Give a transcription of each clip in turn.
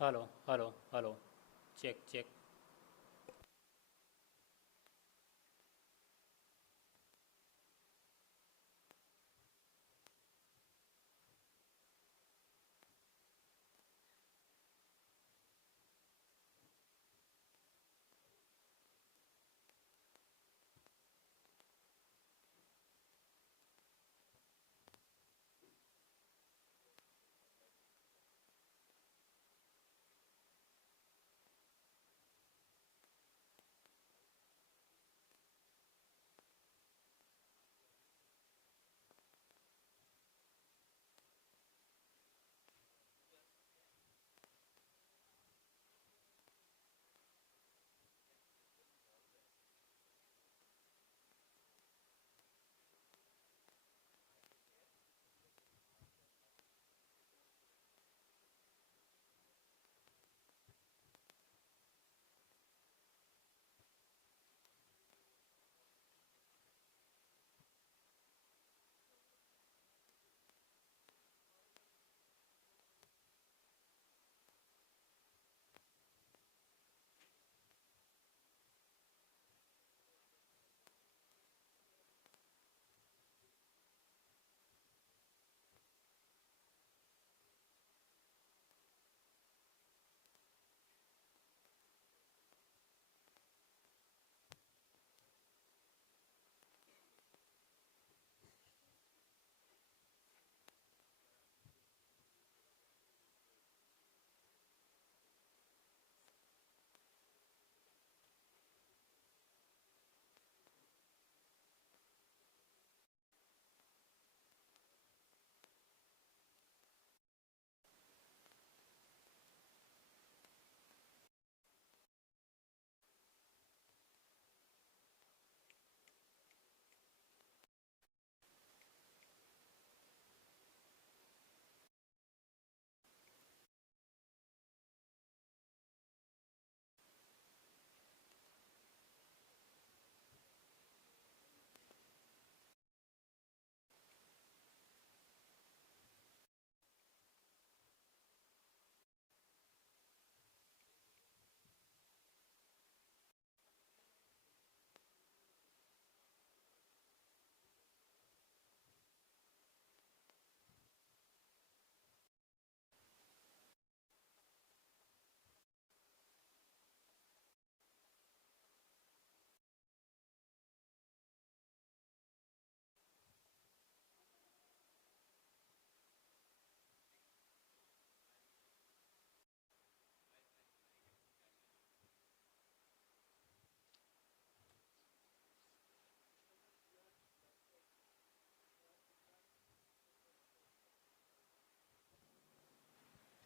Hello hello hello. Check check.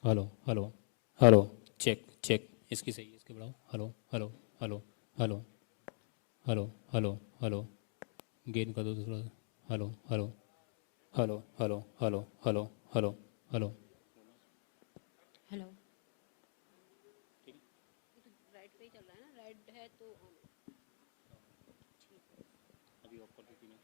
Hello hello hello. Check check. इसकी सही है, इसके बढ़ाओ। Hello hello hello hello hello hello hello. Gain कर दो थोड़ा सा। Hello hello hello hello hello hello hello hello. Hello. ये तो राइट पे ही चल रहा है ना, राइट है तो ऑन है। ठीक है। अभी ऑफ कर दो तीनों।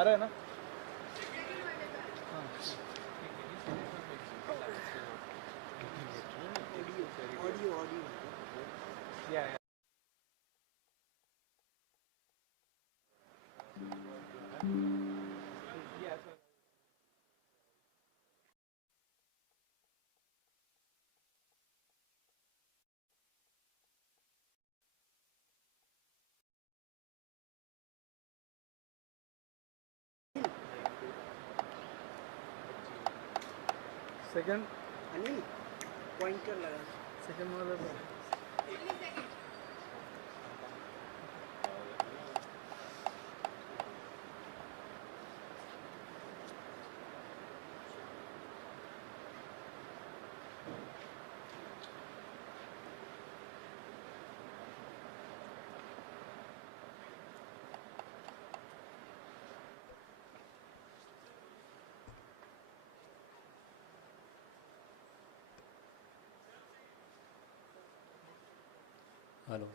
आ रहा है ना? ऑडियो या सेकंड अनिल पॉइंटर लगा सेकंड वाला हेलो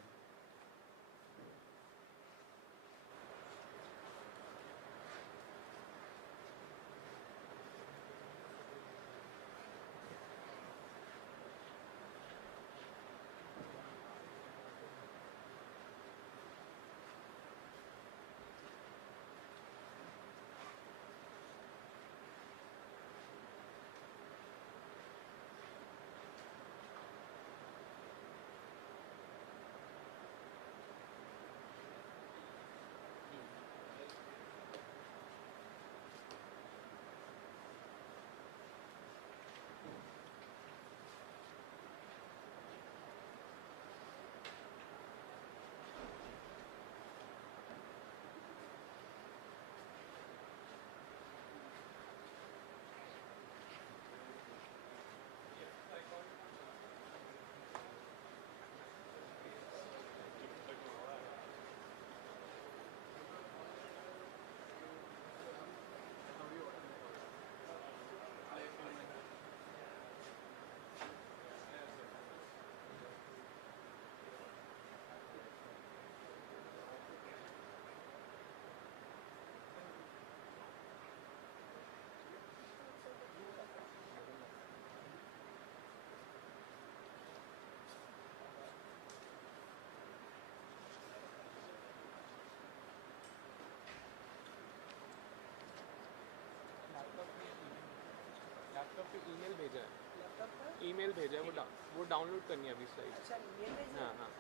लैपटॉप पे ईमेल भेजा है, ईमेल भेजा है, वो डाउनलोड करनी है अभी स्लाइड। अच्छा ईमेल भेजा हाँ हाँ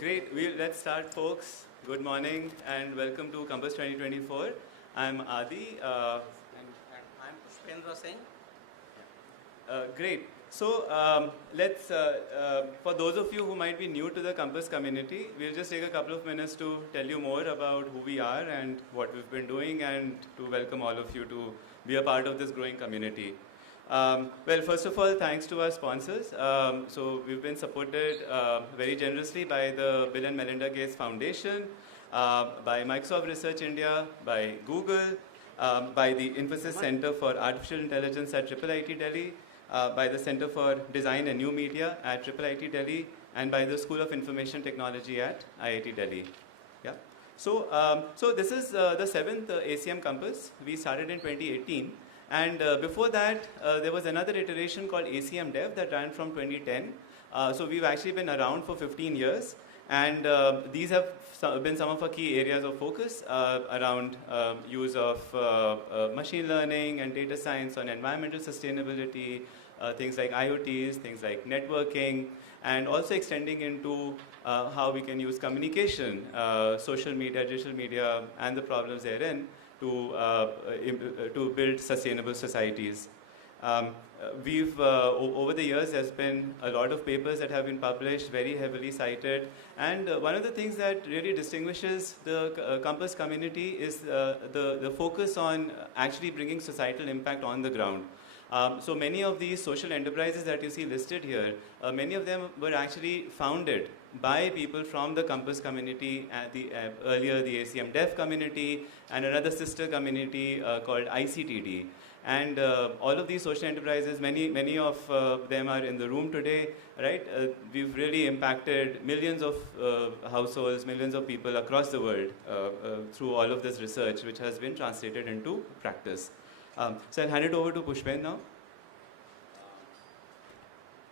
Great. Let's start, folks. Good morning and welcome to Compass 2024. I'm Adi. And I'm Pushpendra Singh. Great. So for those of you who might be new to the Compass community, we'll just take a couple of minutes to tell you more about who we are and what we've been doing, and to welcome all of you to be a part of this growing community. Well, first of all, thanks to our sponsors. So we've been supported very generously by the Bill and Melinda Gates Foundation, by Microsoft Research India, by Google, by the Infosys Center for Artificial Intelligence at IIIT Delhi, by the Center for Design and New Media at IIIT Delhi, and by the School of Information Technology at IIT Delhi. Yeah. So this is the 7th ACM Compass. We started in 2018. And before that, there was another iteration called ACM Dev that ran from 2010. So we've actually been around for 15 years. And these have been some of our key areas of focus around use of machine learning and data science on environmental sustainability, things like IoTs, things like networking, and also extending into how we can use communication, social media, digital media, and the problems therein to build sustainable societies. We've, over the years, there's been a lot of papers that have been published, very heavily cited, and one of the things that really distinguishes the Compass community is the focus on actually bringing societal impact on the ground. So many of these social enterprises that you see listed here, many of them were actually founded by people from the Compass community, earlier the ACM Dev community, and another sister community called ICTD. And all of these social enterprises, many of them are in the room today, right? We've really impacted millions of households, millions of people across the world through all of this research, which has been translated into practice. So I'll hand it over to Pushpen now.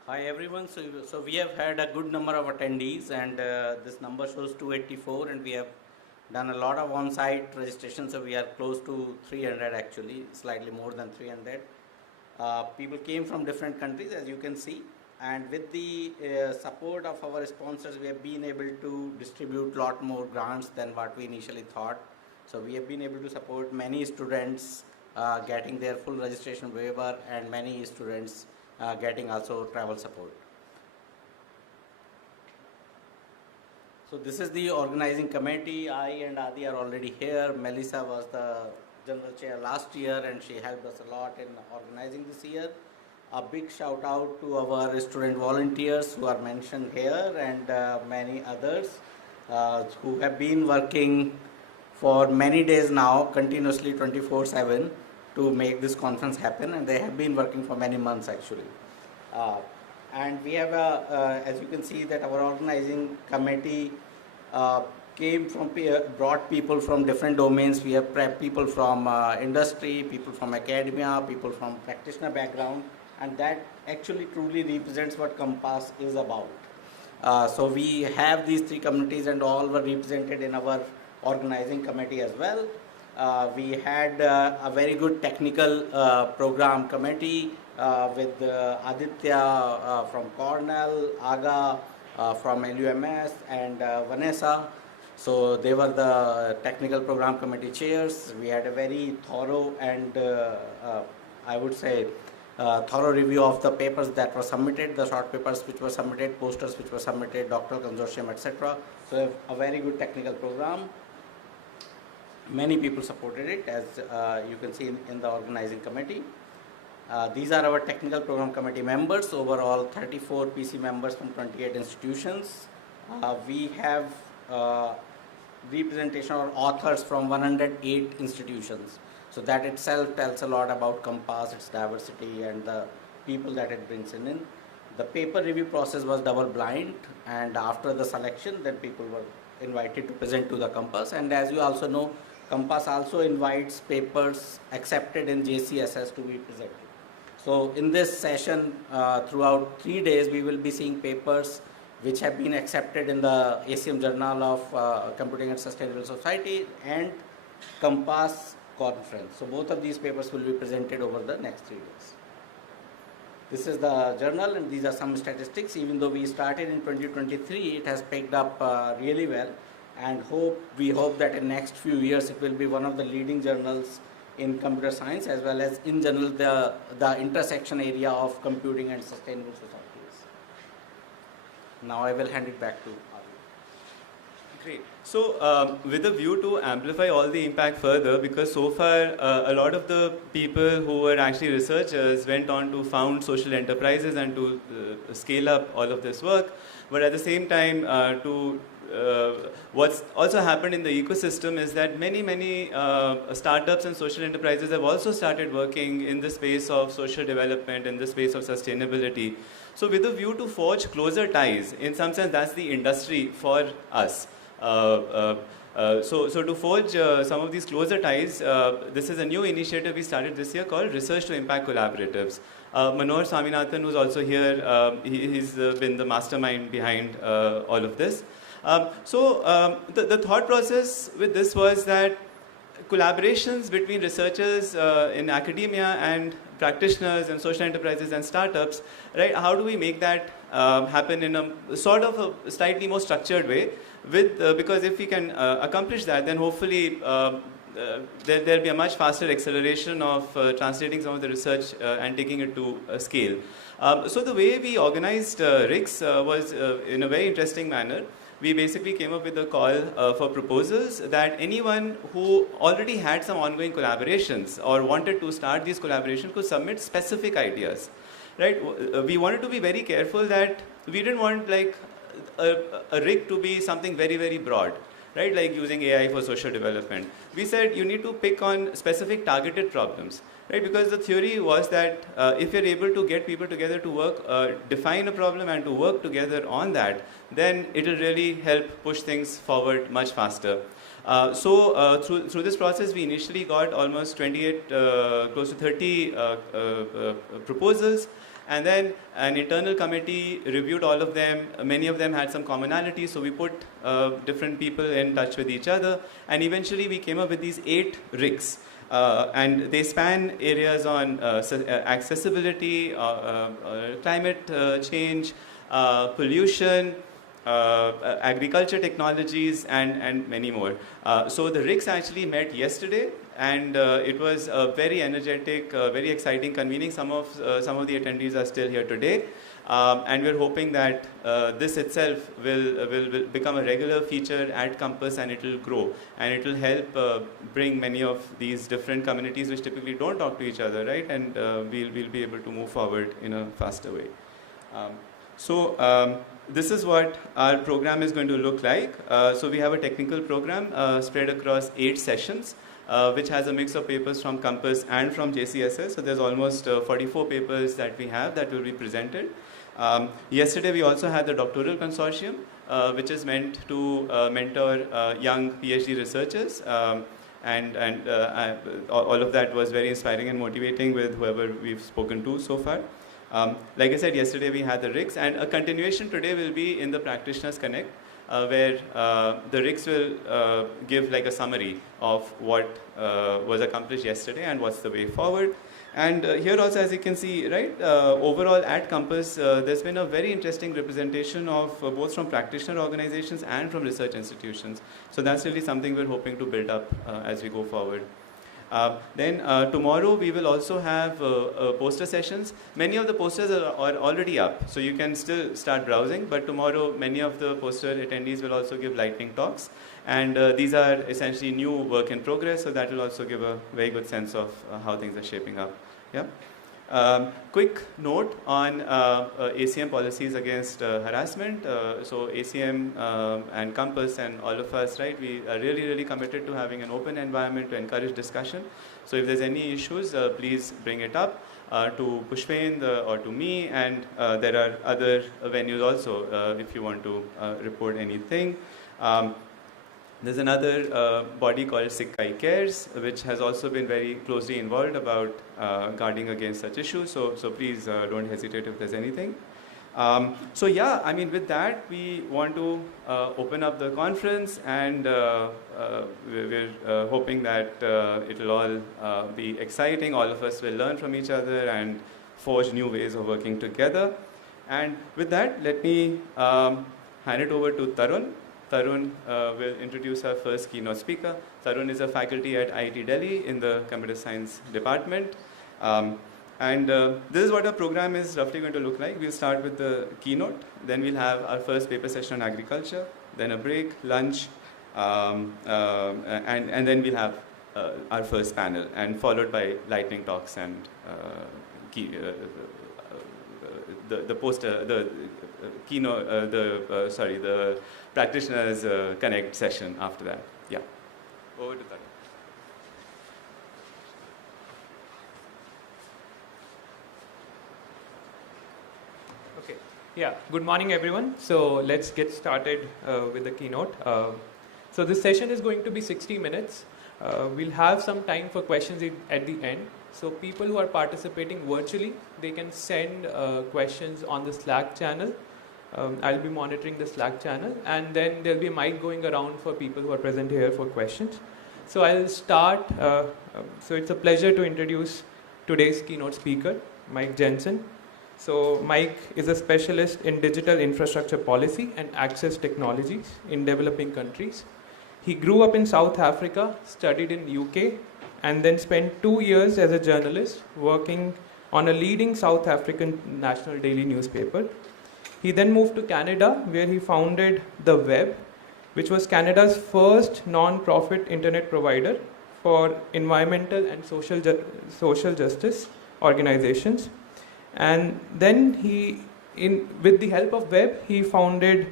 Hi everyone. So we have had a good number of attendees, and this number shows 284, and we have done a lot of on-site registrations, so we are close to 300 actually, slightly more than 300. People came from different countries, as you can see, and with the support of our sponsors, we have been able to distribute a lot more grants than what we initially thought. So we have been able to support many students getting their full registration waiver, and many students getting also travel support. So this is the organizing committee. I and Adi are already here. Melissa was the general chair last year, and she helped us a lot in organizing this year. A big shout out to our student volunteers who are mentioned here, and many others who have been working for many days now, continuously 24/7, to make this conference happen, and they have been working for many months actually. And we have, as you can see, that our organizing committee brought people from different domains. We have people from industry, people from academia, people from practitioner background, and that actually truly represents what Compass is about. So we have these three communities, and all were represented in our organizing committee as well. We had a very good technical program committee with Aditya from Cornell, Aga from LUMS, and Vanessa. So they were the technical program committee chairs. We had a very thorough and I would say thorough review of the papers that were submitted, the short papers which were submitted, posters which were submitted, doctoral consortium, etc. So a very good technical program. Many people supported it, as you can see in the organizing committee. These are our technical program committee members, overall 34 PC members from 28 institutions. We have representation or authors from 108 institutions. So that itself tells a lot about Compass, its diversity, and the people that it brings in. The paper review process was double blind, and after the selection, then people were invited to present to the Compass. And as you also know, Compass also invites papers accepted in JCSS to be presented. So in this session, throughout 3 days, we will be seeing papers which have been accepted in the ACM Journal of Computing and Sustainable Society and Compass Conference. So both of these papers will be presented over the next 3 days. This is the journal, and these are some statistics. Even though we started in 2023, it has picked up really well, and we hope that in next few years it will be one of the leading journals in computer science, as well as in general the intersection area of computing and sustainable societies. Now I will hand it back to Avi. Great. So with a view to amplify all the impact further, because so far a lot of the people who were actually researchers went on to found social enterprises and to scale up all of this work, but at the same time what's also happened in the ecosystem is that many startups and social enterprises have also started working in the space of social development, in the space of sustainability. So with a view to forge closer ties, in some sense that's the industry for us. So to forge some of these closer ties, this is a new initiative we started this year called Research to Impact Collaboratives. Manoj Swaminathan, who's also here, he's been the mastermind behind all of this. The thought process with this was that collaborations between researchers in academia and practitioners and social enterprises and startups, right? How do we make that happen in a sort of a slightly more structured way? Because if we can accomplish that, then hopefully there'll be a much faster acceleration of translating some of the research and taking it to scale. So the way we organized RICS was in a very interesting manner. We basically came up with a call for proposals that anyone who already had some ongoing collaborations or wanted to start these collaborations could submit specific ideas, right? We wanted to be very careful that we didn't want like a RIC to be something very broad, right? Like using AI for social development. We said you need to pick on specific targeted problems, right? Because the theory was that if you're able to get people together to work, define a problem and to work together on that, then it'll really help push things forward much faster. Through this process, we initially got almost 28, close to 30 proposals. And then an internal committee reviewed all of them. Many of them had some commonalities, so we put different people in touch with each other. And eventually we came up with these 8 RICs. And they span areas on accessibility, climate change, pollution, agriculture technologies, and many more. So the RICs actually met yesterday, and it was very energetic, very exciting convening. Some of the attendees are still here today, and we're hoping that this itself will become a regular feature at Compass, and it will grow, and it will help bring many of these different communities which typically don't talk to each other, right? And we'll be able to move forward in a faster way. This is what our program is going to look like. So we have a technical program spread across 8 sessions, which has a mix of papers from Compass and from JCSS. So there's almost 44 papers that we have that will be presented. Yesterday we also had the doctoral consortium, which is meant to mentor young PhD researchers. And all of that was very inspiring and motivating with whoever we've spoken to so far. Like I said, yesterday we had the RICs, and a continuation today will be in the Practitioners Connect, where the RICs will give like a summary of what was accomplished yesterday and what's the way forward. And here also, as you can see, right, overall at Compass, there's been a very interesting representation of both from practitioner organizations and from research institutions. So that's really something we're hoping to build up as we go forward. Then tomorrow we will also have poster sessions. Many of the posters are already up, so you can still start browsing, but tomorrow many of the poster attendees will also give lightning talks, and these are essentially new work in progress, so that will also give a very good sense of how things are shaping up. Yeah. Quick note on ACM policies against harassment. So ACM and Compass and all of us, right, we are really committed to having an open environment to encourage discussion. So if there's any issues, please bring it up to Pushpend or to me, and there are other venues also if you want to report anything. There's another body called Sikkai Cares, which has also been very closely involved about guarding against such issues. So please don't hesitate if there's anything. So yeah, I mean, with that, we want to open up the conference, and we're hoping that it'll all be exciting. All of us will learn from each other, and forge new ways of working together. And with that, let me hand it over to Tarun. Tarun will introduce our first keynote speaker. Tarun is a faculty at IIT Delhi in the Computer Science Department. This is what our program is roughly going to look like. We'll start with the keynote, then we'll have our first paper session on agriculture, then a break, lunch, and then we'll have our first panel, and followed by lightning talks and the practitioners connect session after that. Yeah, over to Tarun. Okay. Yeah. Good morning, everyone. So let's get started with the keynote. So this session is going to be 60 minutes. We'll have some time for questions at the end. So people who are participating virtually, they can send questions on the Slack channel. I'll be monitoring the Slack channel, and then there'll be a mic going around for people who are present here for questions. So I'll start. So it's a pleasure to introduce today's keynote speaker, Mike Jensen. So Mike is a specialist in digital infrastructure policy and access technologies in developing countries. He grew up in South Africa, studied in UK, and then spent 2 years as a journalist working on a leading South African national daily newspaper. He then moved to Canada, where he founded The Web, which was Canada's first non-profit internet provider for environmental and social justice organizations. And then with the help of Web, he helped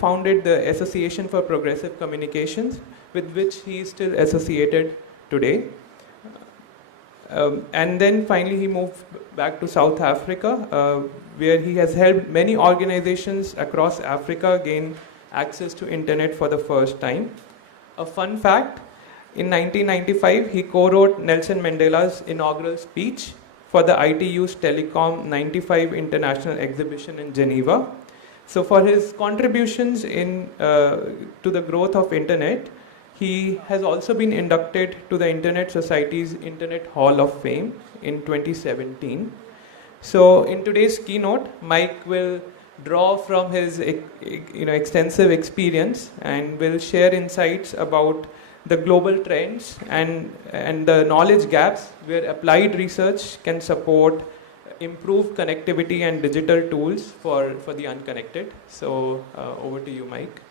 founded the Association for Progressive Communications, with which he is still associated today. And then finally he moved back to South Africa, where he has helped many organizations across Africa gain access to internet for the first time. A fun fact, in 1995 he co-wrote Nelson Mandela's inaugural speech for the ITU's Telecom 95 International Exhibition in Geneva. So for his contributions to the growth of internet, he has also been inducted to the Internet Society's Internet Hall of Fame in 2017. So in today's keynote, Mike will draw from his extensive experience and will share insights about the global trends and the knowledge gaps where applied research can support improved connectivity and digital tools for the unconnected. So over to you, Mike.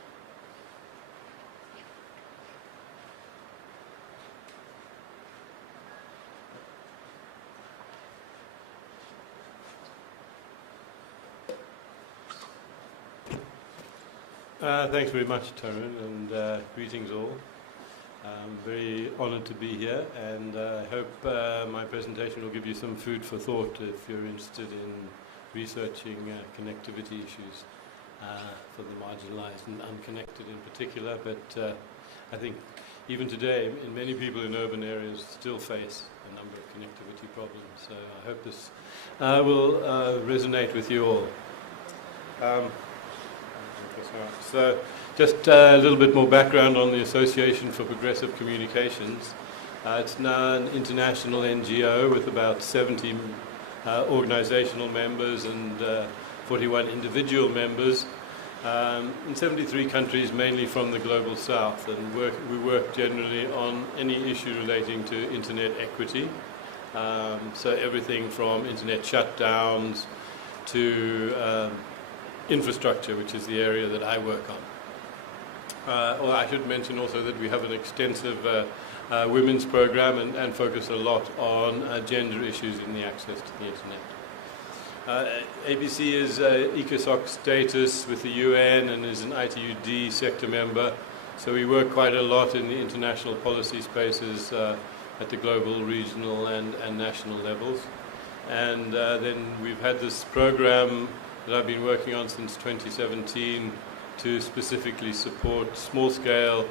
Thanks very much, Tarun, and greetings all. I'm very honored to be here, and I hope my presentation will give you some food for thought if you're interested in researching connectivity issues for the marginalized and unconnected in particular. But I think even today, many people in urban areas still face a number of connectivity problems. So I hope this will resonate with you all. So just a little bit more background on the Association for Progressive Communications. It's now an international NGO with about 70 organizational members and 41 individual members in 73 countries, mainly from the global south. And we work generally on any issue relating to internet equity. So everything from internet shutdowns to infrastructure, which is the area that I work on. Well, I should mention also that we have an extensive women's program and focus a lot on gender issues in the access to the internet. ABC is ECOSOC status with the UN and is an ITUD sector member, so we work quite a lot in the international policy spaces at the global, regional and national levels. And then we've had this program that I've been working on since 2017 to specifically support small-scale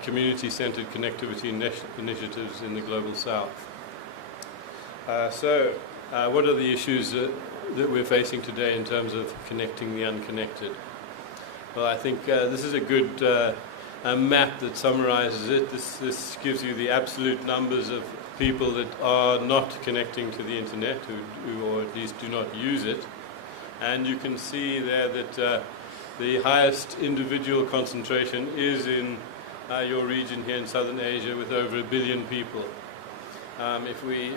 community-centered connectivity initiatives in the global south. So what are the issues that we're facing today in terms of connecting the unconnected? Well, I think this is a good a map that summarizes it. This gives you the absolute numbers of people that are not connecting to the internet, who or at least do not use it. And you can see there that the highest individual concentration is in your region here in Southern Asia, with over 1 billion people. If we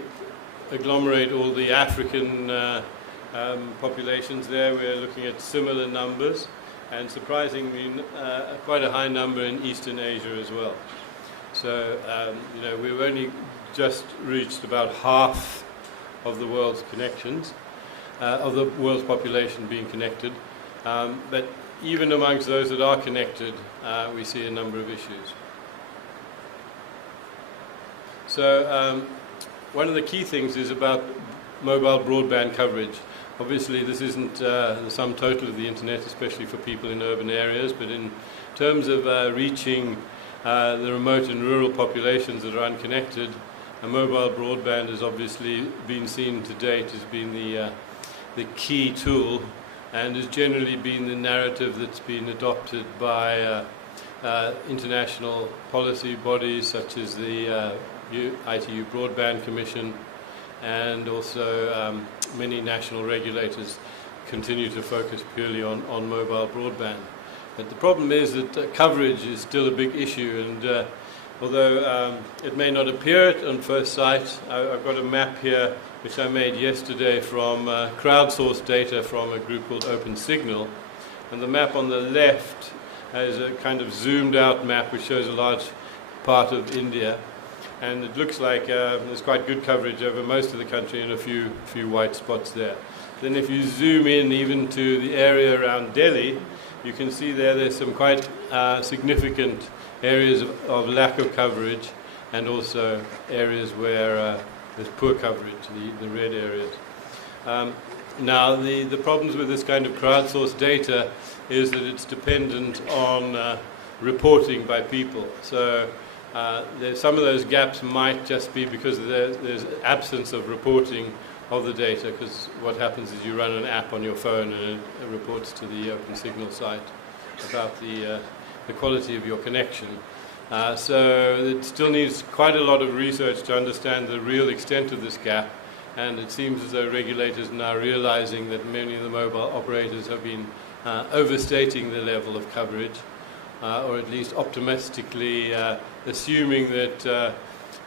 agglomerate all the African populations there, we're looking at similar numbers, and surprisingly quite a high number in Eastern Asia as well. So we've only just reached about half of the world's connections, of the world's population being connected, but even amongst those that are connected, we see a number of issues. So one of the key things is about mobile broadband coverage. Obviously, this isn't the sum total of the internet, especially for people in urban areas, but in terms of reaching the remote and rural populations that are unconnected, a mobile broadband has obviously been seen to date as being the key tool, and has generally been the narrative that's been adopted by international policy bodies such as the ITU Broadband Commission, and also many national regulators continue to focus purely on mobile broadband. But the problem is that coverage is still a big issue, and although it may not appear it on first sight, I've got a map here which I made yesterday from crowdsourced data from a group called OpenSignal. And the map on the left is a kind of zoomed out map which shows a large part of India. And it looks like there's quite good coverage over most of the country and a few white spots there. Then if you zoom in even to the area around Delhi, you can see there's some quite significant areas of lack of coverage, and also areas where there's poor coverage, the red areas. Now, the problems with this kind of crowdsourced data is that it's dependent on reporting by people. So some of those gaps might just be because there's absence of reporting of the data, because what happens is you run an app on your phone and it reports to the OpenSignal site about the quality of your connection. So it still needs quite a lot of research to understand the real extent of this gap, and it seems as though regulators are now realizing that many of the mobile operators have been overstating the level of coverage, or at least optimistically assuming that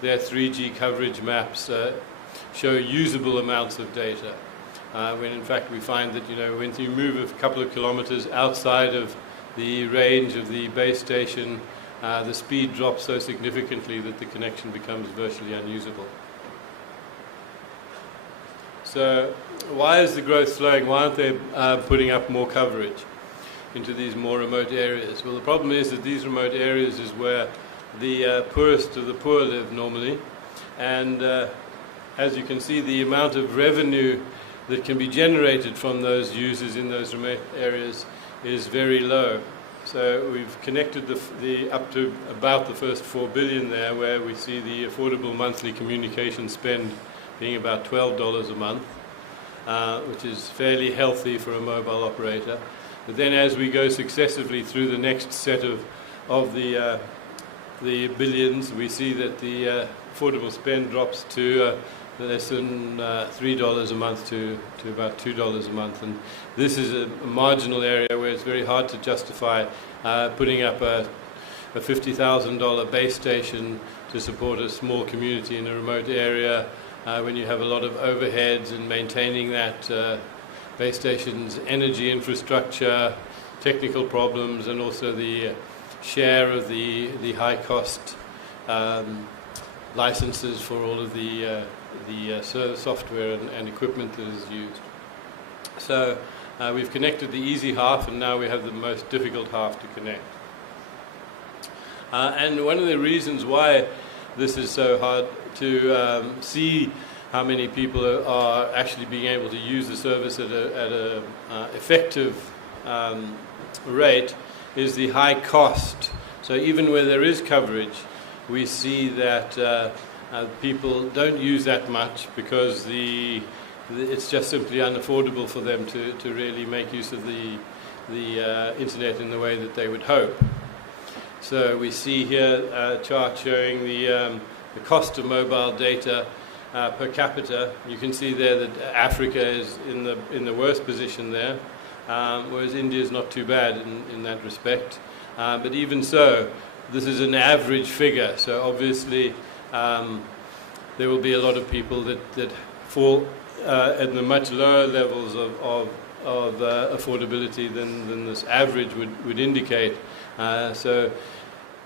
their 3G coverage maps show usable amounts of data, when in fact we find that when you move a couple of kilometers outside of the range of the base station, the speed drops so significantly that the connection becomes virtually unusable. So why is the growth slowing? Why aren't they putting up more coverage into these more remote areas? Well, the problem is that these remote areas is where the poorest of the poor live normally, and as you can see, the amount of revenue that can be generated from those users in those remote areas is very low. So we've connected the up to about the first 4 billion there, where we see the affordable monthly communication spend being about $12 a month, which is fairly healthy for a mobile operator. But then as we go successively through the next set of the billions, we see that the affordable spend drops to less than $3 a month to about $2 a month. And this is a marginal area where it's very hard to justify putting up a $50,000 base station to support a small community in a remote area, when you have a lot of overheads and maintaining that base station's energy infrastructure, technical problems, and also the share of the high cost licenses for all of the software and equipment that is used. So we've connected the easy half, and now we have the most difficult half to connect. And one of the reasons why this is so hard to see how many people are actually being able to use the service at a effective rate is the high cost. So even where there is coverage, we see that people don't use that much because it's just simply unaffordable for them to really make use of the internet in the way that they would hope. So we see here a chart showing the cost of mobile data per capita. You can see there that Africa is in the worst position there, whereas India is not too bad in that respect. But even so, this is an average figure. So obviously, there will be a lot of people that fall at the much lower levels of affordability than this average would indicate. So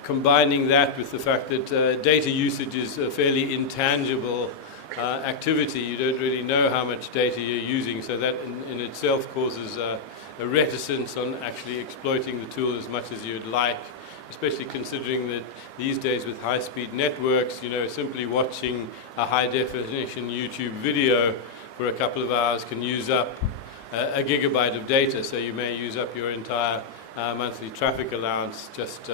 combining that with the fact that data usage is a fairly intangible activity, you don't really know how much data you're using, so that in itself causes a reticence on actually exploiting the tool as much as you'd like, especially considering that these days with high-speed networks, simply watching a high-definition YouTube video for a couple of hours can use up a gigabyte of data, so you may use up your entire monthly traffic allowance just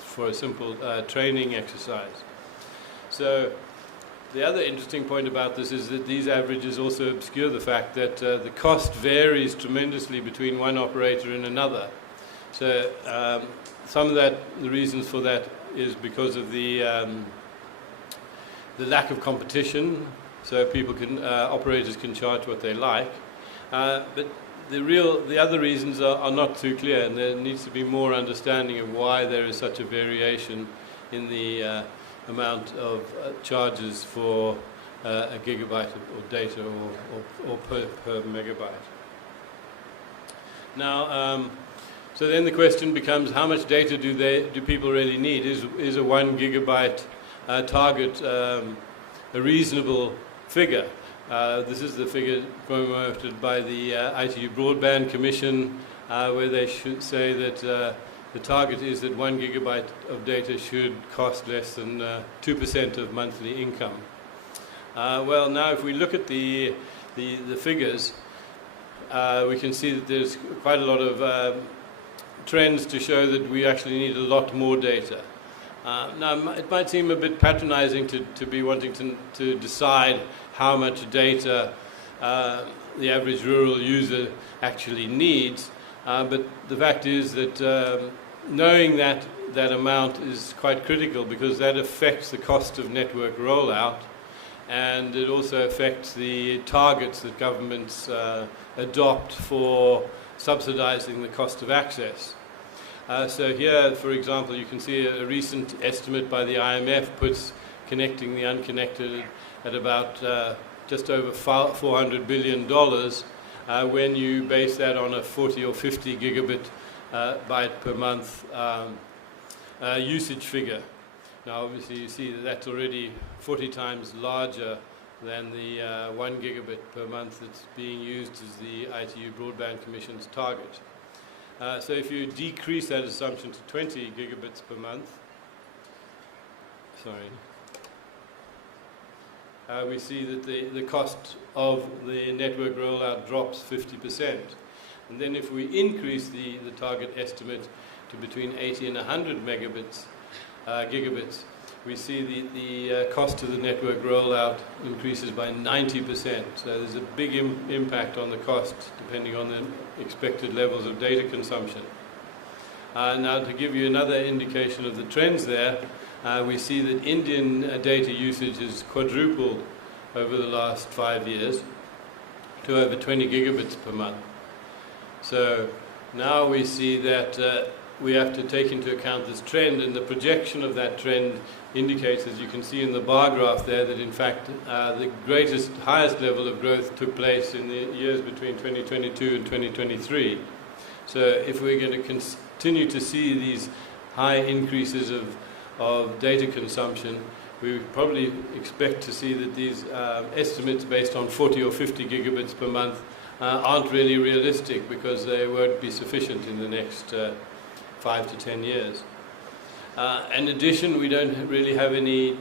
for a simple training exercise. So the other interesting point about this is that these averages also obscure the fact that the cost varies tremendously between one operator and another. So some of the reasons for that is because of the lack of competition. So operators can charge what they like, but the other reasons are not too clear, and there needs to be more understanding of why there is such a variation in the amount of charges for a gigabyte of data or per megabyte. Now, so then the question becomes, how much data do people really need? Is a 1 gigabyte target a reasonable figure? This is the figure promoted by the ITU Broadband Commission, where they should say that the target is that 1 gigabyte of data should cost less than 2% of monthly income. Well, now if we look at the figures, we can see that there's quite a lot of trends to show that we actually need a lot more data. Now, it might seem a bit patronizing to be wanting to decide how much data the average rural user actually needs, but the fact is that knowing that amount is quite critical, because that affects the cost of network rollout, and it also affects the targets that governments adopt for subsidizing the cost of access. So here, for example, you can see a recent estimate by the IMF puts connecting the unconnected at about just over $400 billion when you base that on a 40 or 50 gigabit byte per month usage figure. Now, obviously, you see that that's already 40 times larger than the 1 gigabit per month that's being used as the ITU Broadband Commission's target. So if you decrease that assumption to 20 gigabits per month, we see that the cost of the network rollout drops 50%. And then if we increase the target estimate to between 80 and 100 gigabits, we see the cost of the network rollout increases by 90%. So there's a big impact on the cost depending on the expected levels of data consumption. Now, to give you another indication of the trends there, we see that Indian data usage has quadrupled over the last 5 years to over 20 gigabits per month. So now we see that we have to take into account this trend, and the projection of that trend indicates, as you can see in the bar graph there, that in fact the highest level of growth took place in the years between 2022 and 2023. So if we're going to continue to see these high increases of data consumption, we would probably expect to see that these estimates based on 40 or 50 gigabits per month aren't really realistic, because they won't be sufficient in the next 5 to 10 years. In addition, we don't really have any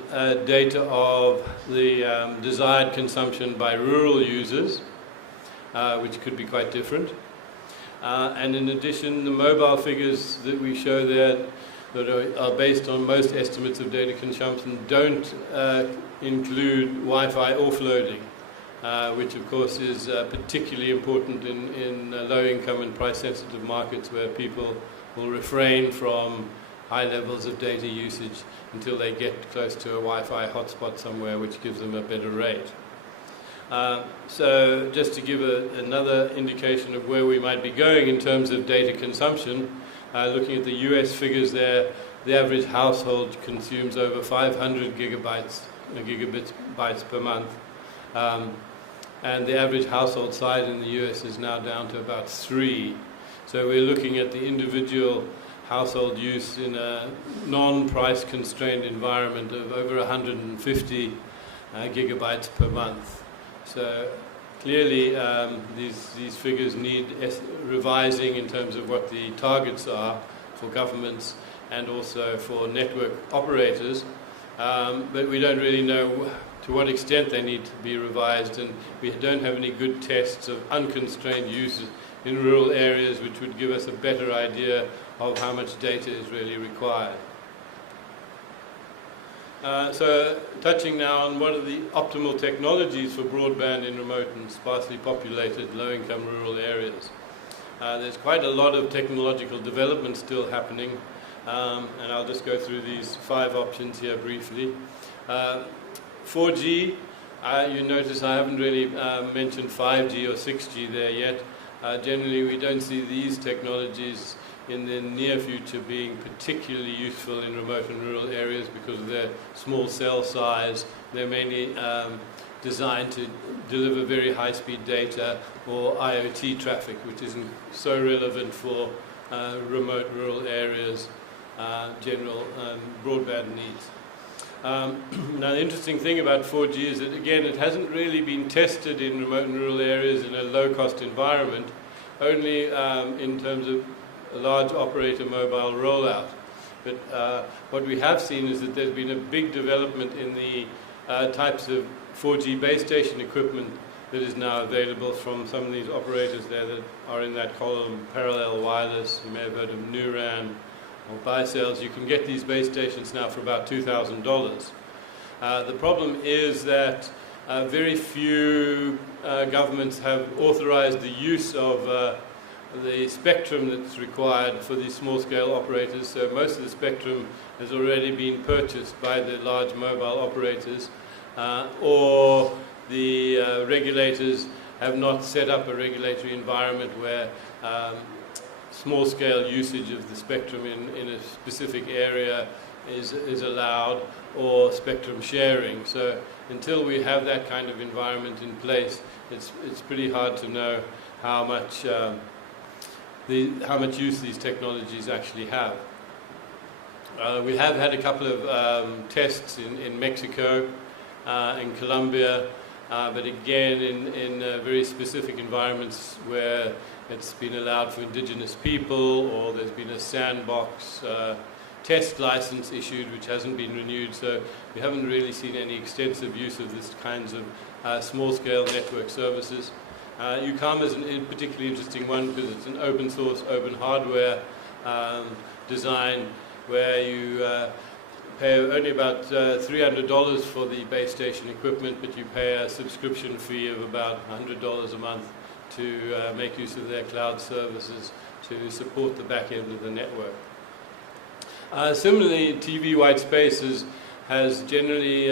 data of the desired consumption by rural users, which could be quite different. And in addition, the mobile figures that we show there that are based on most estimates of data consumption don't include Wi-Fi offloading, which of course is particularly important in low-income and price-sensitive markets, where people will refrain from high levels of data usage until they get close to a Wi-Fi hotspot somewhere, which gives them a better rate. So just to give another indication of where we might be going in terms of data consumption, looking at the US figures there, the average household consumes over 500 gigabits per month. And the average household size in the US is now down to about 3. So we're looking at the individual household use in a non-price constrained environment of over 150 gigabytes per month. So clearly these figures need revising in terms of what the targets are for governments and also for network operators. But we don't really know to what extent they need to be revised, and we don't have any good tests of unconstrained use in rural areas which would give us a better idea of how much data is really required. So touching now on what are the optimal technologies for broadband in remote and sparsely populated low-income rural areas. There's quite a lot of technological development still happening, and I'll just go through these 5 options here briefly. 4G, you notice I haven't really mentioned 5G or 6G there yet. Generally, we don't see these technologies in the near future being particularly useful in remote and rural areas because of their small cell size. They're mainly designed to deliver very high-speed data or IoT traffic, which isn't so relevant for remote rural areas' general broadband needs. Now, the interesting thing about 4G is that, again, it hasn't really been tested in remote and rural areas in a low-cost environment, only in terms of a large operator mobile rollout. But what we have seen is that there's been a big development in the types of 4G base station equipment that is now available from some of these operators there that are in that column, Parallel Wireless. You may have heard of Nuran or Bicels. You can get these base stations now for about $2,000. The problem is that very few governments have authorized the use of the spectrum that's required for these small-scale operators. So most of the spectrum has already been purchased by the large mobile operators, or the regulators have not set up a regulatory environment where small-scale usage of the spectrum in a specific area is allowed, or spectrum sharing. So until we have that kind of environment in place, it's pretty hard to know how much use these technologies actually have. We have had a couple of tests in Mexico, in Colombia, but again in very specific environments where it's been allowed for indigenous people, or there's been a sandbox test license issued which hasn't been renewed. So we haven't really seen any extensive use of this kinds of small-scale network services. UCAM is a particularly interesting one because it's an open source, open hardware design where you pay only about $300 for the base station equipment, but you pay a subscription fee of about $100 a month to make use of their cloud services to support the back end of the network. Similarly, TV white spaces has generally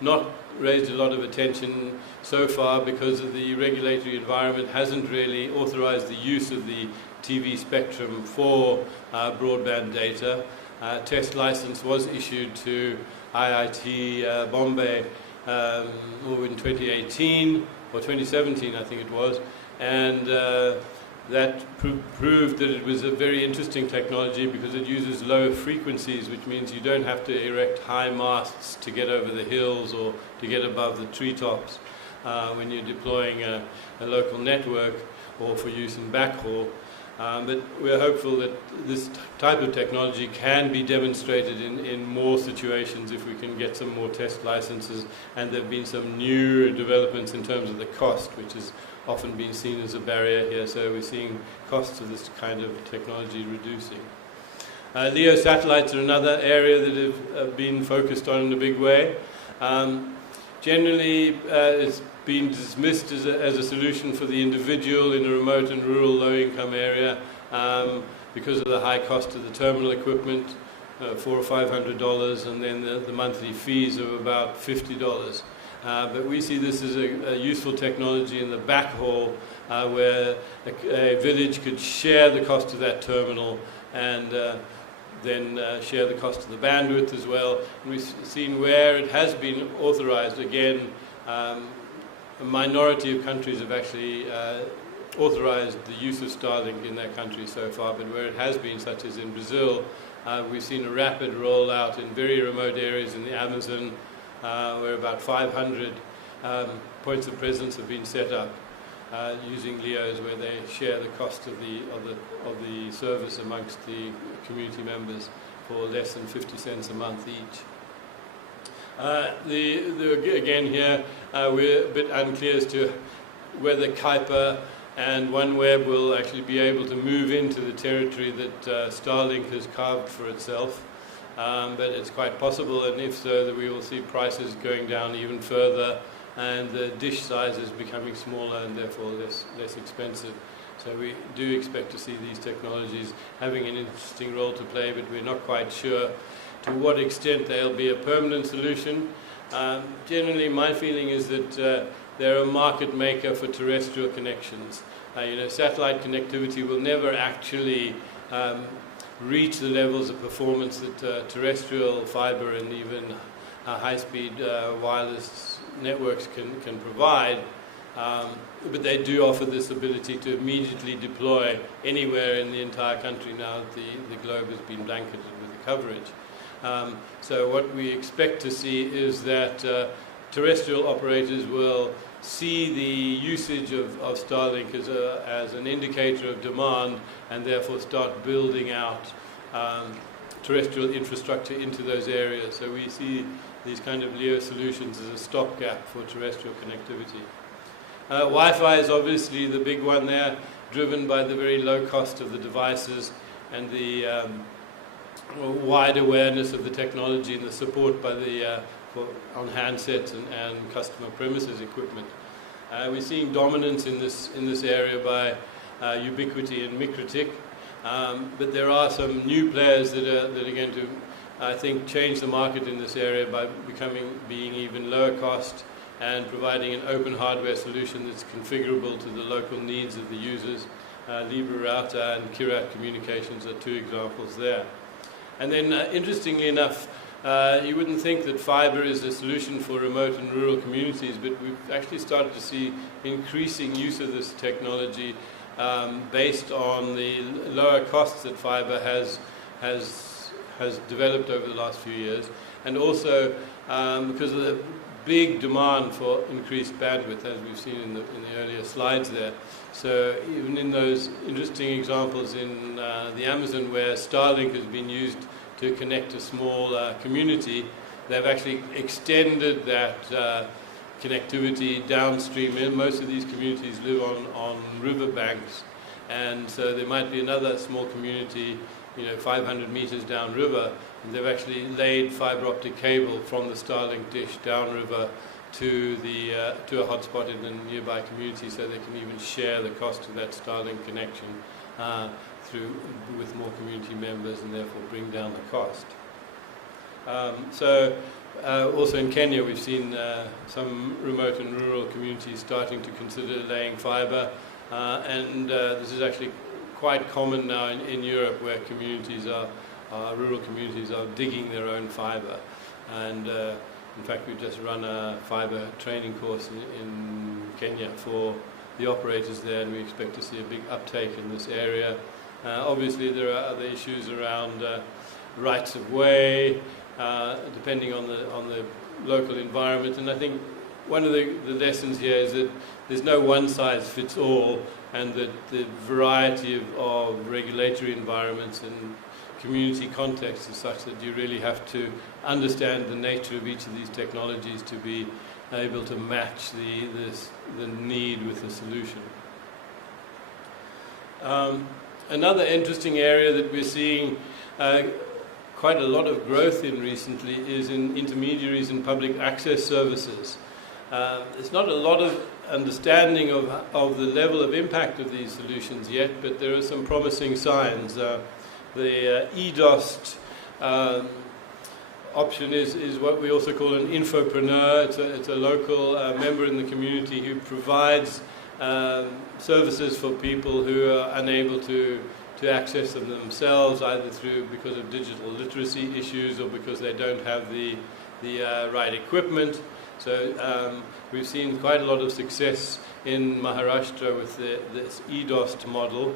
not raised a lot of attention so far because of the regulatory environment hasn't really authorized the use of the TV spectrum for broadband data. Test license was issued to IIT Bombay in 2018 or 2017, I think it was, and that proved that it was a very interesting technology because it uses low frequencies, which means you don't have to erect high masts to get over the hills or to get above the treetops when you're deploying a local network or for use in backhaul. But we're hopeful that this type of technology can be demonstrated in more situations if we can get some more test licenses, and there have been some new developments in terms of the cost, which has often been seen as a barrier here, so we're seeing costs of this kind of technology reducing. LEO satellites are another area that have been focused on in a big way. Generally, it's been dismissed as a solution for the individual in a remote and rural low-income area because of the high cost of the terminal equipment. $400 or $500, and then the monthly fees of about $50. But we see this as a useful technology in the backhaul, where a village could share the cost of that terminal and then share the cost of the bandwidth as well. And we've seen where it has been authorized, again, a minority of countries have actually authorized the use of Starlink in their country so far, but where it has been, such as in Brazil, we've seen a rapid rollout in very remote areas in the Amazon, where about 500 points of presence have been set up using LEOs, where they share the cost of the service amongst the community members for less than 50 cents a month each. Again here, we're a bit unclear as to whether Kuiper and OneWeb will actually be able to move into the territory that Starlink has carved for itself. But it's quite possible, and if so, that we will see prices going down even further and the dish sizes becoming smaller and therefore less expensive. So we do expect to see these technologies having an interesting role to play, but we're not quite sure to what extent they'll be a permanent solution. Generally, my feeling is that they're a market maker for terrestrial connections. Satellite connectivity will never actually reach the levels of performance that terrestrial fiber and even high-speed wireless networks can provide. But they do offer this ability to immediately deploy anywhere in the entire country now that the globe has been blanketed with the coverage. So what we expect to see is that terrestrial operators will see the usage of Starlink as an indicator of demand, and therefore start building out terrestrial infrastructure into those areas. So we see these kind of LEO solutions as a stopgap for terrestrial connectivity. Wi-Fi is obviously the big one there, driven by the very low cost of the devices and the wide awareness of the technology and the support by on handsets and customer premises equipment. We're seeing dominance in this area by Ubiquiti and Mikrotik, but there are some new players that are going to, I think, change the market in this area by being even lower cost and providing an open hardware solution that's configurable to the local needs of the users. Libra Router and Kirat Communications are two examples there. And then, interestingly enough, you wouldn't think that fiber is a solution for remote and rural communities, but we've actually started to see increasing use of this technology based on the lower costs that fiber has developed over the last few years, and also because of the big demand for increased bandwidth, as we've seen in the earlier slides there. So even in those interesting examples in the Amazon, where Starlink has been used to connect a small community, they've actually extended that connectivity downstream. Most of these communities live on riverbanks, and so there might be another small community 500 meters downriver, and they've actually laid fiber optic cable from the Starlink dish downriver to a hotspot in a nearby community, so they can even share the cost of that Starlink connection with more community members, and therefore bring down the cost. Also in Kenya, we've seen some remote and rural communities starting to consider laying fiber, and this is actually quite common now in Europe, where rural communities are digging their own fiber. And in fact, we've just run a fiber training course in Kenya for the operators there, and we expect to see a big uptake in this area. Obviously, there are other issues around rights of way, depending on the local environment. And I think one of the lessons here is that there's no one-size-fits-all, and that the variety of regulatory environments and community contexts is such that you really have to understand the nature of each of these technologies to be able to match the need with the solution. Another interesting area that we're seeing quite a lot of growth in recently is in intermediaries and public access services. There's not a lot of understanding of the level of impact of these solutions yet, but there are some promising signs. The EDOST option is what we also call an infopreneur. It's a local member in the community who provides services for people who are unable to access them themselves, either because of digital literacy issues or because they don't have the right equipment. So we've seen quite a lot of success in Maharashtra with this eDOST model.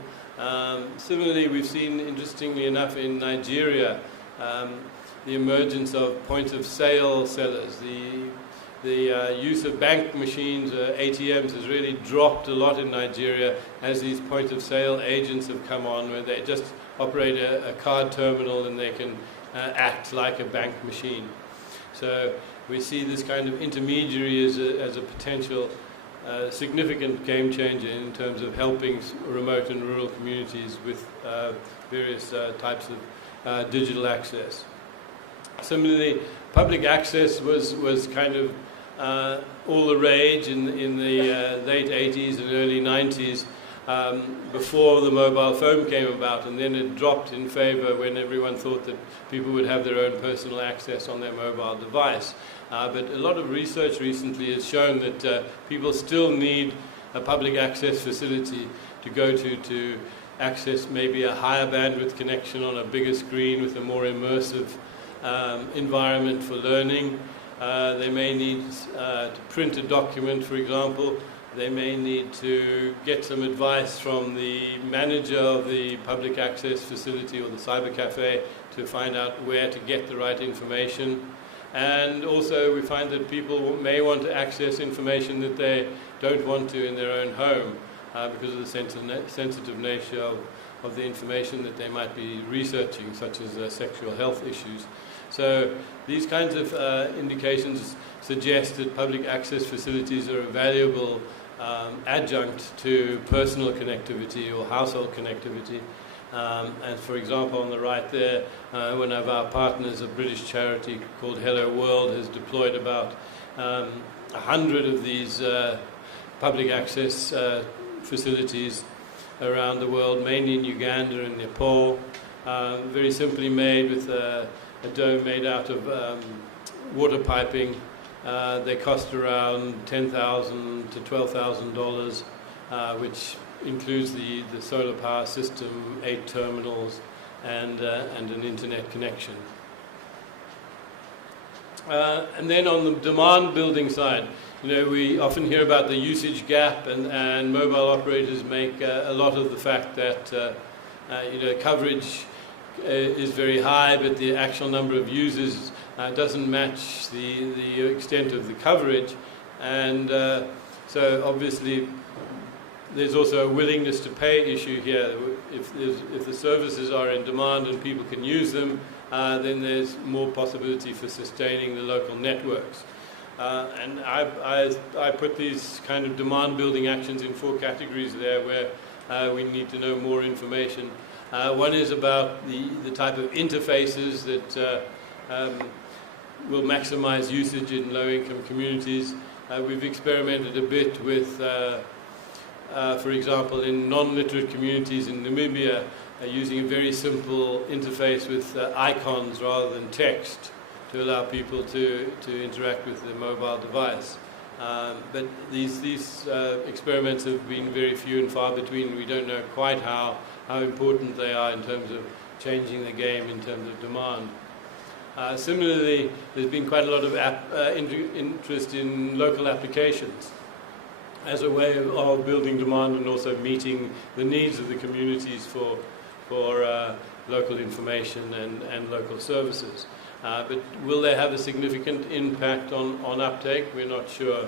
Similarly, we've seen, interestingly enough, in Nigeria, the emergence of point-of-sale sellers. The use of bank machines, ATMs, has really dropped a lot in Nigeria as these point-of-sale agents have come on, where they just operate a card terminal and they can act like a bank machine. So we see this kind of intermediary as a potential significant game changer in terms of helping remote and rural communities with various types of digital access. Similarly, public access was kind of all the rage in the late 80s and early 90s before the mobile phone came about, and then it dropped in favor when everyone thought that people would have their own personal access on their mobile device. But a lot of research recently has shown that people still need a public access facility to go to access maybe a higher bandwidth connection on a bigger screen with a more immersive environment for learning. They may need to print a document, for example. They may need to get some advice from the manager of the public access facility or the cyber cafe to find out where to get the right information. And also we find that people may want to access information that they don't want to in their own home because of the sensitive nature of the information that they might be researching, such as sexual health issues. So these kinds of indications suggest that public access facilities are a valuable adjunct to personal connectivity or household connectivity. And for example, on the right there, one of our partners, a British charity called Hello World, has deployed about 100 of these public access facilities around the world, mainly in Uganda and Nepal, very simply made with a dome made out of water piping. They cost around $10,000 to $12,000, which includes the solar power system, 8 terminals, and an internet connection. And then on the demand building side, we often hear about the usage gap, and mobile operators make a lot of the fact that coverage is very high, but the actual number of users doesn't match the extent of the coverage. And so obviously there's also a willingness to pay issue here. If the services are in demand and people can use them, then there's more possibility for sustaining the local networks. And I put these kind of demand building actions in 4 categories there where we need to know more information. One is about the type of interfaces that will maximize usage in low-income communities. We've experimented a bit with, for example, in non-literate communities in Namibia, using a very simple interface with icons rather than text to allow people to interact with the mobile device. But these experiments have been very few and far between. We don't know quite how important they are in terms of changing the game in terms of demand. Similarly, there's been quite a lot of interest in local applications as a way of building demand and also meeting the needs of the communities for local information and local services. But will they have a significant impact on uptake? We're not sure.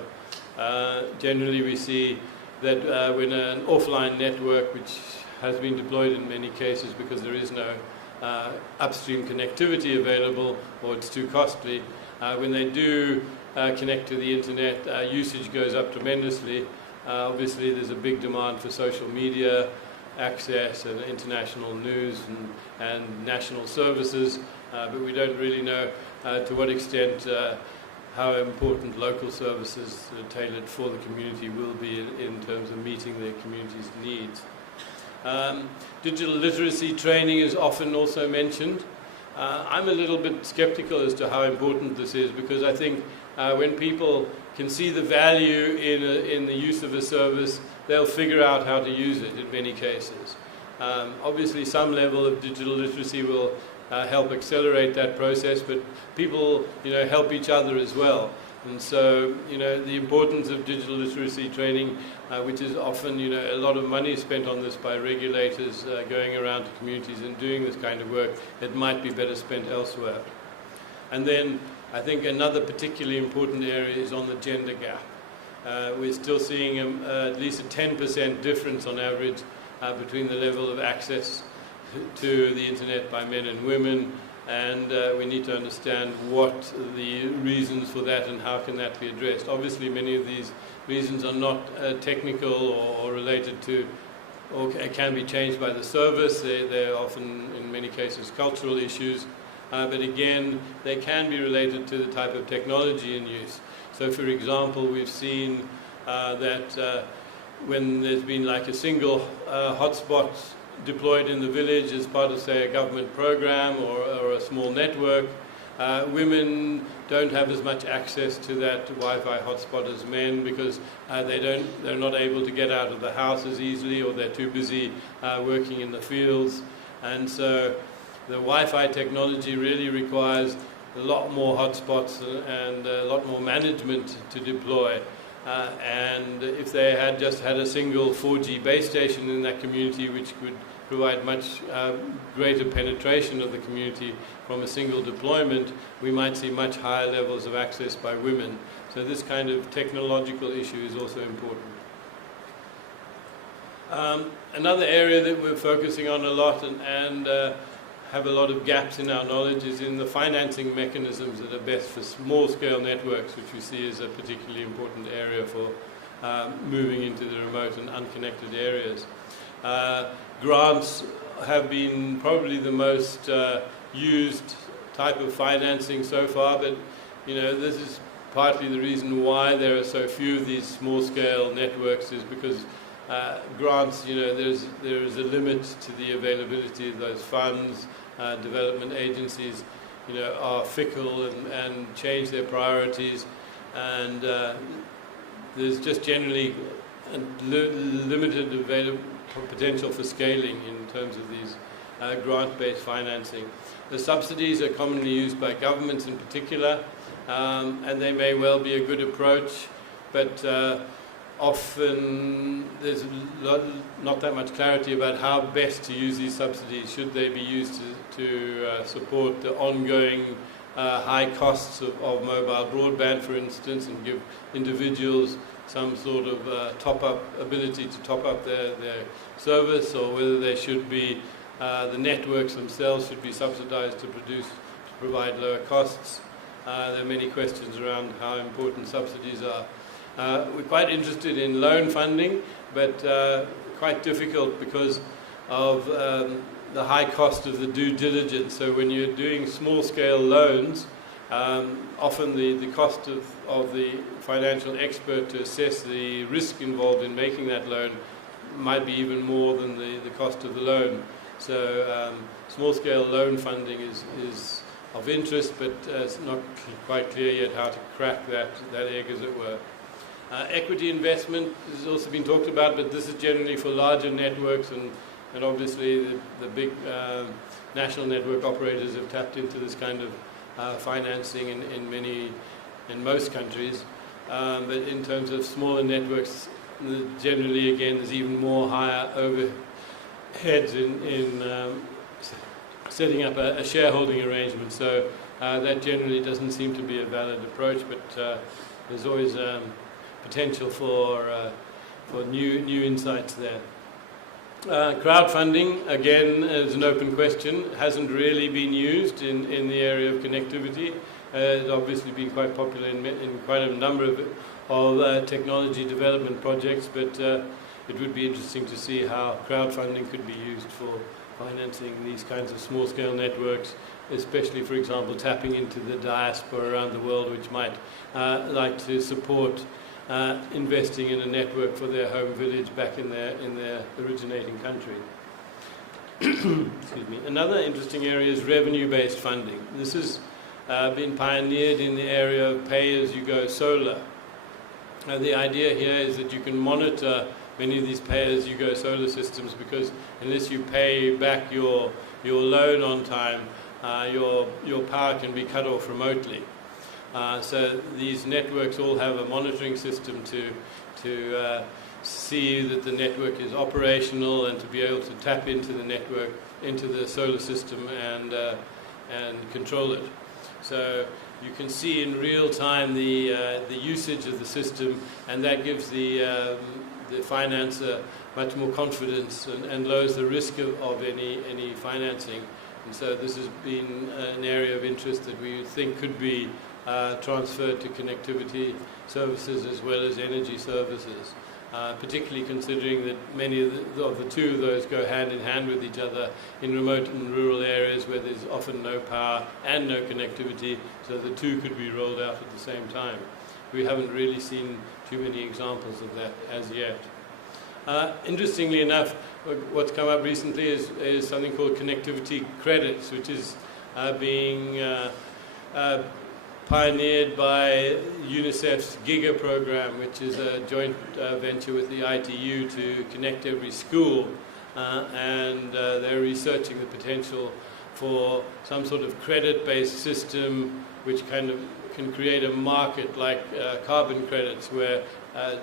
Generally, we see that when an offline network, which has been deployed in many cases because there is no upstream connectivity available or it's too costly, when they do connect to the internet, usage goes up tremendously. Obviously, there's a big demand for social media access and international news and national services, but we don't really know to what extent how important local services tailored for the community will be in terms of meeting their community's needs. Digital literacy training is often also mentioned. I'm a little bit skeptical as to how important this is, because I think when people can see the value in the use of a service, they'll figure out how to use it in many cases. Obviously, some level of digital literacy will help accelerate that process, but people, help each other as well. And so, the importance of digital literacy training, which is often, a lot of money spent on this by regulators going around to communities and doing this kind of work, it might be better spent elsewhere. And then I think another particularly important area is on the gender gap. We're still seeing at least a 10% difference on average between the level of access to the internet by men and women, and we need to understand what the reasons for that and how can that be addressed. Obviously, many of these reasons are not technical or related to, or can be changed by the service. They're often, in many cases, cultural issues. But again, they can be related to the type of technology in use. So, for example, we've seen that when there's been like a single hotspot deployed in the village as part of, say, a government program or a small network, women don't have as much access to that Wi-Fi hotspot as men, because they're not able to get out of the house as easily, or they're too busy working in the fields. And so the Wi-Fi technology really requires a lot more hotspots and a lot more management to deploy. And if they had just had a single 4G base station in that community, which could provide much greater penetration of the community from a single deployment, we might see much higher levels of access by women. So this kind of technological issue is also important. Another area that we're focusing on a lot and have a lot of gaps in our knowledge is in the financing mechanisms that are best for small-scale networks, which we see as a particularly important area for moving into the remote and unconnected areas. Grants have been probably the most used type of financing so far, but this is partly the reason why there are so few of these small-scale networks, is because grants, there is a limit to the availability of those funds. Development agencies, are fickle and change their priorities, and there's just generally a limited potential for scaling in terms of these grant-based financing. The subsidies are commonly used by governments in particular, and they may well be a good approach, but often there's not that much clarity about how best to use these subsidies. Should they be used to support the ongoing high costs of mobile broadband, for instance, and give individuals some sort of ability to top up their service, or whether they should be, the networks themselves should be subsidized to provide lower costs. There are many questions around how important subsidies are. We're quite interested in loan funding, but quite difficult because of the high cost of the due diligence. So when you're doing small-scale loans, often the cost of the financial expert to assess the risk involved in making that loan might be even more than the cost of the loan. So small-scale loan funding is of interest, but it's not quite clear yet how to crack that egg, as it were. Equity investment has also been talked about, but this is generally for larger networks, and obviously the big national network operators have tapped into this kind of financing in most countries. But in terms of smaller networks, generally, again, there's even more higher overheads in setting up a shareholding arrangement. So that generally doesn't seem to be a valid approach, but there's always potential for new insights there. Crowdfunding, again, is an open question. Hasn't really been used in the area of connectivity. It's obviously been quite popular in quite a number of technology development projects, but it would be interesting to see how crowdfunding could be used for financing these kinds of small-scale networks, especially, for example, tapping into the diaspora around the world, which might like to support investing in a network for their home village back in their originating country. excuse me. Another interesting area is revenue-based funding. This has been pioneered in the area of pay-as-you-go solar. The idea here is that you can monitor many of these pay-as-you-go solar systems, because unless you pay back your loan on time, your power can be cut off remotely. So these networks all have a monitoring system to see that the network is operational and to be able to tap into the network, into the solar system, and control it. So you can see in real time the usage of the system, and that gives the financer much more confidence and lowers the risk of any financing. And so this has been an area of interest that we think could be transferred to connectivity services as well as energy services, particularly considering that many of the two of those go hand in hand with each other in remote and rural areas where there's often no power and no connectivity, so the two could be rolled out at the same time. We haven't really seen too many examples of that as yet. Interestingly enough, what's come up recently is something called connectivity credits, which is being pioneered by UNICEF's GIGA program, which is a joint venture with the ITU to connect every school, and they're researching the potential for some sort of credit-based system which kind of can create a market like carbon credits, where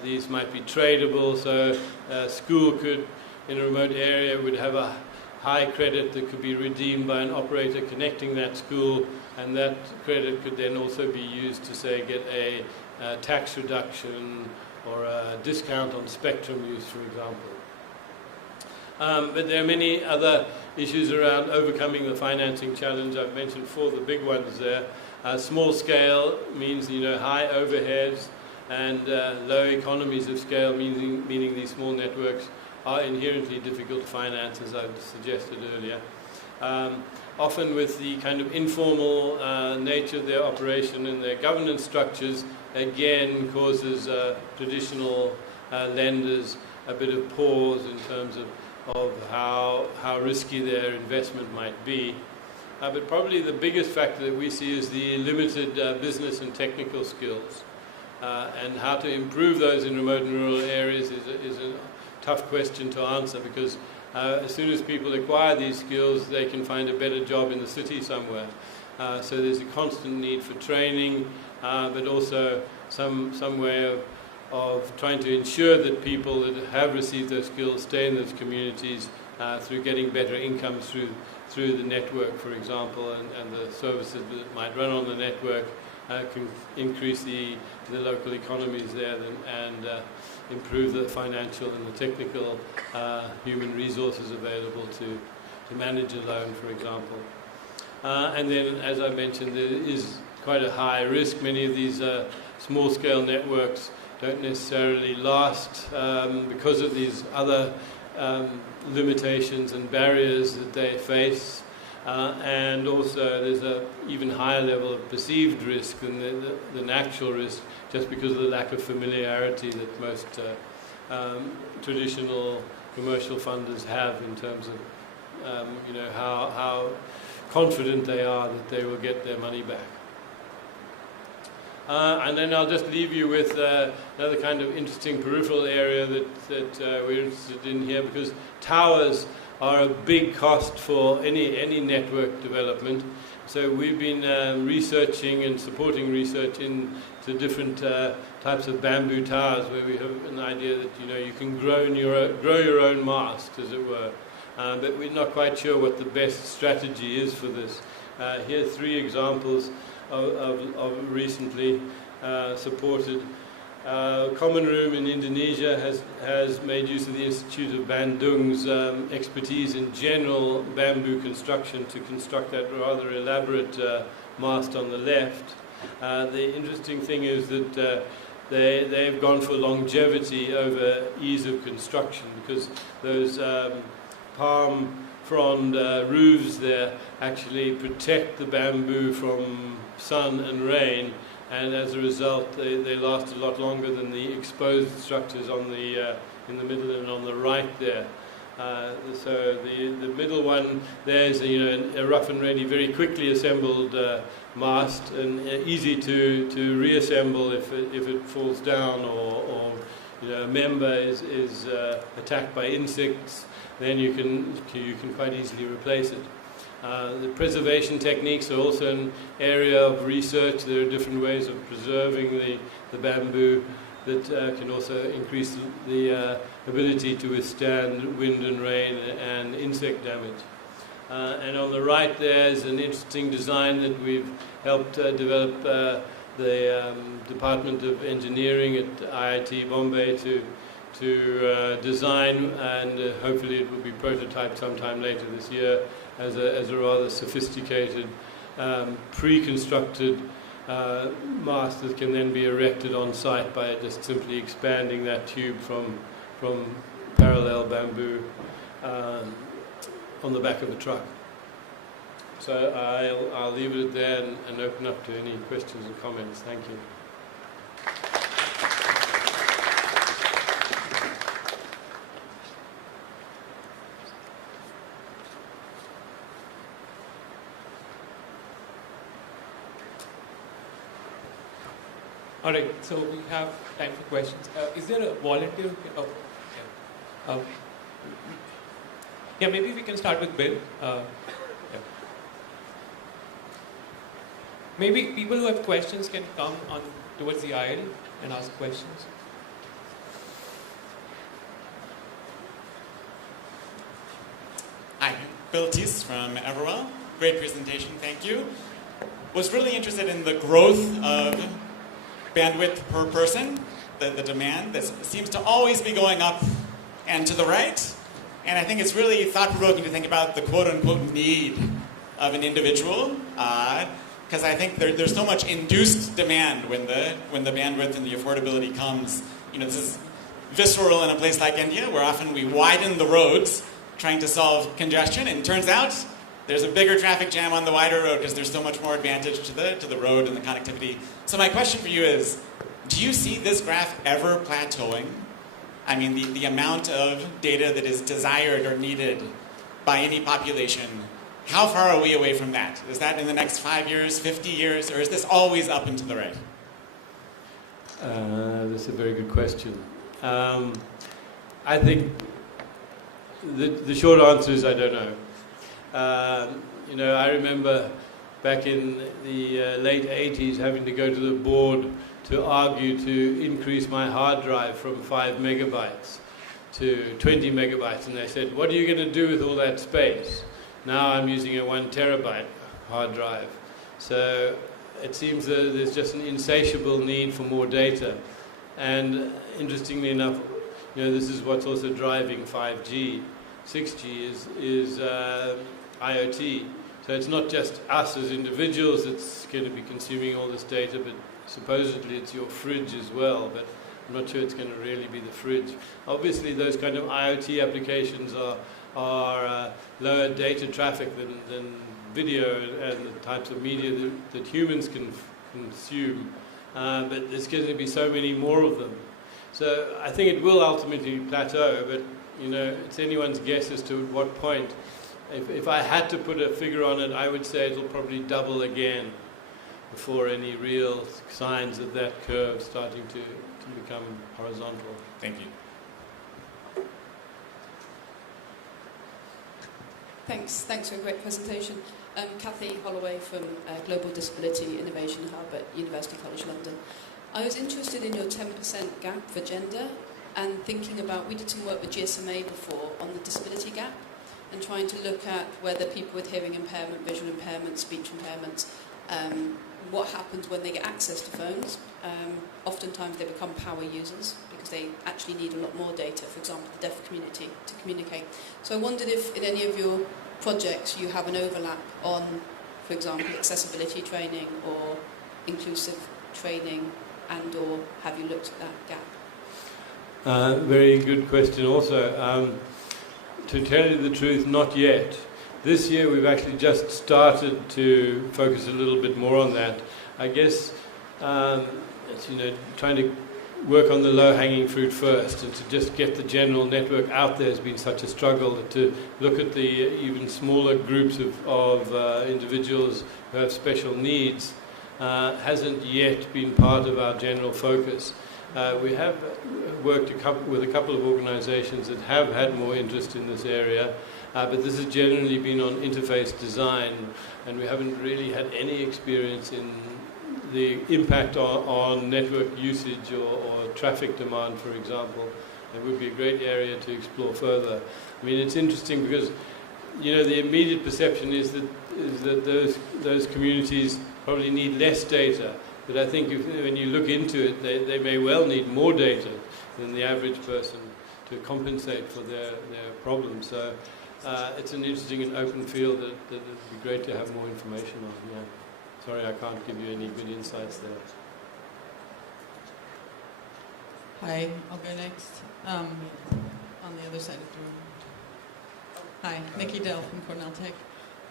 these might be tradable, so a school could, in a remote area, would have a high credit that could be redeemed by an operator connecting that school, and that credit could then also be used to, say, get a tax reduction or a discount on spectrum use, for example. But there are many other issues around overcoming the financing challenge. I've mentioned four of the big ones there. Small scale means, high overheads, and low economies of scale, meaning these small networks are inherently difficult to finance, as I've suggested earlier. Often with the kind of informal nature of their operation and their governance structures, again causes traditional lenders a bit of pause in terms of how risky their investment might be. But probably the biggest factor that we see is the limited business and technical skills. And how to improve those in remote and rural areas is a tough question to answer, because as soon as people acquire these skills, they can find a better job in the city somewhere. So there's a constant need for training, but also some way of trying to ensure that people that have received those skills stay in those communities through getting better incomes through the network, for example, and the services that might run on the network can increase the local economies there and improve the financial and the technical human resources available to manage a loan, for example. And then, as I mentioned, there is quite a high risk. Many of these small-scale networks don't necessarily last because of these other limitations and barriers that they face. And also there's an even higher level of perceived risk than actual risk, just because of the lack of familiarity that most traditional commercial funders have in terms of how confident they are that they will get their money back. And then I'll just leave you with another kind of interesting peripheral area that we're interested in here, because towers are a big cost for any network development. So we've been researching and supporting research into different types of bamboo towers, where we have an idea that you can grow your own mast, as it were. But we're not quite sure what the best strategy is for this. Here are three examples of recently supported. Common Room in Indonesia has made use of the Institute of Bandung's expertise in general bamboo construction to construct that rather elaborate mast on the left. The interesting thing is that they've gone for longevity over ease of construction, because those palm frond roofs there actually protect the bamboo from sun and rain, and as a result they last a lot longer than the exposed structures in the middle and on the right there. So the middle one, there's a rough and ready, very quickly assembled mast, and easy to reassemble if it falls down, or a member is attacked by insects, then you can quite easily replace it. The preservation techniques are also an area of research. There are different ways of preserving the bamboo that can also increase the ability to withstand wind and rain and insect damage. And on the right there's an interesting design that we've helped develop the Department of Engineering at IIT Bombay to design, and hopefully it will be prototyped sometime later this year as a rather sophisticated pre-constructed mast that can then be erected on site by just simply expanding that tube from parallel bamboo on the back of the truck. So I'll leave it there and open up to any questions and comments. Thank you. All right, so we have time for questions. Is there a volunteer? Oh, yeah. Yeah, maybe we can start with Bill. Yeah. Maybe people who have questions can come on towards the aisle and ask questions. Hi, Bill Teese from Everwell. Great presentation, thank you. Was really interested in the growth of bandwidth per person, the demand that seems to always be going up and to the right. And I think it's really thought-provoking to think about the quote-unquote need of an individual, because I think there's so much induced demand when the bandwidth and the affordability comes. This is visceral in a place like India, where often we widen the roads trying to solve congestion, and it turns out there's a bigger traffic jam on the wider road because there's so much more advantage to the road and the connectivity. So my question for you is, do you see this graph ever plateauing? I mean, the amount of data that is desired or needed by any population, how far are we away from that? Is that in the next 5 years, 50 years, or is this always up and to the right? That's a very good question. I think the short answer is I don't know. I remember back in the late 80s having to go to the board to argue to increase my hard drive from 5 megabytes to 20 megabytes, and they said, what are you going to do with all that space? Now I'm using a 1 terabyte hard drive. So it seems that there's just an insatiable need for more data. And interestingly enough, this is what's also driving 5G. 6G is IoT. So it's not just us as individuals that's going to be consuming all this data, but supposedly it's your fridge as well, but I'm not sure it's going to really be the fridge. Obviously those kind of IoT applications are lower data traffic than video and the types of media that humans can consume, but there's going to be so many more of them. So I think it will ultimately plateau, but it's anyone's guess as to what point. If I had to put a figure on it, I would say it'll probably double again before any real signs of that curve starting to become horizontal. Thank you. Thanks for a great presentation. Kathy Holloway from Global Disability Innovation Hub at University College London. I was interested in your 10% gap for gender, and thinking about, we did some work with GSMA before on the disability gap, and trying to look at whether people with hearing impairment, visual impairment, speech impairments, what happens when they get access to phones. Oftentimes they become power users because they actually need a lot more data, for example, the deaf community, to communicate. So I wondered if in any of your projects you have an overlap on, for example, accessibility training or inclusive training, and or have you looked at that gap? Very good question also. To tell you the truth, not yet. This year we've actually just started to focus a little bit more on that. I guess it's, trying to work on the low-hanging fruit first, and to just get the general network out there has been such a struggle. To look at the even smaller groups of individuals who have special needs hasn't yet been part of our general focus. We have worked with a couple of organizations that have had more interest in this area, but this has generally been on interface design, and we haven't really had any experience in the impact on network usage or traffic demand, for example. It would be a great area to explore further. I mean, it's interesting because, you know, the immediate perception is that those communities probably need less data. But I think when you look into it, they may well need more data than the average person to compensate for their problems. So it's an interesting and open field that it would be great to have more information on. Yeah. Sorry, I can't give you any good insights there. Hi, I'll go next. On the other side of the room. Hi, Nikki Dell from Cornell Tech.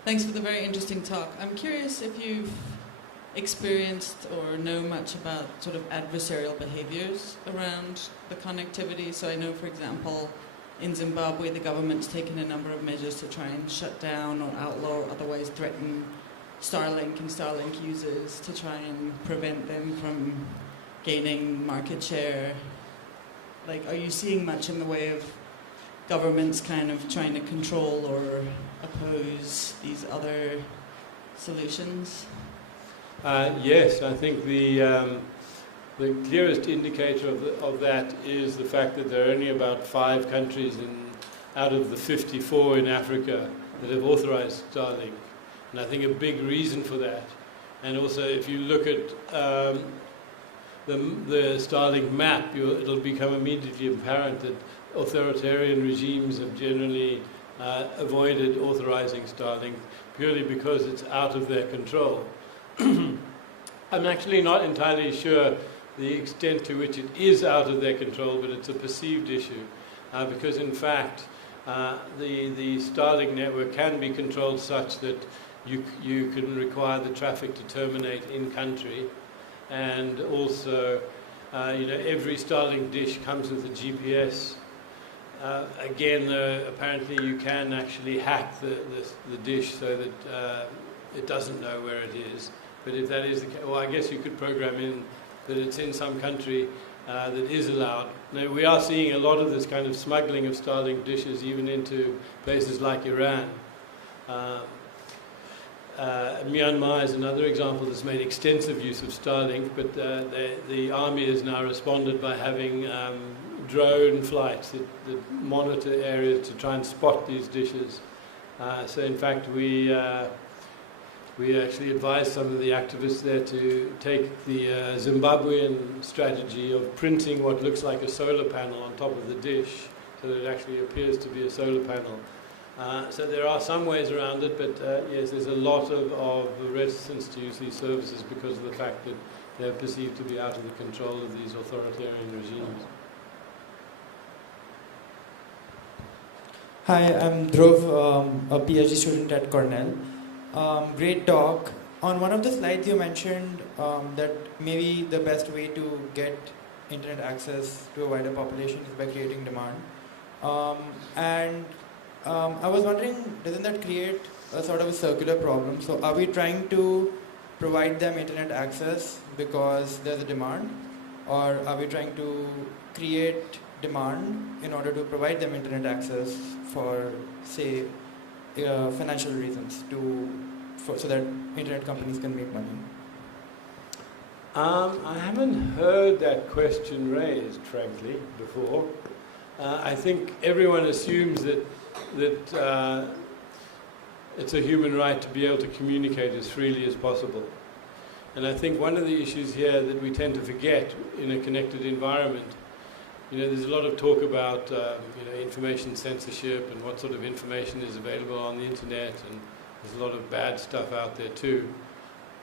Thanks for the very interesting talk. I'm curious if you've experienced or know much about sort of adversarial behaviors around the connectivity. So I know, for example, in Zimbabwe, the government's taken a number of measures to try and shut down or outlaw or otherwise threaten Starlink and Starlink users to try and prevent them from gaining market share. Like, are you seeing much in the way of governments kind of trying to control or oppose these other solutions? Yes, I think the clearest indicator of that is the fact that there are only about 5 countries out of the 54 in Africa that have authorized Starlink. And I think a big reason for that, and also if you look at the Starlink map, it'll become immediately apparent that authoritarian regimes have generally avoided authorizing Starlink purely because it's out of their control. I'm actually not entirely sure the extent to which it is out of their control, but it's a perceived issue, because in fact the Starlink network can be controlled such that you can require the traffic to terminate in country, and also every Starlink dish comes with a GPS. Again, apparently you can actually hack the dish so that it doesn't know where it is. But if that is the case, well, I guess you could program in that it's in some country that is allowed. Now, we are seeing a lot of this kind of smuggling of Starlink dishes even into places like Iran. Myanmar is another example that's made extensive use of Starlink, but the army has now responded by having drone flights that monitor areas to try and spot these dishes. So in fact, we actually advised some of the activists there to take the Zimbabwean strategy of printing what looks like a solar panel on top of the dish, so that it actually appears to be a solar panel. So there are some ways around it, but yes, there's a lot of reticence to use these services because of the fact that they're perceived to be out of the control of these authoritarian regimes. Hi, I'm Dhruv, a PhD student at Cornell. Great talk. On one of the slides you mentioned that maybe the best way to get internet access to a wider population is by creating demand. I was wondering, doesn't that create a sort of a circular problem? So are we trying to provide them internet access because there's a demand? Or are we trying to create demand in order to provide them internet access for, say, financial reasons so that internet companies can make money? I haven't heard that question raised, frankly, before. I think everyone assumes that it's a human right to be able to communicate as freely as possible. And I think one of the issues here that we tend to forget in a connected environment, there's a lot of talk about information censorship and what sort of information is available on the internet, and there's a lot of bad stuff out there too.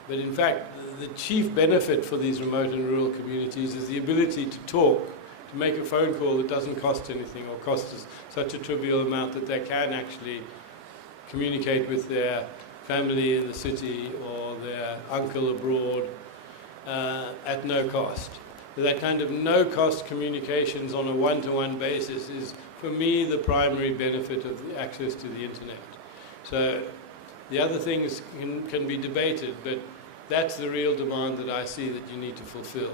But in fact, the chief benefit for these remote and rural communities is the ability to talk, to make a phone call that doesn't cost anything or costs such a trivial amount that they can actually communicate with their family in the city or their uncle abroad at no cost. that kind of no-cost communications on a one-to-one basis is, for me, the primary benefit of the access to the internet. So the other things can be debated, but that's the real demand that I see that you need to fulfill.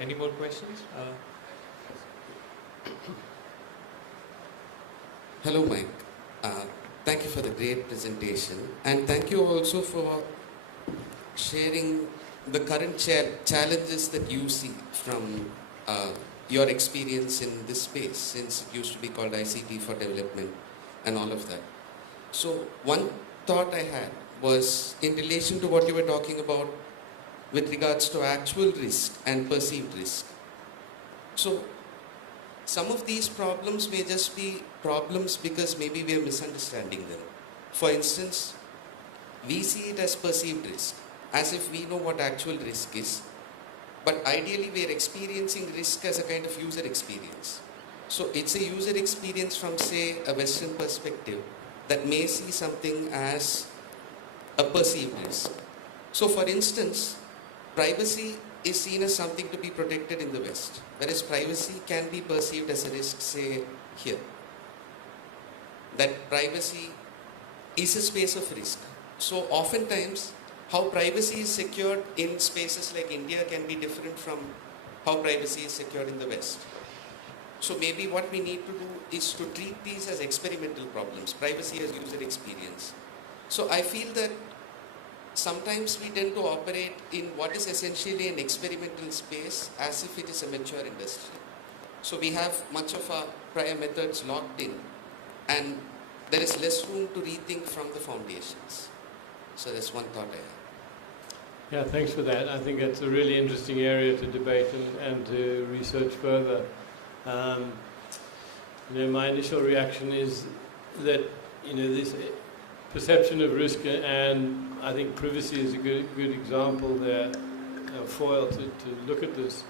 Any more questions? Hello, Mike. Thank you for the great presentation, and thank you also for sharing the current challenges that you see from your experience in this space, since it used to be called ICT for development and all of that. So one thought I had was in relation to what you were talking about with regards to actual risk and perceived risk. So some of these problems may just be problems because maybe we are misunderstanding them. For instance, we see it as perceived risk, as if we know what actual risk is, but ideally we are experiencing risk as a kind of user experience. So it's a user experience from, say, a Western perspective that may see something as a perceived risk. So for instance, privacy is seen as something to be protected in the West, whereas privacy can be perceived as a risk, say, here. That privacy is a space of risk. So oftentimes, how privacy is secured in spaces like India can be different from how privacy is secured in the West. So maybe what we need to do is to treat these as experimental problems, privacy as user experience. So I feel that sometimes we tend to operate in what is essentially an experimental space as if it is a mature industry. So we have much of our prior methods locked in, and there is less room to rethink from the foundations. So that's one thought I have. Yeah, thanks for that. I think that's a really interesting area to debate and to research further. My initial reaction is that this perception of risk, and I think privacy is a good example there, a foil to look at this.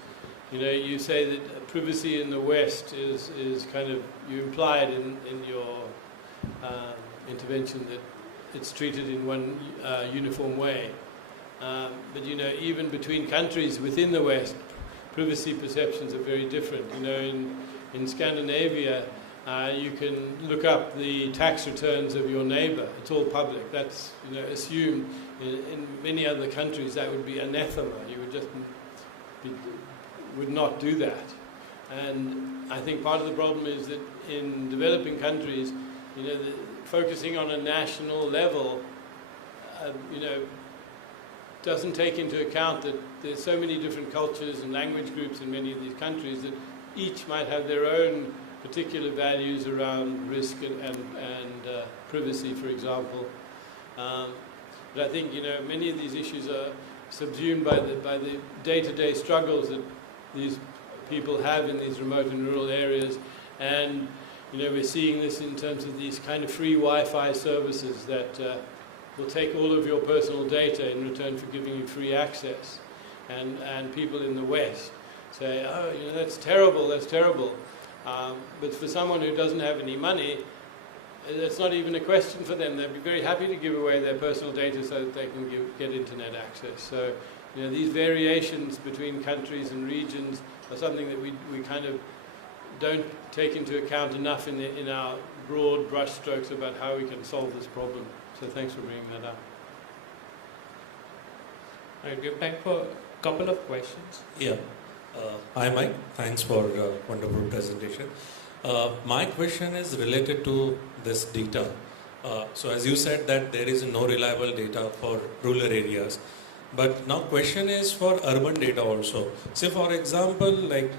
You say that privacy in the West is kind of, you implied in your intervention that it's treated in one uniform way. But even between countries within the West, privacy perceptions are very different. In Scandinavia, you can look up the tax returns of your neighbor. It's all public. That's assumed. In many other countries, that would be anathema. You would just would not do that. And I think part of the problem is that in developing countries, focusing on a national level, doesn't take into account that there's so many different cultures and language groups in many of these countries that each might have their own particular values around risk and privacy, for example. But I think many of these issues are subsumed by the day-to-day struggles that these people have in these remote and rural areas, and we're seeing this in terms of these kind of free Wi-Fi services that will take all of your personal data in return for giving you free access, and people in the West say, oh, that's terrible, that's terrible. But for someone who doesn't have any money, that's not even a question for them. They'd be very happy to give away their personal data so that they can get internet access. So, these variations between countries and regions are something that we kind of don't take into account enough in our broad brushstrokes about how we can solve this problem. So thanks for bringing that up. All right, we have time for a couple of questions. Yeah. Hi, Mike. Thanks for a wonderful presentation. My question is related to this data. So as you said that there is no reliable data for rural areas. But now question is for urban data also. Say for example, like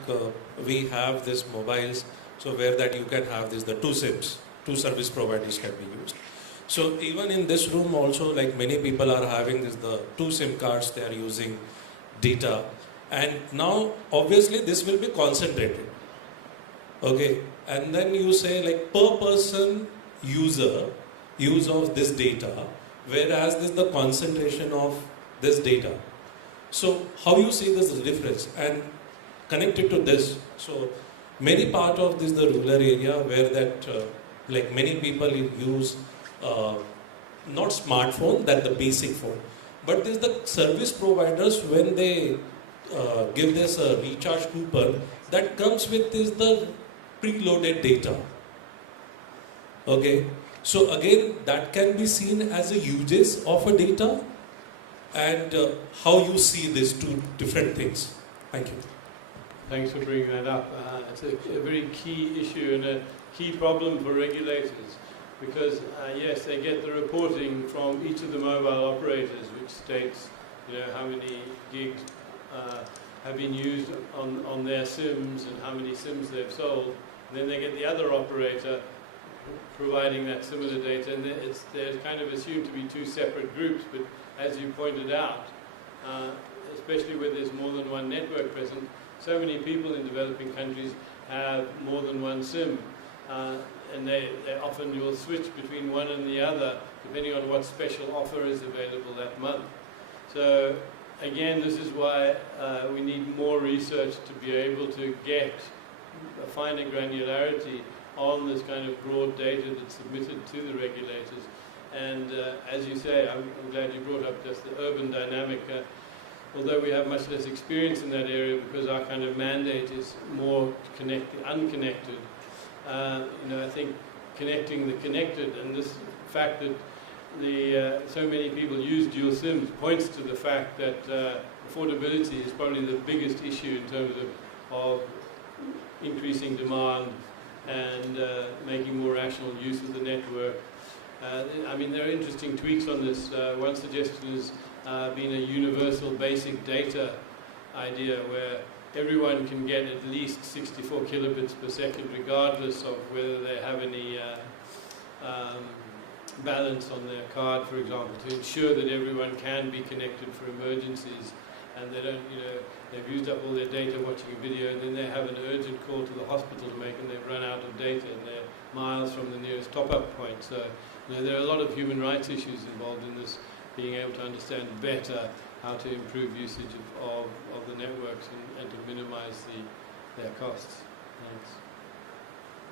we have this mobiles, so where that you can have the two SIMs, two service providers can be used. So even in this room also, like many people are having the two SIM cards, they are using data. And now obviously this will be concentrated. Okay, and then you say like per person use of this data, whereas this is the concentration of this data. So how you see this difference? And connected to this, so many part of this the rural area where that like many people use not smartphone, that the basic phone. But there's the service providers, when they give this a recharge coupon, that comes with is the preloaded data. Okay, so again, that can be seen as a uses of a data, and how you see these two different things. Thank you. Thanks for bringing that up. It's a very key issue and a key problem for regulators, because yes, they get the reporting from each of the mobile operators, which states, how many gigs have been used on their SIMs and how many SIMs they've sold. And then they get the other operator providing that similar data, and they're kind of assumed to be two separate groups. But as you pointed out, especially where there's more than one network present, so many people in developing countries have more than one SIM, and they often will switch between one and the other depending on what special offer is available that month. So again, this is why we need more research to be able to get a finer granularity on this kind of broad data that's submitted to the regulators. And as you say, I'm glad you brought up just the urban dynamic. Although we have much less experience in that area because our kind of mandate is more unconnected, I think connecting the connected, and this fact that so many people use dual SIMs points to the fact that affordability is probably the biggest issue in terms of increasing demand and making more rational use of the network. There are interesting tweaks on this. One suggestion has been a universal basic data idea where everyone can get at least 64 kilobits per second regardless of whether they have any balance on their card, for example, to ensure that everyone can be connected for emergencies and they don't, they've used up all their data watching a video and then they have an urgent call to the hospital to make and they've run out of data and they're miles from the nearest top-up point. So, there are a lot of human rights issues involved in this, being able to understand better how to improve usage of the networks and to minimize their costs. Thanks.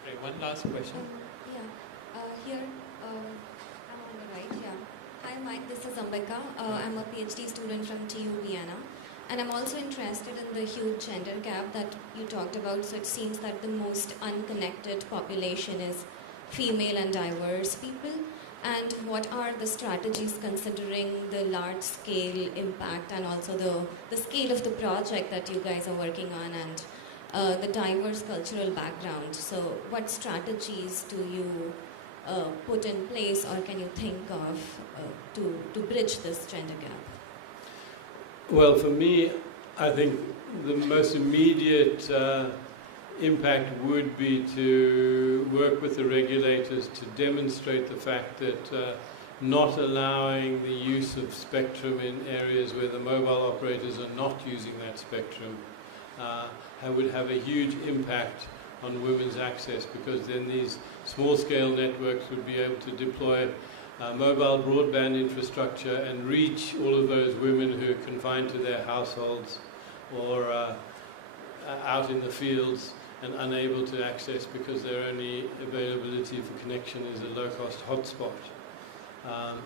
Right, one last question. Here, I'm on the right, Hi Mike, this is Ambika. I'm a PhD student from TU Vienna. And I'm also interested in the huge gender gap that you talked about. So it seems that the most unconnected population is female and diverse people. And what are the strategies considering the large-scale impact and also the scale of the project that you guys are working on and the diverse cultural background? So what strategies do you put in place or can you think of to bridge this gender gap? Well, for me, I think the most immediate impact would be to work with the regulators to demonstrate the fact that not allowing the use of spectrum in areas where the mobile operators are not using that spectrum would have a huge impact on women's access, because then these small-scale networks would be able to deploy mobile broadband infrastructure and reach all of those women who are confined to their households or out in the fields and unable to access because their only availability for connection is a low-cost hotspot.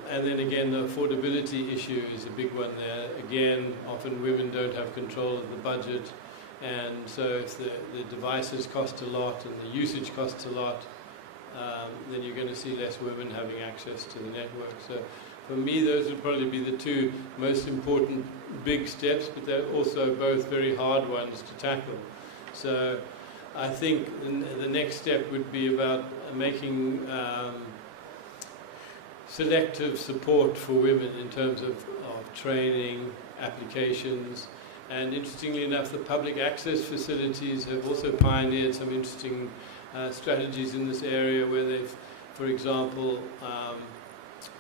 And then again, the affordability issue is a big one there. Again, often women don't have control of the budget, and so if the devices cost a lot and the usage costs a lot, then you're going to see less women having access to the network. So for me, those would probably be the two most important big steps, but they're also both very hard ones to tackle. So I think the next step would be about making selective support for women in terms of training, applications, and interestingly enough, the public access facilities have also pioneered some interesting strategies in this area where they've, for example,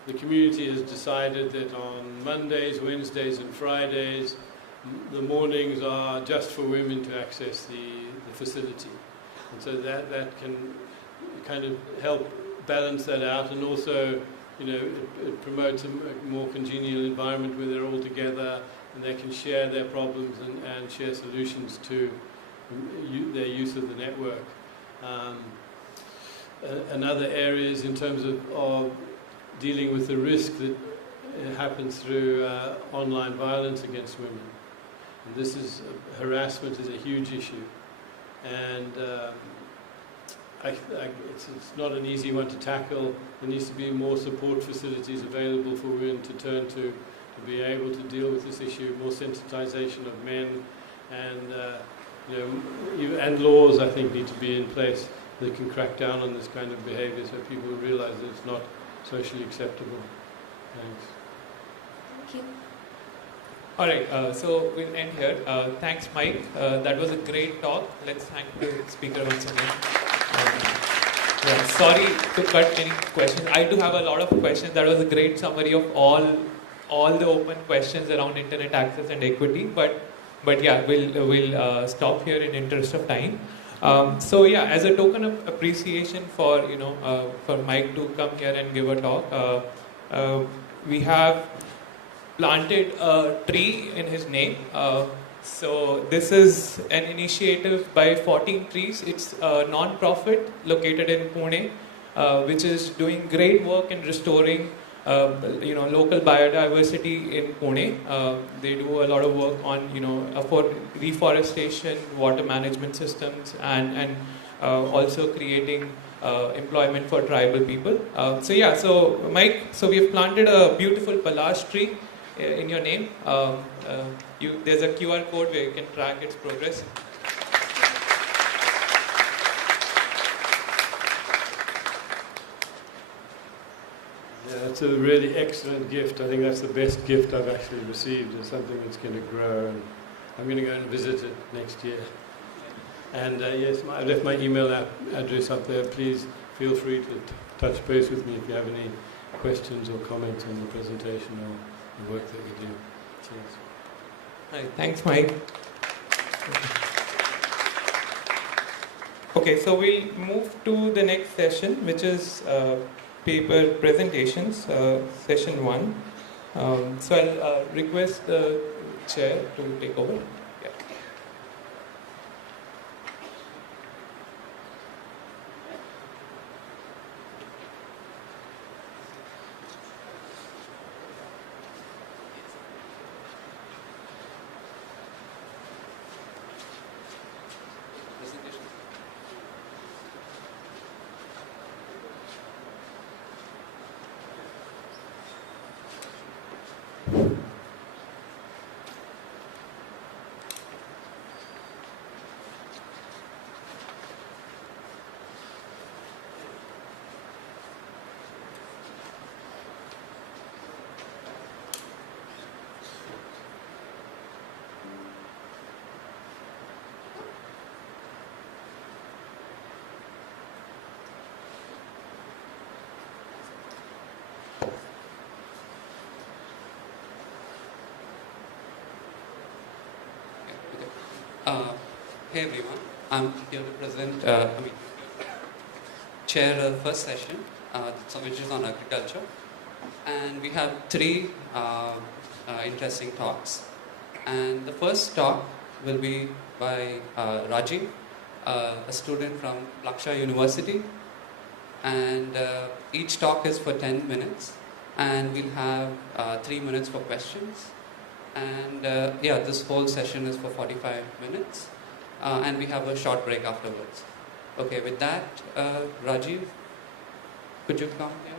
the community has decided that on Mondays, Wednesdays and Fridays, the mornings are just for women to access the facility. And so that can kind of help balance that out, and also, it promotes a more congenial environment where they're all together and they can share their problems and share solutions to their use of the network. Another area is in terms of dealing with the risk that happens through online violence against women. And this is harassment is a huge issue, and it's not an easy one to tackle. There needs to be more support facilities available for women to turn to be able to deal with this issue, more sensitization of men, and and laws, I think, need to be in place that can crack down on this kind of behavior so people realize that it's not socially acceptable. Thanks. Thank you. All right, so we'll end here. Thanks, Mike. That was a great talk. Let's thank the speaker once again. Yeah, sorry to cut any questions. I do have a lot of questions. That was a great summary of all the open questions around internet access and equity. But yeah, we'll stop here in interest of time. So yeah, as a token of appreciation for for Mike to come here and give a talk, we have planted a tree in his name. So this is an initiative by 14 Trees. It's a non-profit located in Pune, which is doing great work in restoring local biodiversity in Pune. They do a lot of work on for reforestation, water management systems, and also creating employment for tribal people. So Mike, so we have planted a beautiful palash tree in your name. There's a QR code where you can track its progress. Yeah, it's a really excellent gift. I think that's the best gift I've actually received. It's something that's going to grow, and I'm going to go and visit it next year. And yes, I left my email address up there. Please feel free to touch base with me if you have any questions or comments on the presentation or the work that we do. Cheers. Hi, thanks, Mike. Okay, so we'll move to the next session, which is paper presentations, session 1. So I'll request the chair to take over. Yeah. Hey everyone, I'm here to present, chair the first session, which is on agriculture. And we have 3 interesting talks. And the first talk will be by Rajiv, a student from Laksha University. And each talk is for 10 minutes. And we'll have 3 minutes for questions. And this whole session is for 45 minutes. And we have a short break afterwards. Okay, with that, Rajiv, could you come here?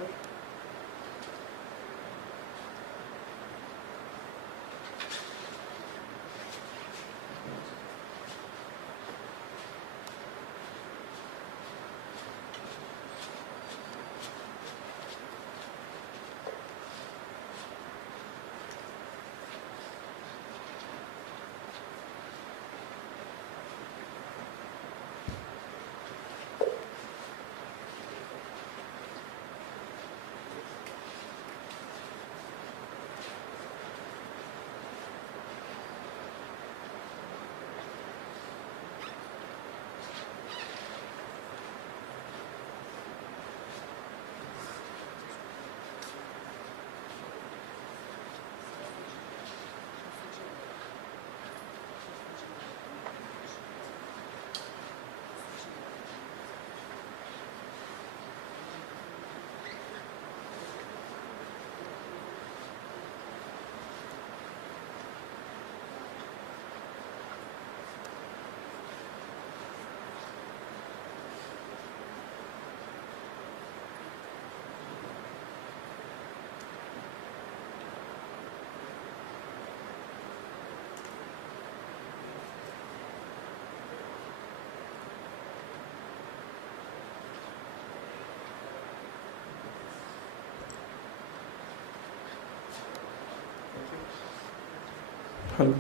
Hello.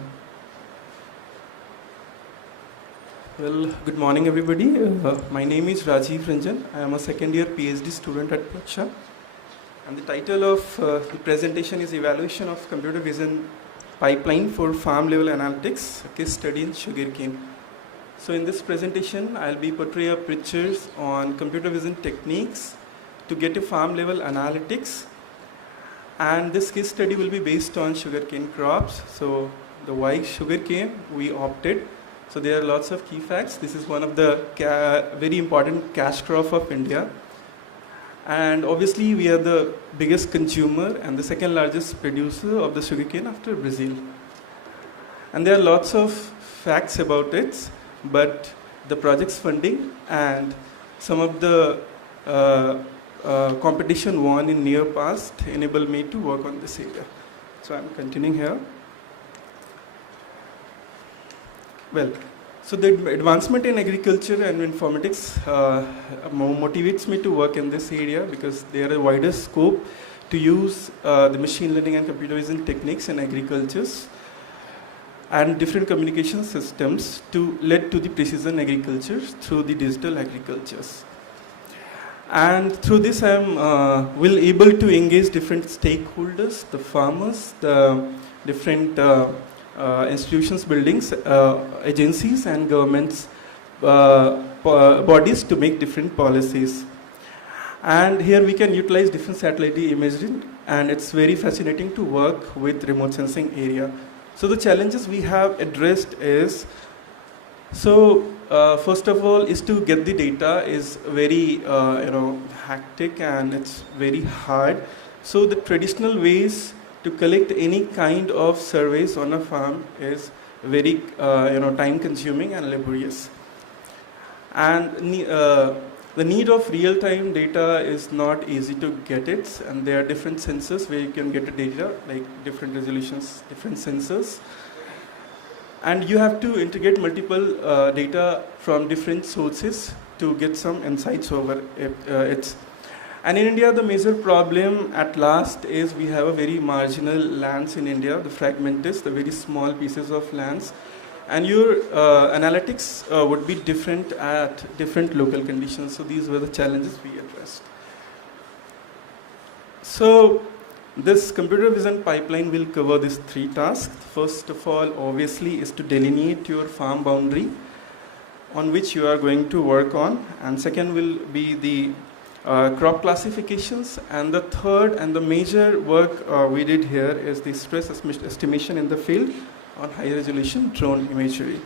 Well, good morning, everybody. My name is Rajiv Ranjan. I am a second year PhD student at Praksha. And the title of the presentation is Evaluation of Computer Vision Pipeline for Farm Level Analytics, a case study in sugarcane. So in this presentation, I'll be portraying pictures on computer vision techniques to get a farm level analytics. And this case study will be based on sugarcane crops. So the white sugarcane we opted. So there are lots of key facts. This is one of the very important cash crop of India. And obviously we are the biggest consumer and the second largest producer of the sugarcane after Brazil. And there are lots of facts about it, but the project's funding and some of the competition won in near past enabled me to work on this area. So I'm continuing here. Well, so the advancement in agriculture and informatics motivates me to work in this area because there are a wider scope to use the machine learning and computer vision techniques in agriculture and different communication systems to lead to the precision agriculture through the digital agricultures. And through this, I am will able to engage different stakeholders, the farmers, the different institutions, buildings, agencies, and governments bodies to make different policies. And here we can utilize different satellite imagery, and it's very fascinating to work with remote sensing area. So the challenges we have addressed is, first of all, is to get the data is very hectic and it's very hard. So the traditional ways to collect any kind of surveys on a farm is very time consuming and laborious. And the need of real-time data is not easy to get it, and there are different sensors where you can get the data, like different resolutions, different sensors. And you have to integrate multiple data from different sources to get some insights over it. And in India, the major problem at last is we have a very marginal lands in India, the fragmented, the very small pieces of lands. And your analytics would be different at different local conditions. So these were the challenges we addressed. So this computer vision pipeline will cover these three tasks. First of all, obviously, is to delineate your farm boundary on which you are going to work on. And second will be the crop classifications, and the third and the major work we did here is the stress estimation in the field on high resolution drone imagery.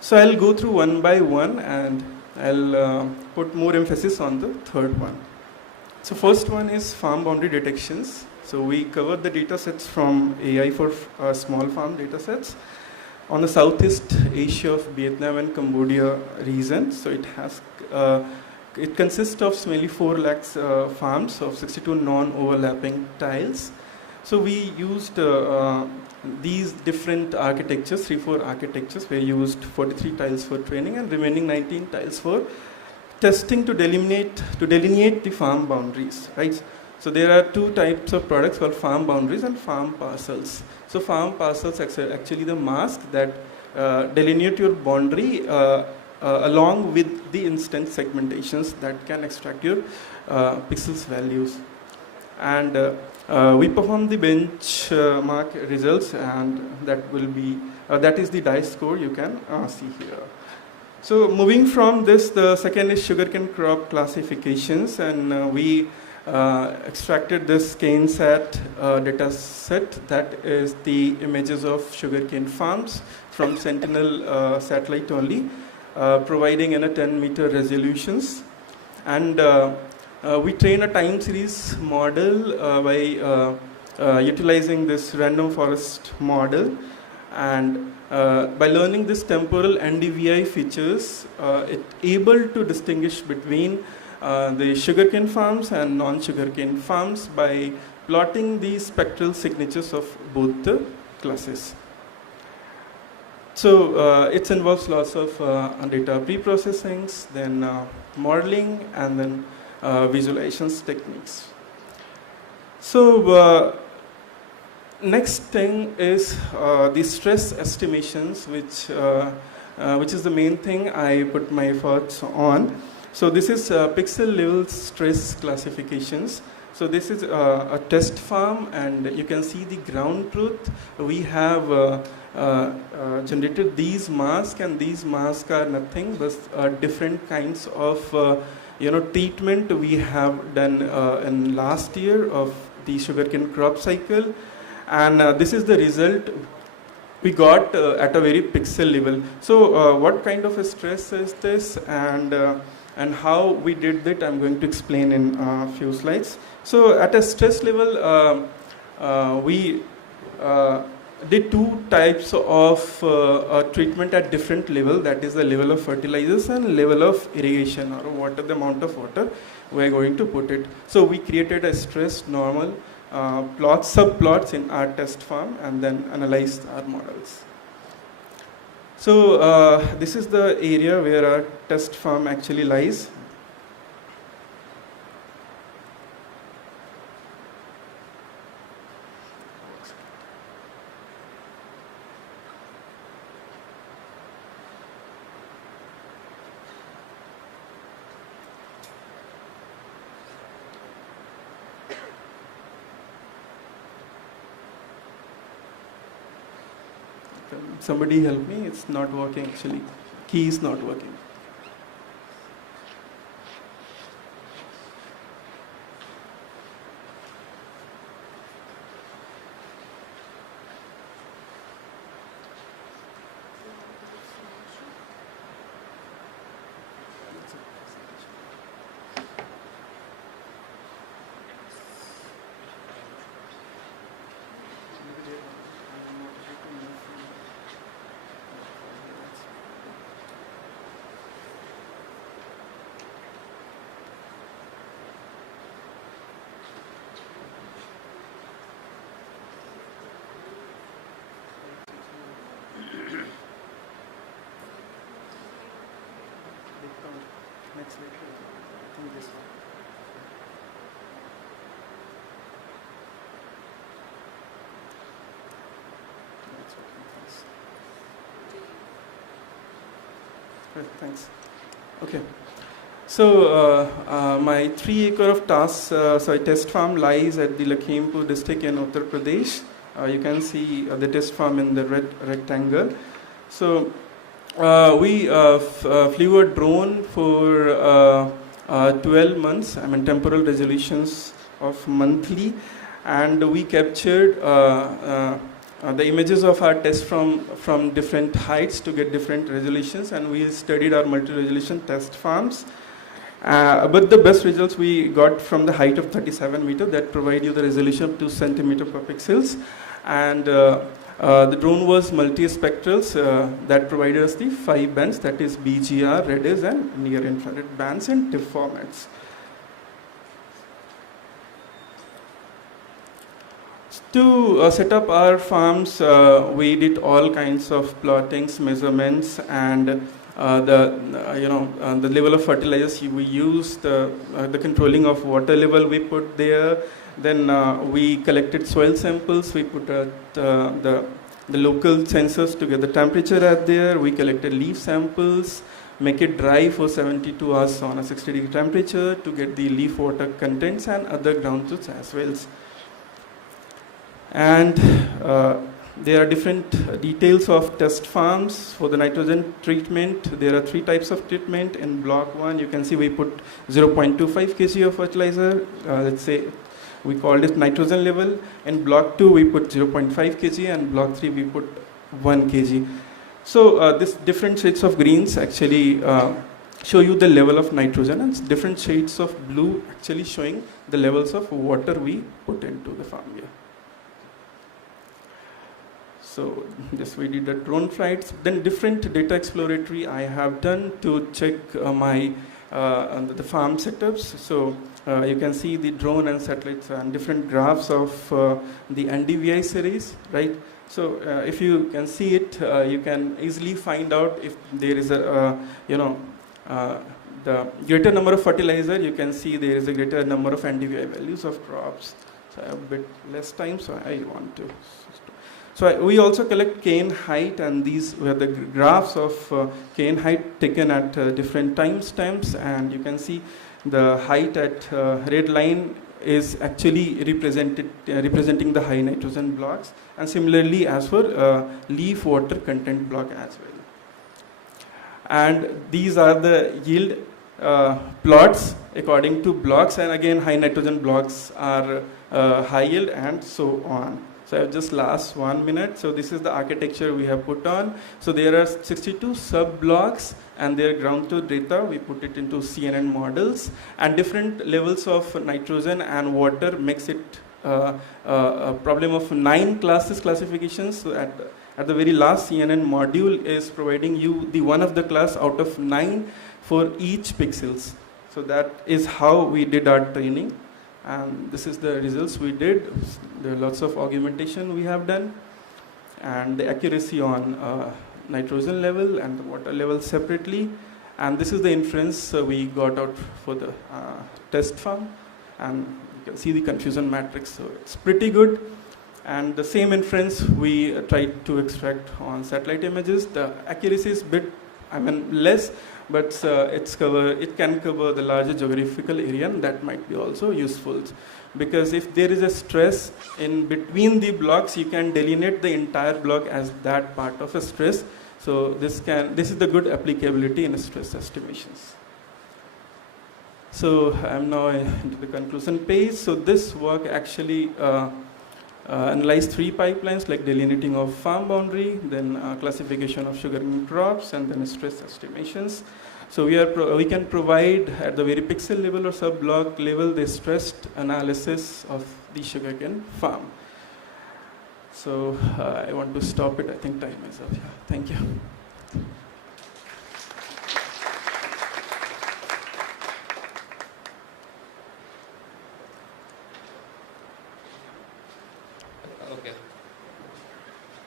So I'll go through one by one and I'll put more emphasis on the third one. So first one is farm boundary detections. So we covered the data sets from AI for small farm data sets on the Southeast Asia of Vietnam and Cambodia region. So it has it consists of nearly 4 lakhs farms of 62 non-overlapping tiles. So we used these different architectures, 3-4 architectures. We used 43 tiles for training and remaining 19 tiles for testing to delineate the farm boundaries, right? So there are two types of products called farm boundaries and farm parcels. So farm parcels are actually the mask that delineate your boundary along with the instant segmentations that can extract your pixels values. And we perform the benchmark results, and that will be that is the dice score you can see here. So moving from this, the second is sugarcane crop classifications, and we extracted this CaneSat data set, that is the images of sugarcane farms from Sentinel satellite only, providing in a 10-meter resolutions. And we train a time series model by utilizing this random forest model, and by learning this temporal NDVI features, it able to distinguish between the sugarcane farms and non-sugarcane farms by plotting the spectral signatures of both the classes. So it involves lots of data pre-processings, then modeling, and then visualizations techniques. So Next thing is the stress estimations, which is the main thing I put my efforts on. So this is pixel level stress classifications. So this is a test farm, and you can see the ground truth. We have generated these masks, and these masks are nothing but different kinds of treatment we have done in last year of the sugarcane crop cycle, and this is the result we got at a very pixel level. So what kind of a stress is this, and how we did that, I'm going to explain in a few slides. So at a stress level, we did two types of treatment at different level, that is the level of fertilizers and level of irrigation, or what are the amount of water we are going to put it. So we created a stress normal plots, subplots in our test farm, and then analyzed our models. So this is the area where our test farm actually lies. Somebody help me, it's not working actually. Key is not working. Next slide, I think this one. Thanks. Okay. So my 3 acre of test farm lies at the Lakhimpur district in Uttar Pradesh. You can see the test farm in the red rectangle. So we flew a drone for 12 months, I mean temporal resolutions of monthly, and we captured the images of our test from different heights to get different resolutions, and we studied our multi-resolution test farms. But the best results we got from the height of 37 meters that provide you the resolution of 2 centimeters per pixels, and the drone was multi-spectrals that provided us the 5 bands, that is BGR, Redis, and near-infrared bands in TIFF formats. To set up our farms, we did all kinds of plottings, measurements, and the level of fertilizers we used, the controlling of water level we put there. Then we collected soil samples. We put the local sensors to get the temperature at there. We collected leaf samples, make it dry for 72 hours on a 60-degree temperature to get the leaf water contents and other ground truths as well. And there are different details of test farms for the nitrogen treatment. There are 3 types of treatment. In block 1, you can see we put 0.25 kg of fertilizer. Let's say we called it nitrogen level. In block 2, we put 0.5 kg, and block 3, we put 1 kg. So this different shades of greens actually show you the level of nitrogen, and different shades of blue actually showing the levels of water we put into the farm here. So this we did the drone flights. Then different data exploratory I have done to check the farm setups. So you can see the drone and satellites and different graphs of the NDVI series, right? So if you can see it, you can easily find out if there is a, the greater number of fertilizer, you can see there is a greater number of NDVI values of crops. So I have a bit less time, so I want to. So we also collect cane height, and these were the graphs of cane height taken at different timestamps, and you can see the height at red line is actually representing the high nitrogen blocks, and similarly as for leaf water content block as well. And these are the yield plots according to blocks, and again high nitrogen blocks are high yield and so on. So I have just last 1 minute. So this is the architecture we have put on. So there are 62 sub blocks, and their ground truth data we put it into CNN models, and different levels of nitrogen and water makes it a problem of 9 classes classifications. So at the very last, CNN module is providing you the one of the class out of 9 for each pixels. So that is how we did our training, and this is the results we did. There are lots of augmentation we have done, and the accuracy on nitrogen level and the water level separately. And this is the inference we got out for the test farm, and you can see the confusion matrix. So it's pretty good. And the same inference we tried to extract on satellite images. The accuracy is less, but it can cover the larger geographical area, and that might be also useful. Because if there is a stress in between the blocks, you can delineate the entire block as that part of a stress. So this is the good applicability in stress estimations. So I'm now into the conclusion page. So this work actually analyzed 3 pipelines, like delineating of farm boundary, then classification of sugarcane crops, and then stress estimations. So we can provide at the very pixel level or sub-block level the stressed analysis of the sugarcane farm. So I want to stop it. I think time is up. Yeah. Thank you.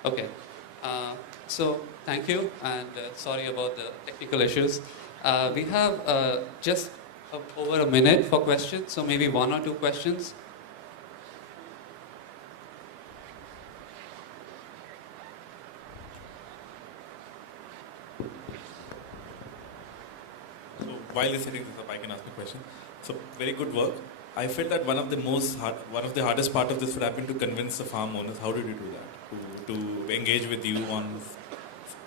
Okay. So thank you, and sorry about the technical issues. We have just over a minute for questions, so maybe 1 or 2 questions. So while you're setting this up, I can ask a question. So very good work. I felt that one of the hardest part of this would have been to convince the farm owners. How did you do that? To engage with you on,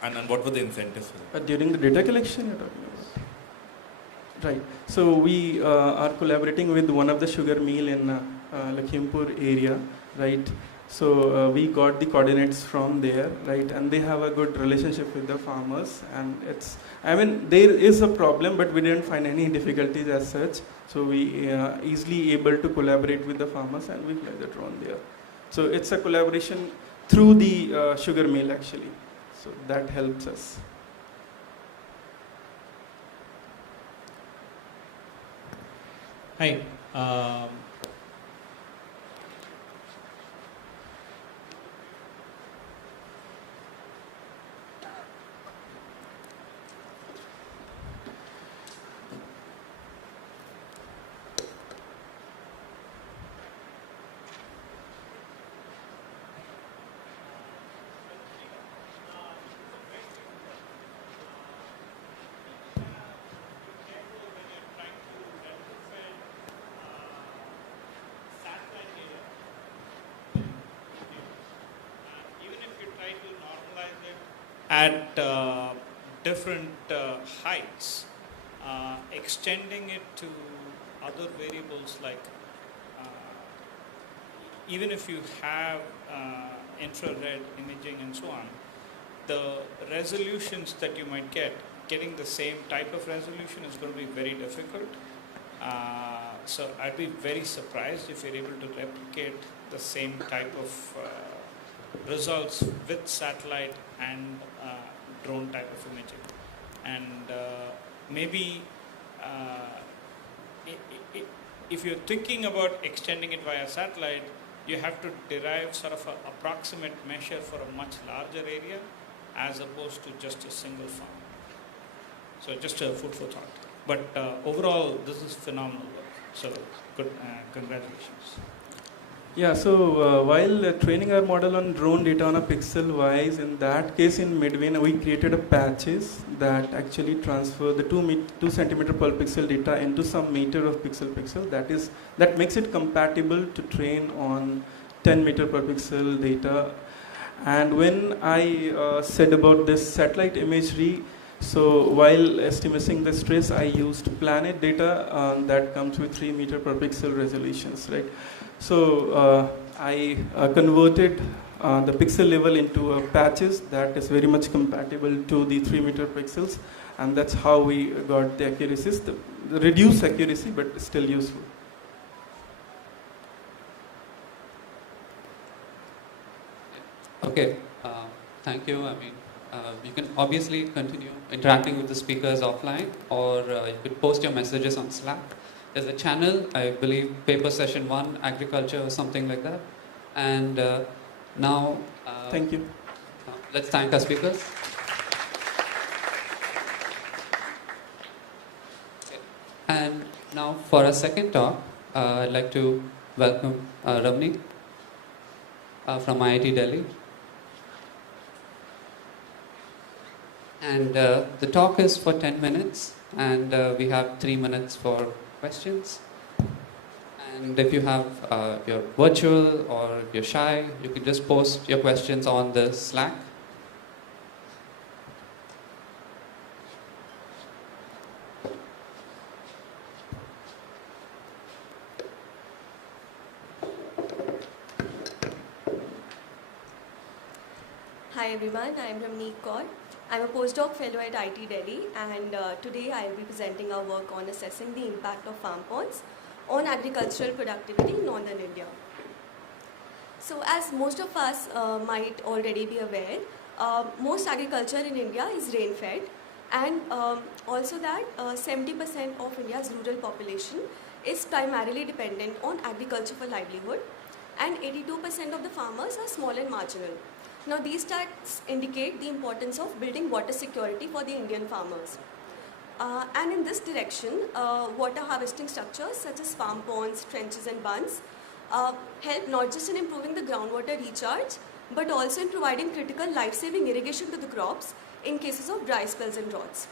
and what were the incentives for that? During the data collection you're talking about? Right. So we are collaborating with one of the sugar mill in Lakhimpur area, right? So we got the coordinates from there, right? And they have a good relationship with the farmers, and there is a problem, but we didn't find any difficulties as such. So we easily able to collaborate with the farmers, and we fly the drone there. So it's a collaboration through the sugar mill actually. So that helps us. Hi. At different heights, extending it to other variables like even if you have infrared imaging and so on, the resolutions that you might getting the same type of resolution is going to be very difficult. So I'd be very surprised if you're able to replicate the same type of results with satellite and drone type of imaging. And maybe if you're thinking about extending it via satellite, you have to derive sort of an approximate measure for a much larger area as opposed to just a single farm. So just a food for thought. But overall, this is phenomenal work. So good, congratulations. Yeah, so while training our model on drone data on a pixel wise, in that case in Midway, we created a patches that actually transfer the 2 centimeter per pixel data into some meter of pixel. That makes it compatible to train on 10 meter per pixel data. And when I said about this satellite imagery, so while estimating the stress, I used planet data that comes with 3 meter per pixel resolutions, right? So I converted the pixel level into patches that is very much compatible to the 3 meter pixels, and that's how we got the accuracies, the reduced accuracy, but still useful. Okay, thank you. I mean, you can obviously continue interacting with the speakers offline, or you could post your messages on Slack. There's a channel, I believe, Paper Session 1, Agriculture, or something like that. And now... thank you. Let's thank our speakers. Okay. And now for our second talk, I'd like to welcome Ramni from IIT Delhi. And the talk is for 10 minutes, and we have 3 minutes for questions. And if you have you're virtual or you're shy, you can just post your questions on the Slack. Hi everyone, I am Ramneet Kaur. I am a postdoc fellow at IIT Delhi, and today I will be presenting our work on assessing the impact of farm ponds on agricultural productivity in northern India. So as most of us might already be aware, most agriculture in India is rain-fed, and also that 70% of India's rural population is primarily dependent on agriculture for livelihood, and 82% of the farmers are small and marginal. Now these stats indicate the importance of building water security for the Indian farmers. And in this direction, water harvesting structures such as farm ponds, trenches and bunds help not just in improving the groundwater recharge, but also in providing critical life-saving irrigation to the crops in cases of dry spells and droughts.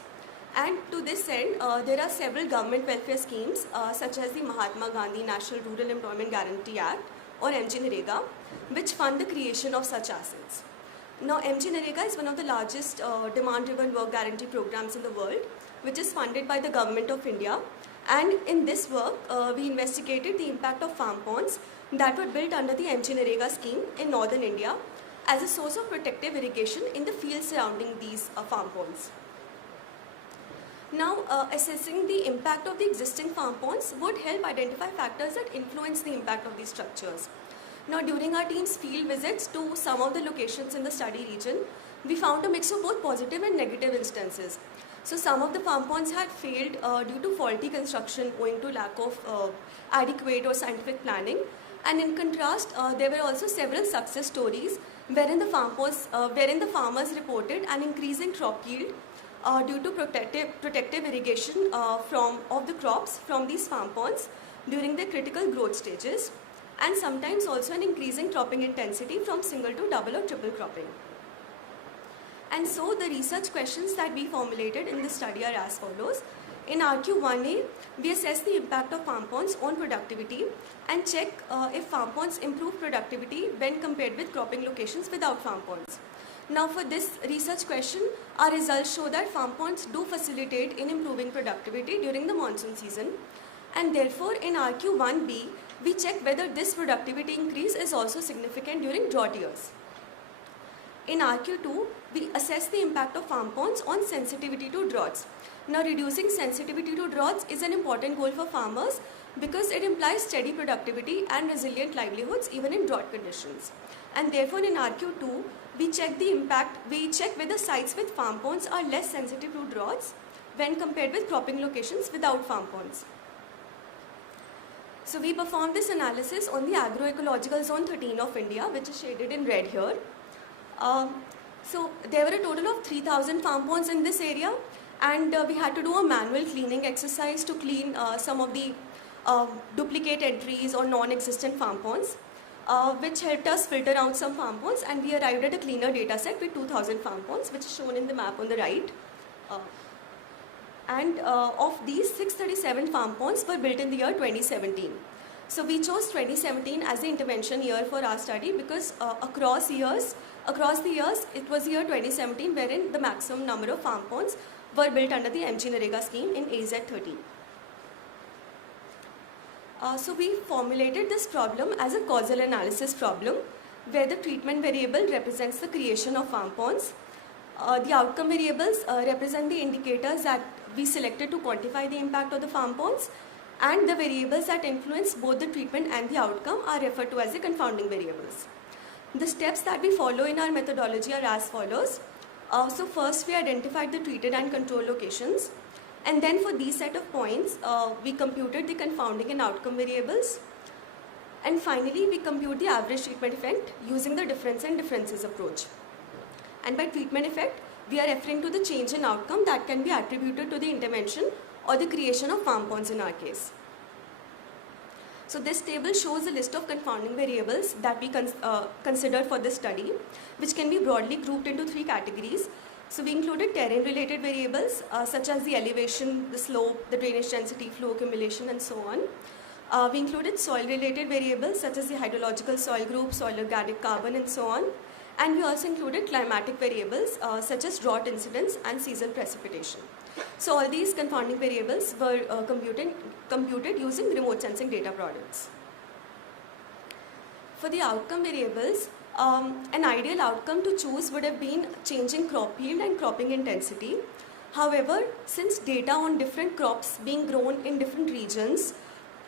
And to this end, there are several government welfare schemes such as the Mahatma Gandhi National Rural Employment Guarantee Act, or MG-NREGA, which fund the creation of such assets. Now, MG-NREGA is one of the largest demand-driven work guarantee programs in the world, which is funded by the Government of India. And in this work, we investigated the impact of farm ponds that were built under the MG-NREGA scheme in northern India as a source of protective irrigation in the fields surrounding these farm ponds. Now, assessing the impact of the existing farm ponds would help identify factors that influence the impact of these structures. Now, during our team's field visits to some of the locations in the study region, we found a mix of both positive and negative instances. So, some of the farm ponds had failed due to faulty construction owing to lack of adequate or scientific planning. And in contrast, there were also several success stories wherein the farmers reported an increase in crop yield due to protective irrigation of the crops from these farm ponds during their critical growth stages, and sometimes also an increasing cropping intensity from single to double or triple cropping. And so the research questions that we formulated in this study are as follows. In RQ1A, we assess the impact of farm ponds on productivity and check if farm ponds improve productivity when compared with cropping locations without farm ponds. Now for this research question, our results show that farm ponds do facilitate in improving productivity during the monsoon season, and therefore in RQ1B, we check whether this productivity increase is also significant during drought years. In RQ2, we assess the impact of farm ponds on sensitivity to droughts. Now reducing sensitivity to droughts is an important goal for farmers because it implies steady productivity and resilient livelihoods even in drought conditions. And therefore in RQ2, we check whether sites with farm ponds are less sensitive to droughts when compared with cropping locations without farm ponds. So we performed this analysis on the agroecological zone 13 of India, which is shaded in red here. So there were a total of 3,000 farm ponds in this area, and we had to do a manual cleaning exercise to clean some of the duplicate entries or non-existent farm ponds. which helped us filter out some farm ponds, and we arrived at a cleaner data set with 2000 farm ponds, which is shown in the map on the right. Of these, 637 farm ponds were built in the year 2017. So we chose 2017 as the intervention year for our study because across the years, it was the year 2017 wherein the maximum number of farm ponds were built under the MG Narega scheme in AZ13. So we formulated this problem as a causal analysis problem where the treatment variable represents the creation of farm ponds. The outcome variables represent the indicators that we selected to quantify the impact of the farm ponds, and the variables that influence both the treatment and the outcome are referred to as the confounding variables. The steps that we follow in our methodology are as follows. So first we identified the treated and control locations, and then for these set of points we computed the confounding and outcome variables, and finally we compute the average treatment effect using the difference and differences approach. And by treatment effect, we are referring to the change in outcome that can be attributed to the intervention or the creation of farm ponds in our case. So this table shows a list of confounding variables that we considered for this study, which can be broadly grouped into 3 categories. So we included terrain-related variables such as the elevation, the slope, the drainage density, flow accumulation, and so on. We included soil-related variables such as the hydrological soil group, soil organic carbon, and so on. And we also included climatic variables such as drought incidence and seasonal precipitation. So all these confounding variables were computed using remote sensing data products. For the outcome variables, an ideal outcome to choose would have been changing crop yield and cropping intensity. However, since data on different crops being grown in different regions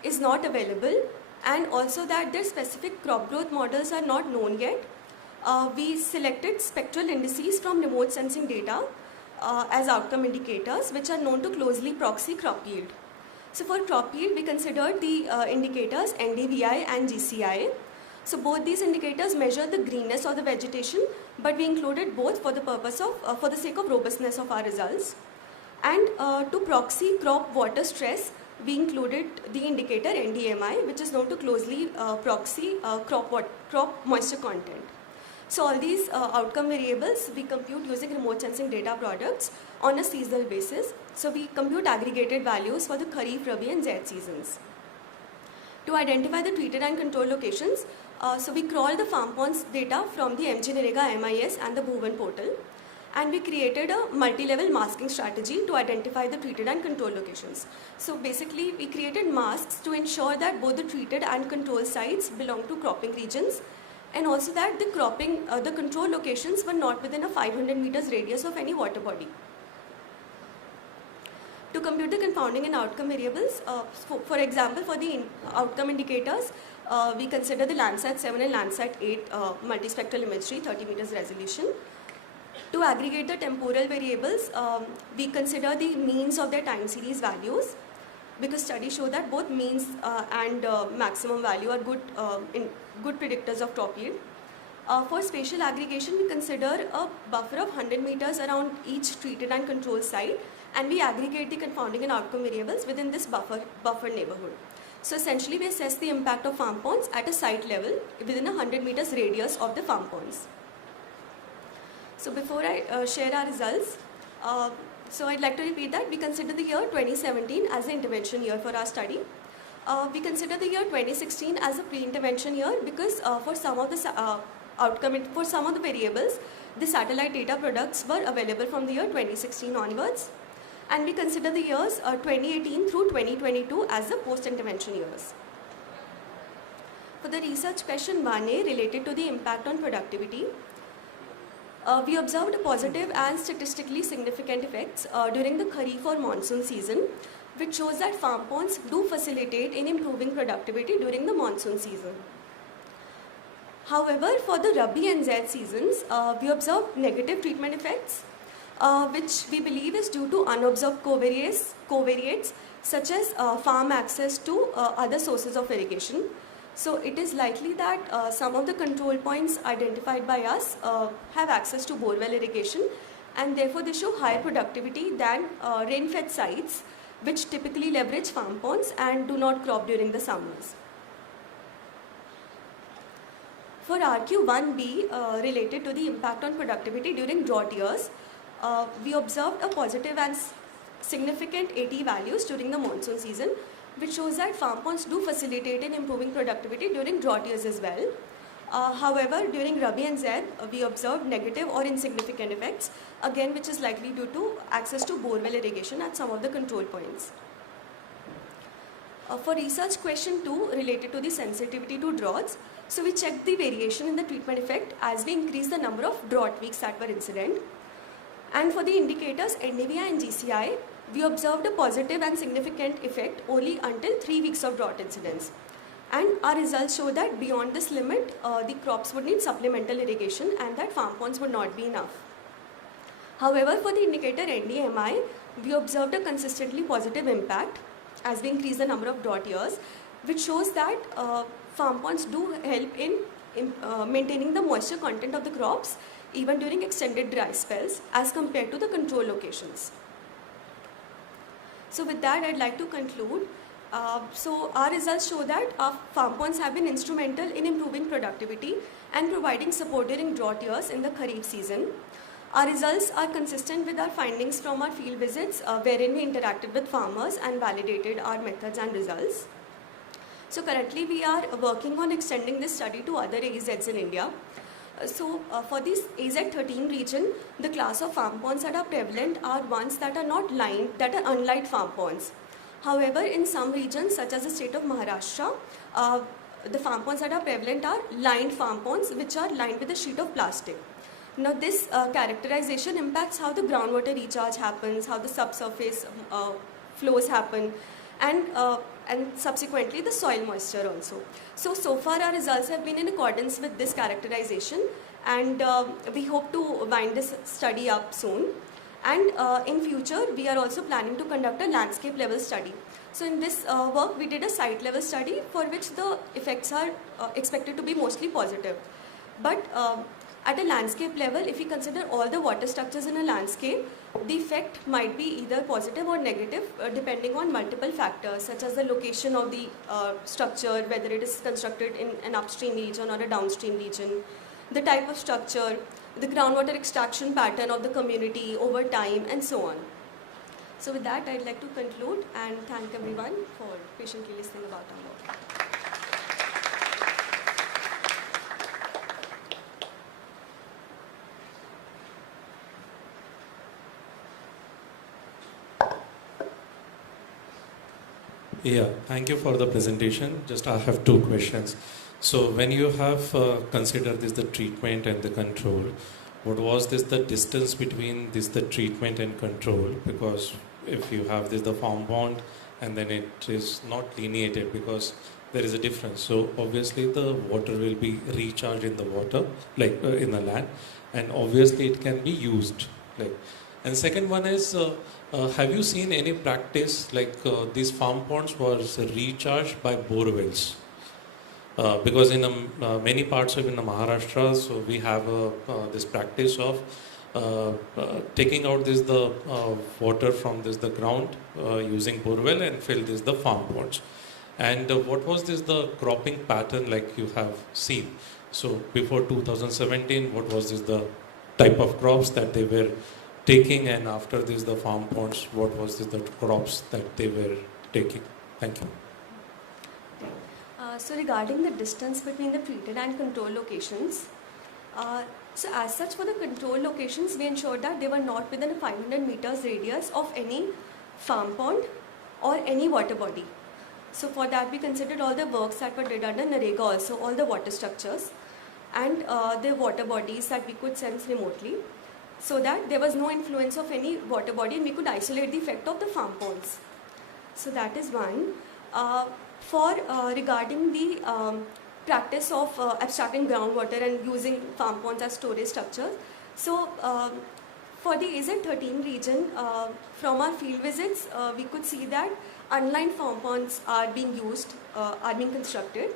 is not available, and also that their specific crop growth models are not known yet, we selected spectral indices from remote sensing data as outcome indicators, which are known to closely proxy crop yield. So for crop yield, we considered the indicators NDVI and GCI. So both these indicators measure the greenness of the vegetation, but we included both for the purpose of, for the sake of robustness of our results. And to proxy crop water stress, we included the indicator NDMI, which is known to closely proxy crop moisture content. So all these outcome variables we compute using remote sensing data products on a seasonal basis. So we compute aggregated values for the Kharif, Rabi and Zaid seasons. To identify the treated and control locations, so we crawl the farm ponds data from the MG Narega MIS and the Bhuvan portal, and we created a multi-level masking strategy to identify the treated and control locations. So basically we created masks to ensure that both the treated and control sites belong to cropping regions, and also that the control locations were not within a 500 meters radius of any water body. To compute the confounding and outcome variables, for example, for the outcome indicators, we consider the Landsat 7 and Landsat 8 multispectral imagery, 30 meters resolution. To aggregate the temporal variables, we consider the means of their time series values, because studies show that both means and maximum value are good predictors of crop yield. For spatial aggregation, we consider a buffer of 100 meters around each treated and controlled site, and we aggregate the confounding and outcome variables within this buffer neighborhood. So essentially we assess the impact of farm ponds at a site level within a 100 meters radius of the farm ponds. So before I share our results, so I'd like to repeat that we consider the year 2017 as the intervention year for our study. We consider the year 2016 as a pre-intervention year because for some of the variables, the satellite data products were available from the year 2016 onwards. And we consider the years 2018 through 2022 as the post-intervention years. For the research question 1A related to the impact on productivity, we observed positive and statistically significant effects during the Kharif or monsoon season, which shows that farm ponds do facilitate in improving productivity during the monsoon season. However, for the Rabi and Zaid seasons, we observed negative treatment effects, which we believe is due to unobserved covariates such as farm access to other sources of irrigation. So it is likely that some of the control points identified by us have access to borewell irrigation, and therefore they show higher productivity than rain-fed sites, which typically leverage farm ponds and do not crop during the summers. For RQ1B, related to the impact on productivity during drought years, we observed a positive and significant AT values during the monsoon season, which shows that farm ponds do facilitate in improving productivity during drought years as well. However, during Rabi and Zaid, we observed negative or insignificant effects, again which is likely due to access to borewell irrigation at some of the control points. For research question 2 related to the sensitivity to droughts, so we checked the variation in the treatment effect as we increased the number of drought weeks that were incident. And for the indicators NDVI and GCI, we observed a positive and significant effect only until 3 weeks of drought incidence. And our results show that beyond this limit, the crops would need supplemental irrigation and that farm ponds would not be enough. However, for the indicator NDMI, we observed a consistently positive impact as we increase the number of drought years, which shows that farm ponds do help in maintaining the moisture content of the crops even during extended dry spells as compared to the control locations. So with that, I'd like to conclude. So our results show that our farm ponds have been instrumental in improving productivity and providing support during drought years in the Kharif season. Our results are consistent with our findings from our field visits, wherein we interacted with farmers and validated our methods and results. So currently we are working on extending this study to other AZs in India. So for this AZ13 region, the class of farm ponds that are prevalent are ones that are not lined, that are unlined farm ponds. However, in some regions such as the state of Maharashtra, the farm ponds that are prevalent are lined farm ponds which are lined with a sheet of plastic. Now this characterization impacts how the groundwater recharge happens, how the subsurface flows happen, and subsequently the soil moisture also. So far our results have been in accordance with this characterization, and we hope to wind this study up soon. And in future we are also planning to conduct a landscape level study. So in this work we did a site level study for which the effects are expected to be mostly positive. But at a landscape level, if we consider all the water structures in a landscape, the effect might be either positive or negative depending on multiple factors such as the location of the structure, whether it is constructed in an upstream region or a downstream region, the type of structure, the groundwater extraction pattern of the community over time, and so on. So with that, I'd like to conclude and thank everyone for patiently listening about our work. Yeah, thank you for the presentation. Just I have two questions. So when you have considered this the treatment and the control, what was this the distance between this the treatment and control? Because if you have this the farm pond and then it is not lineated because there is a difference. So obviously the water will be recharged in the water, like in the land, and obviously it can be used. Like, and second one is, have you seen any practice like these farm ponds was recharged by bore wells? Because in many parts of in the Maharashtra, so we have this practice of taking out this the water from this the ground using borewell and fill this the farm ponds. And what was this the cropping pattern like you have seen? So before 2017, what was this the type of crops that they were taking, and after this the farm ponds, what was this the crops that they were taking? Thank you. So regarding the distance between the treated and control locations, so as such for the control locations, we ensured that they were not within a 500 meters radius of any farm pond or any water body. So for that we considered all the works that were did under NREGA also, all the water structures and the water bodies that we could sense remotely, so that there was no influence of any water body and we could isolate the effect of the farm ponds. So that is one. Regarding the practice of abstracting groundwater and using farm ponds as storage structures, so for the AZ13 region, from our field visits, we could see that unlined farm ponds are being used, are being constructed,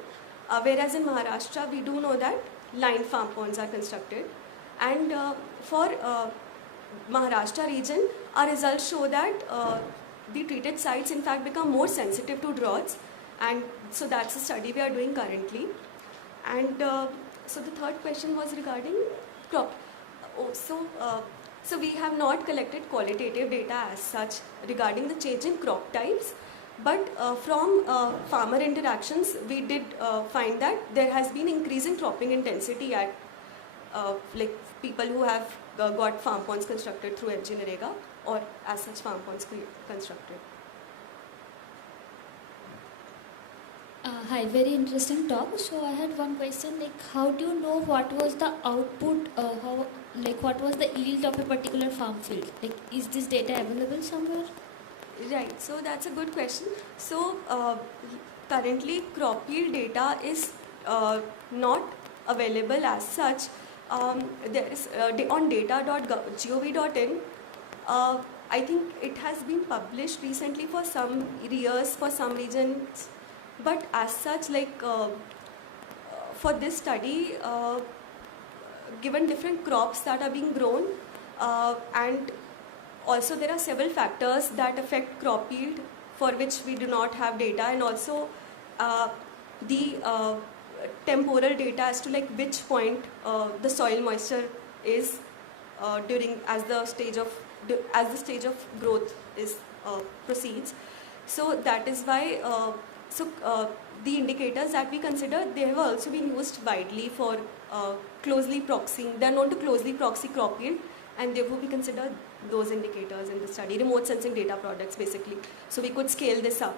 whereas in Maharashtra we do know that lined farm ponds are constructed. And for Maharashtra region, our results show that the treated sites in fact become more sensitive to droughts, and so that's a study we are doing currently. And So the third question was regarding crop. So we have not collected qualitative data as such regarding the change in crop types, but from farmer interactions, we did find that there has been increase in cropping intensity at like people who have got farm ponds constructed through NREGA or as such farm ponds constructed. Hi, very interesting talk. So I had one question, like how do you know what was the output, what was the yield of a particular farm field? Like, is this data available somewhere? Right, so that's a good question. So currently crop yield data is not available as such. There is on data.gov.in. I think it has been published recently for some years, for some regions. But as such, like for this study, given different crops that are being grown, and also there are several factors that affect crop yield for which we do not have data, and also the temporal data as to like which point the soil moisture is during as the stage of growth is proceeds. So that is why. The indicators that we consider, they have also been used widely for closely proxying. They are known to closely proxy crop yield, and therefore we consider those indicators in the study, remote sensing data products basically. So we could scale this up.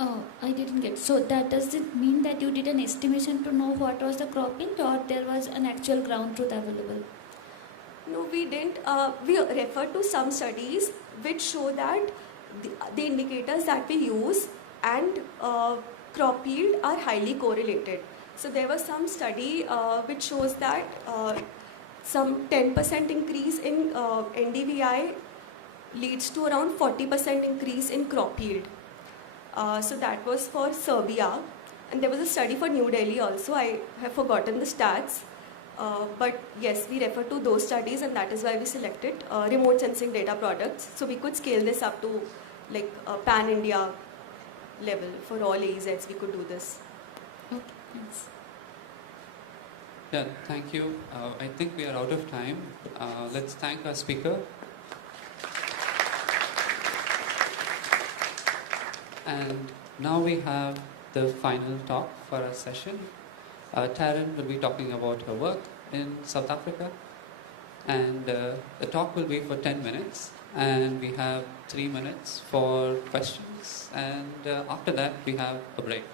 Oh, I didn't get. So that does it mean that you did an estimation to know what was the crop yield, or there was an actual ground truth available? No, we didn't. We referred to some studies which show that the indicators that we use and crop yield are highly correlated. So there was some study which shows that some 10% increase in NDVI leads to around 40% increase in crop yield. So that was for Serbia. And there was a study for New Delhi also. I have forgotten the stats. But yes, we refer to those studies, and that is why we selected remote sensing data products. So we could scale this up to like pan-India level for all AEZs. We could do this. Okay, thanks. Yeah, thank you. I think we are out of time. Let's thank our speaker. And now we have the final talk for our session. Taryn will be talking about her work in South Africa. And the talk will be for 10 minutes. And we have 3 minutes for questions. And after that, we have a break.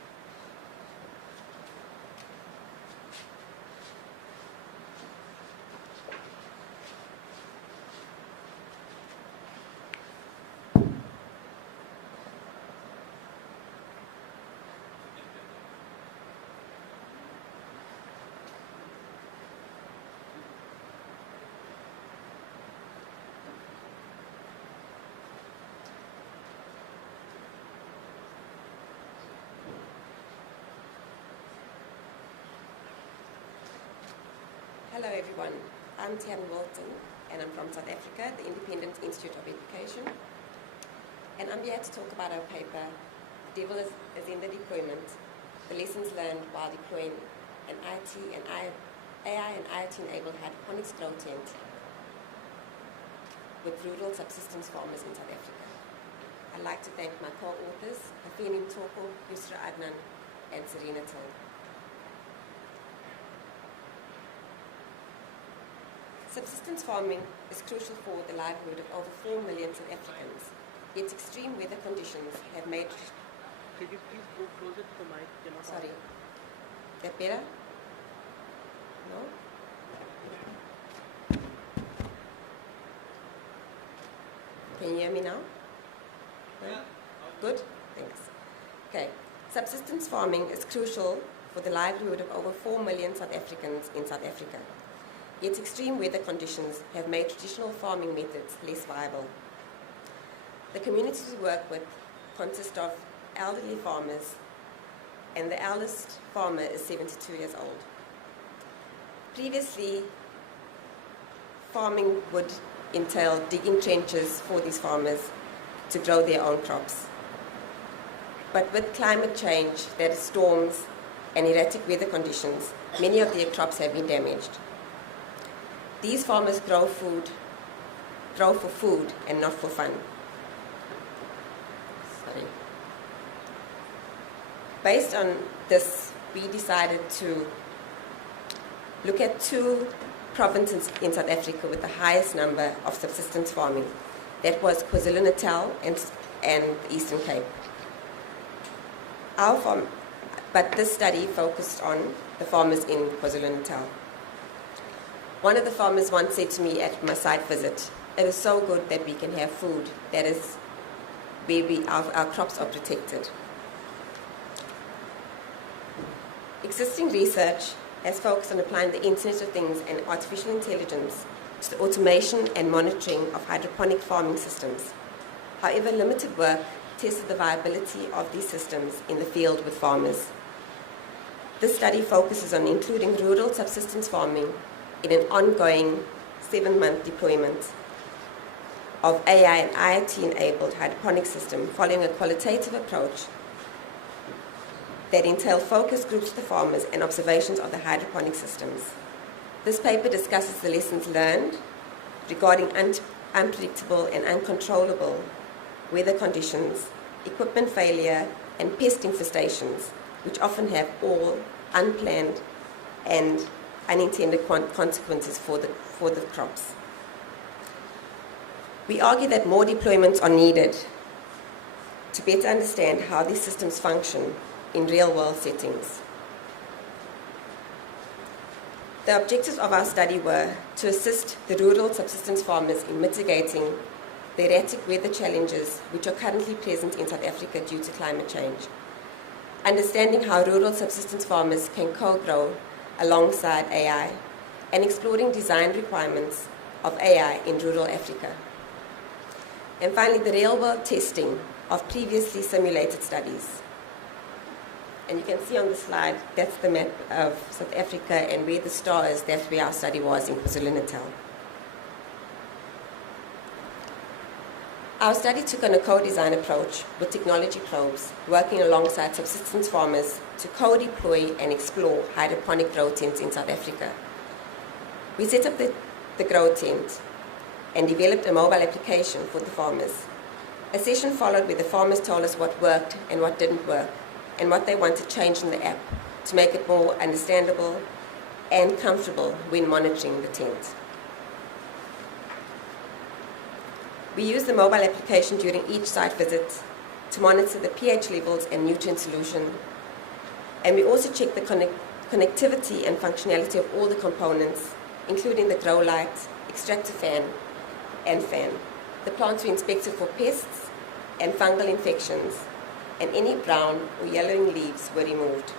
Hello everyone, I'm Taryn Walton and I'm from South Africa, the Independent Institute of Education. And I'm here to talk about our paper, The Devil is in the Deployment, the lessons learned while deploying an AI and IoT-enabled hydroponics grow tent with rural subsistence farmers in South Africa. I'd like to thank my co-authors, Afeni Mtoko, Yusra Adnan, and Serena Till. Subsistence farming is crucial for the livelihood of over 4 million South Africans. Its extreme weather conditions have made... Could you please go closer to the mic? Sorry. That better? No? Can you hear me now? No? Good? Thanks. Okay. Subsistence farming is crucial for the livelihood of over 4 million South Africans in South Africa. Yet extreme weather conditions have made traditional farming methods less viable. The communities we work with consist of elderly farmers, and the eldest farmer is 72 years old. Previously, farming would entail digging trenches for these farmers to grow their own crops. But with climate change, there are storms, and erratic weather conditions, many of their crops have been damaged. These farmers grow for food and not for fun. Sorry. Based on this, we decided to look at 2 provinces in South Africa with the highest number of subsistence farming. That was KwaZulu-Natal and the Eastern Cape. But this study focused on the farmers in KwaZulu-Natal. One of the farmers once said to me at my site visit, "It is so good that we can have food. That is where our crops are protected." Existing research has focused on applying the Internet of Things and artificial intelligence to the automation and monitoring of hydroponic farming systems. However, limited work tested the viability of these systems in the field with farmers. This study focuses on including rural subsistence farming in an ongoing 7-month deployment of AI and IoT-enabled hydroponic system following a qualitative approach that entail focus groups of the farmers and observations of the hydroponic systems. This paper discusses the lessons learned regarding unpredictable and uncontrollable weather conditions, equipment failure, and pest infestations, which often have all unplanned and unintended consequences for the crops. We argue that more deployments are needed to better understand how these systems function in real-world settings. The objectives of our study were to assist the rural subsistence farmers in mitigating the erratic weather challenges which are currently present in South Africa due to climate change, understanding how rural subsistence farmers can co-grow alongside AI, and exploring design requirements of AI in rural Africa. And finally, the real-world testing of previously simulated studies. And you can see on the slide, that's the map of South Africa, and where the star is, that's where our study was in KwaZulu-Natal. Our study took on a co-design approach with technology probes, working alongside subsistence farmers to co-deploy and explore hydroponic grow tents in South Africa. We set up the grow tent and developed a mobile application for the farmers. A session followed where the farmers told us what worked and what didn't work, and what they want to change in the app to make it more understandable and comfortable when monitoring the tent. We use the mobile application during each site visit to monitor the pH levels and nutrient solution, and we also check the connectivity and functionality of all the components, including the grow light, extractor fan, and fan. The plants were inspected for pests and fungal infections, and any brown or yellowing leaves were removed.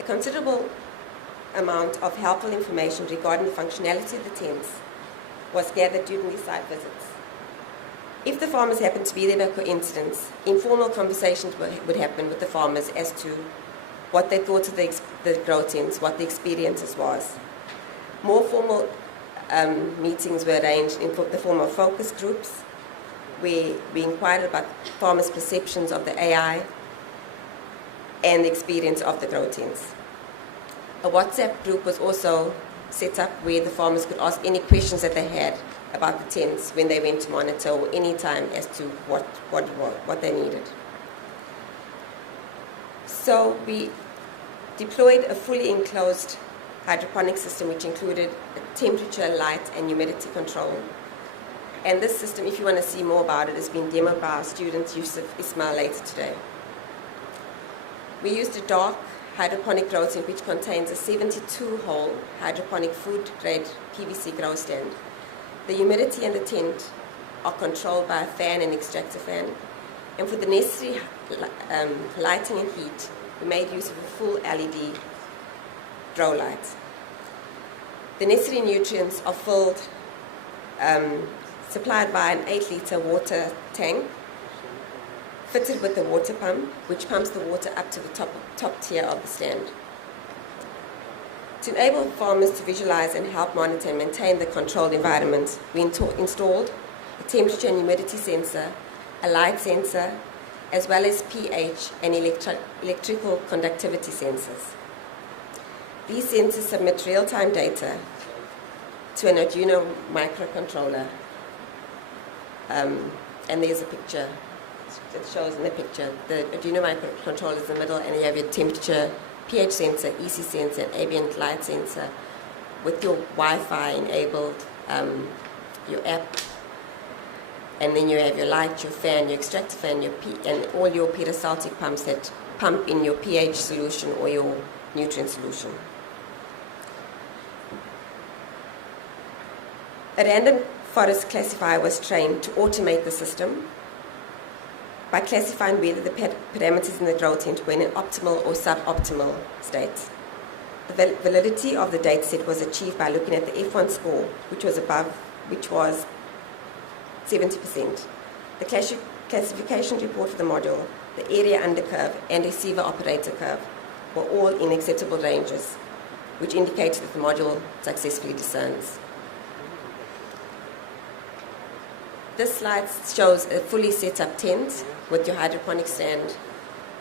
A considerable amount of helpful information regarding the functionality of the tents was gathered during these site visits. If the farmers happened to be there by coincidence, informal conversations would happen with the farmers as to what they thought of the grow tents, what the experiences was. More formal meetings were arranged in the form of focus groups, where we inquired about farmers' perceptions of the AI and the experience of the grow tents. A WhatsApp group was also set up where the farmers could ask any questions that they had about the tents when they went to monitor, or any time as to what they needed. So we deployed a fully enclosed hydroponic system which included temperature, light, and humidity control. And this system, if you want to see more about it, has been demoed by our student Yusuf Ismail later today. We used a dark hydroponic grow tent which contains a 72-hole hydroponic food-grade PVC grow stand. The humidity and the tent are controlled by a fan and extractor fan. And for the necessary lighting and heat, we made use of a full LED grow light. The necessary nutrients are supplied by an 8-liter water tank fitted with the water pump, which pumps the water up to the top tier of the stand. To enable farmers to visualize and help monitor and maintain the controlled environment, we installed a temperature and humidity sensor, a light sensor, as well as pH and electrical conductivity sensors. These sensors submit real-time data to an Arduino microcontroller. And there's a picture. It shows in the picture. The Arduino microcontroller is in the middle, and you have your temperature, pH sensor, EC sensor, and ambient light sensor with your Wi-Fi enabled, your app. And then you have your light, your fan, your extractor fan, and all your peristaltic pumps that pump in your pH solution or your nutrient solution. A random forest classifier was trained to automate the system by classifying whether the parameters in the grow tent were in an optimal or suboptimal state. The validity of the dataset was achieved by looking at the F1 score, which was 70%. The classification report for the module, the area under curve, and receiver operator curve were all in acceptable ranges, which indicates that the module successfully discerns. This slide shows a fully set up tent with your hydroponic stand,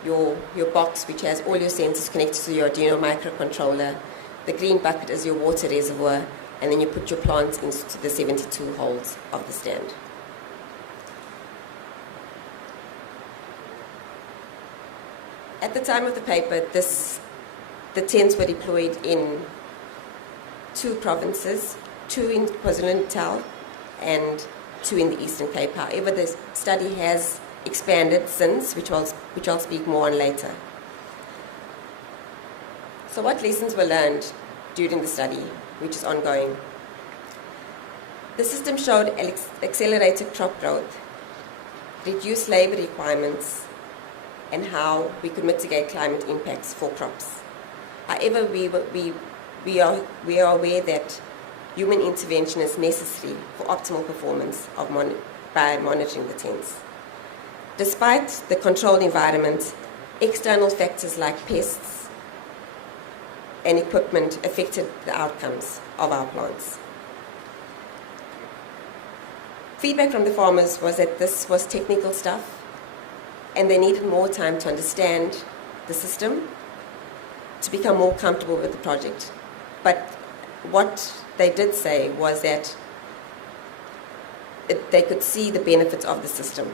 your box which has all your sensors connected to your Arduino microcontroller. The green bucket is your water reservoir, and then you put your plants into the 72 holes of the stand. At the time of the paper, the tents were deployed in 2 provinces, 2 in KwaZulu-Natal and 2 in the Eastern Cape. However, the study has expanded since, which I'll speak more on later. So what lessons were learned during the study, which is ongoing? The system showed accelerated crop growth, reduced labor requirements, and how we could mitigate climate impacts for crops. However, we are aware that human intervention is necessary for optimal performance by monitoring the tents. Despite the controlled environment, external factors like pests and equipment affected the outcomes of our plants. Feedback from the farmers was that this was technical stuff and they needed more time to understand the system, to become more comfortable with the project. But what they did say was that they could see the benefits of the system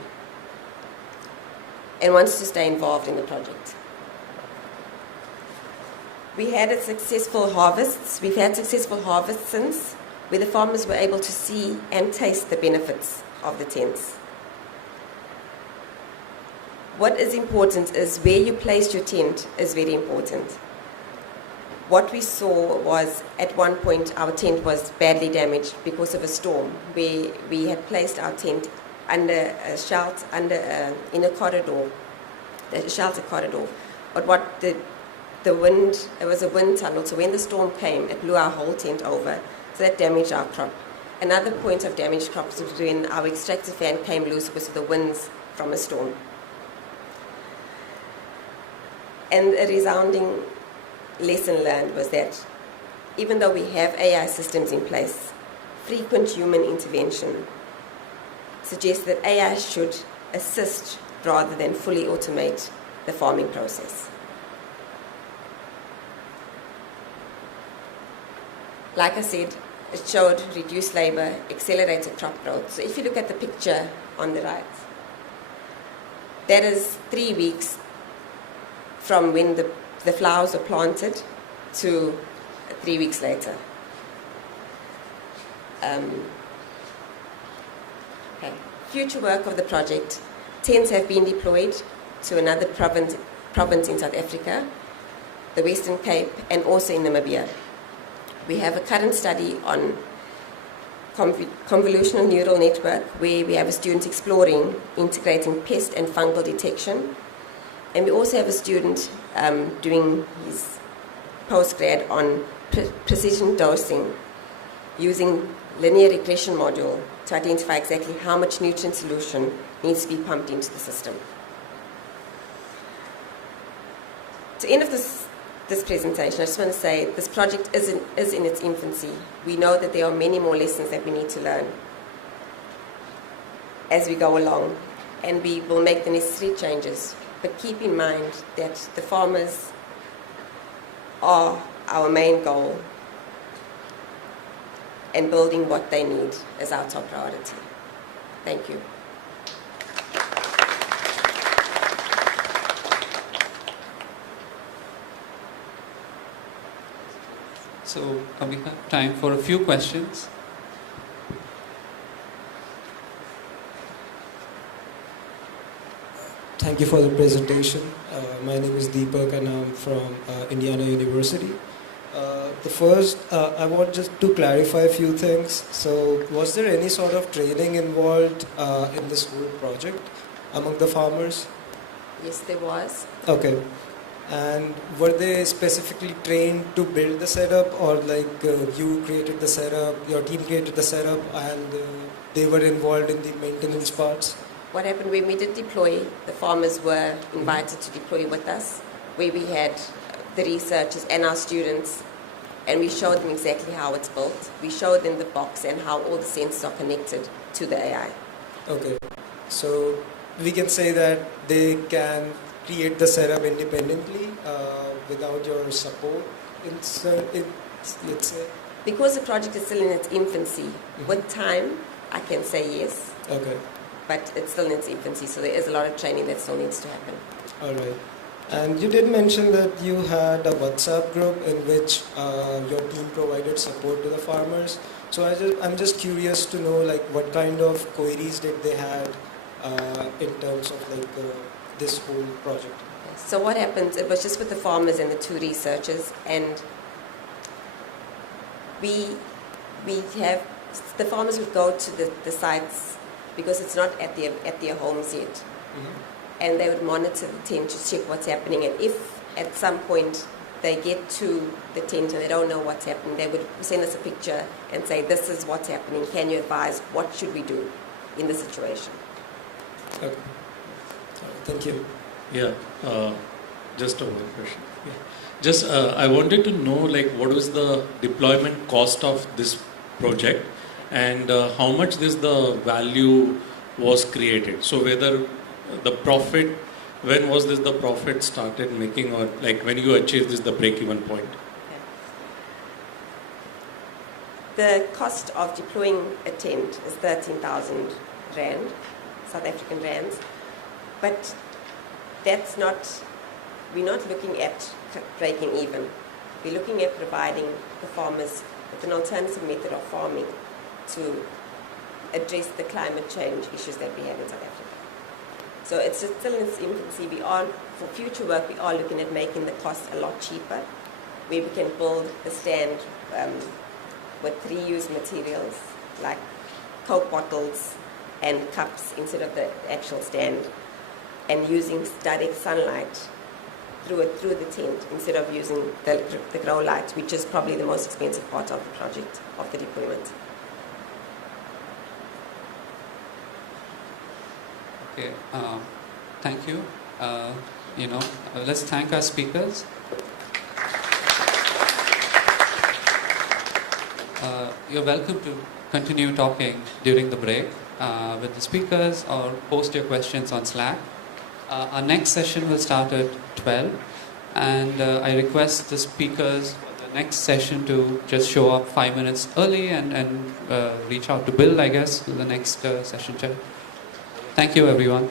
and wants to stay involved in the project. We've had successful harvests since, where the farmers were able to see and taste the benefits of the tents. What is important is where you place your tent is very important. What we saw was, at one point, our tent was badly damaged because of a storm, where we had placed our tent under a shelter, in a corridor, a shelter corridor. But what the wind, it was a wind tunnel, so when the storm came, it blew our whole tent over, so that damaged our crop. Another point of damaged crops was when our extractor fan came loose because of the winds from a storm. And a resounding lesson learned was that even though we have AI systems in place, frequent human intervention suggests that AI should assist rather than fully automate the farming process. Like I said, it showed reduced labor, accelerated crop growth. So if you look at the picture on the right, that is 3 weeks from when the flowers were planted to 3 weeks later. Okay. Future work of the project. Tents have been deployed to another province in South Africa, the Western Cape, and also in Namibia. We have a current study on convolutional neural network, where we have a student exploring integrating pest and fungal detection. And we also have a student doing his postgrad on precision dosing using linear regression module to identify exactly how much nutrient solution needs to be pumped into the system. To end of this presentation, I just want to say this project is in its infancy. We know that there are many more lessons that we need to learn as we go along. and we will make the necessary changes. But keep in mind that the farmers are our main goal, and building what they need is our top priority. Thank you. So we have time for a few questions. Thank you for the presentation. My name is Deepak and I'm from Indiana University. The first, I want just to clarify a few things. So was there any sort of training involved in this whole project among the farmers? Yes, there was. Okay. And were they specifically trained to build the setup, or like you created the setup, your team created the setup, and they were involved in the maintenance parts? What happened when we did deploy, the farmers were invited to deploy with us, where we had the researchers and our students, and we showed them exactly how it's built. We showed them the box and how all the sensors are connected to the AI. Okay. So we can say that they can create the setup independently without your support, let's say? Because the project is still in its infancy, with time, I can say yes. Okay. But it's still in its infancy, so there is a lot of training that still needs to happen. All right. And you did mention that you had a WhatsApp group in which your team provided support to the farmers. So I'm just curious to know, like, what kind of queries did they had in terms of like this whole project? So what happens, it was just with the farmers and the two researchers, and we have, the farmers would go to the sites because it's not at their homes yet. Mm-hmm. And they would monitor the tent to check what's happening, and if at some point they get to the tent and they don't know what's happening, they would send us a picture and say, this is what's happening, can you advise, what should we do in this situation? Okay. Thank you. Yeah, just one question. Yeah. Just I wanted to know, like, what was the deployment cost of this project, and how much the value was created. So whether the profit, when was the profit started making, or like when you achieved the break-even point? The cost of deploying a tent is 13,000 Rand, South African rands. But that's not, we're not looking at breaking even. We're looking at providing the farmers with an alternative method of farming to address the climate change issues that we have in South Africa. So it's just still in its infancy. We are, for future work, we are looking at making the cost a lot cheaper, where we can build a stand with reused materials like Coke bottles and cups instead of the actual stand, and using direct sunlight through the tent instead of using the grow light, which is probably the most expensive part of the project, of the deployment. Okay, thank you. Let's thank our speakers. You're welcome to continue talking during the break with the speakers, or post your questions on Slack. Our next session will start at 12, and I request the speakers for the next session to just show up 5 minutes early and reach out to Bill, I guess, to the next session chair. Thank you, everyone.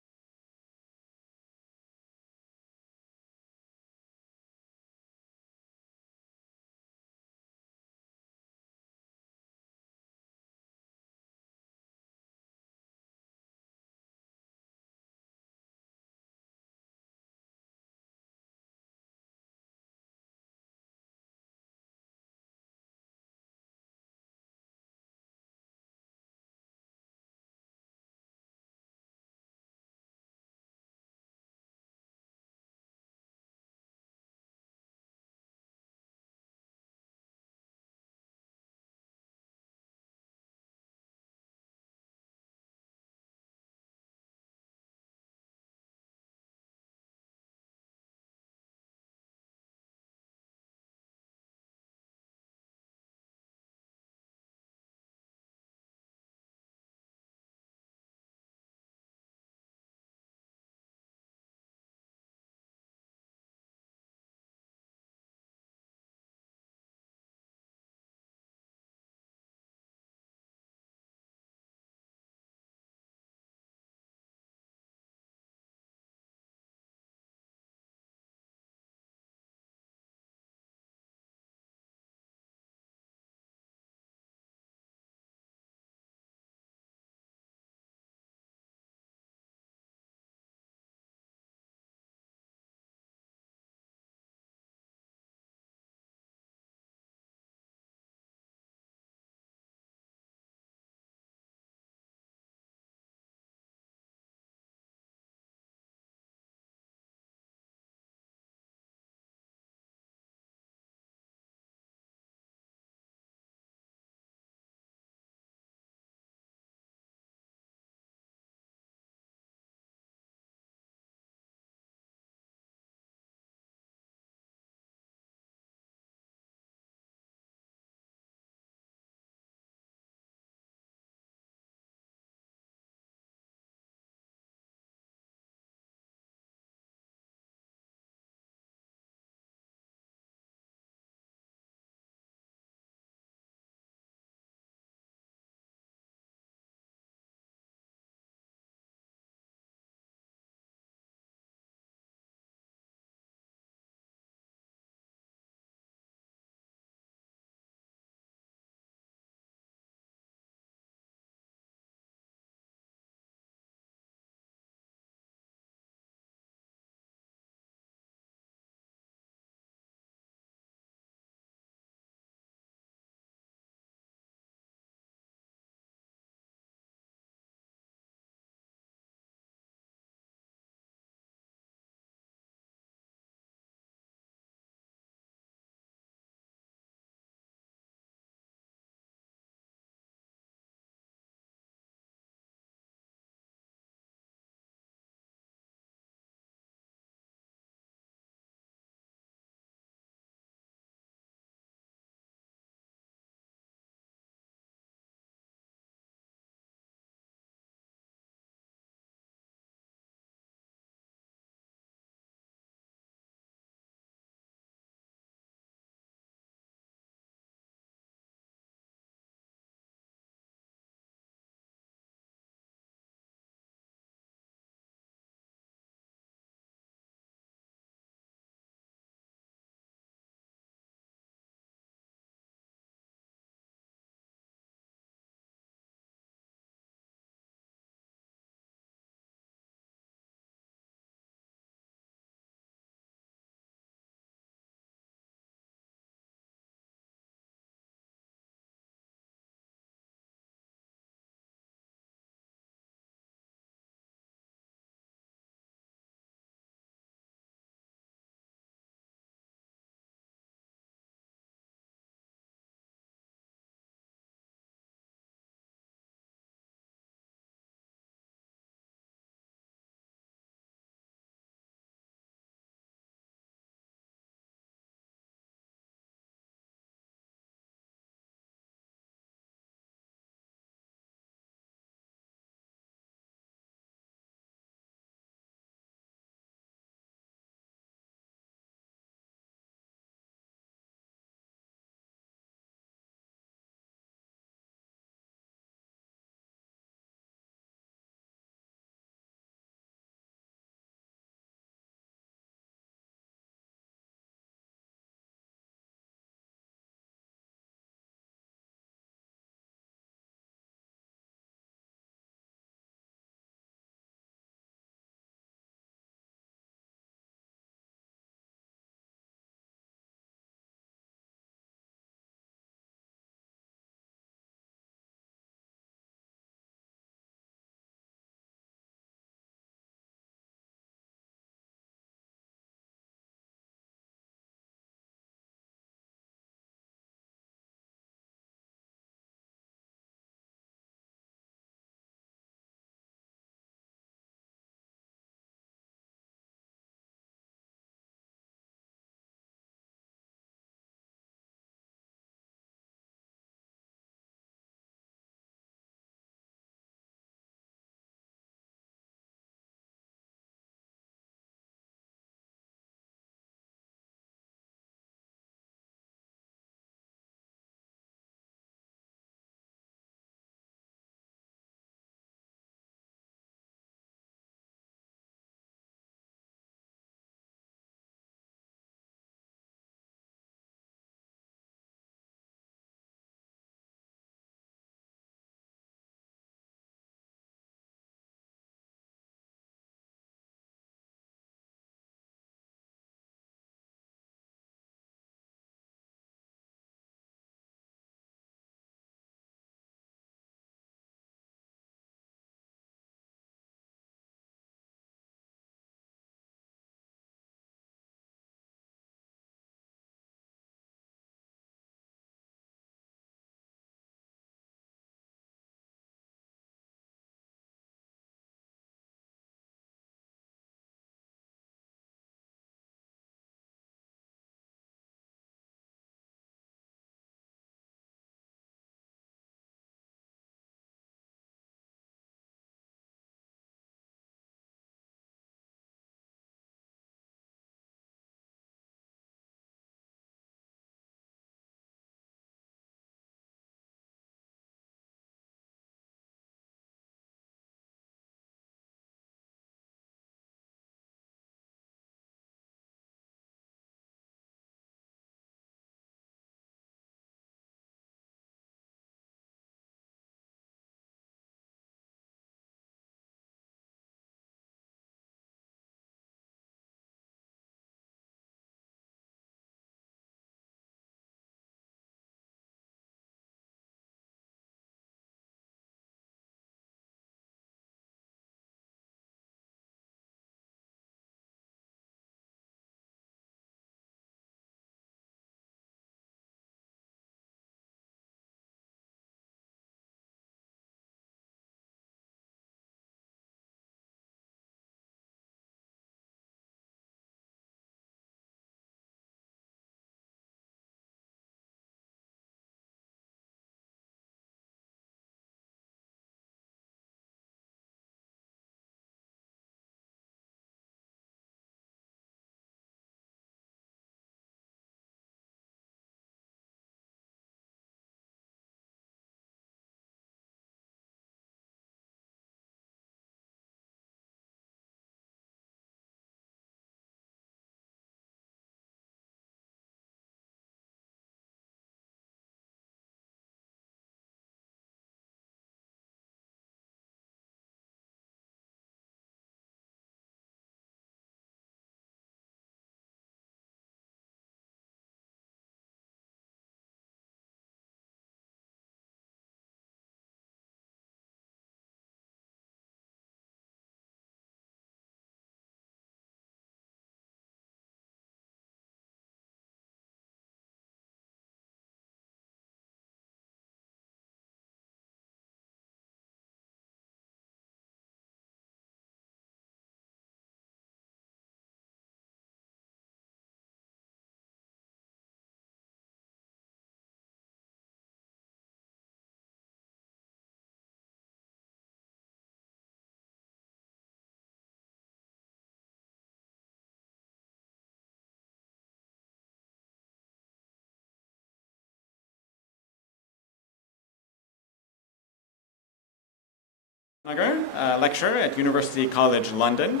Nagar, lecturer at University College London,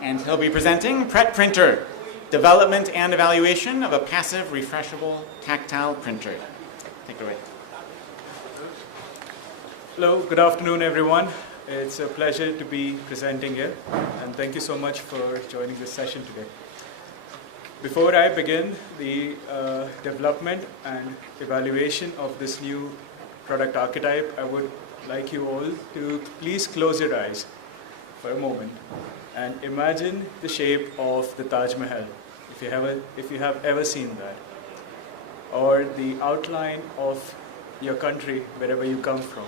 and he'll be presenting Printer, Development and Evaluation of a Passive Refreshable Tactile Printer. Take it away. Hello, good afternoon everyone. It's a pleasure to be presenting here, and thank you so much for joining this session today. Before I begin the development and evaluation of this new product archetype, I would like you all to please close your eyes for a moment and imagine the shape of the Taj Mahal, if you have ever seen that, or the outline of your country, wherever you come from.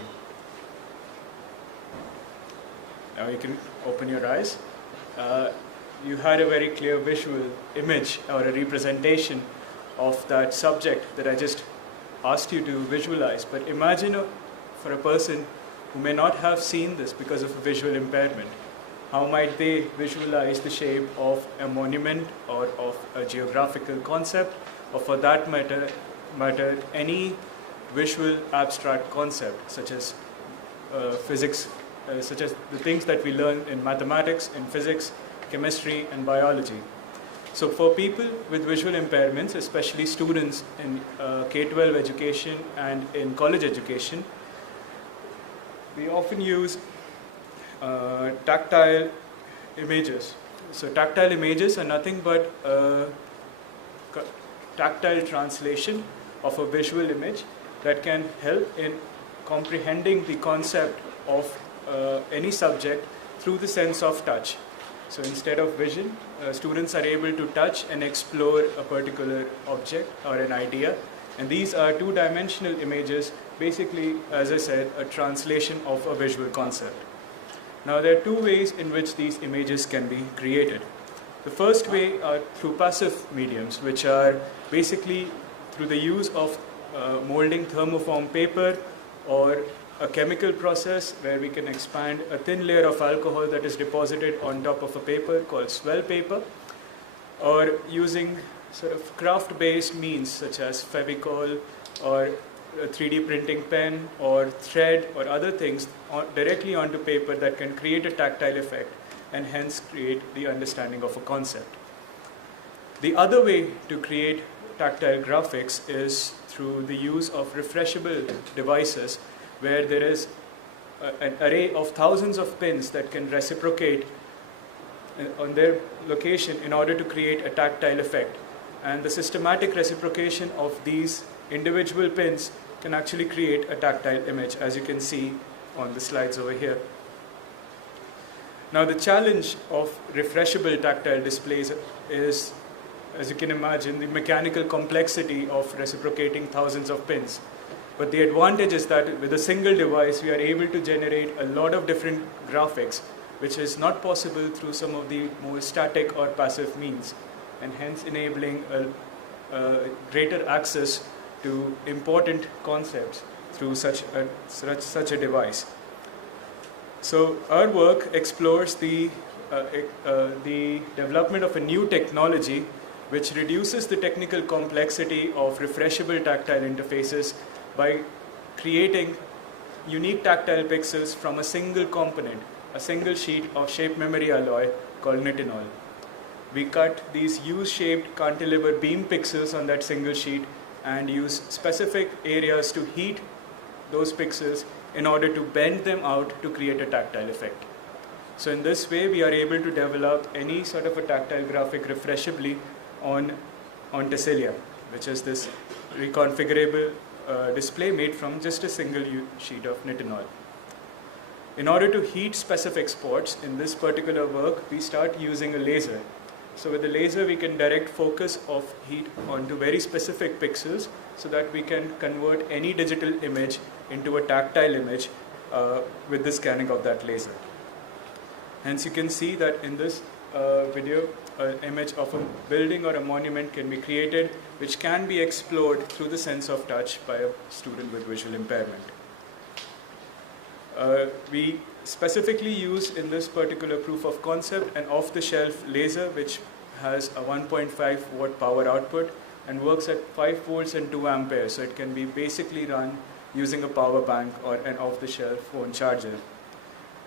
Now you can open your eyes. You had a very clear visual image or a representation of that subject that I just asked you to visualize. But imagine for a person who may not have seen this because of a visual impairment, how might they visualize the shape of a monument or of a geographical concept, or for that matter any visual abstract concept such as physics, such as the things that we learn in mathematics, in physics, chemistry, and biology. So for people with visual impairments, especially students in K-12 education and in college education, we often use tactile images. So tactile images are nothing but a tactile translation of a visual image that can help in comprehending the concept of any subject through the sense of touch. So instead of vision, students are able to touch and explore a particular object or an idea. And these are two-dimensional images, basically, as I said, a translation of a visual concept. Now there are two ways in which these images can be created. The first way are through passive mediums, which are basically through the use of molding thermoform paper or a chemical process where we can expand a thin layer of alcohol that is deposited on top of a paper called swell paper, or using sort of craft-based means such as Fevicol or a 3D printing pen or thread or other things directly onto paper that can create a tactile effect and hence create the understanding of a concept. The other way to create tactile graphics is through the use of refreshable devices, where there is an array of thousands of pins that can reciprocate on their location in order to create a tactile effect. And the systematic reciprocation of these individual pins can actually create a tactile image, as you can see on the slides over here. Now the challenge of refreshable tactile displays is, as you can imagine, the mechanical complexity of reciprocating thousands of pins. But the advantage is that with a single device, we are able to generate a lot of different graphics, which is not possible through some of the more static or passive means, and hence enabling a greater access to important concepts through such a device. So our work explores the development of a new technology which reduces the technical complexity of refreshable tactile interfaces by creating unique tactile pixels from a single component, a single sheet of shape memory alloy called nitinol. We cut these U-shaped cantilever beam pixels on that single sheet and use specific areas to heat those pixels in order to bend them out to create a tactile effect. So in this way, we are able to develop any sort of a tactile graphic refreshably on tessellum, which is this reconfigurable display made from just a single sheet of nitinol. In order to heat specific spots in this particular work, we start using a laser. So with the laser, we can direct focus of heat onto very specific pixels so that we can convert any digital image into a tactile image with the scanning of that laser. Hence, you can see that in this video, an image of a building or a monument can be created, which can be explored through the sense of touch by a student with visual impairment. We specifically use in this particular proof of concept an off-the-shelf laser which has a 1.5 watt power output and works at 5 volts and 2 amperes. So it can be basically run using a power bank or an off-the-shelf phone charger.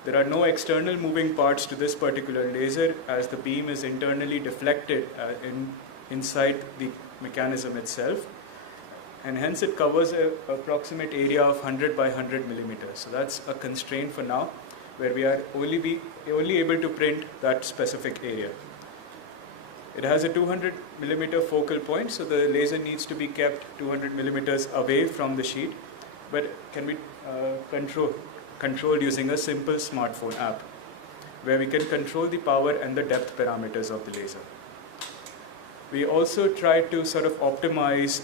There are no external moving parts to this particular laser, as the beam is internally deflected inside the mechanism itself, and hence it covers an approximate area of 100 by 100 millimeters. So that's a constraint for now, where we are only able to print that specific area. It has a 200 millimeter focal point, so the laser needs to be kept 200 millimeters away from the sheet, but can be controlled using a simple smartphone app, where we can control the power and the depth parameters of the laser. We also tried to sort of optimize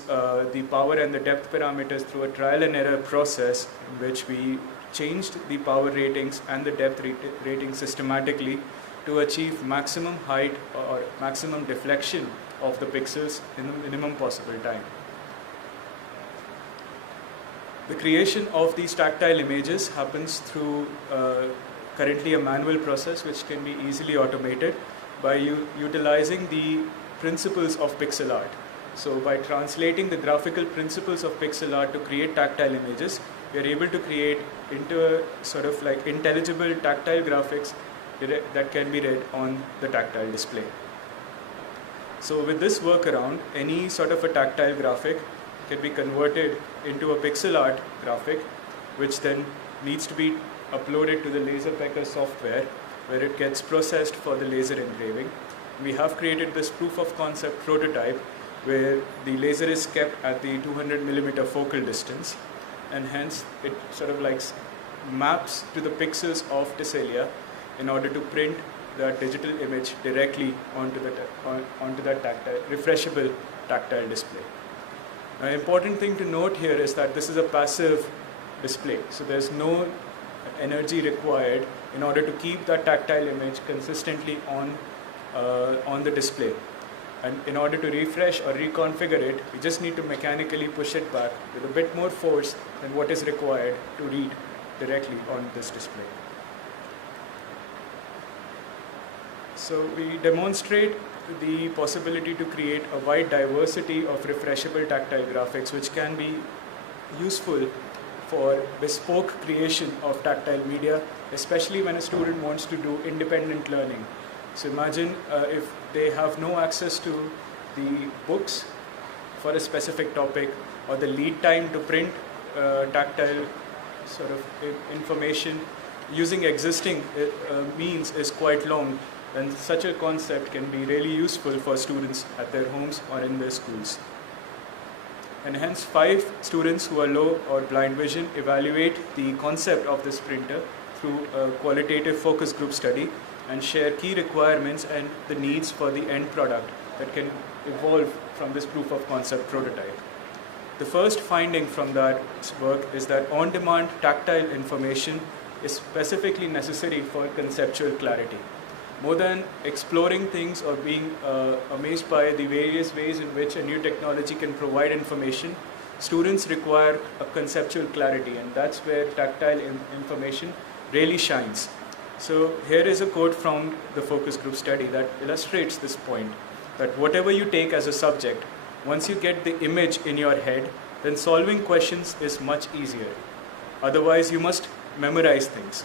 the power and the depth parameters through a trial and error process, in which we changed the power ratings and the depth ratings systematically to achieve maximum height or maximum deflection of the pixels in the minimum possible time. The creation of these tactile images happens through currently a manual process, which can be easily automated by utilizing the principles of pixel art. So by translating the graphical principles of pixel art to create tactile images, we are able to create into a sort of like intelligible tactile graphics that can be read on the tactile display. So with this workaround, any sort of a tactile graphic can be converted into a pixel art graphic, which then needs to be uploaded to the LaserPecker software, where it gets processed for the laser engraving. We have created this proof of concept prototype, where the laser is kept at the 200 millimeter focal distance, and hence it sort of like maps to the pixels of Tesselia in order to print the digital image directly onto that refreshable tactile display. Now, an important thing to note here is that this is a passive display, so there's no energy required in order to keep that tactile image consistently on the display. And in order to refresh or reconfigure it, we just need to mechanically push it back with a bit more force than what is required to read directly on this display. So we demonstrate the possibility to create a wide diversity of refreshable tactile graphics, which can be useful for bespoke creation of tactile media, especially when a student wants to do independent learning. So imagine if they have no access to the books for a specific topic, or the lead time to print tactile sort of information using existing means is quite long, then such a concept can be really useful for students at their homes or in their schools. And hence 5 students who are low or blind vision evaluate the concept of this printer through a qualitative focus group study, and share key requirements and the needs for the end product that can evolve from this proof of concept prototype. The first finding from that work is that on-demand tactile information is specifically necessary for conceptual clarity. More than exploring things or being amazed by the various ways in which a new technology can provide information, students require a conceptual clarity, and that's where tactile information really shines. So here is a quote from the focus group study that illustrates this point, that whatever you take as a subject, once you get the image in your head, then solving questions is much easier. Otherwise, you must memorize things.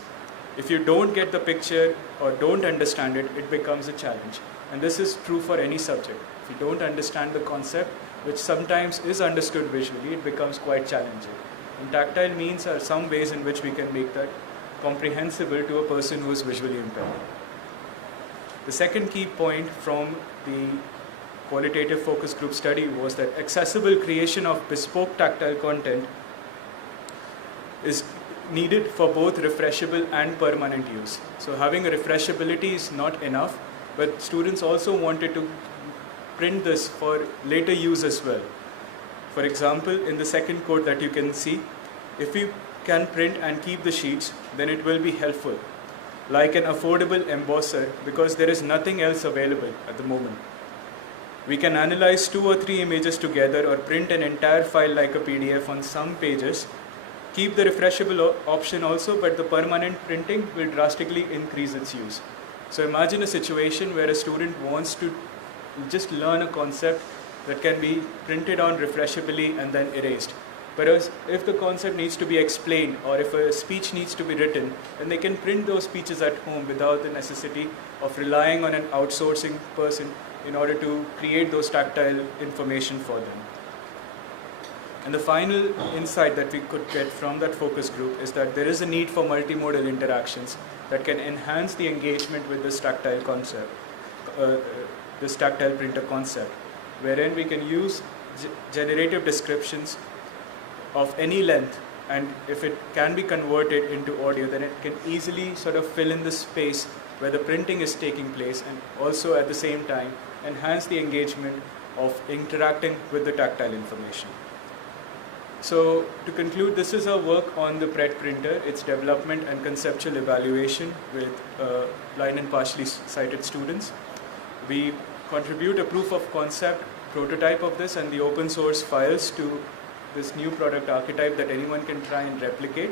If you don't get the picture or don't understand it, it becomes a challenge. And this is true for any subject. If you don't understand the concept, which sometimes is understood visually, it becomes quite challenging. And tactile means are some ways in which we can make that comprehensible to a person who is visually impaired. The second key point from the qualitative focus group study was that accessible creation of bespoke tactile content is needed for both refreshable and permanent use. So having a refreshability is not enough, but students also wanted to print this for later use as well. For example, in the second quote that you can see, if you can print and keep the sheets, then it will be helpful, like an affordable embosser, because there is nothing else available at the moment. We can analyze 2 or 3 images together or print an entire file like a PDF on some pages. Keep the refreshable option also, but the permanent printing will drastically increase its use. So imagine a situation where a student wants to just learn a concept that can be printed on refreshably and then erased. But if the concept needs to be explained or if a speech needs to be written, then they can print those speeches at home without the necessity of relying on an outsourcing person in order to create those tactile information for them. And the final insight that we could get from that focus group is that there is a need for multimodal interactions that can enhance the engagement with this tactile concept, this tactile printer concept, wherein we can use generative descriptions of any length, and if it can be converted into audio, then it can easily sort of fill in the space where the printing is taking place, and also at the same time enhance the engagement of interacting with the tactile information. So to conclude, this is our work on the PRET printer, its development and conceptual evaluation with blind and partially sighted students. We contribute a proof of concept prototype of this and the open source files to this new product archetype that anyone can try and replicate.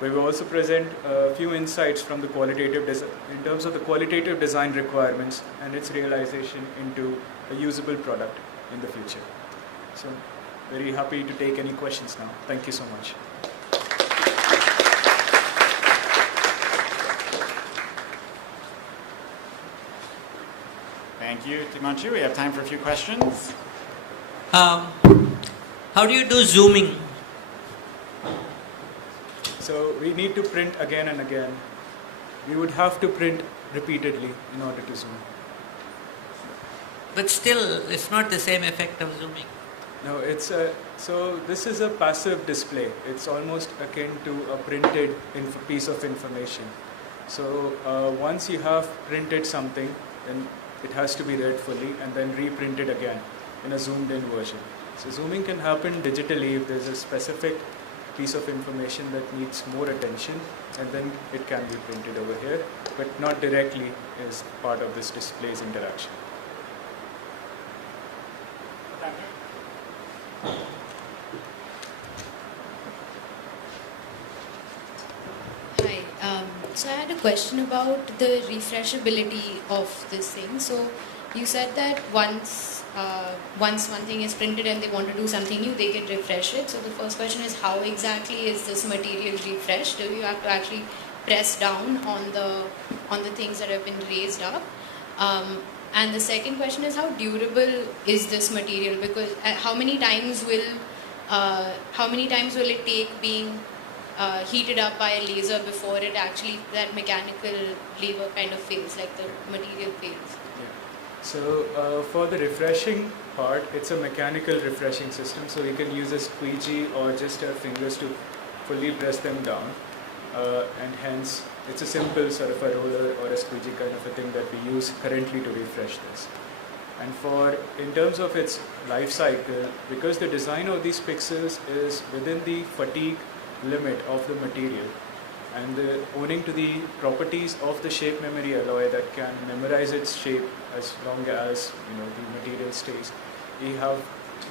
We will also present a few insights from the qualitative in terms of the qualitative design requirements and its realization into a usable product in the future. So, very happy to take any questions now. Thank you so much. Thank you, Timanchu. We have time for a few questions. How do you do zooming? So we need to print again and again. We would have to print repeatedly in order to zoom. But still, it's not the same effect of zooming. No, so this is a passive display. It's almost akin to a printed piece of information. So once you have printed something, then it has to be read fully and then reprinted again in a zoomed in version. So zooming can happen digitally if there's a specific piece of information that needs more attention, and then it can be printed over here, but not directly as part of this display's interaction. Hi. So I had a question about the refreshability of this thing. So you said that once one thing is printed and they want to do something new, they can refresh it. So the first question is, how exactly is this material refreshed? Do you have to actually press down on the things that have been raised up? And the second question is, how durable is this material? Because how many times will it take being heated up by a laser before it actually, that mechanical lever kind of fails, like the material fails? So for the refreshing part, it's a mechanical refreshing system, so you can use a squeegee or just your fingers to fully press them down, and hence it's a simple sort of a roller or a squeegee kind of a thing that we use currently to refresh this. And in terms of its life cycle, because the design of these pixels is within the fatigue limit of the material, and owing to the properties of the shape memory alloy that can memorize its shape as long as the material stays, we have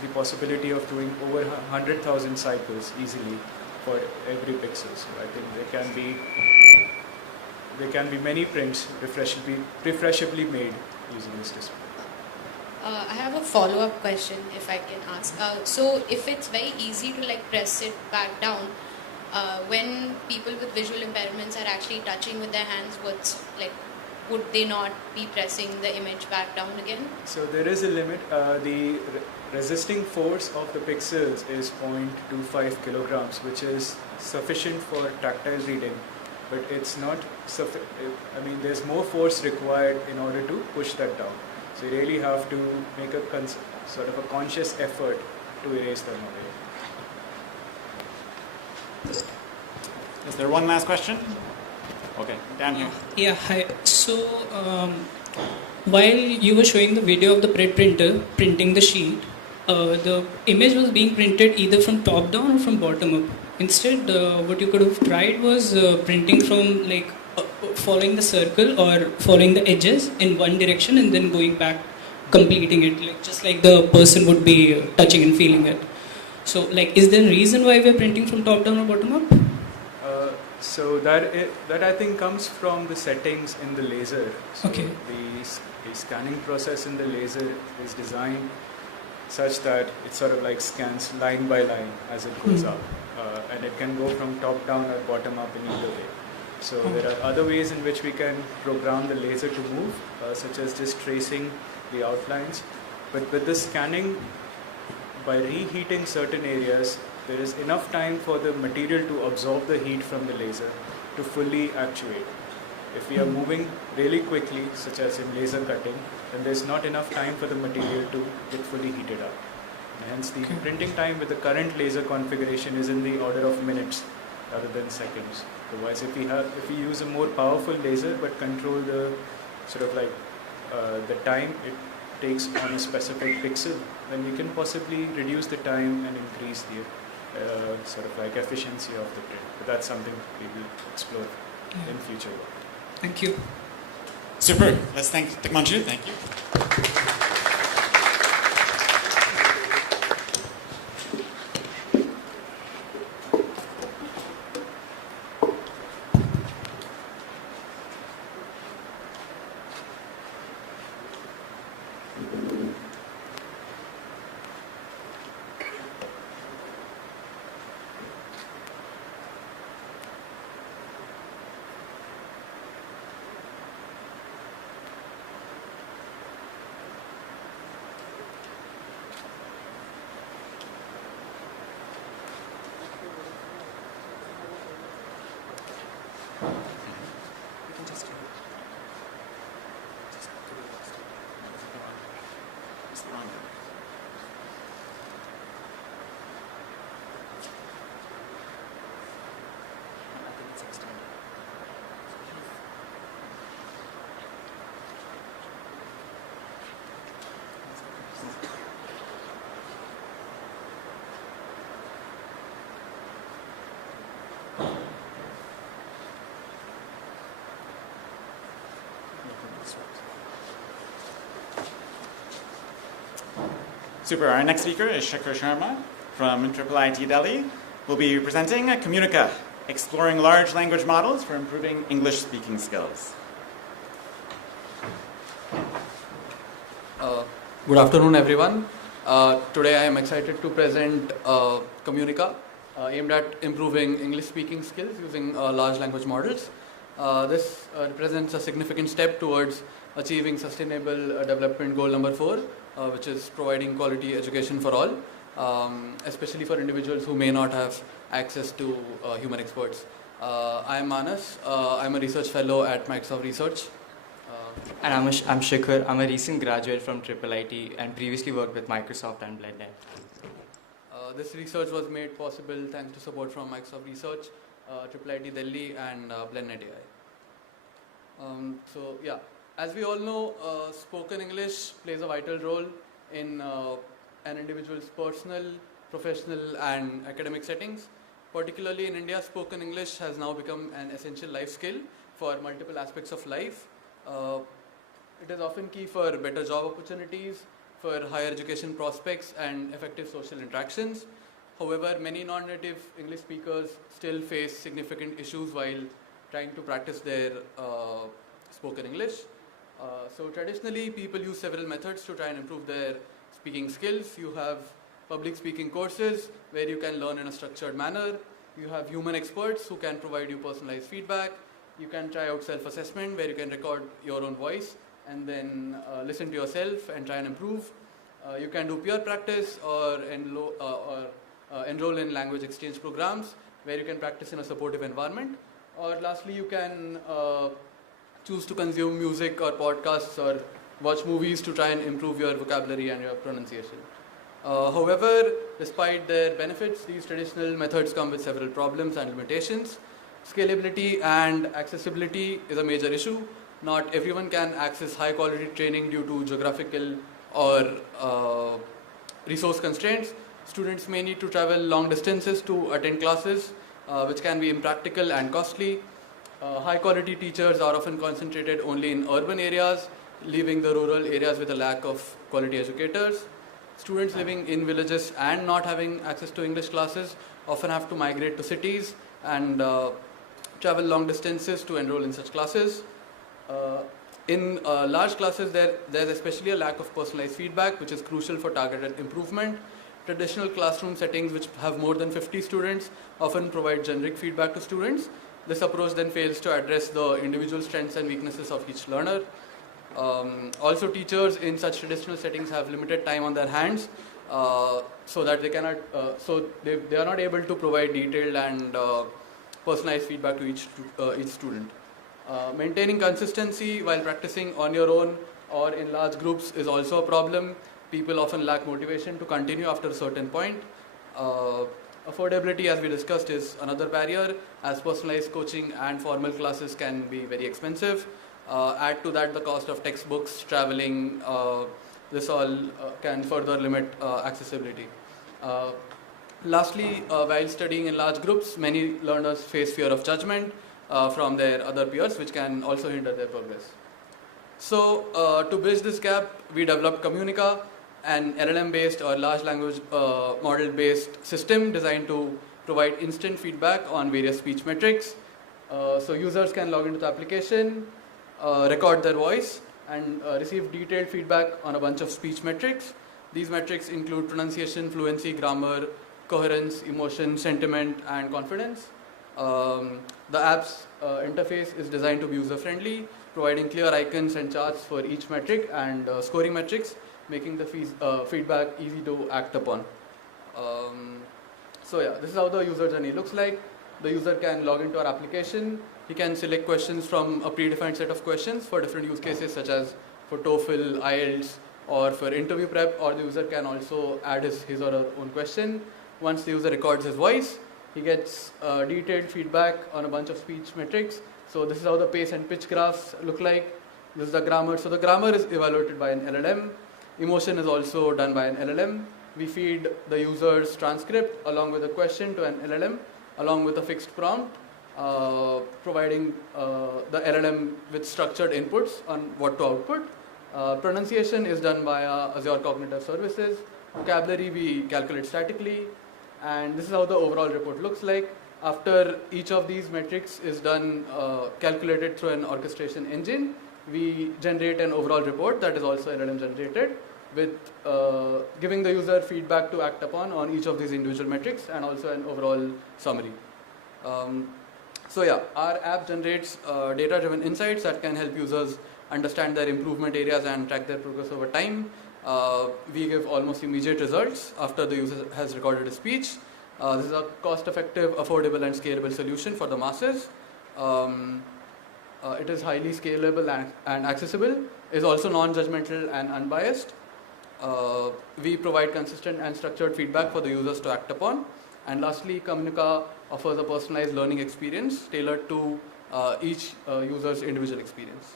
the possibility of doing over 100,000 cycles easily for every pixel. So I think there can be many prints refreshably made using this display. I have a follow-up question, if I can ask. So if it's very easy to press it back down, when people with visual impairments are actually touching with their hands, would they not be pressing the image back down again? So there is a limit. The resisting force of the pixels is 0.25 kilograms, which is sufficient for tactile reading, but it's not sufficient. I mean, there's more force required in order to push that down. So you really have to make a sort of a conscious effort to erase them away. Is there one last question? Okay, down here. Yeah, hi. So, while you were showing the video of the PRET printer printing the sheet, the image was being printed either from top down or from bottom up. Instead, what you could have tried was printing from following the circle or following the edges in one direction and then going back, completing it, just like the person would be touching and feeling it. So, is there a reason why we're printing from top down or bottom up? So that I think comes from the settings in the laser. So okay. The scanning process in the laser is designed such that it sort of like scans line by line as it goes up. And it can go from top down or bottom up in either way. So there are other ways in which we can program the laser to move, such as just tracing the outlines. But with this scanning, by reheating certain areas, there is enough time for the material to absorb the heat from the laser to fully actuate. If we are moving really quickly, such as in laser cutting, then there's not enough time for the material to get fully heated up. And hence the printing time with the current laser configuration is in the order of minutes rather than seconds. Otherwise, if we use a more powerful laser but control the sort of like the time it takes on a specific pixel, then we can possibly reduce the time and increase the sort of like efficiency of the print. But that's something we will explore in future work. Thank you. Super. Let's thank Manju. Thank you. Super. Our next speaker is Shekhar Sharma from IIIT Delhi. We'll be presenting Communica, exploring large language models for improving English speaking skills. Good afternoon, everyone. Today I am excited to present Communica, aimed at improving English speaking skills using large language models. This represents a significant step towards achieving Sustainable Development Goal number 4, which is providing quality education for all, especially for individuals who may not have access to human experts. I am Manas. I'm a research fellow at Microsoft Research. And I'm Shikhar. I'm a recent graduate from IIIT and previously worked with Microsoft and Blend. This research was made possible thanks to support from Microsoft Research, IIIT Delhi and BlendNet AI. So yeah, as we all know, spoken English plays a vital role in an individual's personal, professional and academic settings. Particularly in India, spoken English has now become an essential life skill for multiple aspects of life. It is often key for better job opportunities, for higher education prospects and effective social interactions. However, many non-native English speakers still face significant issues while trying to practice their spoken English. So traditionally, people use several methods to try and improve their speaking skills. You have public speaking courses where you can learn in a structured manner. You have human experts who can provide you personalized feedback. You can try out self-assessment where you can record your own voice and then listen to yourself and try and improve. You can do peer practice or enroll in language exchange programs where you can practice in a supportive environment. Or lastly, you can choose to consume music or podcasts or watch movies to try and improve your vocabulary and your pronunciation. However, despite their benefits, these traditional methods come with several problems and limitations. Scalability and accessibility is a major issue. Not everyone can access high quality training due to geographical or resource constraints. Students may need to travel long distances to attend classes, which can be impractical and costly. High quality teachers are often concentrated only in urban areas, leaving the rural areas with a lack of quality educators. Students living in villages and not having access to English classes often have to migrate to cities and travel long distances to enroll in such classes. In large classes, there's especially a lack of personalized feedback, which is crucial for targeted improvement. Traditional classroom settings, which have more than 50 students, often provide generic feedback to students. This approach then fails to address the individual strengths and weaknesses of each learner. Also, teachers in such traditional settings have limited time on their hands, so that they cannot, they are not able to provide detailed and personalized feedback to each student. Maintaining consistency while practicing on your own or in large groups is also a problem. People often lack motivation to continue after a certain point. Affordability, as we discussed, is another barrier, as personalized coaching and formal classes can be very expensive. Add to that the cost of textbooks, traveling, this all can further limit accessibility. Lastly, while studying in large groups, many learners face fear of judgment from their other peers, which can also hinder their progress. So, to bridge this gap, we developed Communica, an LLM-based or large language model-based system designed to provide instant feedback on various speech metrics. So users can log into the application, record their voice, and receive detailed feedback on a bunch of speech metrics. These metrics include pronunciation, fluency, grammar, coherence, emotion, sentiment, and confidence. The app's interface is designed to be user-friendly, providing clear icons and charts for each metric and scoring metrics, making the feedback easy to act upon. So yeah, this is how the user journey looks like. The user can log into our application. He can select questions from a predefined set of questions for different use cases, such as for TOEFL, IELTS, or for interview prep, or the user can also add his or her own question. Once the user records his voice, he gets detailed feedback on a bunch of speech metrics. So this is how the pace and pitch graphs look like. This is the grammar. So the grammar is evaluated by an LLM. Emotion is also done by an LLM. We feed the user's transcript along with a question to an LLM, along with a fixed prompt, providing the LLM with structured inputs on what to output. Pronunciation is done by Azure Cognitive Services. Vocabulary we calculate statically. And this is how the overall report looks like. After each of these metrics is done, calculated through an orchestration engine, we generate an overall report that is also LLM generated, with giving the user feedback to act upon on each of these individual metrics, and also an overall summary. So yeah, our app generates data-driven insights that can help users understand their improvement areas and track their progress over time. We give almost immediate results after the user has recorded a speech. This is a cost-effective, affordable, and scalable solution for the masses. It is highly scalable and accessible. Is also non-judgmental and unbiased. We provide consistent and structured feedback for the users to act upon. And lastly, Communica offers a personalized learning experience tailored to each user's individual experience.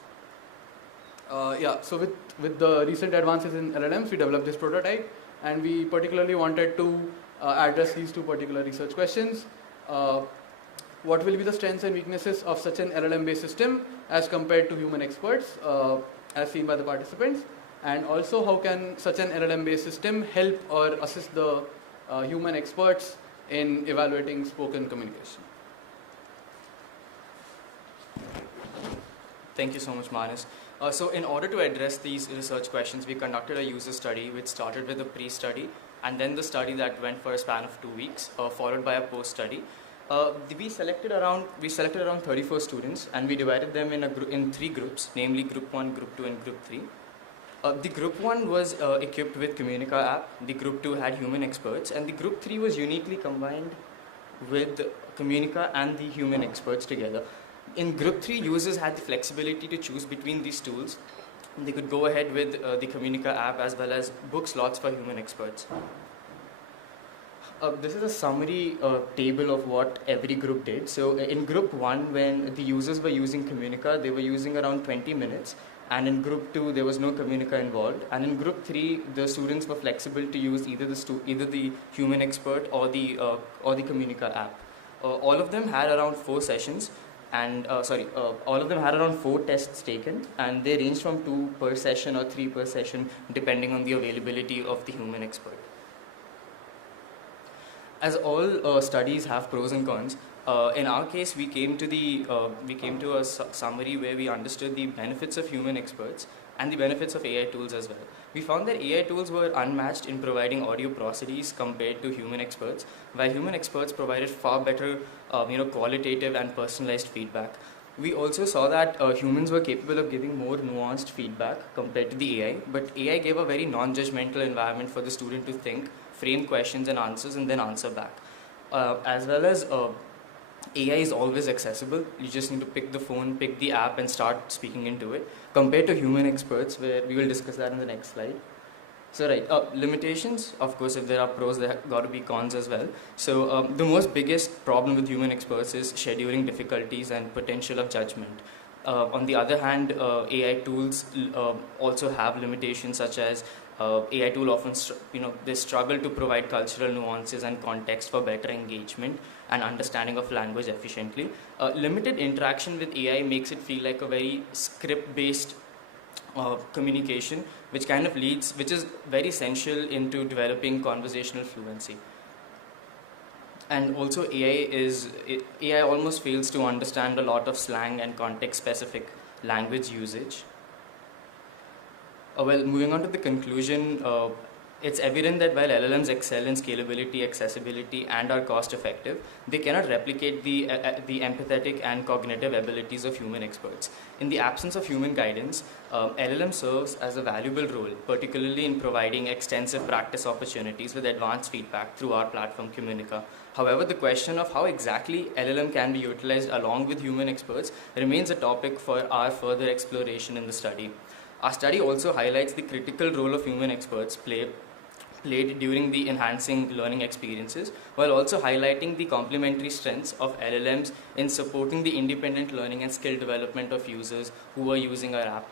So with the recent advances in LLMs, we developed this prototype, and we particularly wanted to address these two particular research questions. What will be the strengths and weaknesses of such an LLM-based system as compared to human experts, as seen by the participants? And also, how can such an LLM-based system help or assist the human experts in evaluating spoken communication? Thank you so much, Manas. So in order to address these research questions, we conducted a user study which started with a pre-study, and then the study that went for a span of 2 weeks, followed by a post-study. We selected around 34 students, and we divided them in 3 groups, namely Group 1, Group 2, and Group 3. The Group 1 was equipped with Communica app, the Group 2 had human experts, and the Group 3 was uniquely combined with Communica and the human experts together. In Group 3, users had the flexibility to choose between these tools. They could go ahead with the Communica app as well as book slots for human experts. This is a summary table of what every group did. So in Group 1, when the users were using Communica, they were using around 20 minutes. And in Group 2, there was no Communica involved. And in Group 3, the students were flexible to use either the human expert or the Communica app. All of them had around 4 sessions. And all of them had around 4 tests taken, and they ranged from 2 per session or 3 per session, depending on the availability of the human expert. as all studies have pros and cons, in our case, we came to a summary where we understood the benefits of human experts and the benefits of AI tools as well. We found that AI tools were unmatched in providing audio prosodies compared to human experts, while human experts provided far better, qualitative and personalized feedback. We also saw that humans were capable of giving more nuanced feedback compared to the AI, but AI gave a very non-judgmental environment for the student to think, frame questions and answers, and then answer back. As well as AI is always accessible. You just need to pick the phone, pick the app, and start speaking into it, compared to human experts, where we will discuss that in the next slide. So limitations, of course, if there are pros, there have got to be cons as well. So the most biggest problem with human experts is scheduling difficulties and potential of judgment. On the other hand, AI tools also have limitations, such as AI tool often, they struggle to provide cultural nuances and context for better engagement and understanding of language efficiently. Limited interaction with AI makes it feel like a very script-based communication, which is very essential into developing conversational fluency. And also AI almost fails to understand a lot of slang and context-specific language usage. Well, moving on to the conclusion, it's evident that while LLMs excel in scalability, accessibility, and are cost-effective, they cannot replicate the empathetic and cognitive abilities of human experts. In the absence of human guidance, LLM serves as a valuable role, particularly in providing extensive practice opportunities with advanced feedback through our platform Communica. However, the question of how exactly LLM can be utilized along with human experts remains a topic for our further exploration in the study. Our study also highlights the critical role of human experts played during the enhancing learning experiences, while also highlighting the complementary strengths of LLMs in supporting the independent learning and skill development of users who are using our app.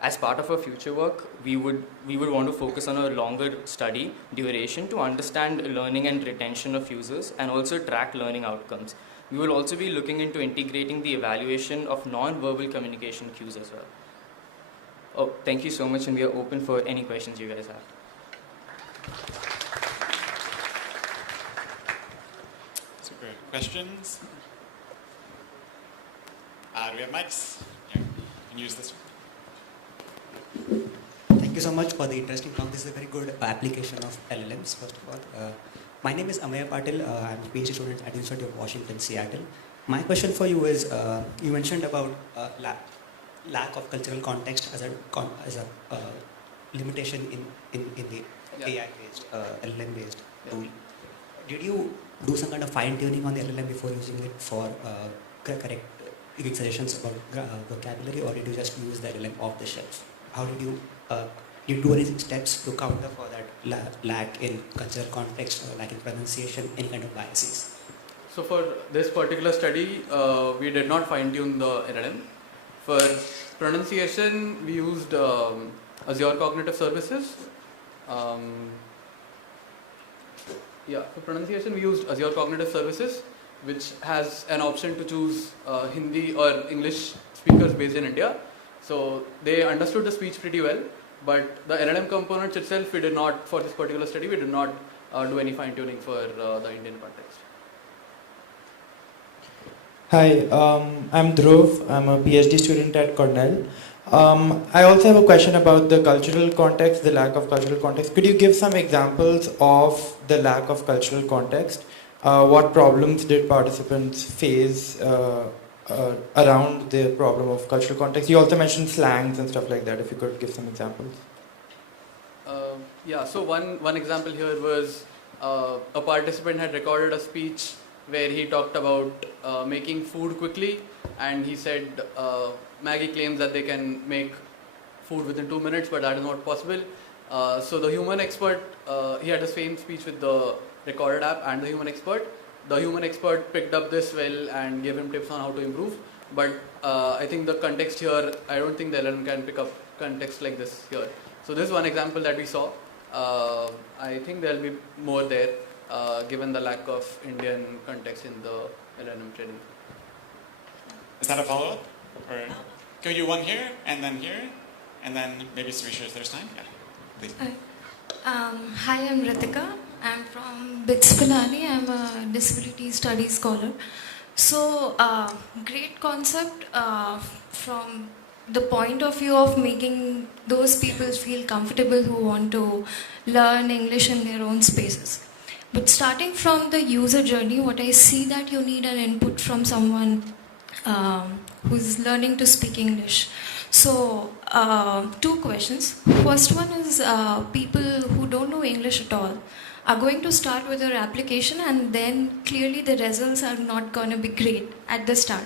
As part of our future work, we would want to focus on a longer study duration to understand learning and retention of users and also track learning outcomes. We will also be looking into integrating the evaluation of non-verbal communication cues as well. Oh, thank you so much, and we are open for any questions you guys have. Super. Questions? Do we have mics? Here, you can use this one. Thank you so much for the interesting talk. This is a very good application of LLMs, first of all. My name is Amaya Patil. I'm a PhD student at the University of Washington, Seattle. My question for you is, you mentioned about lack of cultural context as a limitation in the AI-based, LLM-based tool. Did you do some kind of fine-tuning on the LLM before using it for correct giving suggestions about vocabulary, or did you just use the LLM off the shelf? How did you do any steps to counter for that lack in cultural context or lack in pronunciation, any kind of biases? So for this particular study, we did not fine-tune the LLM. For pronunciation, we used Azure Cognitive Services. For pronunciation, we used Azure Cognitive Services, which has an option to choose Hindi or English speakers based in India. So they understood the speech pretty well, but the LLM components itself, we did not, for this particular study, we did not do any fine-tuning for the Indian context. Hi, I'm Dhruv. I'm a PhD student at Cornell. I also have a question about the cultural context, the lack of cultural context. Could you give some examples of the lack of cultural context? What problems did participants face around the problem of cultural context? You also mentioned slangs and stuff like that, if you could give some examples. So one example here was a participant had recorded a speech where he talked about making food quickly, and he said Maggie claims that they can make food within 2 minutes, but that is not possible. So the human expert, he had the same speech with the recorded app and the human expert. The human expert picked up this well and gave him tips on how to improve, but I think the context here, I don't think the LLM can pick up context like this here. So this is one example that we saw. I think there will be more there, given the lack of Indian context in the LLM training. Is that a follow-up? Or can we do one here, and then maybe Sarisha if there's time? Yeah, please. Hi, I'm Ritika. I'm from BITS Pilani. I'm a disability studies scholar. So, great concept from the point of view of making those people feel comfortable who want to learn English in their own spaces. But starting from the user journey, what I see that you need an input from someone who's learning to speak English. So, two questions. First one is people who don't know English at all are going to start with your application, and then clearly the results are not going to be great at the start.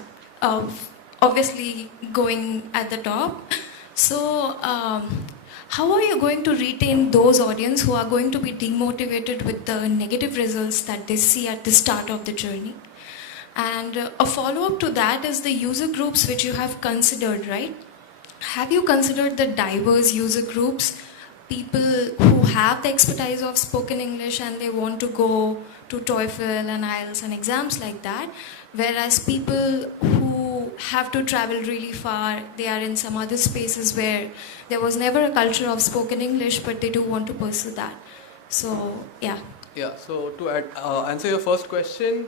Obviously, going at the top. So, how are you going to retain those audience who are going to be demotivated with the negative results that they see at the start of the journey? And a follow-up to that is the user groups which you have considered, right? Have you considered the diverse user groups, people who have the expertise of spoken English and they want to go to TOEFL and IELTS and exams like that, whereas people who have to travel really far, they are in some other spaces where there was never a culture of spoken English, but they do want to pursue that. So, yeah. Yeah, so to answer your first question,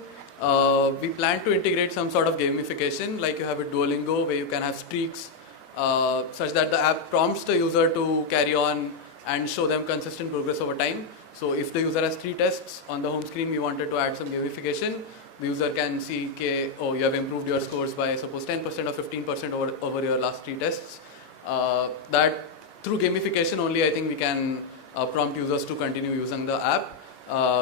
we plan to integrate some sort of gamification, like you have a Duolingo where you can have streaks, such that the app prompts the user to carry on and show them consistent progress over time. So if the user has 3 tests on the home screen, we wanted to add some gamification. The user can see, okay, oh, you have improved your scores by suppose 10% or 15% over your last 3 tests. That through gamification only, I think we can prompt users to continue using the app,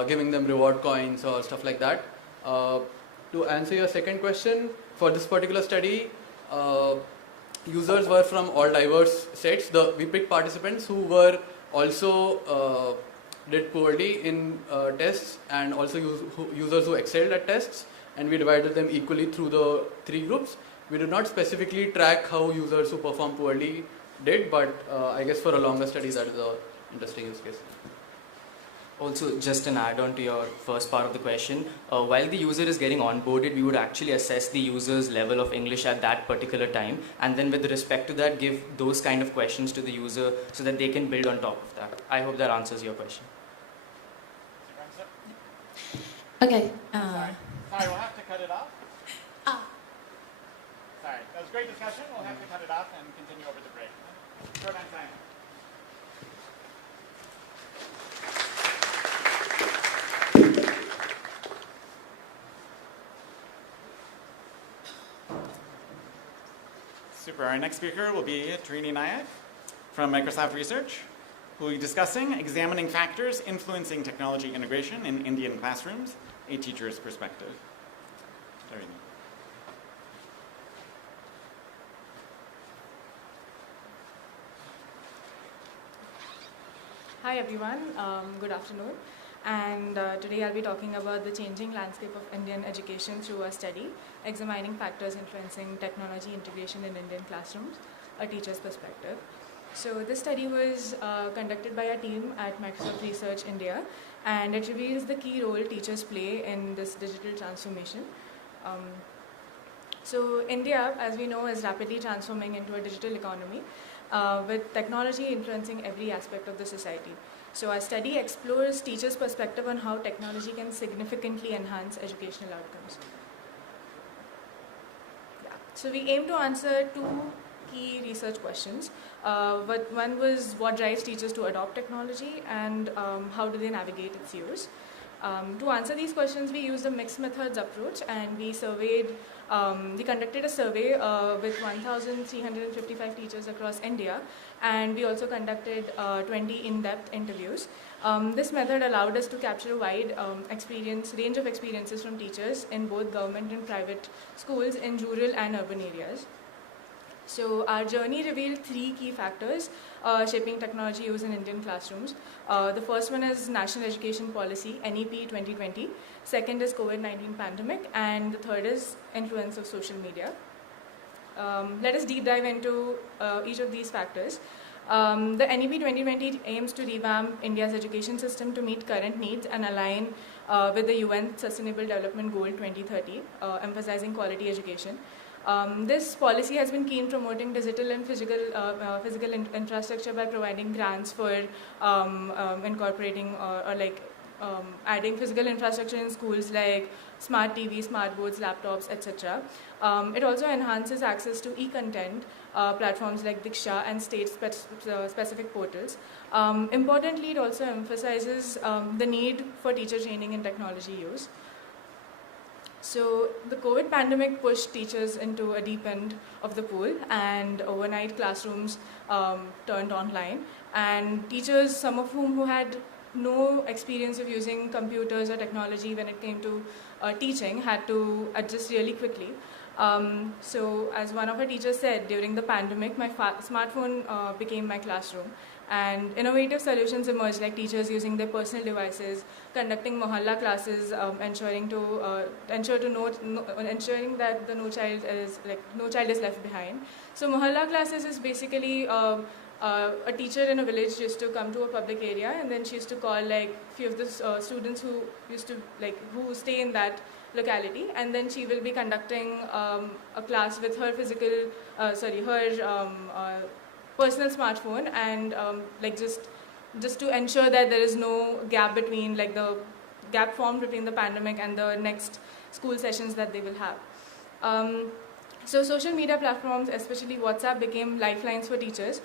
giving them reward coins or stuff like that. To answer your second question, for this particular study, users were from all diverse sets. We picked participants who were also did poorly in tests, and also users who excelled at tests, and we divided them equally through the 3 groups. We did not specifically track how users who performed poorly did, but I guess for a longer study that is an interesting use case. Also, just an add-on to your first part of the question, while the user is getting onboarded, we would actually assess the user's level of English at that particular time, and then with respect to that, give those kind of questions to the user so that they can build on top of that. I hope that answers your question. Okay. Sorry, we'll have to cut it off. Sorry, that was a great discussion. We'll have to cut it off and continue over the break. Short on time. Super. Our next speaker will be Trini Nayak from Microsoft Research, who will be discussing examining factors influencing technology integration in Indian classrooms, a teacher's perspective. Trini. Hi everyone, good afternoon. And today I'll be talking about the changing landscape of Indian education through a study examining factors influencing technology integration in Indian classrooms, a teacher's perspective. So this study was conducted by a team at Microsoft Research India, and it reveals the key role teachers play in this digital transformation. So India, as we know, is rapidly transforming into a digital economy with technology influencing every aspect of the society. So our study explores teachers' perspective on how technology can significantly enhance educational outcomes. Yeah. So we aim to answer 2 key research questions. One was what drives teachers to adopt technology, and how do they navigate its use. To answer these questions, we used a mixed methods approach, and we conducted a survey with 1,355 teachers across India, and we also conducted 20 in-depth interviews. This method allowed us to capture a wide range of experiences from teachers in both government and private schools in rural and urban areas. So our journey revealed 3 key factors shaping technology use in Indian classrooms. The first one is National Education Policy, NEP 2020. Second is COVID-19 pandemic. And the third is influence of social media. Let us deep dive into each of these factors. The NEP 2020 aims to revamp India's education system to meet current needs and align with the UN Sustainable Development Goal 2030, emphasizing quality education. This policy has been keen promoting digital and physical infrastructure by providing grants for incorporating or like adding physical infrastructure in schools like smart TV, smart boards, laptops, etc. It also enhances access to e-content platforms like Diksha and state-specific portals. Importantly, it also emphasizes the need for teacher training in technology use. So the COVID pandemic pushed teachers into a deep end of the pool, and overnight classrooms turned online. And teachers, some of whom who had no experience of using computers or technology when it came to teaching, had to adjust really quickly. So as one of our teachers said, during the pandemic, my smartphone became my classroom. And innovative solutions emerged, like teachers using their personal devices, conducting mohalla classes, ensuring that no child is left behind. So mohalla classes is basically a teacher in a village used to come to a public area, and then she used to call like few of the students who used to who stay in that locality, and then she will be conducting a class with her personal smartphone, and just to ensure that there is no gap between the gap formed between the pandemic and the next school sessions that they will have. So social media platforms, especially WhatsApp, became lifelines for teachers.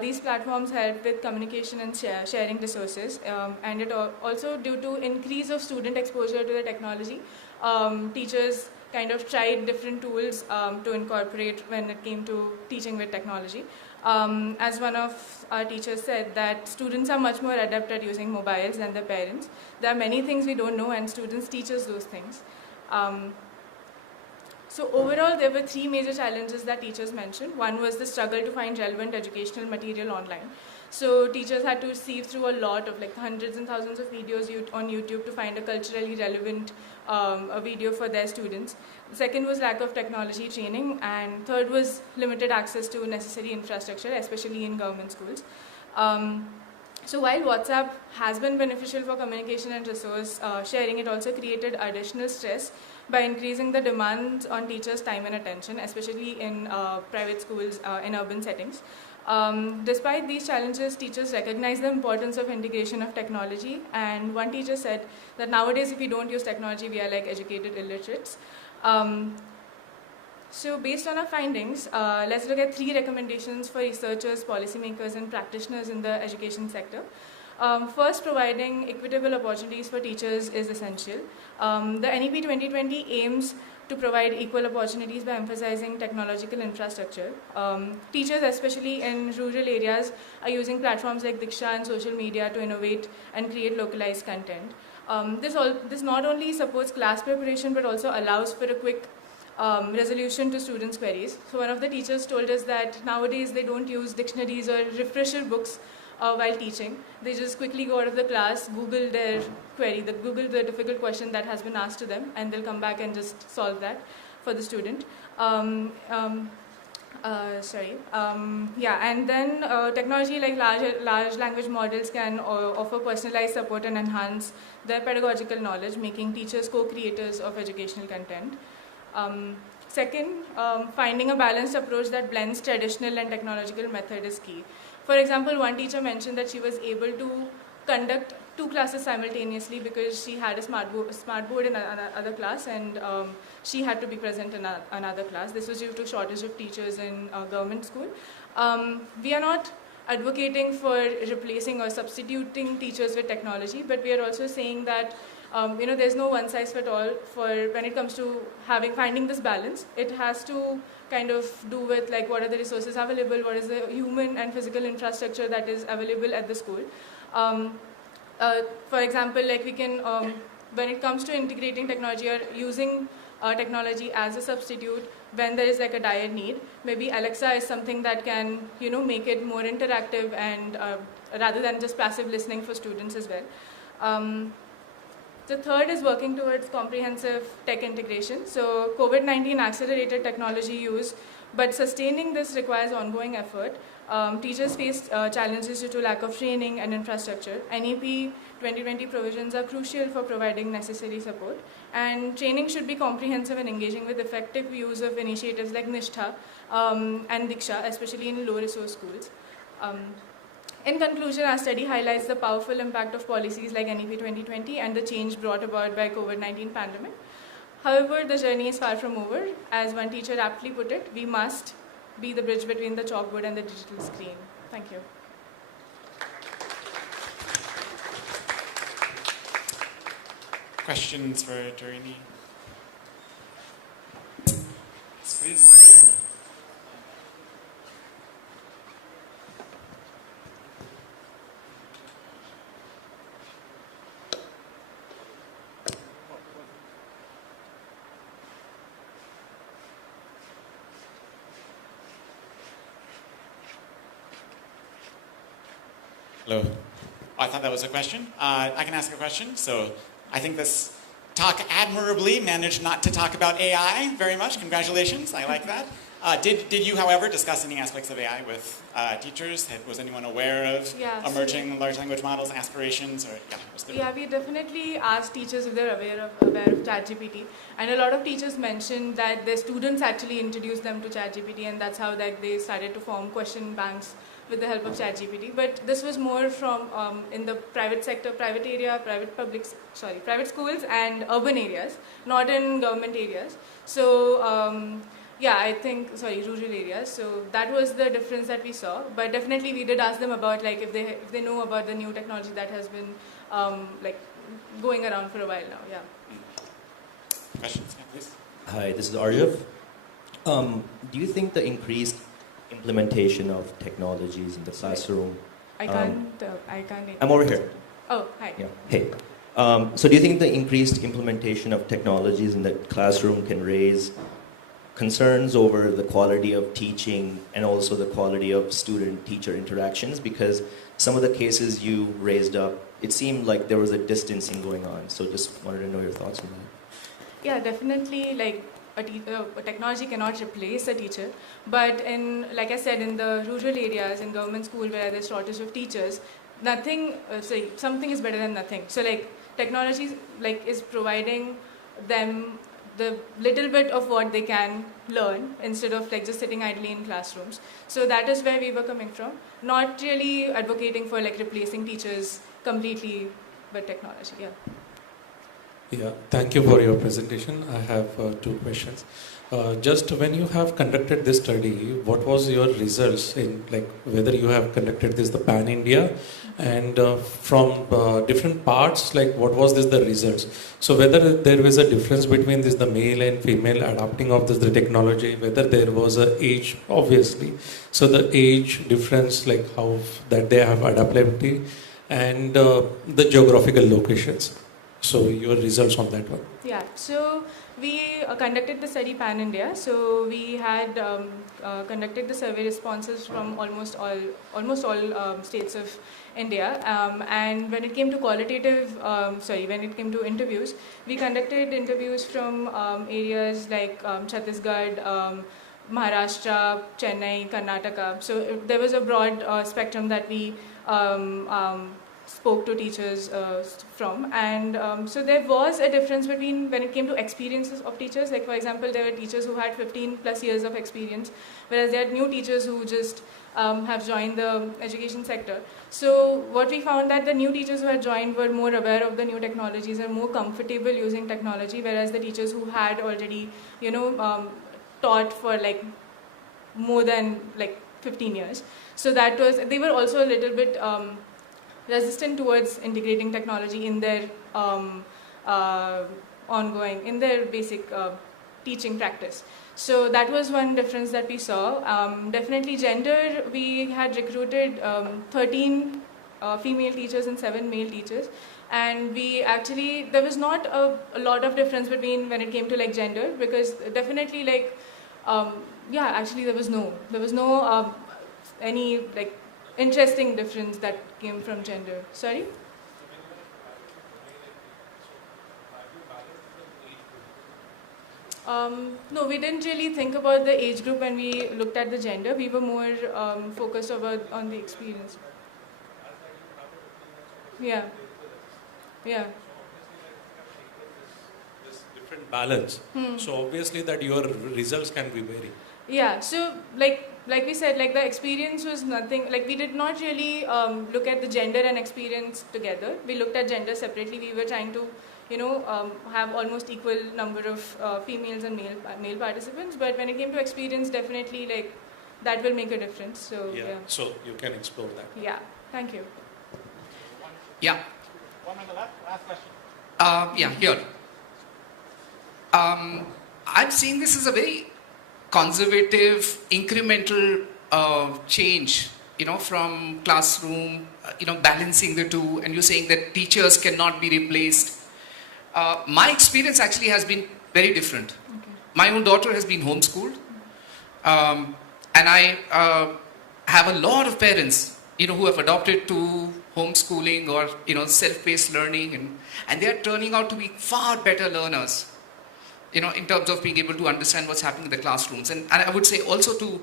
These platforms help with communication and sharing resources, and it also, due to increase of student exposure to the technology, teachers kind of tried different tools to incorporate when it came to teaching with technology. As one of our teachers said, that students are much more adept at using mobiles than their parents. There are many things we don't know, and students teach us those things. So overall, there were three major challenges that teachers mentioned. One was the struggle to find relevant educational material online. So teachers had to sieve through a lot of hundreds and thousands of videos on YouTube to find a culturally relevant video for their students. The second was lack of technology training, and third was limited access to necessary infrastructure, especially in government schools. So while WhatsApp has been beneficial for communication and resource sharing, it also created additional stress by increasing the demands on teachers' time and attention, especially in private schools in urban settings. Despite these challenges, teachers recognize the importance of integration of technology, and one teacher said that nowadays if we don't use technology, we are like educated illiterates. So based on our findings, let's look at three recommendations for researchers, policymakers, and practitioners in the education sector. First, providing equitable opportunities for teachers is essential. The NEP 2020 aims to provide equal opportunities by emphasizing technological infrastructure. Teachers, especially in rural areas, are using platforms like Diksha and social media to innovate and create localized content. This not only supports class preparation, but also allows for a quick resolution to students' queries. So one of the teachers told us that nowadays they don't use dictionaries or refresher books while teaching. They just quickly go out of the class, Google their query, Google the difficult question that has been asked to them, and they'll come back and just solve that for the student. And then technology like large language models can offer personalized support and enhance their pedagogical knowledge, making teachers co-creators of educational content. Second, finding a balanced approach that blends traditional and technological method is key. For example, one teacher mentioned that she was able to conduct 2 classes simultaneously because she had a smart board in another class, and she had to be present in another class. This was due to shortage of teachers in government school. We are not advocating for replacing or substituting teachers with technology, but we are also saying that there's no one size fit all for when it comes to finding this balance. It has to kind of do with what are the resources available, what is the human and physical infrastructure that is available at the school. For example, we can, when it comes to integrating technology or using technology as a substitute when there is a dire need, maybe Alexa is something that can make it more interactive and rather than just passive listening for students as well. The third is working towards comprehensive tech integration. So COVID-19 accelerated technology use, but sustaining this requires ongoing effort. Teachers face challenges due to lack of training and infrastructure. NEP 2020 provisions are crucial for providing necessary support, and training should be comprehensive and engaging with effective use of initiatives like Nishtha and Diksha, especially in low-resource schools. In conclusion, our study highlights the powerful impact of policies like NEP 2020 and the change brought about by COVID-19 pandemic. However, the journey is far from over. As one teacher aptly put it, we must be the bridge between the chalkboard and the digital screen. Thank you. Questions for Tarini? Please. Hello. I thought that was a question. I can ask a question. So I think this talk admirably managed not to talk about AI very much. Congratulations. I like that. Did you, however, discuss any aspects of AI with teachers? Was anyone aware of emerging large language models, aspirations? Or, we definitely asked teachers if they're aware of ChatGPT. And a lot of teachers mentioned that their students actually introduced them to ChatGPT, and that's how they started to form question banks with the help of ChatGPT. But this was more from in the private sector, private schools and urban areas, not in government areas. So I think, rural areas. So that was the difference that we saw. But definitely we did ask them about if they know about the new technology that has been going around for a while now. Yeah. Questions, please. Hi, this is Arjav. Do you think the increased implementation of technologies in the classroom? I can't. I'm over here. Oh, hi. Yeah. Hey. So do you think the increased implementation of technologies in the classroom can raise concerns over the quality of teaching and also the quality of student-teacher interactions? Because some of the cases you raised up, it seemed like there was a distancing going on. So just wanted to know your thoughts on that. Yeah, definitely. A technology cannot replace a teacher, but like I said, in the rural areas, in government school where there's shortage of teachers, something is better than nothing. So technology is providing them the little bit of what they can learn instead of just sitting idly in classrooms. So that is where we were coming from, not really advocating for replacing teachers completely with technology. Yeah, thank you for your presentation. I have two questions. Just when you have conducted this study, what was your results in whether you have conducted this the pan India and from different parts, what was the results? So whether there was a difference between the male and female adopting of the technology, whether there was a age, obviously. So the age difference, how that they have adaptability and the geographical locations. So your results on that one. Yeah, so we conducted the study pan-India. So we had conducted the survey responses from almost all states of India. And when it came to interviews, we conducted interviews from areas like Chhattisgarh, Maharashtra, Chennai, Karnataka. So there was a broad spectrum that we spoke to teachers from, and so there was a difference between when it came to experiences of teachers. For example, there were teachers who had 15 plus years of experience, whereas there are new teachers who just have joined the education sector. So what we found that the new teachers who had joined were more aware of the new technologies and more comfortable using technology, whereas the teachers who had already taught for more than 15 years. So they were also a little bit resistant towards integrating technology in their in their basic teaching practice. So that was one difference that we saw. Definitely gender, we had recruited 13 female teachers and 7 male teachers. And there was not a lot of difference between when it came to gender, because definitely there was no any interesting difference that came from gender. Sorry? No, we didn't really think about the age group when we looked at the gender. We were more focused on the experience. Yeah. This different balance. So obviously that your results can be varied. Yeah, so like we said, like the experience was nothing, like we did not really look at the gender and experience together. We looked at gender separately. We were trying to, have almost equal number of females and male participants. But when it came to experience, definitely like that will make a difference. So yeah. So you can explore that. Yeah, thank you. Yeah. 1 minute left. Last question. Yeah, here. I'm seeing this as a very conservative, incremental change, from classroom, balancing the two, and you're saying that teachers cannot be replaced. My experience actually has been very different. Okay. My own daughter has been homeschooled, and I have a lot of parents, who have adopted to homeschooling or, self-paced learning, and they are turning out to be far better learners, in terms of being able to understand what's happening in the classrooms. And I would say also to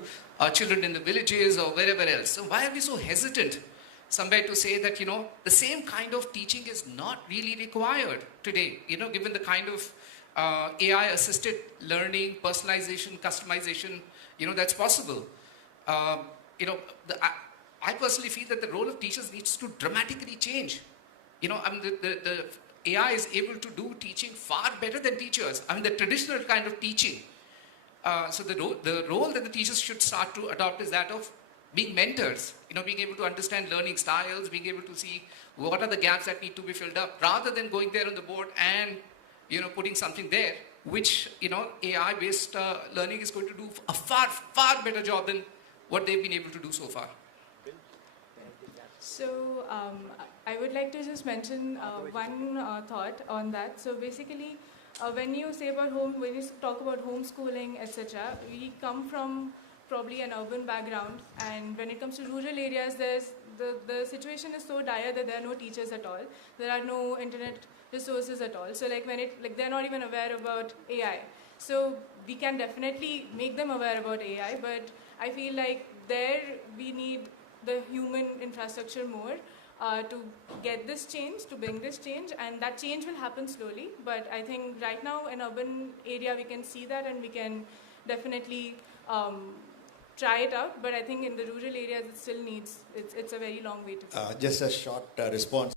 children in the villages or wherever else. So why are we so hesitant somewhere to say that, the same kind of teaching is not really required today, given the kind of AI-assisted learning, personalization, customization, that's possible. I personally feel that the role of teachers needs to dramatically change. The AI is able to do teaching far better than teachers. The traditional kind of teaching. So the role that the teachers should start to adopt is that of being mentors, being able to understand learning styles, being able to see what are the gaps that need to be filled up, rather than going there on the board and, putting something there, which, AI-based learning is going to do a far, far better job than what they've been able to do so far. So I would like to just mention one thought on that. So basically, when you talk about homeschooling, etc., we come from probably an urban background, and when it comes to rural areas, the situation is so dire that there are no teachers at all. There are no internet resources at all. So they're not even aware about AI. So we can definitely make them aware about AI, but I feel like there we need the human infrastructure more to get this change, to bring this change, and that change will happen slowly. But I think right now in urban area we can see that, and we can definitely try it out. But I think in the rural areas it still needs, it's a very long way to go. Just a short response.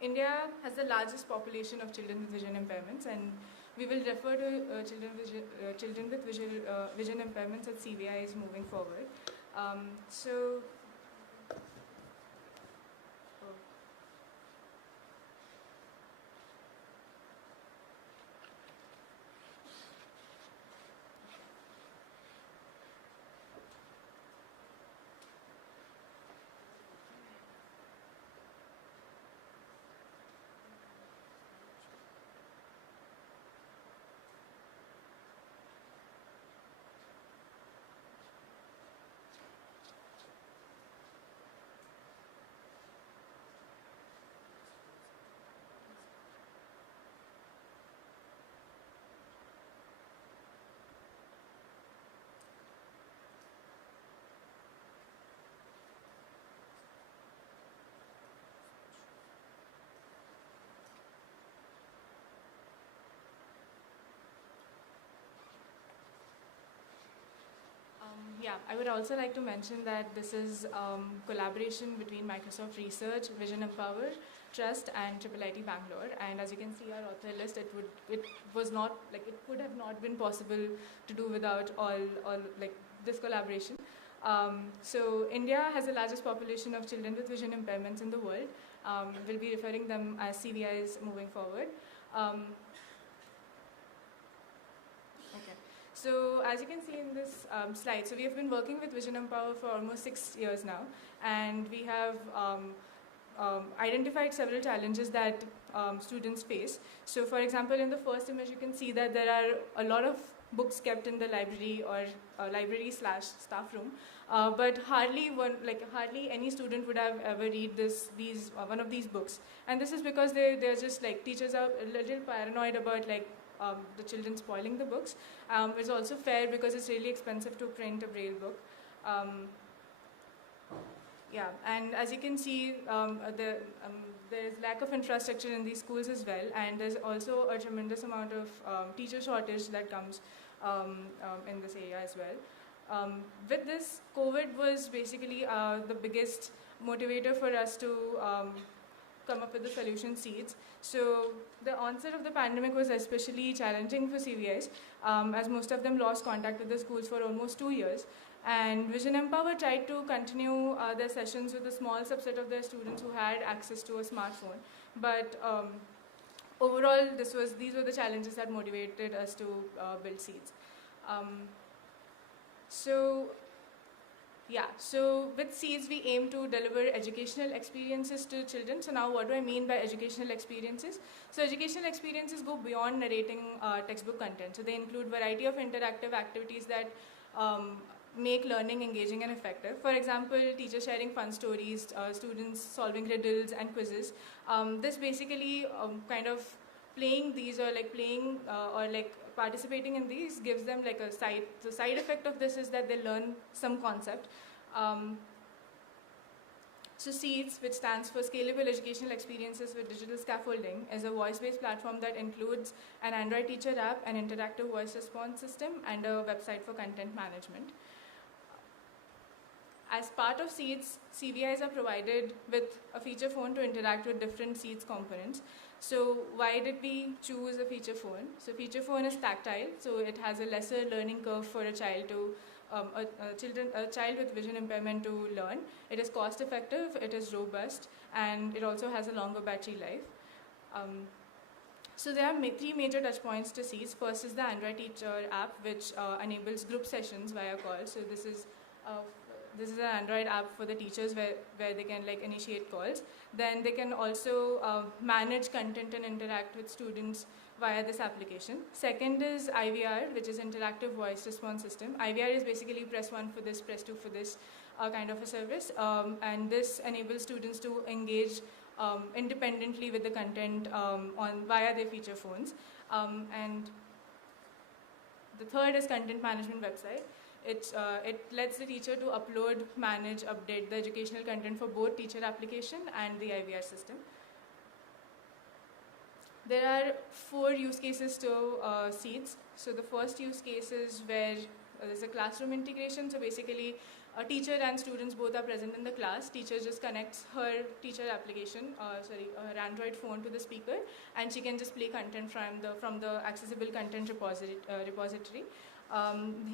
India has the largest population of children with vision impairments, and we will refer to children with vision impairments at CVIs moving forward. So Yeah, I would also like to mention that this is collaboration between Microsoft Research, Vision Empower, Trust, and IIIT Bangalore. And as you can see our author list, it could have not been possible to do without all like this collaboration. So India has the largest population of children with vision impairments in the world. We'll be referring them as CVIs moving forward. Okay. So as you can see in this slide, so we have been working with Vision Empower for almost 6 years now, and we have identified several challenges that students face. So for example, in the first image, you can see that there are a lot of books kept in the library or library/staff room, but hardly any student would have ever read one of these books. And this is because they're just like, teachers are a little paranoid about the children spoiling the books. It's also fair because it's really expensive to print a Braille book. Yeah, and as you can see, there's lack of infrastructure in these schools as well, and there's also a tremendous amount of teacher shortage that comes in this area as well. With this, COVID was basically the biggest motivator for us to come up with the solution seeds. So the onset of the pandemic was especially challenging for CVIs, as most of them lost contact with the schools for almost 2 years. And Vision Empower tried to continue their sessions with a small subset of their students who had access to a smartphone. But overall, these were the challenges that motivated us to build seeds. So with Seeds, we aim to deliver educational experiences to children. So now what do I mean by educational experiences? So educational experiences go beyond narrating textbook content. So they include variety of interactive activities that make learning engaging and effective. For example, teachers sharing fun stories, students solving riddles and quizzes. This basically kind of playing these or participating in these gives them like a side. The side effect of this is that they learn some concept. So Seeds, which stands for Scalable Educational Experiences with Digital Scaffolding, is a voice-based platform that includes an Android teacher app, an interactive voice response system, and a website for content management. As part of Seeds, CVIs are provided with a feature phone to interact with different Seeds components. So why did we choose a feature phone? So feature phone is tactile, so it has a lesser learning curve for a child with vision impairment to learn. It is cost effective, it is robust, and it also has a longer battery life. So there are 3 major touch points to Seeds. First is the Android teacher app, which enables group sessions via call. So this is an Android app for the teachers where they can initiate calls. Then they can also manage content and interact with students via this application. Second is IVR, which is Interactive Voice Response System. IVR is basically press 1 for this, press 2 for this kind of a service. And this enables students to engage independently with the content via their feature phones. And the third is Content Management Website. It lets the teacher to upload, manage, update the educational content for both teacher application and the IVR system. There are 4 use cases to Seeds. So the first use case is where there's a classroom integration. So basically, a teacher and students both are present in the class. Teacher just connects her teacher application, her Android phone to the speaker, and she can just play content from the accessible content repository.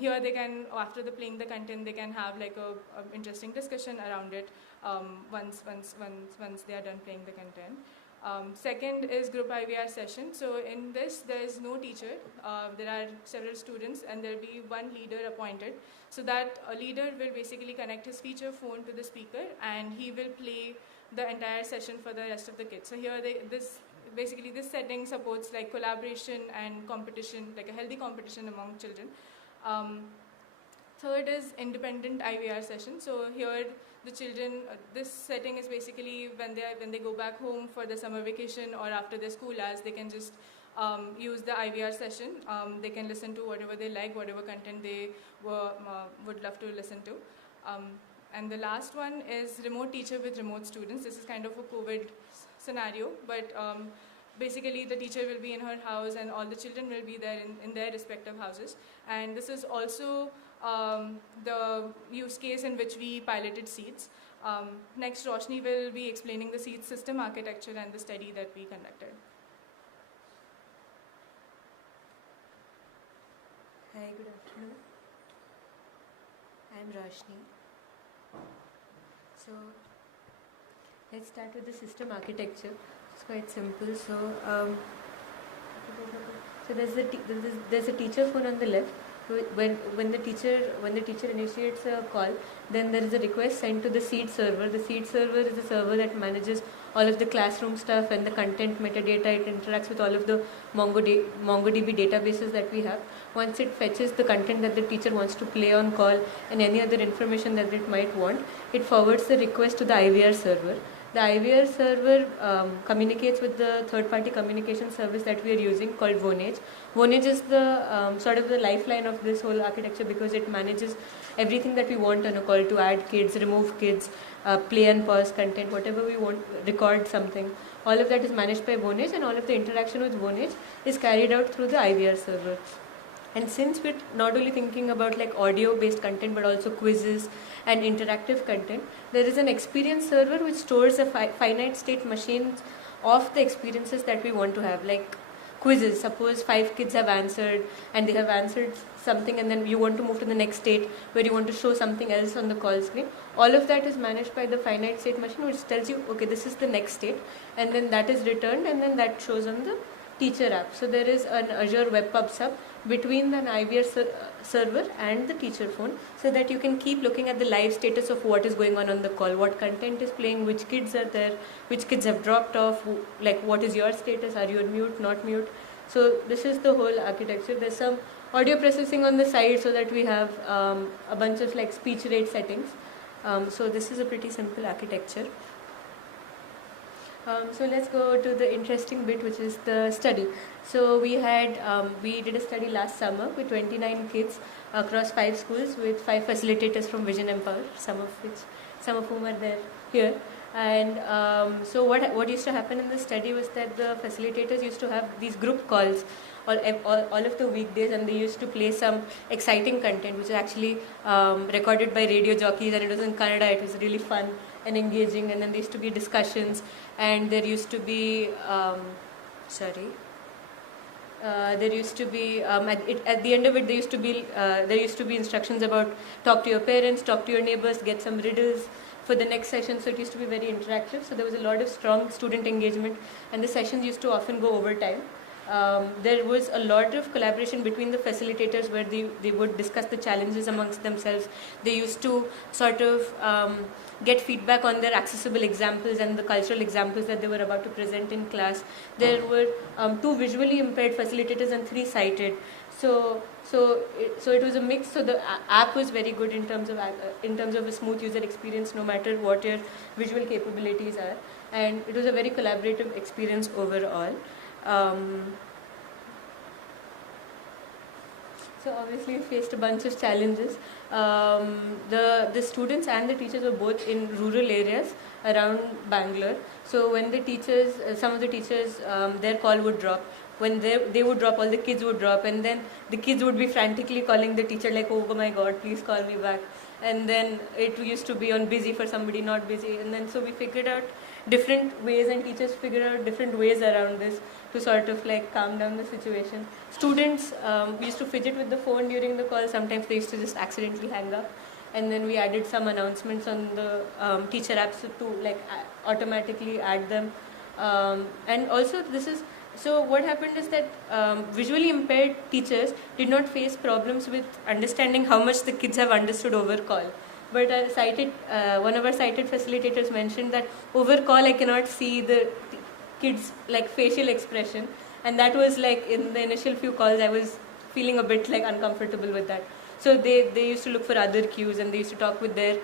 Here they can, after playing the content, they can have like a interesting discussion around it once they are done playing the content. Second is group IVR session. So in this, there is no teacher. There are several students, and there will be one leader appointed. So that a leader will basically connect his feature phone to the speaker, and he will play the entire session for the rest of the kids. So here, this setting supports like collaboration and competition, like a healthy competition among children. Third is independent IVR session. So here the children, this setting is basically when they go back home for the summer vacation or after their school hours, they can just use the IVR session. They can listen to whatever they like, whatever content they would love to listen to. And the last one is remote teacher with remote students. This is kind of a COVID scenario, but basically the teacher will be in her house and all the children will be there in their respective houses. And this is also the use case in which we piloted seeds. Next, Roshni will be explaining the seed system architecture and the study that we conducted. Hi, good afternoon. I'm Roshni. So let's start with the system architecture. It's quite simple. So there's a teacher phone on the left. When the teacher initiates a call, then there is a request sent to the seed server. The seed server is a server that manages all of the classroom stuff and the content metadata. It interacts with all of the MongoDB databases that we have. Once it fetches the content that the teacher wants to play on call and any other information that it might want, it forwards the request to the IVR server. The IVR server communicates with the third-party communication service that we are using called Vonage. Vonage is the sort of the lifeline of this whole architecture because it manages everything that we want on a call, to add kids, remove kids, play and pause content, whatever we want, record something. All of that is managed by Vonage, and all of the interaction with Vonage is carried out through the IVR server. And since we're not only thinking about like audio-based content but also quizzes and interactive content, there is an experience server which stores a finite state machines of the experiences that we want to have, like quizzes. Suppose 5 kids have answered and they have answered something, and then you want to move to the next state where you want to show something else on the call screen. All of that is managed by the finite state machine, which tells you, okay, this is the next state, and then that is returned, and then that shows on the teacher app. So there is an Azure Web Pub sub between an IVR server and the teacher phone, so that you can keep looking at the live status of what is going on the call, what content is playing, which kids are there, which kids have dropped off, like what is your status, are you on mute, not mute. So this is the whole architecture. There's some audio processing on the side so that we have a bunch of like speech rate settings. So this is a pretty simple architecture. So let's go to the interesting bit, which is the study. So we did a study last summer with 29 kids across 5 schools with 5 facilitators from Vision Empower, some of whom are there here. And so what used to happen in the study was that the facilitators used to have these group calls all of the weekdays, and they used to play some exciting content which is actually recorded by radio jockeys, and it was in Kannada. It was really fun and engaging, and then there used to be discussions, and there used to be at the end of it there used to be instructions about talk to your parents, talk to your neighbors, get some riddles for the next session. So it used to be very interactive. So there was a lot of strong student engagement, and the sessions used to often go over time. There was a lot of collaboration between the facilitators where they would discuss the challenges amongst themselves. They used to sort of get feedback on their accessible examples and the cultural examples that they were about to present in class. There were 2 visually impaired facilitators and 3 sighted. So it was a mix. So the app was very good in terms of a smooth user experience, no matter what your visual capabilities are. And it was a very collaborative experience overall. So obviously we faced a bunch of challenges. The students and the teachers were both in rural areas around Bangalore. So when the teachers, some of the teachers, their call would drop. When they would drop, all the kids would drop, and then the kids would be frantically calling the teacher like, oh my God, please call me back. And then it used to be on busy for somebody, not busy. And then so we figured out different ways, and teachers figured out different ways around this to sort of like calm down the situation. Students used to fidget with the phone during the call. Sometimes they used to just accidentally hang up. And then we added some announcements on the teacher apps to like automatically add them. And also so what happened is that visually impaired teachers did not face problems with understanding how much the kids have understood over call. But one of our sighted facilitators mentioned that over call I cannot see the kids' like facial expression, and that was like in the initial few calls I was feeling a bit like uncomfortable with that. So they used to look for other cues, and they used to talk with their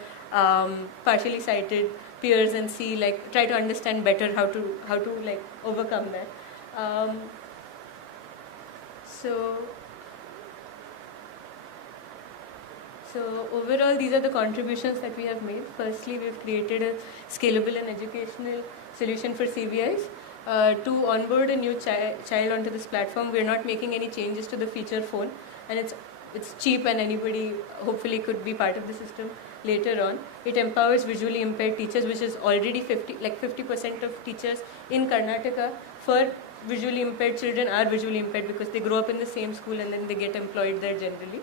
partially sighted peers and see like try to understand better how to like overcome that. So overall, these are the contributions that we have made. Firstly, we've created a scalable and educational solution for CVIs. To onboard a new child onto this platform, we're not making any changes to the feature phone, and it's it's cheap and anybody hopefully could be part of the system later on. It empowers visually impaired teachers, which is already 50% of teachers in Karnataka for visually impaired children are visually impaired because they grow up in the same school and then they get employed there generally.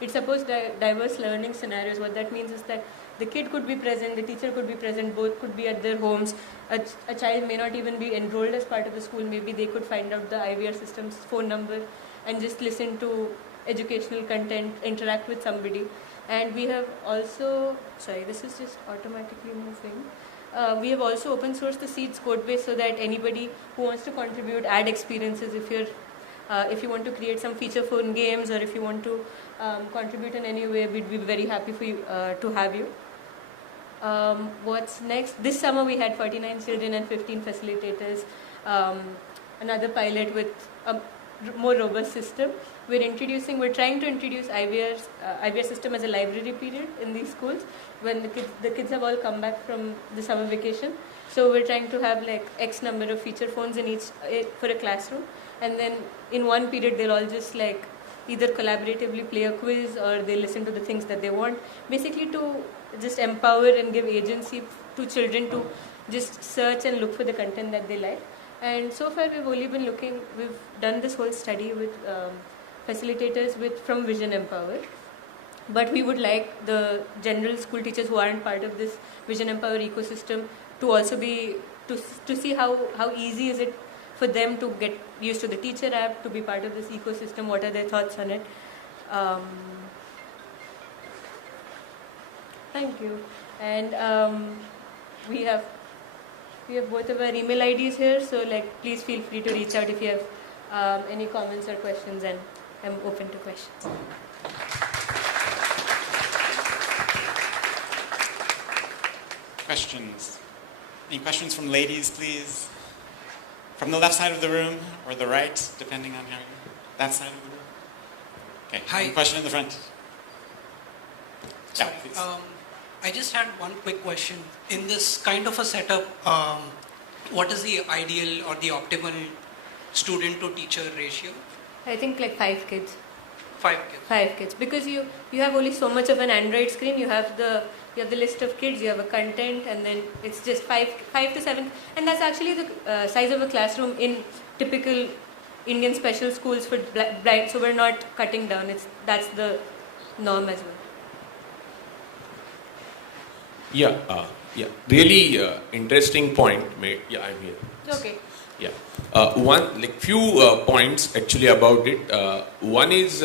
It supports diverse learning scenarios. What that means is that the kid could be present, the teacher could be present, both could be at their homes. A child may not even be enrolled as part of the school. Maybe they could find out the IVR system's phone number and just listen to educational content, interact with somebody. And we have also, sorry, this is just automatically moving. We have also open sourced the Seeds code base so that anybody who wants to contribute, add experiences, if you want to create some feature phone games or if you want to contribute in any way, we'd be very happy for you to have you. What's next? This summer we had 49 children and 15 facilitators. Another pilot with a more robust system. We're trying to introduce IVR system as a library period in these schools when the kids have all come back from the summer vacation. So we're trying to have like X number of feature phones in each for a classroom, and then in one period they'll all just like either collaboratively play a quiz or they listen to the things that they want, basically to just empower and give agency to children to just search and look for the content that they like. And so far we've done this whole study with facilitators from Vision Empower, but we would like the general school teachers who aren't part of this Vision Empower ecosystem to also be to see how easy is it for them to get used to the teacher app, to be part of this ecosystem. What are their thoughts on it? Thank you. And we have both of our email IDs here, so like please feel free to reach out if you have any comments or questions, and I'm open to questions. Questions? Any questions from ladies, please? From the left side of the room or the right, depending on how you... That side of the room? Okay, Hi. One question in the front. Sorry, I just had one quick question. In this kind of a setup, what is the ideal or the optimal student to teacher ratio? I think like 5 kids. 5 kids. 5 kids, because you have only so much of an Android screen. You have the list of kids, you have a content, and then it's just 5 to 7, and that's actually the size of a classroom in typical Indian special schools for blind. So we're not cutting down. That's the norm as well. Yeah. Really interesting point made. Yeah, I'm here. Okay. Yeah. Few points actually about it. One is,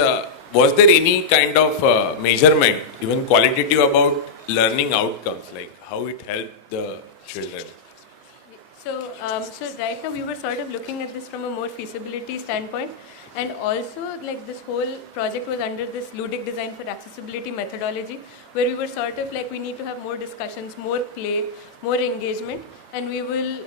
was there any kind of measurement, even qualitative, about learning outcomes, like how it helped the children? So right now we were sort of looking at this from a more feasibility standpoint, and also like this whole project was under this ludic design for accessibility methodology, where we were sort of like we need to have more discussions, more play, more engagement, and we're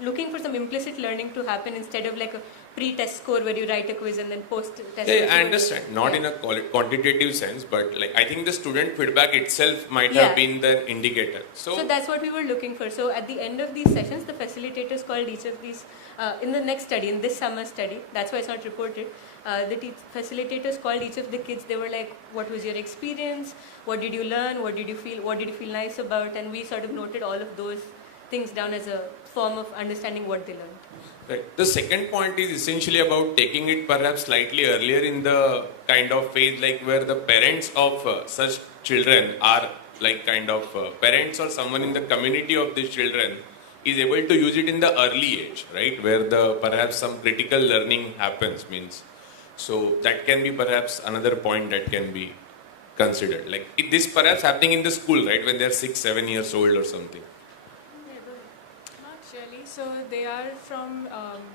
looking for some implicit learning to happen instead of like a pre-test score where you write a quiz and then post-test. Yeah, I understand. Not in a quantitative sense, but like I think the student feedback itself might have been the indicator. So that's what we were looking for. So at the end of these sessions, the facilitators called each of these, in the next study, in this summer study, that's why it's not reported, the facilitators called each of the kids. They were like, what was your experience? What did you learn? What did you feel nice about? And we sort of noted all of those things down as a form of understanding what they learned. Right. The second point is essentially about taking it perhaps slightly earlier in the kind of phase, like where the parents of such children are like kind of parents or someone in the community of these children is able to use it in the early age, right? Where the perhaps some critical learning happens means. So that can be perhaps another point that can be considered. Like this perhaps happening in the school, right? When they're 6-7 years old or something. So they are from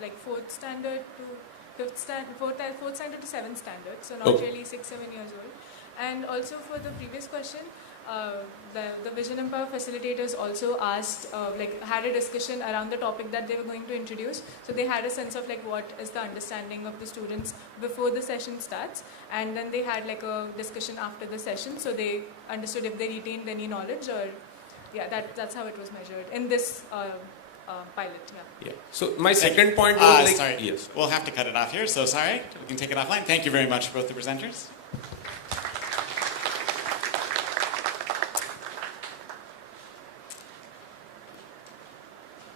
like 4th standard to 4th standard to 7th standard, so not really 6-7 years old. And also for the previous question, the Vision Empower facilitators also asked, had a discussion around the topic that they were going to introduce. So they had a sense of like what is the understanding of the students before the session starts, and then they had like a discussion after the session. So they understood if they retained any knowledge, or that's how it was measured in this pilot. Yeah. So my second point was like, sorry. yes. We'll have to cut it off here, so sorry. We can take it offline. Thank you very much, both the presenters.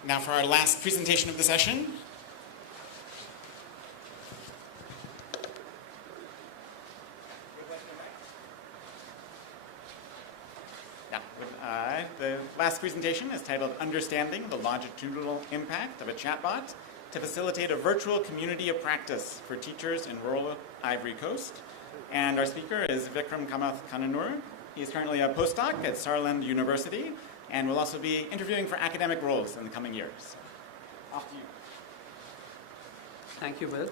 Now for our last presentation of the session. The last presentation is titled Understanding the Longitudinal Impact of a Chatbot to Facilitate a Virtual Community of Practice for Teachers in Rural Ivory Coast. And our speaker is Vikram Kamath Kananur. He is currently a postdoc at Saarland University and will also be interviewing for academic roles in the coming years. Off to you. Thank you, Will.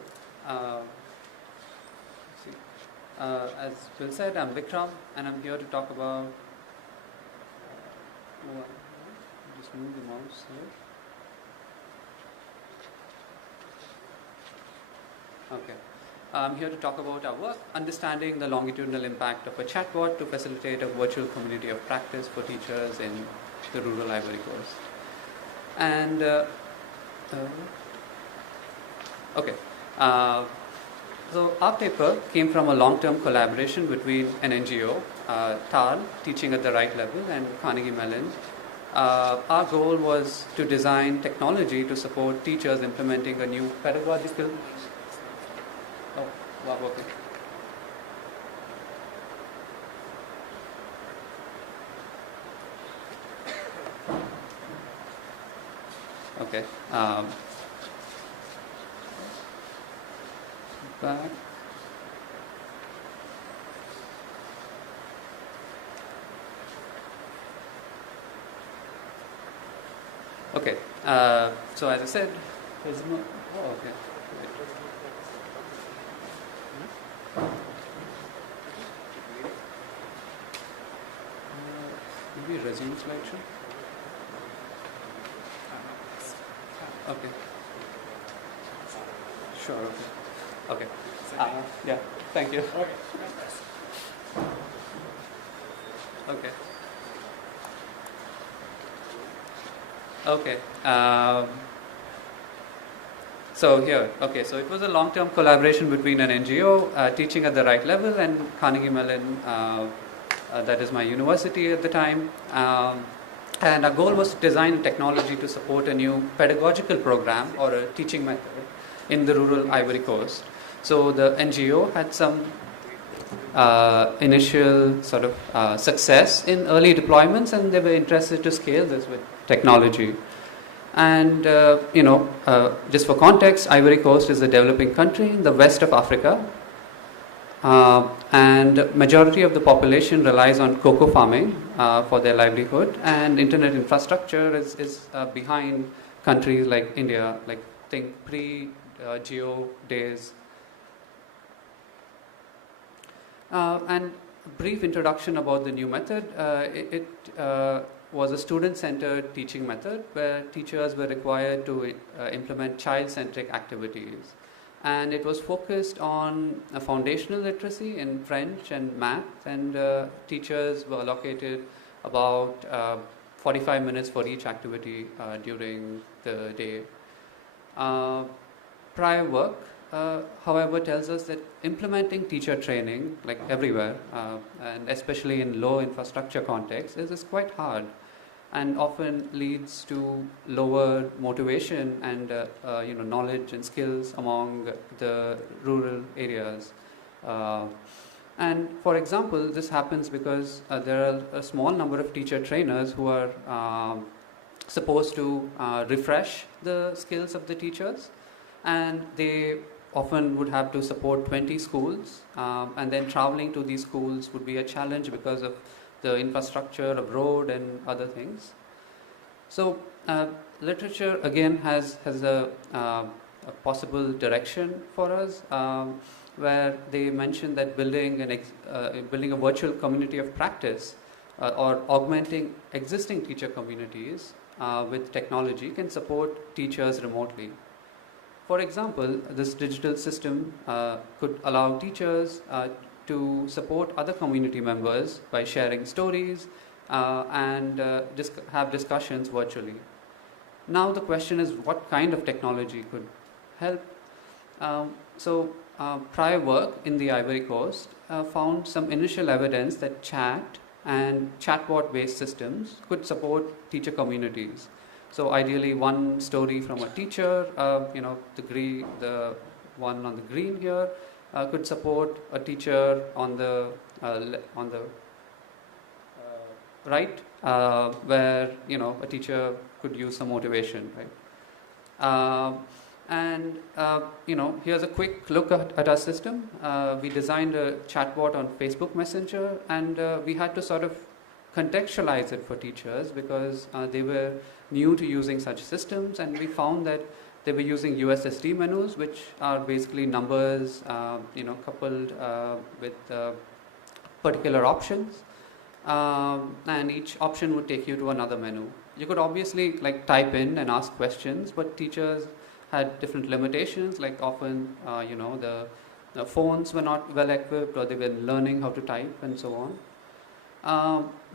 As Will said, I'm Vikram, and I'm here to talk about. Just move the mouse here. Okay. I'm here to talk about our work, understanding the longitudinal impact of a chatbot to facilitate a virtual community of practice for teachers in the rural Ivory Coast. And so our paper came from a long-term collaboration between an NGO, TAL, Teaching at the Right Level, and Carnegie Mellon. Our goal was to design technology to support teachers implementing a new pedagogical. Oh, wow, okay. Okay. Back. Okay. So as I said, there's no. Oh, okay. Maybe resume slideshow. Okay. Sure. Okay. Okay. Yeah. Thank you. Okay. Okay. So here, okay, so it was a long-term collaboration between an NGO, Teaching at the Right Level, and Carnegie Mellon, that is my university at the time. And our goal was to design a technology to support a new pedagogical program or a teaching method in the rural Ivory Coast. So the NGO had some initial sort of success in early deployments, and they were interested to scale this with technology. And just for context, Ivory Coast is a developing country in the west of Africa, and majority of the population relies on cocoa farming for their livelihood, and internet infrastructure is behind countries like India, like think pre-geo days. And a brief introduction about the new method. It was a student-centered teaching method where teachers were required to implement child-centric activities. And it was focused on a foundational literacy in French and math, and teachers were allocated about 45 minutes for each activity during the day. Prior work, however, tells us that implementing teacher training, like everywhere, and especially in low infrastructure contexts, is quite hard, and often leads to lower motivation and knowledge and skills among the rural areas. And for example, this happens because there are a small number of teacher trainers who are supposed to refresh the skills of the teachers, and they often would have to support 20 schools, and then traveling to these schools would be a challenge because of the infrastructure of road and other things. So literature again has a possible direction for us, where they mention that building a virtual community of practice or augmenting existing teacher communities with technology can support teachers remotely. For example, this digital system could allow teachers to support other community members by sharing stories and have discussions virtually. Now the question is, what kind of technology could help? Prior work in the Ivory Coast found some initial evidence that chat and chatbot-based systems could support teacher communities. So ideally, one story from a teacher, the one on the green here, could support a teacher on the right, where a teacher could use some motivation, right? Here's a quick look at our system. We designed a chatbot on Facebook Messenger, and we had to sort of contextualize it for teachers because they were new to using such systems, and we found that they were using USSD menus, which are basically numbers, coupled with particular options, and each option would take you to another menu. You could obviously type in and ask questions, but teachers had different limitations, like often the phones were not well equipped, or they were learning how to type and so on.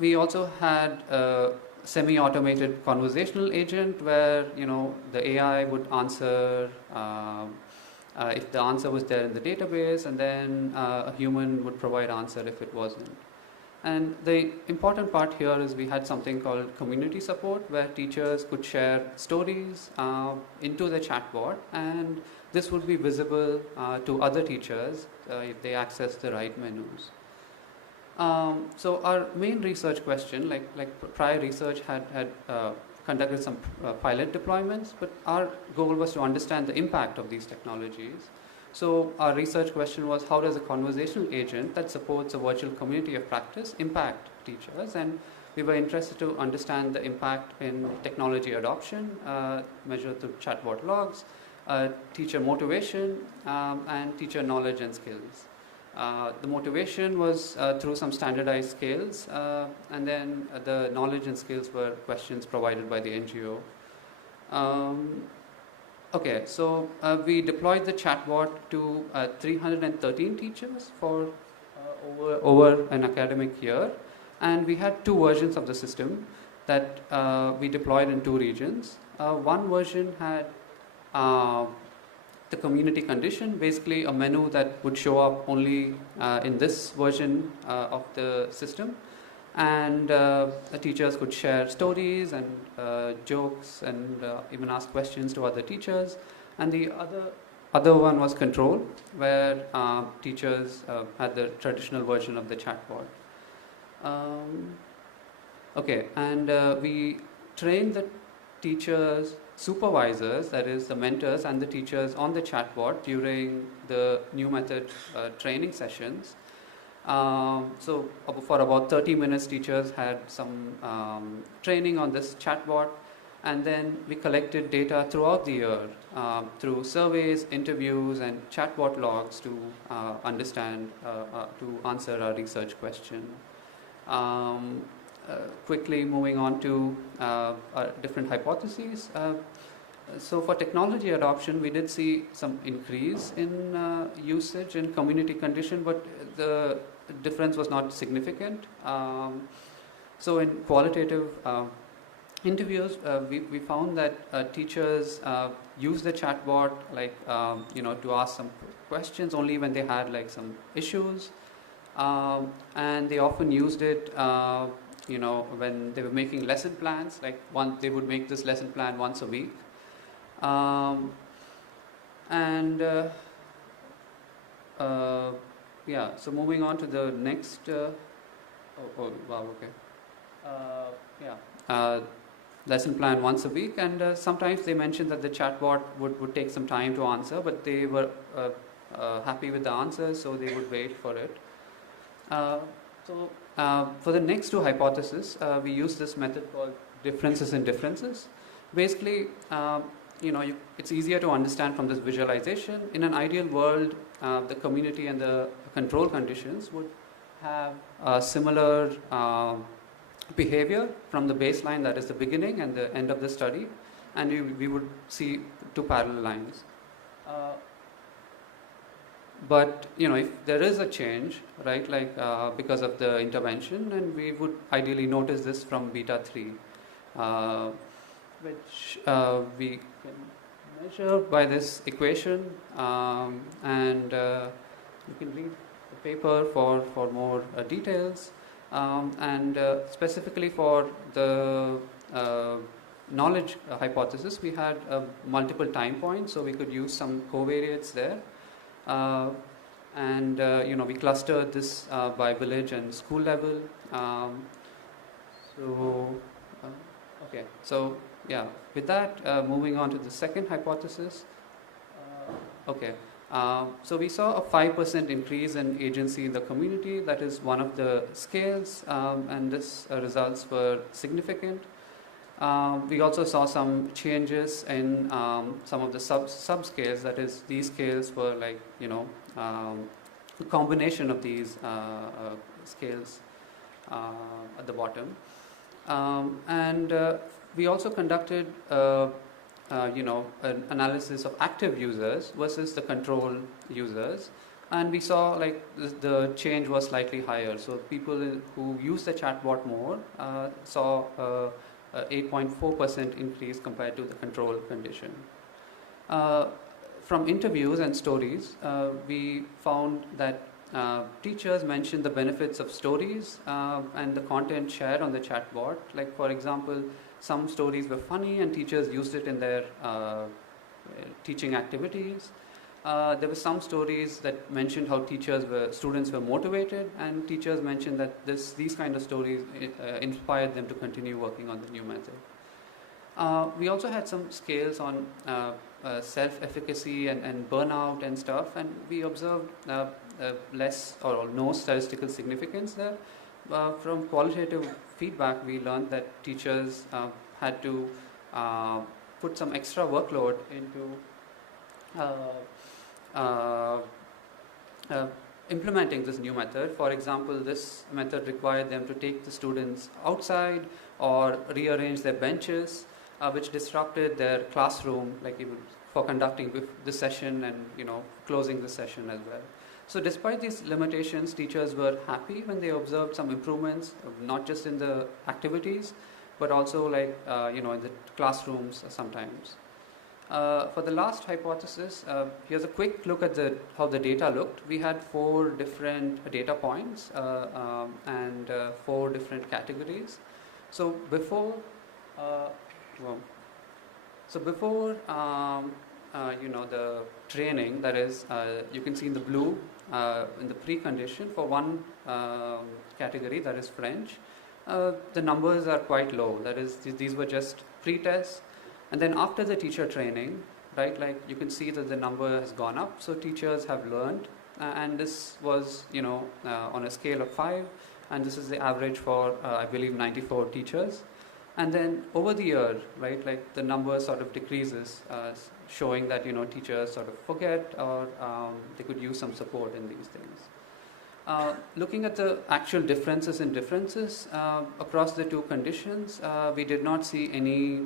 We also had a semi-automated conversational agent where the AI would answer if the answer was there in the database, and then a human would provide answer if it wasn't. And the important part here is we had something called community support, where teachers could share stories into the chatbot, and this would be visible to other teachers if they access the right menus. So our main research question, like prior research had conducted some pilot deployments, but our goal was to understand the impact of these technologies. So our research question was, how does a conversational agent that supports a virtual community of practice impact teachers? And we were interested to understand the impact in technology adoption, measured through chatbot logs, teacher motivation, and teacher knowledge and skills. The motivation was through some standardized scales, and then the knowledge and skills were questions provided by the NGO. Okay, so we deployed the chatbot to 313 teachers for over an academic year, and we had two versions of the system that we deployed in two regions. One version had the community condition, basically a menu that would show up only in this version of the system, and the teachers could share stories and jokes and even ask questions to other teachers. And the other one was control, where teachers had the traditional version of the chatbot. Okay, and we trained the teachers, supervisors, that is the mentors, and the teachers on the chatbot during the new method training sessions. So for about 30 minutes, teachers had some training on this chatbot, and then we collected data throughout the year through surveys, interviews, and chatbot logs to understand, to answer our research question. Quickly moving on to different hypotheses. So for technology adoption, we did see some increase in usage in community condition, but the difference was not significant. So in qualitative interviews, we found that teachers use the chatbot to ask some questions only when they had some issues, and they often used it when they were making lesson plans. They would make this lesson plan once a week. Yeah, so moving on to the next, lesson plan once a week, and sometimes they mentioned that the chatbot would take some time to answer, but they were happy with the answers, so they would wait for it. For the next two hypotheses, we use this method called differences in differences. Basically, it's easier to understand from this visualization. In an ideal world, the community and the control conditions would have similar behavior from the baseline, that is the beginning and the end of the study, and we would see two parallel lines. But if there is a change, right, because of the intervention, and we would ideally notice this from beta 3. which we can measure by this equation, and you can read the paper for more details. And specifically for the knowledge hypothesis, we had multiple time points, so we could use some covariates there. And we clustered this by village and school level. Okay, so yeah, with that, moving on to the second hypothesis. Okay, so we saw a 5% increase in agency in the community. That is one of the scales, and this results were significant. We also saw some changes in some of the subscales. That is, these scales were like a combination of these scales at the bottom. And we also conducted an analysis of active users versus the control users, and we saw like the change was slightly higher. So people who use the chatbot more saw a 8.4% increase compared to the control condition. From interviews and stories, we found that teachers mentioned the benefits of stories and the content shared on the chatbot. Like, for example, some stories were funny and teachers used it in their teaching activities. There were some stories that mentioned how students were motivated, and teachers mentioned that these kind of stories inspired them to continue working on the new method. We also had some scales on self-efficacy and burnout and stuff, and we observed less or no statistical significance there. From qualitative feedback, we learned that teachers had to put some extra workload into implementing this new method. For example, this method required them to take the students outside or rearrange their benches, which disrupted their classroom, like even for conducting the session and closing the session as well. So despite these limitations, teachers were happy when they observed some improvements, not just in the activities, but also like in the classrooms sometimes. For the last hypothesis, here's a quick look at how the data looked. We had 4 different data points and 4 different categories. So before the training, that is, you can see in the blue in the precondition for one category, that is French, the numbers are quite low. That is, these were just pre-tests. And then after the teacher training, right, like you can see that the number has gone up. So teachers have learned, and this was, on a scale of 5, and this is the average for, I believe, 94 teachers. And then over the year, right, like the number sort of decreases, showing that, teachers sort of forget or they could use some support in these things. Looking at the actual differences across the 2 conditions, we did not see any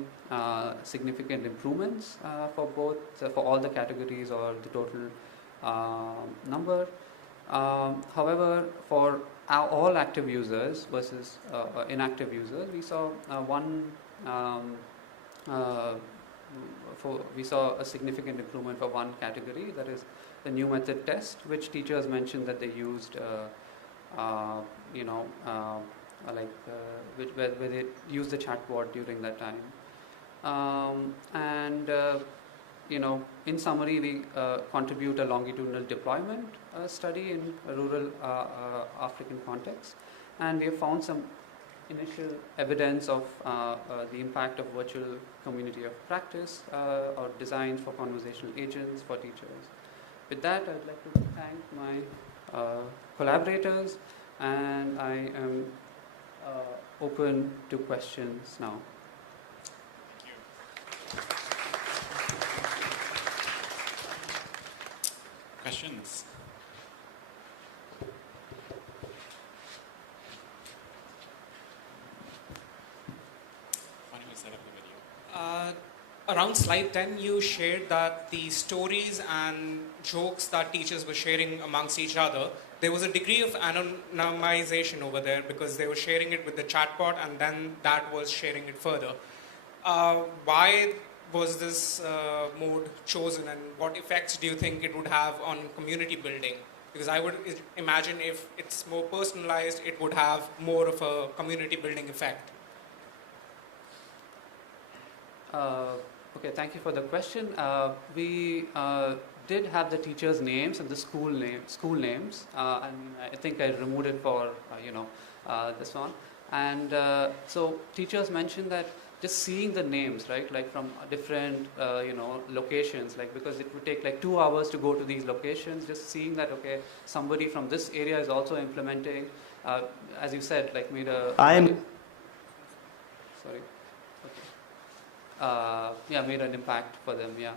significant improvements for all the categories or the total number. However, for all active users versus inactive users, we saw we saw a significant improvement for one category, that is the new method test, which teachers mentioned that they used, where they used the chatbot during that time. In summary, we contribute a longitudinal deployment study in a rural African context, and we have found some initial evidence of the impact of virtual community of practice or designs for conversational agents for teachers. With that, I'd like to thank my collaborators, and I am open to questions now. Questions? Why don't you set up the video? Around slide 10, you shared that the stories and jokes that teachers were sharing amongst each other, there was a degree of anonymization over there because they were sharing it with the chatbot and then that was sharing it further. why was this mode chosen, and what effects do you think it would have on community building? Because I would imagine if it's more personalized, it would have more of a community building effect. Okay, thank you for the question. We did have the teachers' names and the school names, and I think I removed it for this one. And so teachers mentioned that just seeing the names, right, like from different locations, like because it would take like 2 hours to go to these locations. Just seeing that, okay, somebody from this area is also implementing, as you said, like made a. Sorry. Yeah, made an impact for them. Yeah.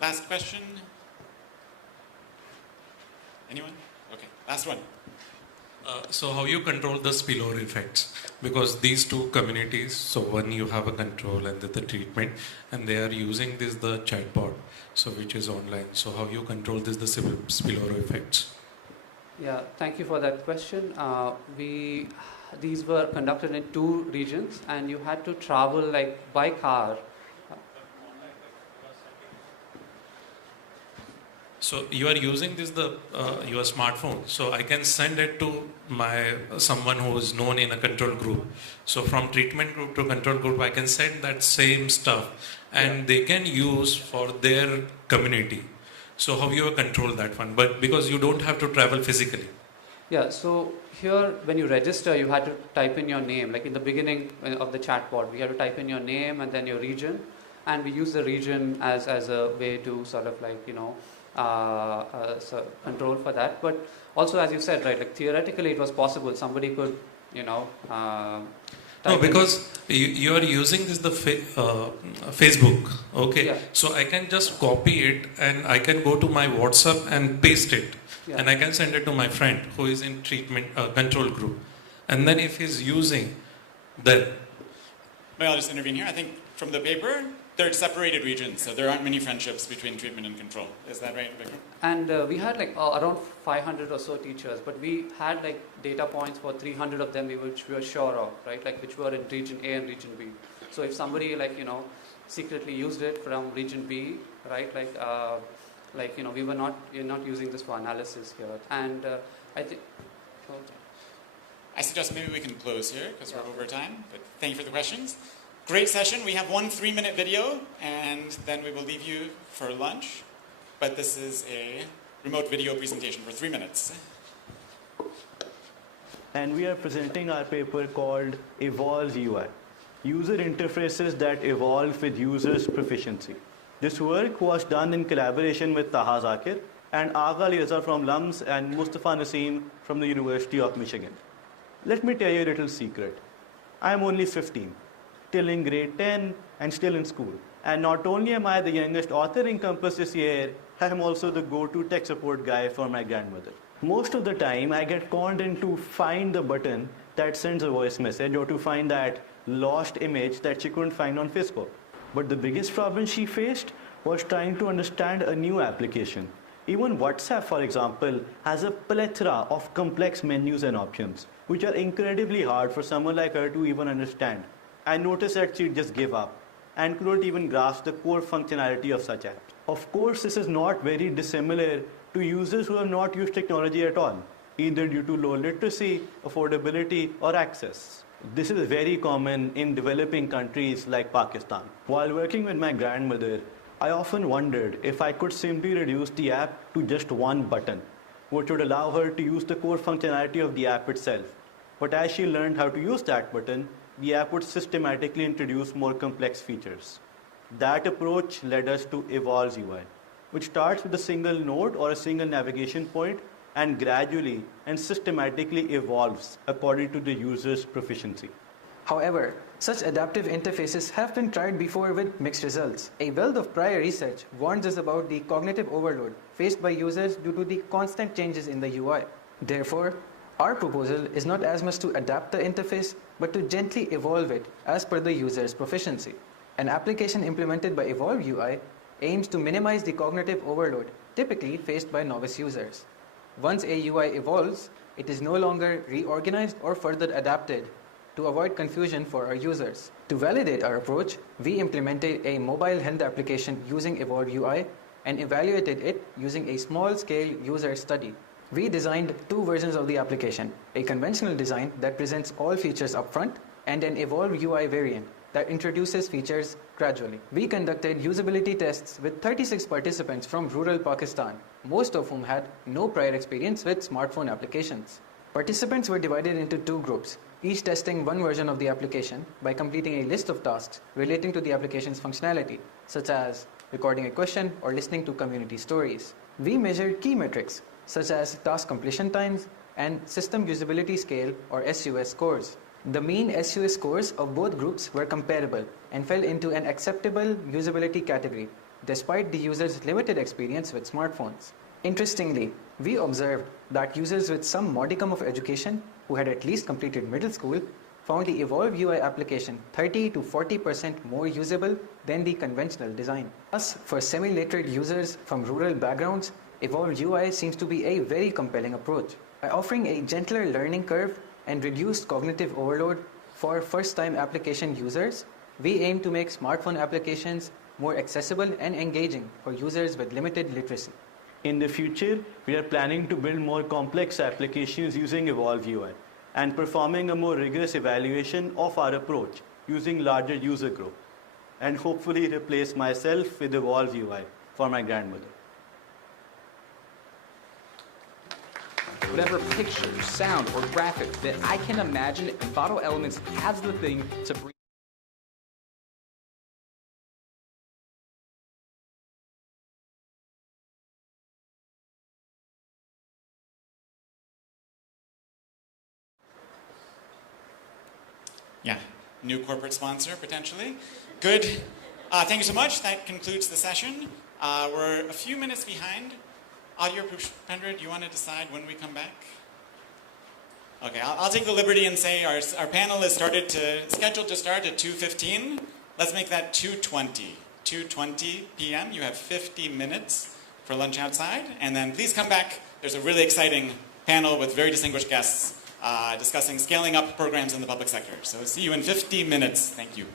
Last question. Anyone? Okay, last one. So how you control the spillover effects? Because these two communities, so one you have a control and the treatment, and they are using this the chatbot, so which is online. So how you control this the spillover effects? Yeah, thank you for that question. These were conducted in 2 regions, and you had to travel like by car. So you are using this your smartphone. So I can send it to someone who is known in a control group. So from treatment group to control group, I can send that same stuff, and they can use for their community. So how you control that one? But because you don't have to travel physically. Yeah, so here when you register, you had to type in your name. Like in the beginning of the chatbot, we had to type in your name and then your region, and we use the region as a way to sort of like control for that. But also, as you said, right, like theoretically it was possible. Somebody could, no, because you are using this Facebook, okay? Yeah. So I can just copy it and I can go to my WhatsApp and paste it, and I can send it to my friend who is in treatment control group, and then if he's using, then. May I just intervene here? I think from the paper, they're separated regions, so there aren't many friendships between treatment and control. Is that right, Vikram? And we had like around 500 or so teachers, but we had like data points for 300 of them which we were sure of, right? Like which were in region A and region B. So if somebody secretly used it from region B, right? We're not using this for analysis here. And I think. I suggest maybe we can close here because we're over time. But thank you for the questions. Great session. We have 1 3-minute video, and then we will leave you for lunch. But this is a remote video presentation for 3 minutes. And we are presenting our paper called Evolve UI, User Interfaces that Evolve with Users' Proficiency. This work was done in collaboration with Taha Zakir and Agha Liza from LLMs and Mustafa Naseem from the University of Michigan. Let me tell you a little secret. I am only 15. Still in grade 10 and still in school. And not only am I the youngest author in Campus this year, I am also the go-to tech support guy for my grandmother. Most of the time, I get conned in to find the button that sends a voice message or to find that lost image that she couldn't find on Facebook. But the biggest problem she faced was trying to understand a new application. Even WhatsApp, for example, has a plethora of complex menus and options, which are incredibly hard for someone like her to even understand. I noticed that she'd just give up and couldn't even grasp the core functionality of such apps. Of course, this is not very dissimilar to users who have not used technology at all, either due to low literacy, affordability, or access. This is very common in developing countries like Pakistan. While working with my grandmother, I often wondered if I could simply reduce the app to just one button, which would allow her to use the core functionality of the app itself. But as she learned how to use that button, the app would systematically introduce more complex features. That approach led us to Evolve UI, which starts with a single node or a single navigation point and gradually and systematically evolves according to the user's proficiency. However, such adaptive interfaces have been tried before with mixed results. A wealth of prior research warns us about the cognitive overload faced by users due to the constant changes in the UI. Therefore, our proposal is not as much to adapt the interface, but to gently evolve it as per the user's proficiency. An application implemented by Evolve UI aims to minimize the cognitive overload typically faced by novice users. Once a UI evolves, It is no longer reorganized or further adapted to avoid confusion for our users. To validate our approach, we implemented a mobile health application using Evolve UI and evaluated it using a small-scale user study. We designed two versions of the application, a conventional design that presents all features upfront and an Evolve UI variant that introduces features gradually. We conducted usability tests with 36 participants from rural Pakistan, most of whom had no prior experience with smartphone applications. Participants were divided into two groups, each testing one version of the application by completing a list of tasks relating to the application's functionality, such as recording a question or listening to community stories. We measured key metrics, such as task completion times and system usability scale or SUS scores. The mean SUS scores of both groups were comparable and fell into an acceptable usability category, despite the user's limited experience with smartphones. Interestingly, we observed that users with some modicum of education who had at least completed middle school found the Evolve UI application 30 to 40% more usable than the conventional design. Thus, for semi-literate users from rural backgrounds, Evolve UI seems to be a very compelling approach. By offering a gentler learning curve and reduced cognitive overload for first-time application users, we aim to make smartphone applications more accessible and engaging for users with limited literacy. In the future, we are planning to build more complex applications using Evolve UI and performing a more rigorous evaluation of our approach using larger user group, and hopefully replace myself with Evolve UI for my grandmother. Whatever picture, sound, or graphic that I can imagine, Envato Elements has the thing to bring. Yeah, new corporate sponsor, potentially. Good. Thank you so much. That concludes the session. We're a few minutes behind. Audio Prupendra, do you want to decide when we come back? Okay, I'll take the liberty and say our panel is scheduled to start at 2:15. Let's make that 2:20. 2:20 p.m. You have 50 minutes for lunch outside. And then please come back. There's a really exciting panel with very distinguished guests discussing scaling up programs in the public sector. So see you in 50 minutes. Thank you.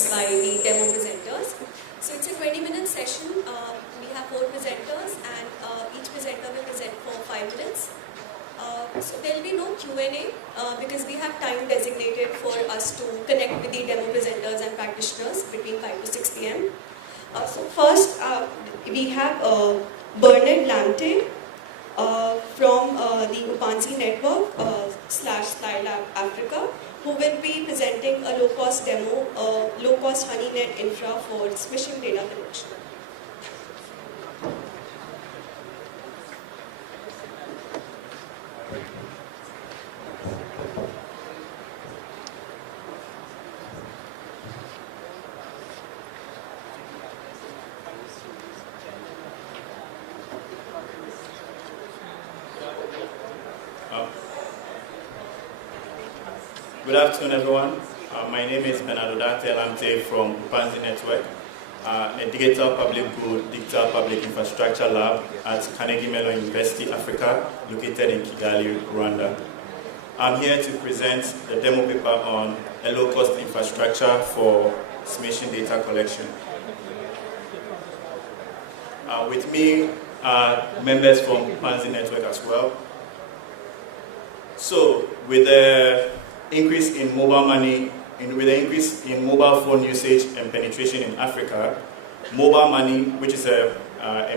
talks by the demo presenters. So it's a 20-minute session. We have 4 presenters, and each presenter will present for 5 minutes. So there will be no Q&A because we have time designated for us to connect with the demo presenters and practitioners between 5 to 6 p.m. So first, we have Bernard Lamptey from the Upansi network /Style Africa, who will be presenting a low-cost demo, low-cost HoneyNet infra for smishing data collection. Good afternoon, everyone. My name is Bernardo Lamptey from Upansi Network, a digital public good, digital public infrastructure lab at Carnegie Mellon University, Africa, located in Kigali, Rwanda. I'm here to present the demo paper on a low-cost infrastructure for smishing data collection. With me are members from Upansi Network as well. So, with the increase in mobile money, with the increase in mobile phone usage and penetration in Africa, mobile money, which is a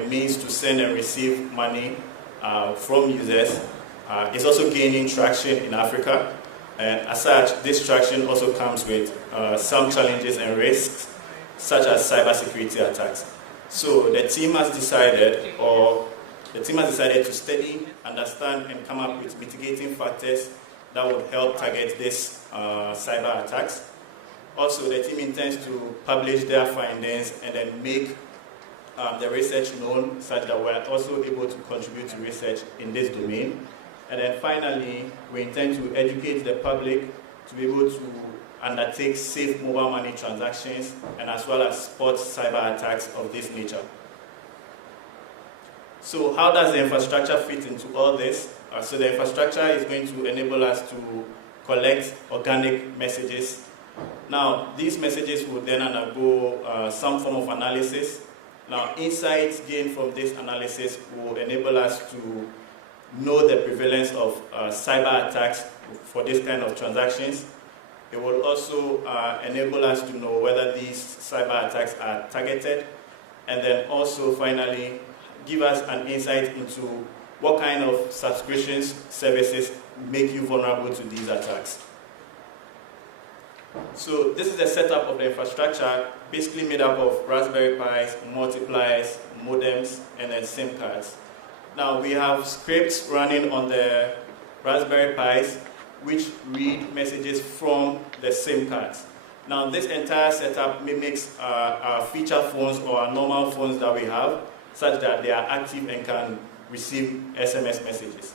means to send and receive money from users, is also gaining traction in Africa. And as such, this traction also comes with some challenges and risks, such as cybersecurity attacks. So the team has decided to study, understand, and come up with mitigating factors that would help target these cyber attacks. Also, the team intends to publish their findings and then make the research known such that we're also able to contribute to research in this domain. And then finally, we intend to educate the public to be able to undertake safe mobile money transactions and as well as spot cyber attacks of this nature. So how does the infrastructure fit into all this? So the infrastructure is going to enable us to collect organic messages. Now, these messages will then undergo some form of analysis. Now, insights gained from this analysis will enable us to know the prevalence of cyber attacks for this kind of transactions. It will also enable us to know whether these cyber attacks are targeted, and then also finally give us an insight into what kind of subscriptions services make you vulnerable to these attacks. So this is the setup of the infrastructure, basically made up of Raspberry Pis, multipliers, modems, and then SIM cards. Now we have scripts running on the Raspberry Pis which read messages from the SIM cards. Now this entire setup mimics our feature phones or our normal phones that we have, such that they are active and can receive SMS messages.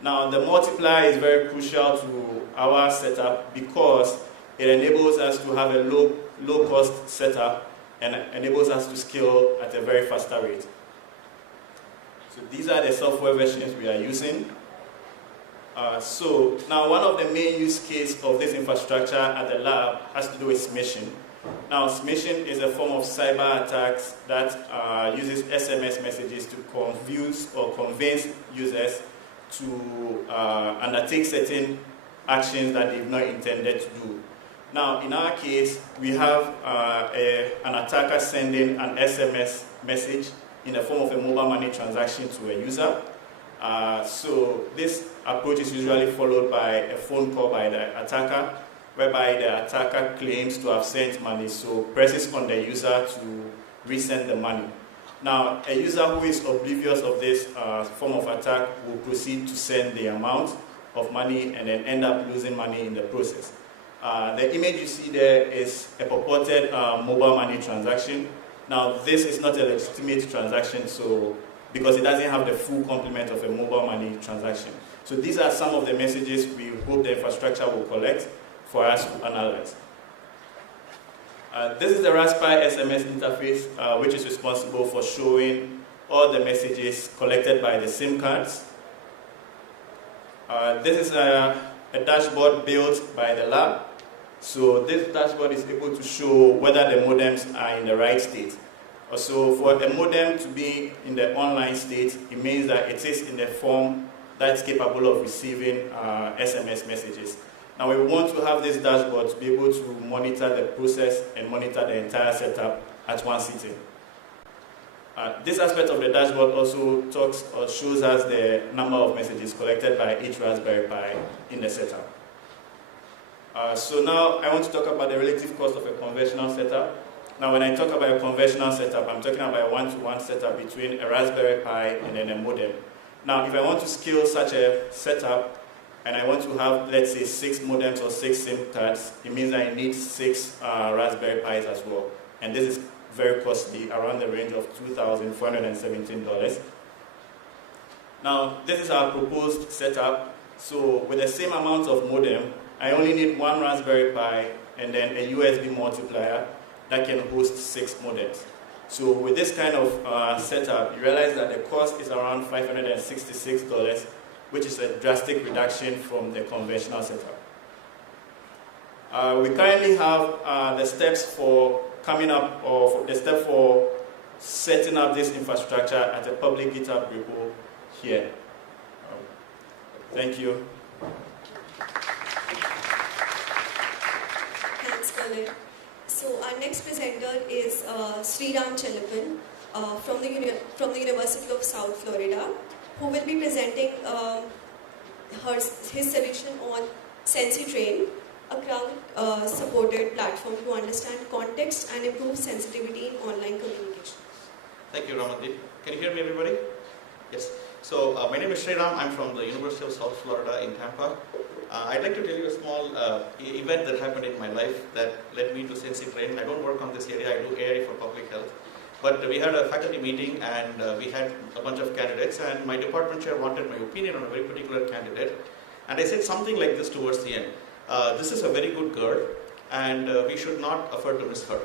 Now the multiplier is very crucial to our setup because it enables us to have a low cost setup and enables us to scale at a very faster rate. So these are the software versions we are using. So now one of the main use cases of this infrastructure at the lab has to do with smishing. Now smishing is a form of cyber attacks that uses SMS messages to confuse or convince users to undertake certain actions that they've not intended to do. Now in our case, we have an attacker sending an SMS message in the form of a mobile money transaction to a user. So this approach is usually followed by a phone call by the attacker, whereby the attacker claims to have sent money, so presses on the user to resend the money. Now, a user who is oblivious of this form of attack will proceed to send the amount of money and then end up losing money in the process. The image you see there is a purported mobile money transaction. Now, this is not a legitimate transaction, so because it doesn't have the full complement of a mobile money transaction. So these are some of the messages we hope the infrastructure will collect for us to analyze. This is the Raspberry SMS interface, which is responsible for showing all the messages collected by the SIM cards. This is a dashboard built by the lab. So this dashboard is able to show whether the modems are in the right state. Also, for a modem to be in the online state, it means that it is in the form that's capable of receiving SMS messages. Now we want to have this dashboard to be able to monitor the process and monitor the entire setup at one sitting. This aspect of the dashboard also talks or shows us the number of messages collected by each Raspberry Pi in the setup. So now I want to talk about the relative cost of a conventional setup. Now when I talk about a conventional setup, I'm talking about a one-to-one setup between a Raspberry Pi and then a modem. Now if I want to scale such a setup and I want to have, let's say, 6 modems or 6 SIM cards, it means I need 6 Raspberry Pis as well. And this is very costly, around the range of $2,417. Now this is our proposed setup. So with the same amount of modem, I only need 1 Raspberry Pi and then a USB multiplier that can host 6 modems. So with this kind of setup, you realize that the cost is around $566, which is a drastic reduction from the conventional setup. We currently have the steps for coming up, or the step for setting up this infrastructure at a public GitHub repo here. Thank you. Thanks, Colin. So our next presenter is Sriram Chelapan from the University of South Florida, who will be presenting his solution on SensiTrain, a crowd-supported platform to understand context and improve sensitivity in online communication. Thank you, Ramandeep. Can you hear me, everybody? Yes. So my name is Sriram. I'm from the University of South Florida in Tampa. I'd like to tell you a small event that happened in my life that led me to SensiTrain. I don't work on this area. I do AI for public health. But we had a faculty meeting and we had a bunch of candidates, and my department chair wanted my opinion on a very particular candidate. And I said something like this towards the end. This is a very good girl, and we should not afford to miss her.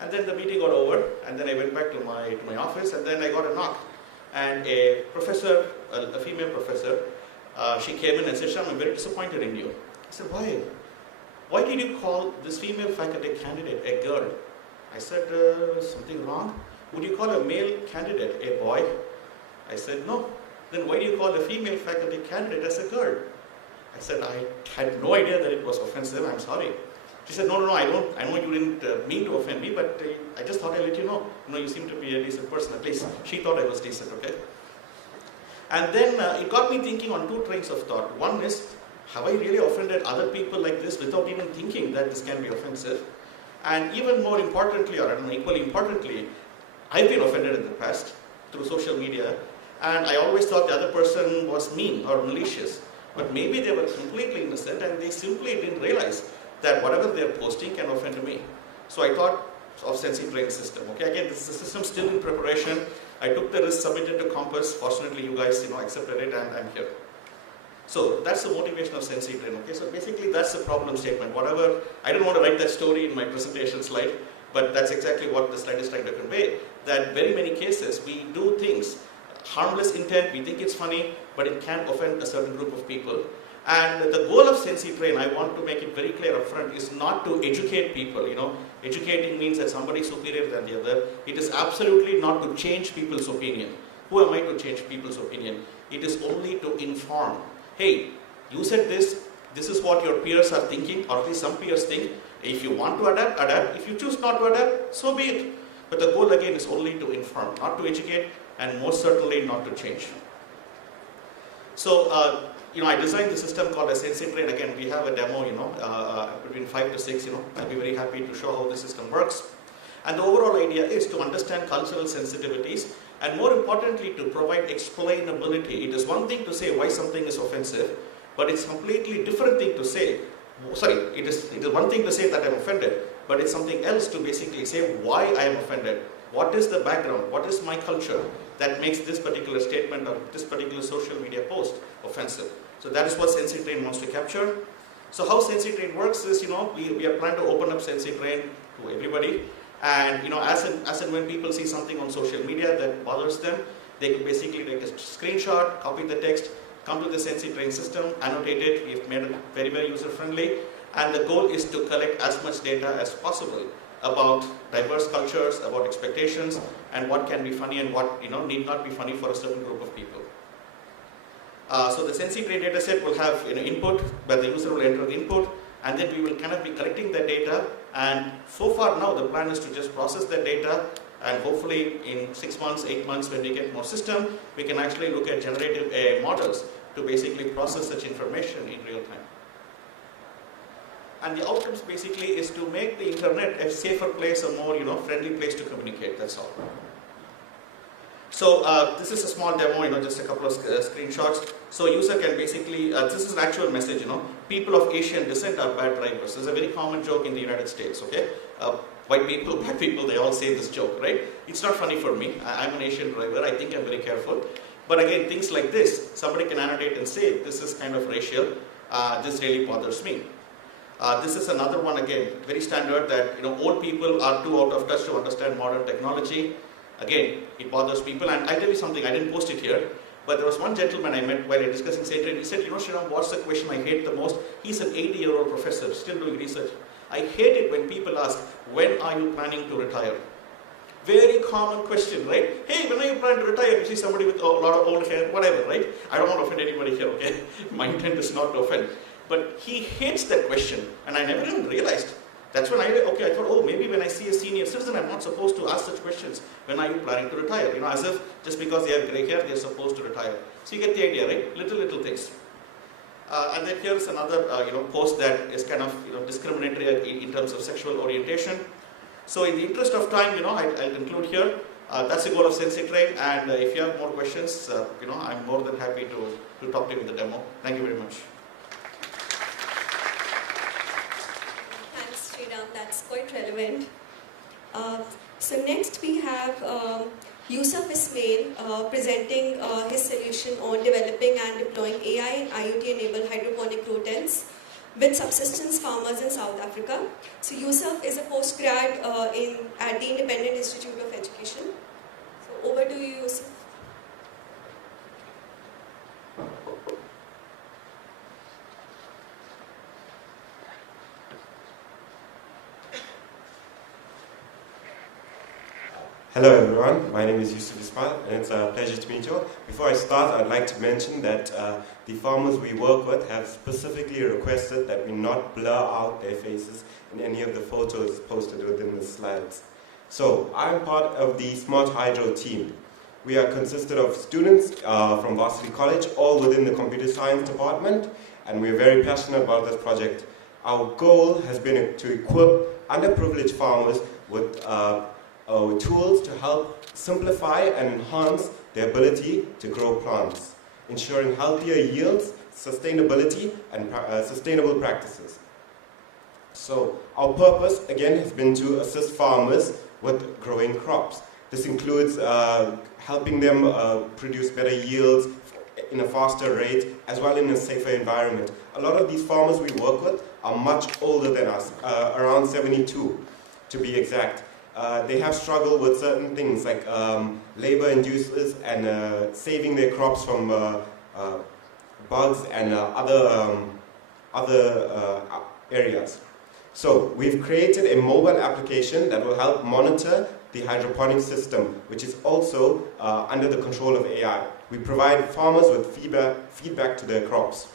And then the meeting got over, and then I went back to my office, and then I got a knock. And a professor, a female professor, she came in and said, "Shyam, I'm very disappointed in you." I said, "Why? Why did you call this female faculty candidate a girl?" I said, "Something wrong? Would you call a male candidate a boy?" I said, "No." "Then why do you call a female faculty candidate as a girl?" I said, "I had no idea that it was offensive. I'm sorry." She said, no, I know you didn't mean to offend me, but I just thought I'd let you know. You seem to be a decent person. At least she thought I was decent, okay? And then it got me thinking on 2 trains of thought. One is, have I really offended other people like this without even thinking that this can be offensive? And even more importantly, or I don't know, equally importantly, I've been offended in the past through social media, and I always thought the other person was mean or malicious. But maybe they were completely innocent and they simply didn't realize that whatever they're posting can offend me. So I thought of SensiTrain system. Okay, again, this is a system still in preparation. I took the risk, submitted to Compass. Fortunately, you guys accepted it, and I'm here. So that's the motivation of SensiTrain. Okay, so basically that's the problem statement. Whatever, I didn't want to write that story in my presentation slide, but that's exactly what the slide is trying to convey. That very many cases we do things, harmless intent, we think it's funny, but it can offend a certain group of people. And the goal of SensiTrain, I want to make it very clear up front, is not to educate people. Educating means that somebody is superior than the other. It is absolutely not to change people's opinion. Who am I to change people's opinion? It is only to inform. Hey, you said this is what your peers are thinking, or at least some peers think. If you want to adapt, adapt. If you choose not to adapt, so be it. But the goal again is only to inform, not to educate, and most certainly not to change. So, I designed the system called a SensiTrain. Again, we have a demo, between 5 to 6, I'll be very happy to show how the system works. And the overall idea is to understand cultural sensitivities, and more importantly, to provide explainability. It is one thing to say why something is offensive, but it's completely different thing to say, it is one thing to say that I'm offended, but it's something else to basically say why I am offended. What is the background? What is my culture that makes this particular statement or this particular social media post offensive? So that is what SensiTrain wants to capture. So how SensiTrain works is, we are planning to open up SensiTrain to everybody. And, as and when people see something on social media that bothers them, they can basically take a screenshot, copy the text, come to the SensiTrain system, annotate it. We've made it very, very user-friendly. And the goal is to collect as much data as possible about diverse cultures, about expectations, and what can be funny and what need not be funny for a certain group of people. So the Sensi Train dataset will have input, where the user will enter the input, and then we will kind of be collecting the data. And so far now, the plan is to just process the data, and hopefully in 6 months, 8 months, when we get more system, we can actually look at generative AI models to basically process such information in real time. And the outcomes basically is to make the internet a safer place, a more friendly place to communicate. That's all. So this is a small demo, just a couple of screenshots. So user can basically, this is an actual message, people of Asian descent are bad drivers. This is a very common joke in the United States, okay? White people, black people, they all say this joke, right? It's not funny for me. I'm an Asian driver. I think I'm very careful. But again, things like this, somebody can annotate and say, this is kind of racial. This really bothers me. This is another one, again, very standard, that old people are too out of touch to understand modern technology. Again, it bothers people. And I'll tell you something, I didn't post it here, but there was one gentleman I met while discussing Saturday. He said, Sriram, what's the question I hate the most? He's an 80-year-old professor, still doing research. I hate it when people ask, when are you planning to retire? Very common question, right? Hey, when are you planning to retire? You see somebody with a lot of old hair, whatever, right? I don't want to offend anybody here, okay? My intent is not to offend. But he hates that question, and I never even realized. That's when I thought, oh, maybe when I see a senior citizen, I'm not supposed to ask such questions. When are you planning to retire? As if just because they have grey hair, they're supposed to retire. So you get the idea, right? Little things. And then here's another, post that is kind of, discriminatory in terms of sexual orientation. So in the interest of time, I'll conclude here. That's the goal of Sensi Train. And if you have more questions, I'm more than happy to talk to you in the demo. Thank you very much. That's quite relevant. So next we have Yusuf Ismail presenting his solution on developing and deploying AI and IoT-enabled hydroponic grow tents with subsistence farmers in South Africa. So Yusuf is a postgrad at the Independent Institute of Education. So over to you, Yusuf. Hello everyone, my name is Yusuf Ismail and it's a pleasure to meet you all. Before I start, I'd like to mention that the farmers we work with have specifically requested that we not blur out their faces in any of the photos posted within the slides. So, I'm part of the Smart Hydro team. We are consisted of students from Varsity College, all within the computer science department, and we're very passionate about this project. Our goal has been to equip underprivileged farmers with tools to help simplify and enhance their ability to grow plants, ensuring healthier yields, sustainability, and sustainable practices. So our purpose, again, has been to assist farmers with growing crops. This includes helping them produce better yields in a faster rate, as well in a safer environment. A lot of these farmers we work with are much older than us, around 72 to be exact. They have struggled with certain things like labor inducers and saving their crops from bugs and other areas. So we've created a mobile application that will help monitor the hydroponic system, which is also under the control of AI. We provide farmers with feedback to their crops.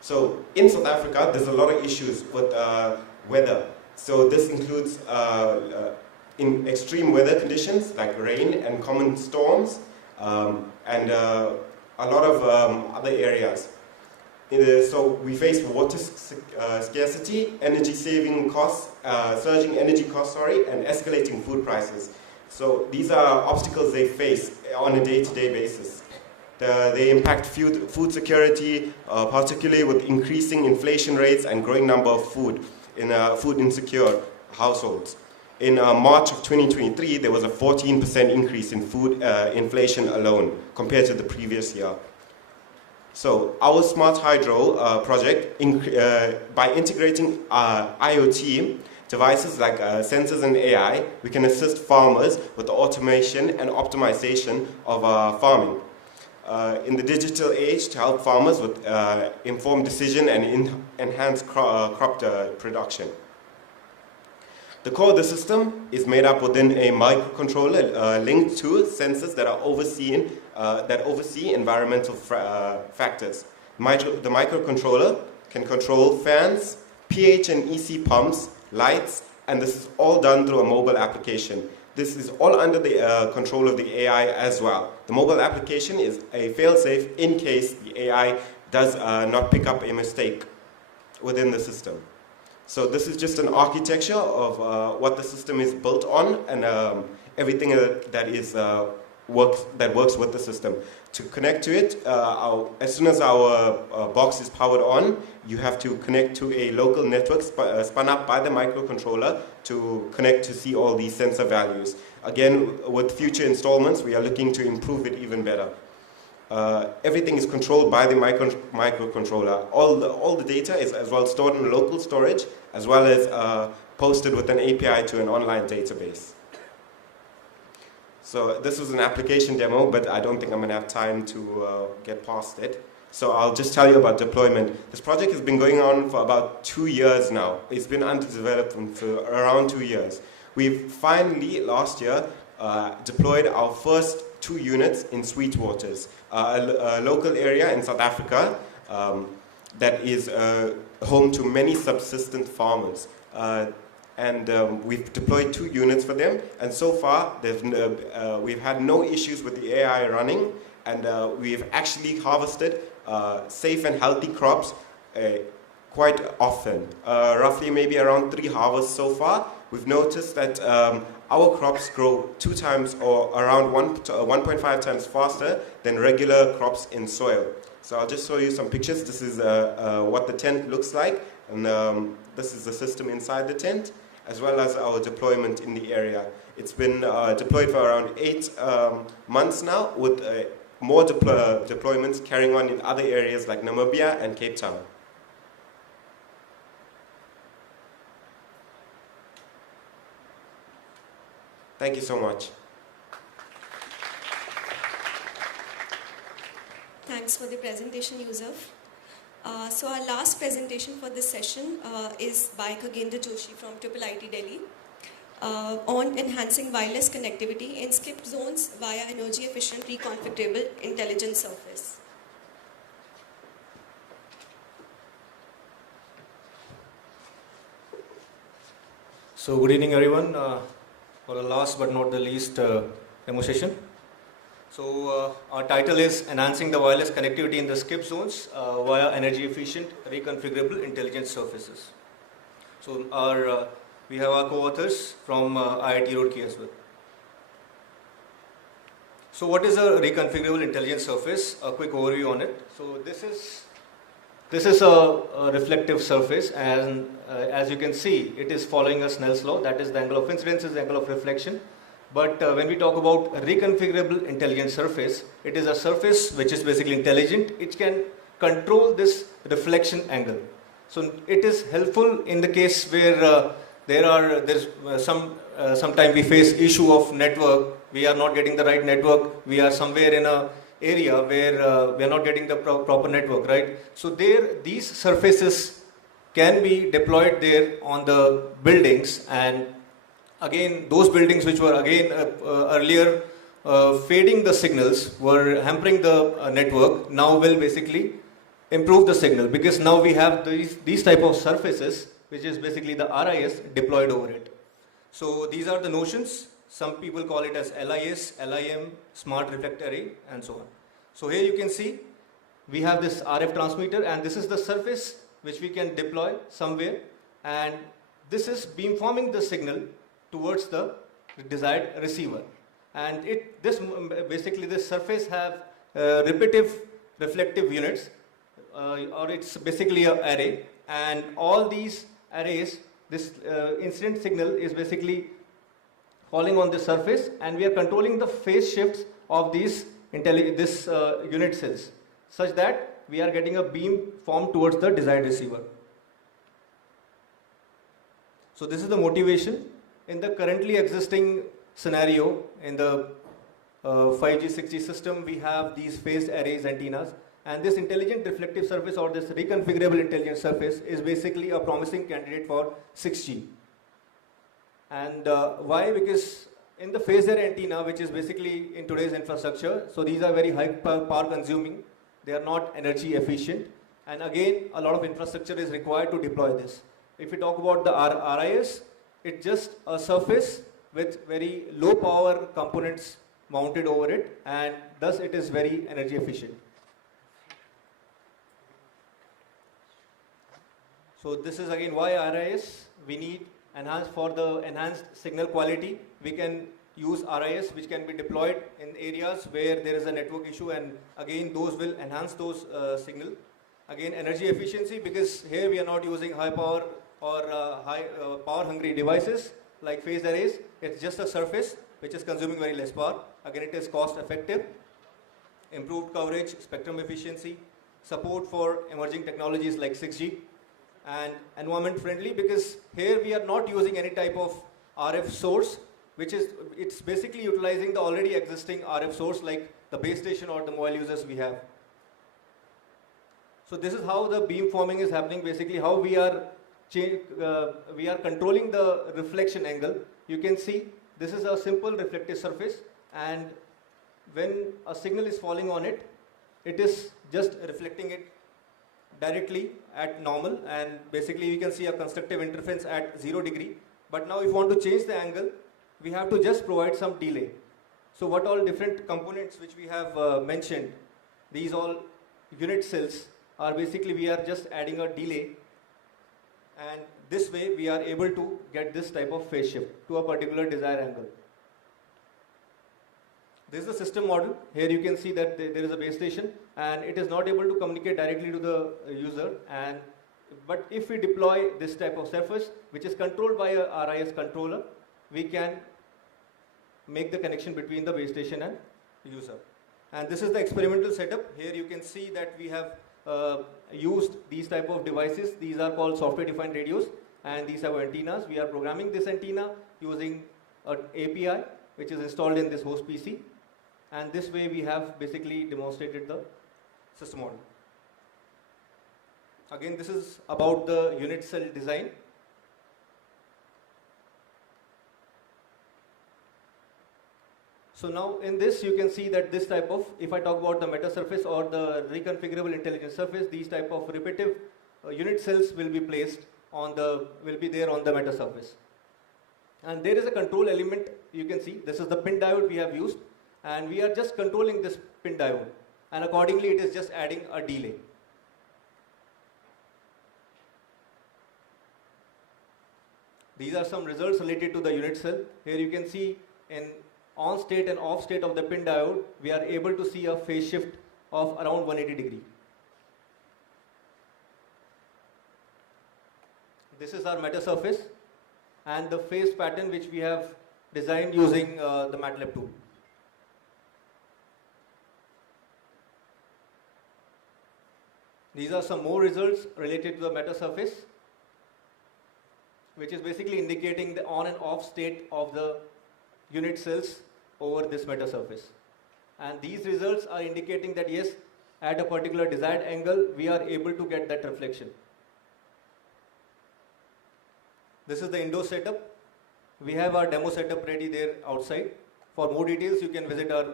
So in South Africa, there's a lot of issues with weather. So this includes in extreme weather conditions like rain and common storms, and a lot of other areas. So we face water scarcity, energy saving costs, surging energy costs, and escalating food prices. So these are obstacles they face on a day-to-day basis. They impact food security, particularly with increasing inflation rates and growing number of food insecure households. In March of 2023, there was a 14% increase in food inflation alone compared to the previous year. So our Smart Hydro project, by integrating IoT devices like sensors and AI, we can assist farmers with the automation and optimization of farming. in the digital age to help farmers with informed decision and enhanced crop production. The core of the system is made up within a microcontroller linked to sensors that are oversee environmental factors. The microcontroller can control fans, pH and EC pumps, lights, and this is all done through a mobile application. This is all under the control of the AI as well. The mobile application is a fail-safe in case the AI does not pick up a mistake within the system. So this is just an architecture of what the system is built on, and everything that works with the system. To connect to it, as soon as our box is powered on, you have to connect to a local network spun up by the microcontroller to connect to see all these sensor values. Again, with future installments, we are looking to improve it even better. Everything is controlled by the microcontroller. All the data is as well stored in local storage, as well as posted with an API to an online database. So this was an application demo, but I don't think I'm going to have time to get past it. So I'll just tell you about deployment. This project has been going on for about 2 years now. It's been under development for around 2 years. We've finally, last year, deployed our first 2 units in Sweetwaters, a local area in South Africa that is home to many subsistence farmers. We've deployed 2 units for them, and so far we've had no issues with the AI running, and we've actually harvested safe and healthy crops quite often, roughly maybe around 3 harvests so far. We've noticed that our crops grow 2 times or around 1.5 times faster than regular crops in soil. So I'll just show you some pictures. This is what the tent looks like, and this is the system inside the tent, as well as our deployment in the area. It's been deployed for around 8 months now, with more deployments carrying on in other areas like Namibia and Cape Town. Thank you so much. Thanks for the presentation, Yusuf. So our last presentation for this session is by Khagendra Joshi from IIIT Delhi on enhancing wireless connectivity in skip zones via energy-efficient reconfigurable intelligent surface. So good evening everyone, for the last but not the least demo session. So our title is Enhancing the Wireless Connectivity in the Skip Zones via Energy Efficient Reconfigurable Intelligent Surfaces. So we have our co-authors from IIT Roorkee as well. So what is a reconfigurable intelligent surface? A quick overview on it. So this is a reflective surface, and as you can see, it is following a Snell's law. That is, the angle of incidence is the angle of reflection. But when we talk about reconfigurable intelligent surface, it is a surface which is basically intelligent. It can control this reflection angle. So it is helpful in the case where sometimes we face issue of network. We are not getting the right network. We are somewhere in a area where we are not getting the proper network, right? So these surfaces can be deployed there on the buildings, and again, those buildings which were earlier fading the signals, were hampering the network, now will basically improve the signal, because now we have these type of surfaces, which is basically the RIS deployed over it. So these are the notions. Some people call it as LIS, LIM, Smart Reflect Array, and so on. So here you can see we have this RF transmitter, and this is the surface which we can deploy somewhere, and this is beamforming the signal towards the desired receiver. And this surface have repetitive reflective units, or it's basically an array, and all these arrays, this incident signal is basically falling on the surface, and we are controlling the phase shifts of these unit cells, such that we are getting a beam formed towards the desired receiver. So this is the motivation. In the currently existing scenario, in the 5G, 6G system, we have these phased arrays antennas. And this intelligent reflective surface or this reconfigurable intelligent surface is basically a promising candidate for 6G. And why? Because in the phased array antenna, which is basically in today's infrastructure, so these are very high power consuming, they are not energy efficient, and again, a lot of infrastructure is required to deploy this. If we talk about the RIS, it's just a surface with very low power components mounted over it, and thus it is very energy efficient. So this is again why RIS, we need for the enhanced signal quality, we can use RIS which can be deployed in areas where there is a network issue, and again those will enhance those signal. Again, energy efficiency, because here we are not using high power or high power hungry devices like phased arrays. It's just a surface which is consuming very less power. Again, it is cost effective, improved coverage, spectrum efficiency, support for emerging technologies like 6G, and environment friendly, because here we are not using any type of RF source, it's basically utilizing the already existing RF source like the base station or the mobile users we have. So this is how the beam forming is happening, basically how we are controlling the reflection angle. You can see this is a simple reflective surface, and when a signal is falling on it, it is just reflecting it directly at normal, and basically we can see a constructive interference at 0 degree. But now if we want to change the angle, we have to just provide some delay. So what all different components which we have mentioned, these all unit cells are basically we are just adding a delay, and this way we are able to get this type of phase shift to a particular desired angle. This is the system model. Here you can see that there is a base station and it is not able to communicate directly to the user. But if we deploy this type of surface, which is controlled by a RIS controller, we can make the connection between the base station and user. And this is the experimental setup. Here you can see that we have used these type of devices. These are called software-defined radios, and these have antennas. We are programming this antenna using an API, which is installed in this host PC. And this way we have basically demonstrated the system model. Again, this is about the unit cell design. So now in this you can see that this type of, if I talk about the meta surface or the reconfigurable intelligent surface, these type of repetitive unit cells will be placed on will be there on the meta surface. And there is a control element, you can see, this is the pin diode we have used, and we are just controlling this pin diode, and accordingly it is just adding a delay. These are some results related to the unit cell. Here you can see in on state and off state of the pin diode, we are able to see a phase shift of around 180 degree. This is our meta surface and the phase pattern which we have designed using the MATLAB tool. These are some more results related to the meta surface, which is basically indicating the on and off state of the unit cells over this meta surface. And these results are indicating that yes, at a particular desired angle, we are able to get that reflection. This is the indoor setup. We have our demo setup ready there outside. For more details, you can visit our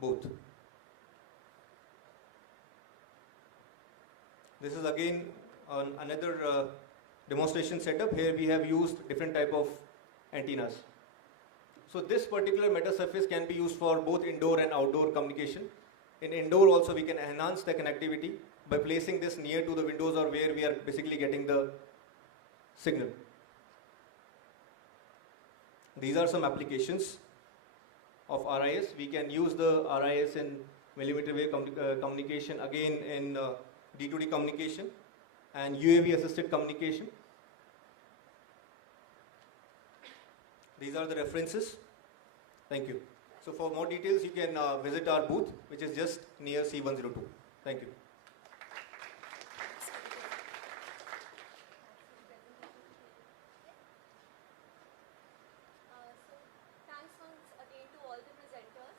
booth. This is again another demonstration setup. Here we have used different type of antennas. So this particular meta surface can be used for both indoor and outdoor communication. In indoor also we can enhance the connectivity by placing this near to the windows or where we are basically getting the signal. These are some applications of RIS. We can use the RIS in millimeter wave communication, again in D2D communication and UAV assisted communication. These are the references. Thank you. So for more details, you can visit our booth, which is just near C102. Thank you. Thanks once again to all the presenters.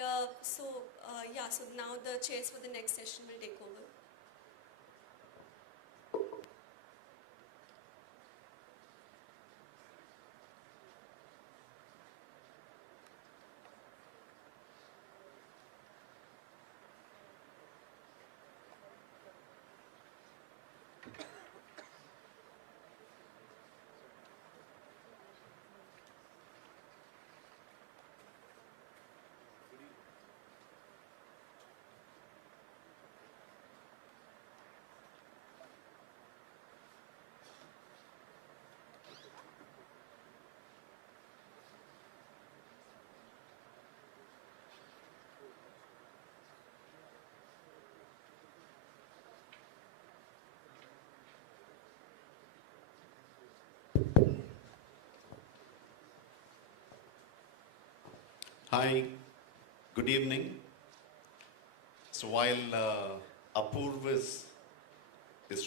So now the chairs for the next session will take over. Hi, good evening. So while Apurv is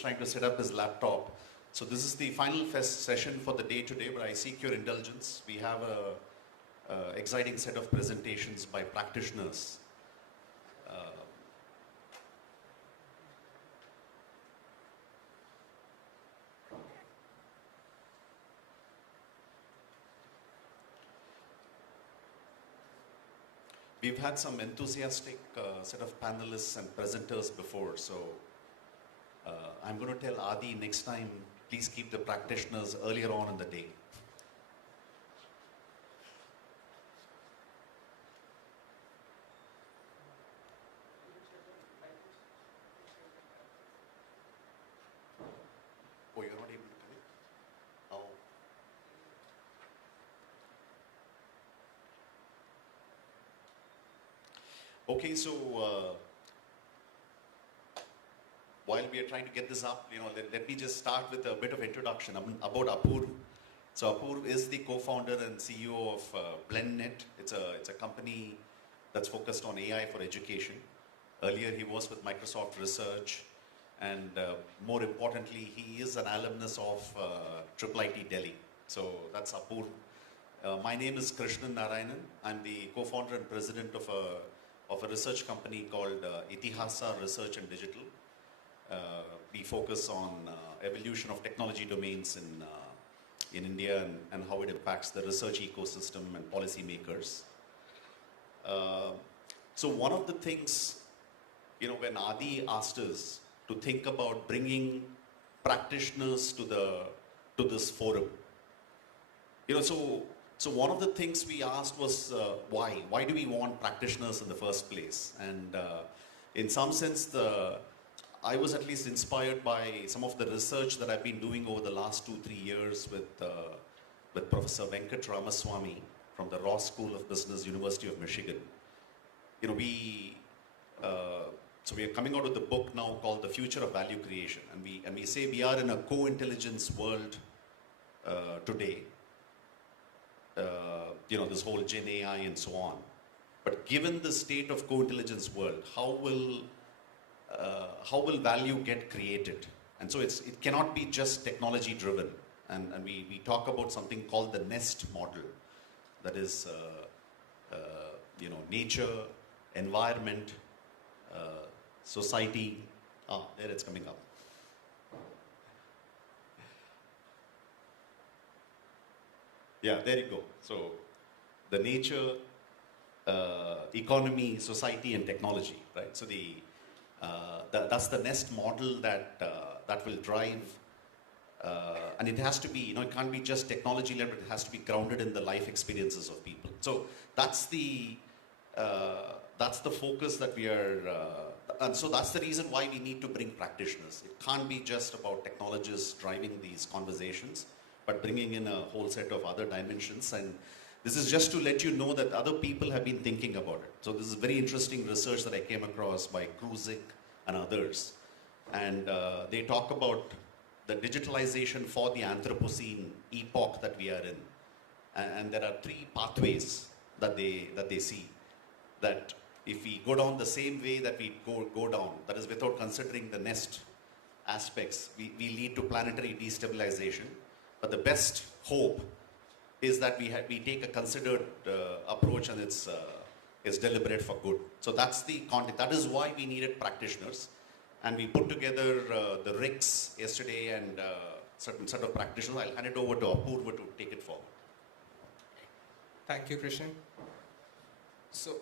trying to set up his laptop, so this is the final session for the day today, but I seek your indulgence. We have a exciting set of presentations by practitioners. We've had some enthusiastic set of panelists and presenters before, so I'm going to tell Adi next time, please keep the practitioners earlier on in the day. Oh, you're not able to do it? Oh. Okay, so while we are trying to get this up, let me just start with a bit of introduction about Apurv. So Apurv is the co-founder and CEO of BlendNet. It's a company that's focused on AI for education. Earlier he was with Microsoft Research, and more importantly, he is an alumnus of IIIT Delhi. So that's Apurv. My name is Krishnan Narayanan. I'm the co-founder and president of a research company called Itihasa Research and Digital. We focus on evolution of technology domains in India and how it impacts the research ecosystem and policymakers. So one of the things, when Adi asked us to think about bringing practitioners to this forum, so one of the things we asked was why? Why do we want practitioners in the first place? And in some sense, I was at least inspired by some of the research that I've been doing over the last 2-3 years with Professor Venkat Ramaswamy from the Ross School of Business, University of Michigan. So we are coming out with a book now called The Future of Value Creation, and we say we are in a co-intelligence world today. This whole Gen AI and so on. But given the state of co-intelligence world, how will value get created? And so it cannot be just technology driven. And we talk about something called the NEST model. That is, nature, environment, society. There it's coming up. Yeah, there you go. So the nature, economy, society, and technology, right? So that's the NEST model that will drive, and it has to be, it can't be just technology led, but it has to be grounded in the life experiences of people. So that's the focus that we are, and so that's the reason why we need to bring practitioners. It can't be just about technologists driving these conversations, but bringing in a whole set of other dimensions. And this is just to let you know that other people have been thinking about it. So this is very interesting research that I came across by Kruzik and others. And they talk about the digitalization for the Anthropocene epoch that we are in. And there are 3 pathways that they see. That if we go down the same way that we go down, that is without considering the NEST aspects, we lead to planetary destabilization. But the best hope is that we take a considered approach, and it's is deliberate for good. So that's the content. That is why we needed practitioners. And we put together the RICs yesterday and certain set of practitioners. I'll hand it over to Apurva to take it forward. Thank you, Krishan. So,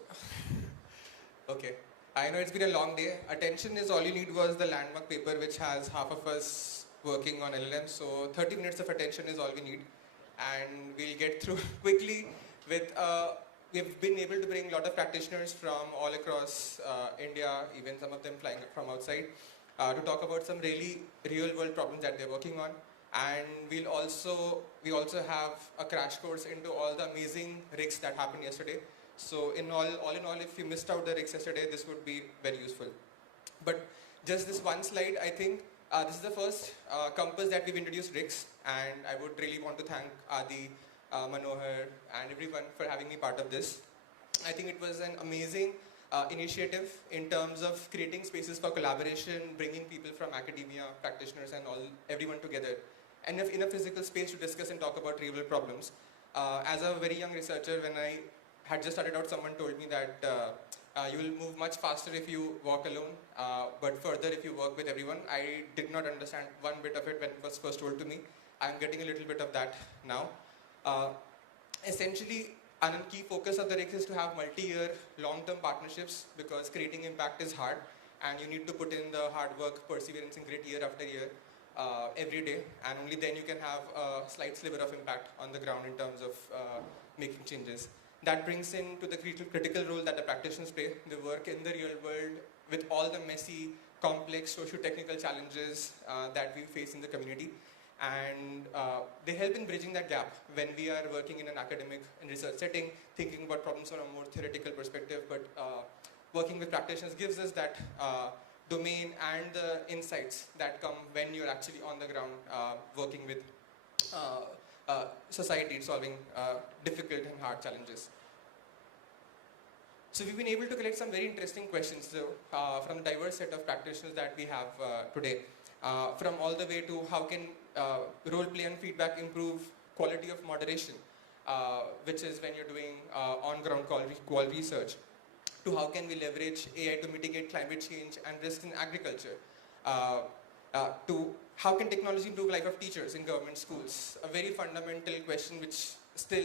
okay. I know it's been a long day. Attention is all you need was the landmark paper, which has half of us working on LLMs. So 30 minutes of attention is all we need. And we'll get through quickly with, we've been able to bring a lot of practitioners from all across India, even some of them flying from outside, to talk about some really real world problems that they're working on. And we also have a crash course into all the amazing rigs that happened yesterday. So all in all, if you missed out the rigs yesterday, this would be very useful. But just this one slide, I think this is the first compass that we've introduced rigs, and I would really want to thank Adi, Manohar, and everyone for having me part of this. I think it was an amazing initiative in terms of creating spaces for collaboration, bringing people from academia, practitioners, and everyone together, and in a physical space to discuss and talk about real world problems. As a very young researcher, when I had just started out, someone told me that you will move much faster if you walk alone, but further if you work with everyone. I did not understand one bit of it when it was first told to me. I'm getting a little bit of that now. Essentially, a key focus of the RICS is to have multi-year, long-term partnerships, because creating impact is hard, and you need to put in the hard work, perseverance, and grit year after year, every day, and only then you can have a slight sliver of impact on the ground in terms of making changes. That brings in to the critical role that the practitioners play. They work in the real world with all the messy, complex, socio-technical challenges that we face in the community. And they help in bridging that gap when we are working in an academic and research setting, thinking about problems from a more theoretical perspective, but working with practitioners gives us that domain and the insights that come when you're actually on the ground working with society, solving difficult and hard challenges. So we've been able to collect some very interesting questions from the diverse set of practitioners that we have today. From all the way to how can role play and feedback improve quality of moderation, which is when you're doing on-ground qual research, to how can we leverage AI to mitigate climate change and risk in agriculture, to how can technology improve life of teachers in government schools, a very fundamental question which still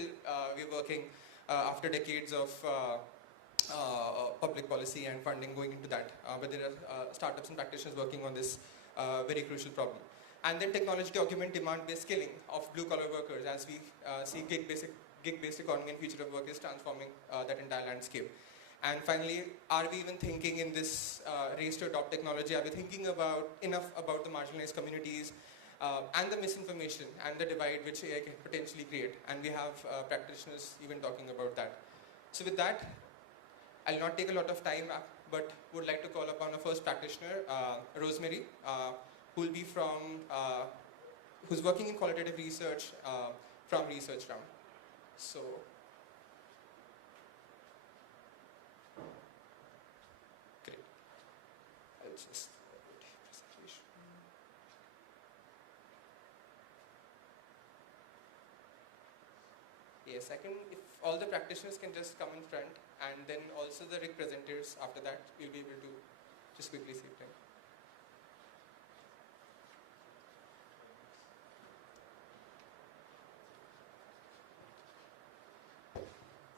we're working after decades of public policy and funding going into that, but there are startups and practitioners working on this very crucial problem. And then technology to augment demand-based skilling of blue-collar workers, as we see gig-based economy and future of work is transforming that entire landscape. And finally, are we even thinking in this race to adopt technology? Are we thinking enough about the marginalized communities and the misinformation and the divide which AI can potentially create? And we have practitioners even talking about that. So with that, I'll not take a lot of time, but would like to call upon our first practitioner, Rosemary, who'll be who's working in qualitative research from Research Round. So. Great. I'll just presentation. Yes, if all the practitioners can just come in front, and then also the RIC presenters after that, we'll be able to just quickly save time.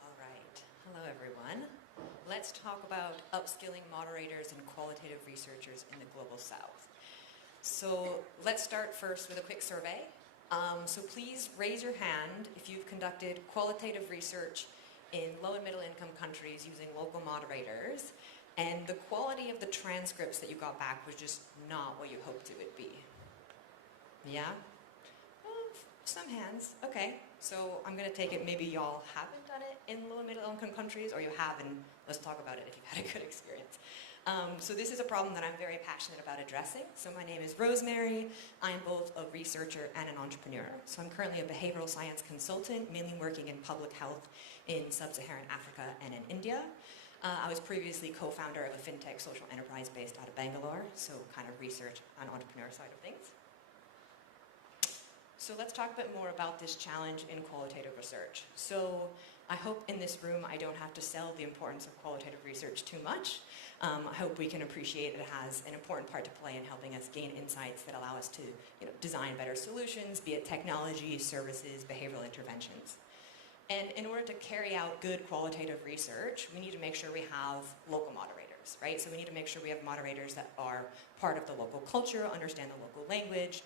All right. Hello, everyone. Let's talk about upskilling moderators and qualitative researchers in the Global South. So let's start first with a quick survey. So please raise your hand if you've conducted qualitative research in low and middle income countries using local moderators, and the quality of the transcripts that you got back was just not what you hoped it would be. Yeah? Some hands. Okay. So I'm going to take it maybe y'all haven't done it in low and middle income countries, or you have, and let's talk about it if you've had a good experience. So this is a problem that I'm very passionate about addressing. So my name is Rosemary. I'm both a researcher and an entrepreneur. So I'm currently a behavioral science consultant, mainly working in public health in sub-Saharan Africa and in India. I was previously co-founder of a fintech social enterprise based out of Bangalore, so kind of research and entrepreneur side of things. So let's talk a bit more about this challenge in qualitative research. So I hope in this room I don't have to sell the importance of qualitative research too much. I hope we can appreciate it has an important part to play in helping us gain insights that allow us to design better solutions, be it technology, services, behavioral interventions. And in order to carry out good qualitative research, we need to make sure we have local moderators, right? So we need to make sure we have moderators that are part of the local culture, understand the local language,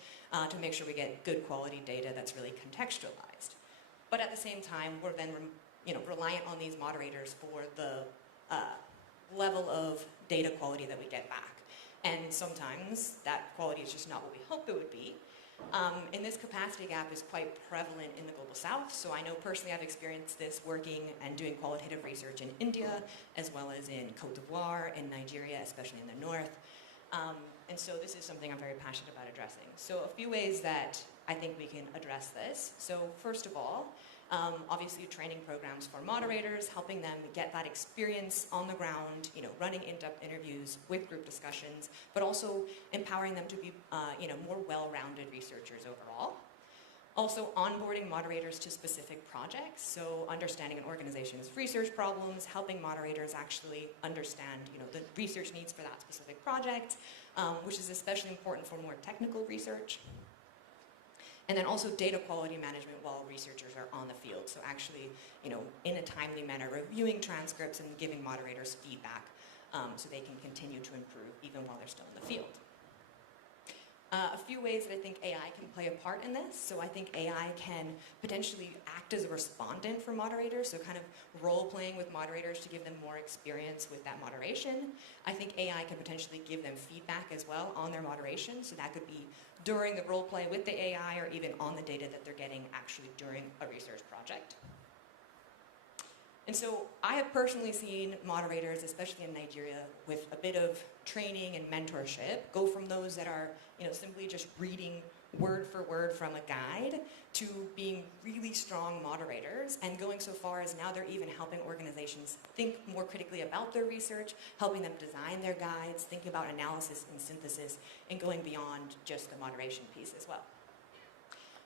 to make sure we get good quality data that's really contextualized. But at the same time, we're then reliant on these moderators for the level of data quality that we get back. And sometimes that quality is just not what we hoped it would be. And this capacity gap is quite prevalent in the Global South. So I know personally I've experienced this working and doing qualitative research in India, as well as in Cote d'Ivoire, in Nigeria, especially in the north. And so this is something I'm very passionate about addressing. So a few ways that I think we can address this. So first of all, obviously training programs for moderators, helping them get that experience on the ground, running in-depth interviews with group discussions, but also empowering them to be more well-rounded researchers overall. Also onboarding moderators to specific projects, so understanding an organization's research problems, helping moderators actually understand the research needs for that specific project, which is especially important for more technical research. And then also data quality management while researchers are on the field. So actually, in a timely manner, reviewing transcripts and giving moderators feedback so they can continue to improve even while they're still in the field. A few ways that I think AI can play a part in this. So I think AI can potentially act as a respondent for moderators, so kind of role-playing with moderators to give them more experience with that moderation. I think AI can potentially give them feedback as well on their moderation, so that could be during the role-play with the AI or even on the data that they're getting actually during a research project. And so I have personally seen moderators, especially in Nigeria, with a bit of training and mentorship, go from those that are simply just reading word for word from a guide to being really strong moderators and going so far as now they're even helping organizations think more critically about their research, helping them design their guides, thinking about analysis and synthesis, and going beyond just the moderation piece as well.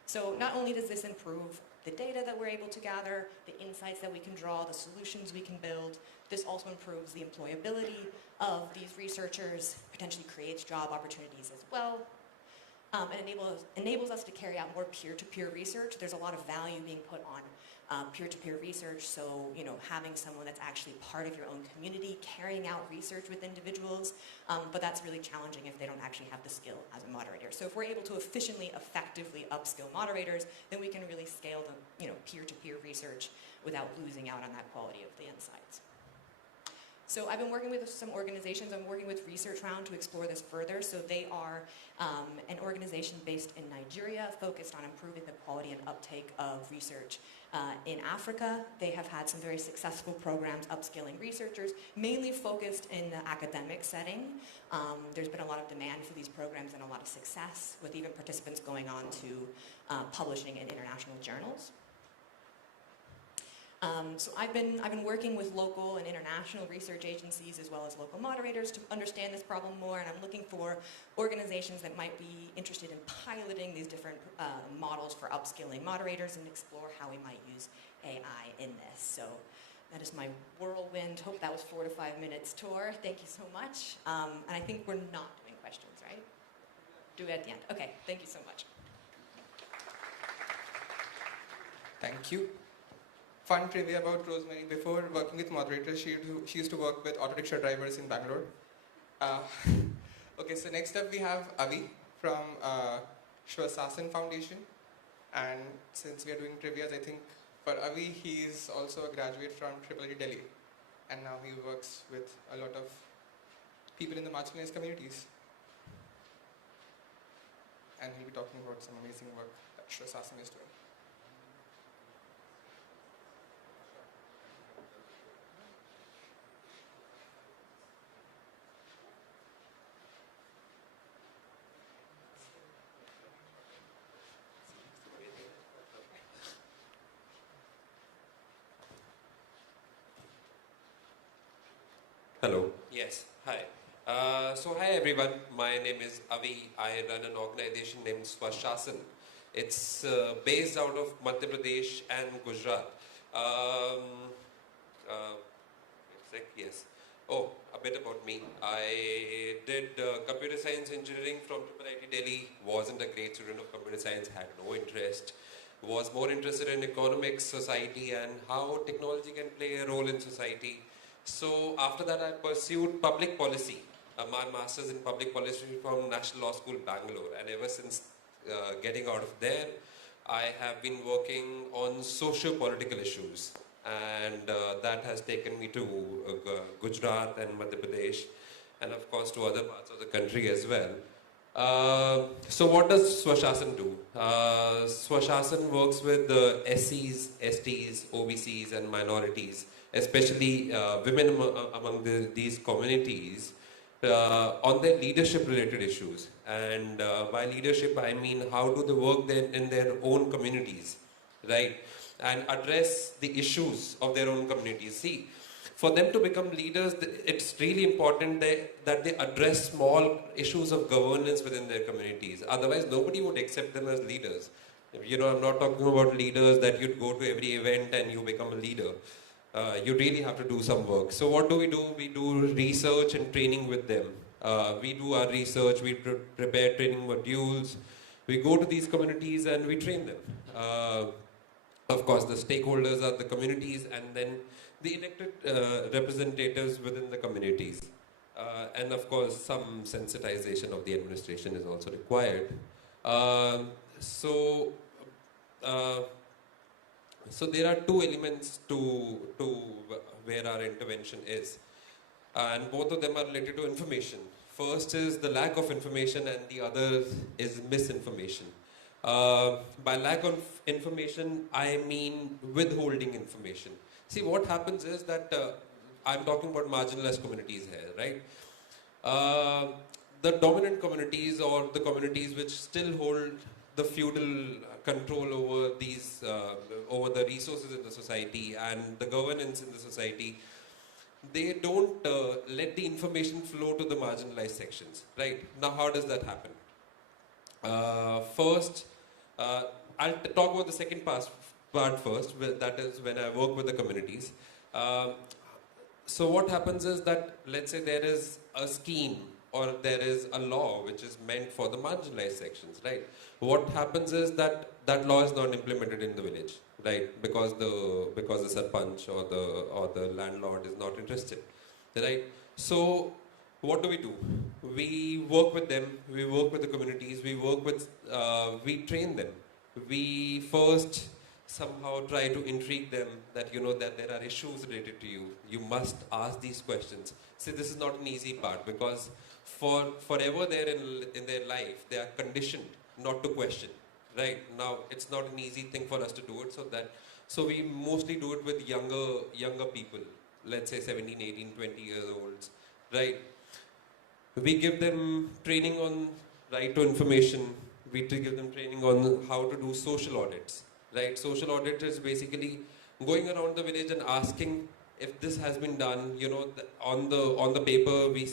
So not only does this improve the data that we're able to gather, the insights that we can draw, the solutions we can build, this also improves the employability of these researchers, potentially creates job opportunities as well, and enables us to carry out more peer-to-peer research. There's a lot of value being put on peer-to-peer research, so having someone that's actually part of your own community, carrying out research with individuals, but that's really challenging if they don't actually have the skill as a moderator. So if we're able to efficiently, effectively upskill moderators, then we can really scale the peer-to-peer research without losing out on that quality of the insights. So I've been working with some organizations. I'm working with Research Round to explore this further. So they are an organization based in Nigeria focused on improving the quality and uptake of research in Africa. They have had some very successful programs upskilling researchers, mainly focused in the academic setting. There's been a lot of demand for these programs and a lot of success, with even participants going on to publishing in international journals. So I've been working with local and international research agencies as well as local moderators to understand this problem more, and I'm looking for organizations that might be interested in piloting these different models for upskilling moderators and explore how we might use AI in this. So that is my whirlwind. Hope that was 4 to 5 minutes tour. Thank you so much. And I think we're not doing questions, right? Do it at the end. Okay, thank you so much. Thank you. Fun trivia about Rosemary. Before working with moderators, she used to work with auto rickshaw drivers in Bangalore. Okay, so next up we have Avi from Shwasasan Foundation. And since we are doing trivias, I think for Avi, he is also a graduate from IIIT Delhi. And now he works with a lot of people in the marginalized communities. And he'll be talking about some amazing work that Shwasasan is doing. Hello. Yes. Hi. So hi everyone. My name is Avi. I run an organization named Swashasan. It's based out of Madhya Pradesh and Gujarat. Yes. Oh, a bit about me. I did computer science engineering from IIT Delhi. Wasn't a great student of computer science. Had no interest. Was more interested in economics, society, and how technology can play a role in society. So after that, I pursued public policy. My master's in public policy from National Law School, Bangalore. And ever since getting out of there, I have been working on socio-political issues, and that has taken me to Gujarat and Madhya Pradesh, and of course to other parts of the country as well. So what does Swashasan do? Swashasan works with the SCs, STs, OBCs and minorities, especially women among these communities, on their leadership related issues. And by leadership I mean how do they work in their own communities, right? And address the issues of their own communities. See, for them to become leaders, it's really important that they address small issues of governance within their communities. Otherwise, nobody would accept them as leaders. I'm not talking about leaders that you'd go to every event and you become a leader. You really have to do some work. So what do? We do research and training with them. We do our research, we prepare training modules, we go to these communities and we train them. Of course, the stakeholders are the communities and then the elected representatives within the communities. And of course, some sensitization of the administration is also required. So there are two elements to where our intervention is. And both of them are related to information. First is the lack of information and the other is misinformation. By lack of information, I mean withholding information. See, what happens is that I'm talking about marginalized communities here, right? The dominant communities or the communities which still hold the feudal control over these, over the resources in the society and the governance in the society, they don't let the information flow to the marginalized sections, right? Now, how does that happen? First, I'll talk about the second part first, that is when I work with the communities. So what happens is that, let's say there is a scheme or there is a law which is meant for the marginalized sections, right? What happens is that that law is not implemented in the village, right? Because the sarpanch or the landlord is not interested, right? So what do? We work with them, we work with the communities, we train them. We first somehow try to intrigue them that that there are issues related to you. You must ask these questions. See, this is not an easy part because forever there in their life, they are conditioned not to question, right? Now, it's not an easy thing for us to do it, so we mostly do it with younger people, let's say 17, 18, 20 years olds, right? We give them training on right to information. We give them training on how to do social audits, right? Social audit is basically going around the village and asking if this has been done. On the paper we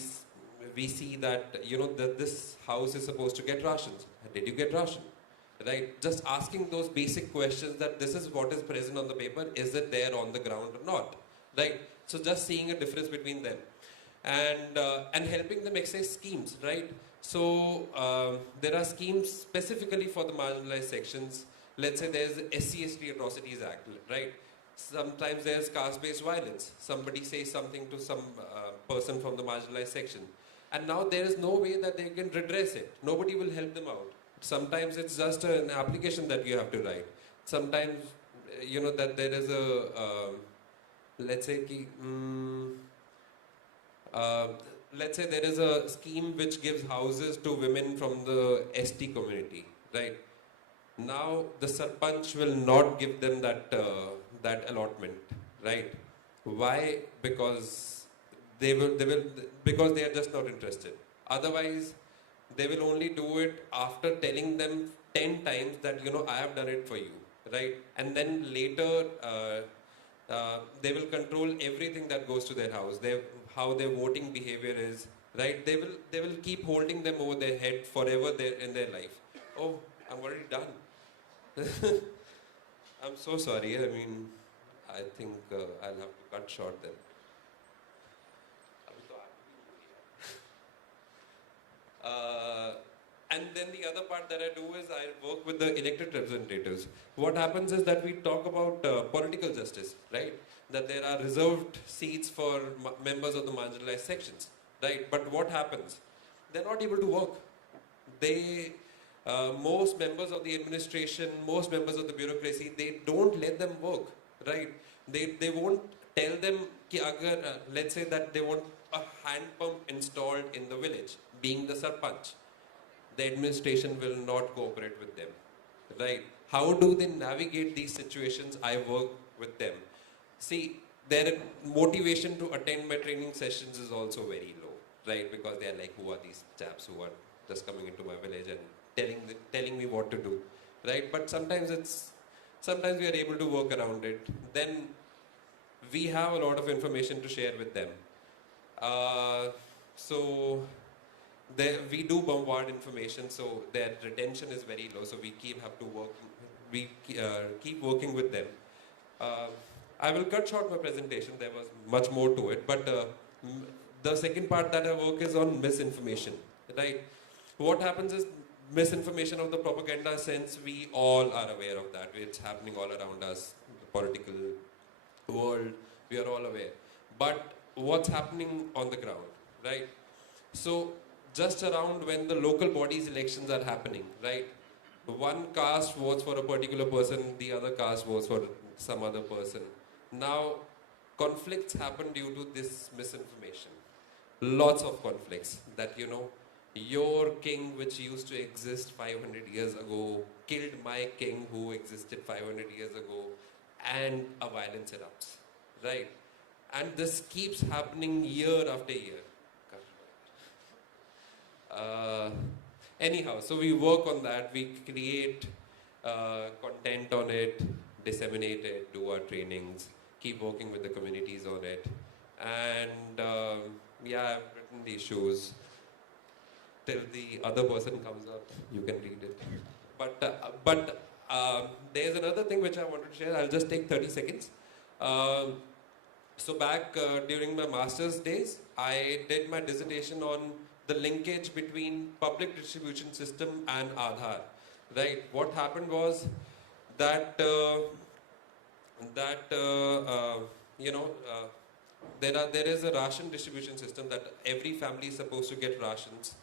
see that that this house is supposed to get rations. Did you get ration? Right? Just asking those basic questions that this is what is present on the paper. Is it there on the ground or not? Right? So just seeing a difference between them. And helping them access schemes, right? So there are schemes specifically for the marginalized sections. Let's say there's the SC/ST Atrocities Act, right? Sometimes there's caste-based violence. Somebody says something to some person from the marginalized section. And now there is no way that they can redress it. Nobody will help them out. Sometimes it's just an application that you have to write. Sometimes, that there is a, let's say there is a scheme which gives houses to women from the ST community, right? Now the sarpanch will not give them that allotment, right? Why? Because because they are just not interested. Otherwise, they will only do it after telling them 10 times that I have done it for you, right? And then later they will control everything that goes to their house. How their voting behavior is, right? They will keep holding them over their head forever in their life. Oh, I'm already done. I'm so sorry. I mean, I think I'll have to cut short then. And then the other part that I do is I work with the elected representatives. What happens is that we talk about political justice, right? That there are reserved seats for members of the marginalized sections, right? But what happens? They're not able to work. Most members of the administration, most members of the bureaucracy, they don't let them work, right? They won't tell them, let's say that they want a hand pump installed in the village, being the sarpanch. The administration will not cooperate with them, right? How do they navigate these situations? I work with them. See, their motivation to attend my training sessions is also very low, right? Because they are like, who are these chaps who are just coming into my village and telling me what to do, right? But sometimes we are able to work around it. Then we have a lot of information to share with them. So we do bombard information, so their retention is very low. So we keep working with them. I will cut short my presentation. There was much more to it, but the second part that I work is on misinformation, right? What happens is misinformation of the propaganda sense. We all are aware of that. It's happening all around us, the political world. We are all aware. But what's happening on the ground, right? So just around when the local bodies elections are happening, right? One caste votes for a particular person, the other caste votes for some other person. Now, conflicts happen due to this misinformation. Lots of conflicts that, your king which used to exist 500 years ago killed my king who existed 500 years ago, and a violence erupts, right? And this keeps happening year after year. Anyhow, so we work on that. We create content on it, disseminate it, do our trainings, keep working with the communities on it. And I've written the issues. Till the other person comes up, you can read it. But there's another thing which I wanted to share. I'll just take 30 seconds. So back during my master's days, I did my dissertation on the linkage between public distribution system and Aadhaar, right? What happened was that there is a ration distribution system that every family is supposed to get rations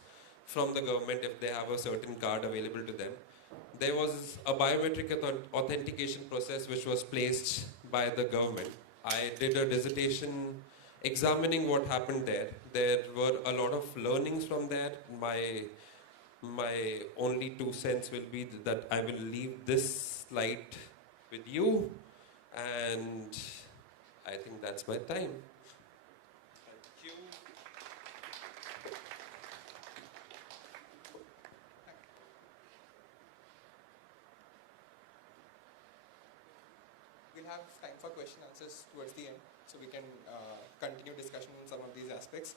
from the government if they have a certain card available to them. There was a biometric authentication process which was placed by the government. I did a dissertation examining what happened there. There were a lot of learnings from there. My only 2 cents will be that I will leave this slide with you, and I think that's my time. Thank you. We'll have time for question answers towards the end, so we can continue discussion on some of these aspects.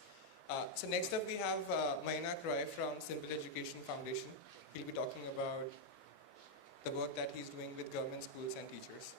So next up we have Mainak Roy from Simple Education Foundation. He'll be talking about the work that he's doing with government schools and teachers.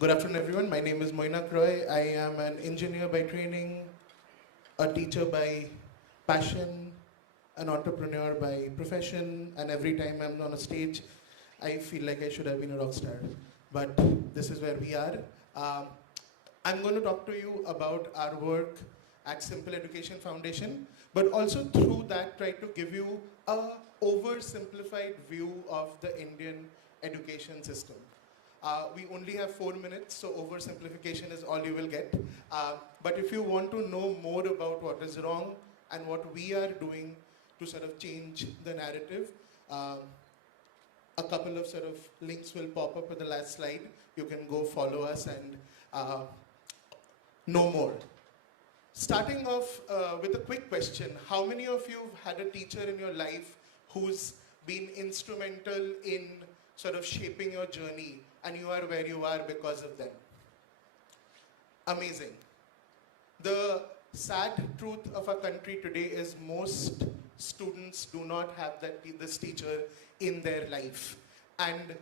Good afternoon, everyone. My name is Moinak Roy. I am an engineer by training, a teacher by passion, an entrepreneur by profession, and every time I'm on a stage, I feel like I should have been a rock star. But this is where we are. I'm going to talk to you about our work at Simple Education Foundation, but also through that try to give you a oversimplified view of the Indian education system. We only have 4 minutes, so oversimplification is all you will get. But if you want to know more about what is wrong and what we are doing to sort of change the narrative, a couple of sort of links will pop up at the last slide. You can go follow us and know more. Starting off with a quick question, how many of you have had a teacher in your life who's been instrumental in sort of shaping your journey and you are where you are because of them? Amazing. The sad truth of our country today is most students do not have this teacher in their life. And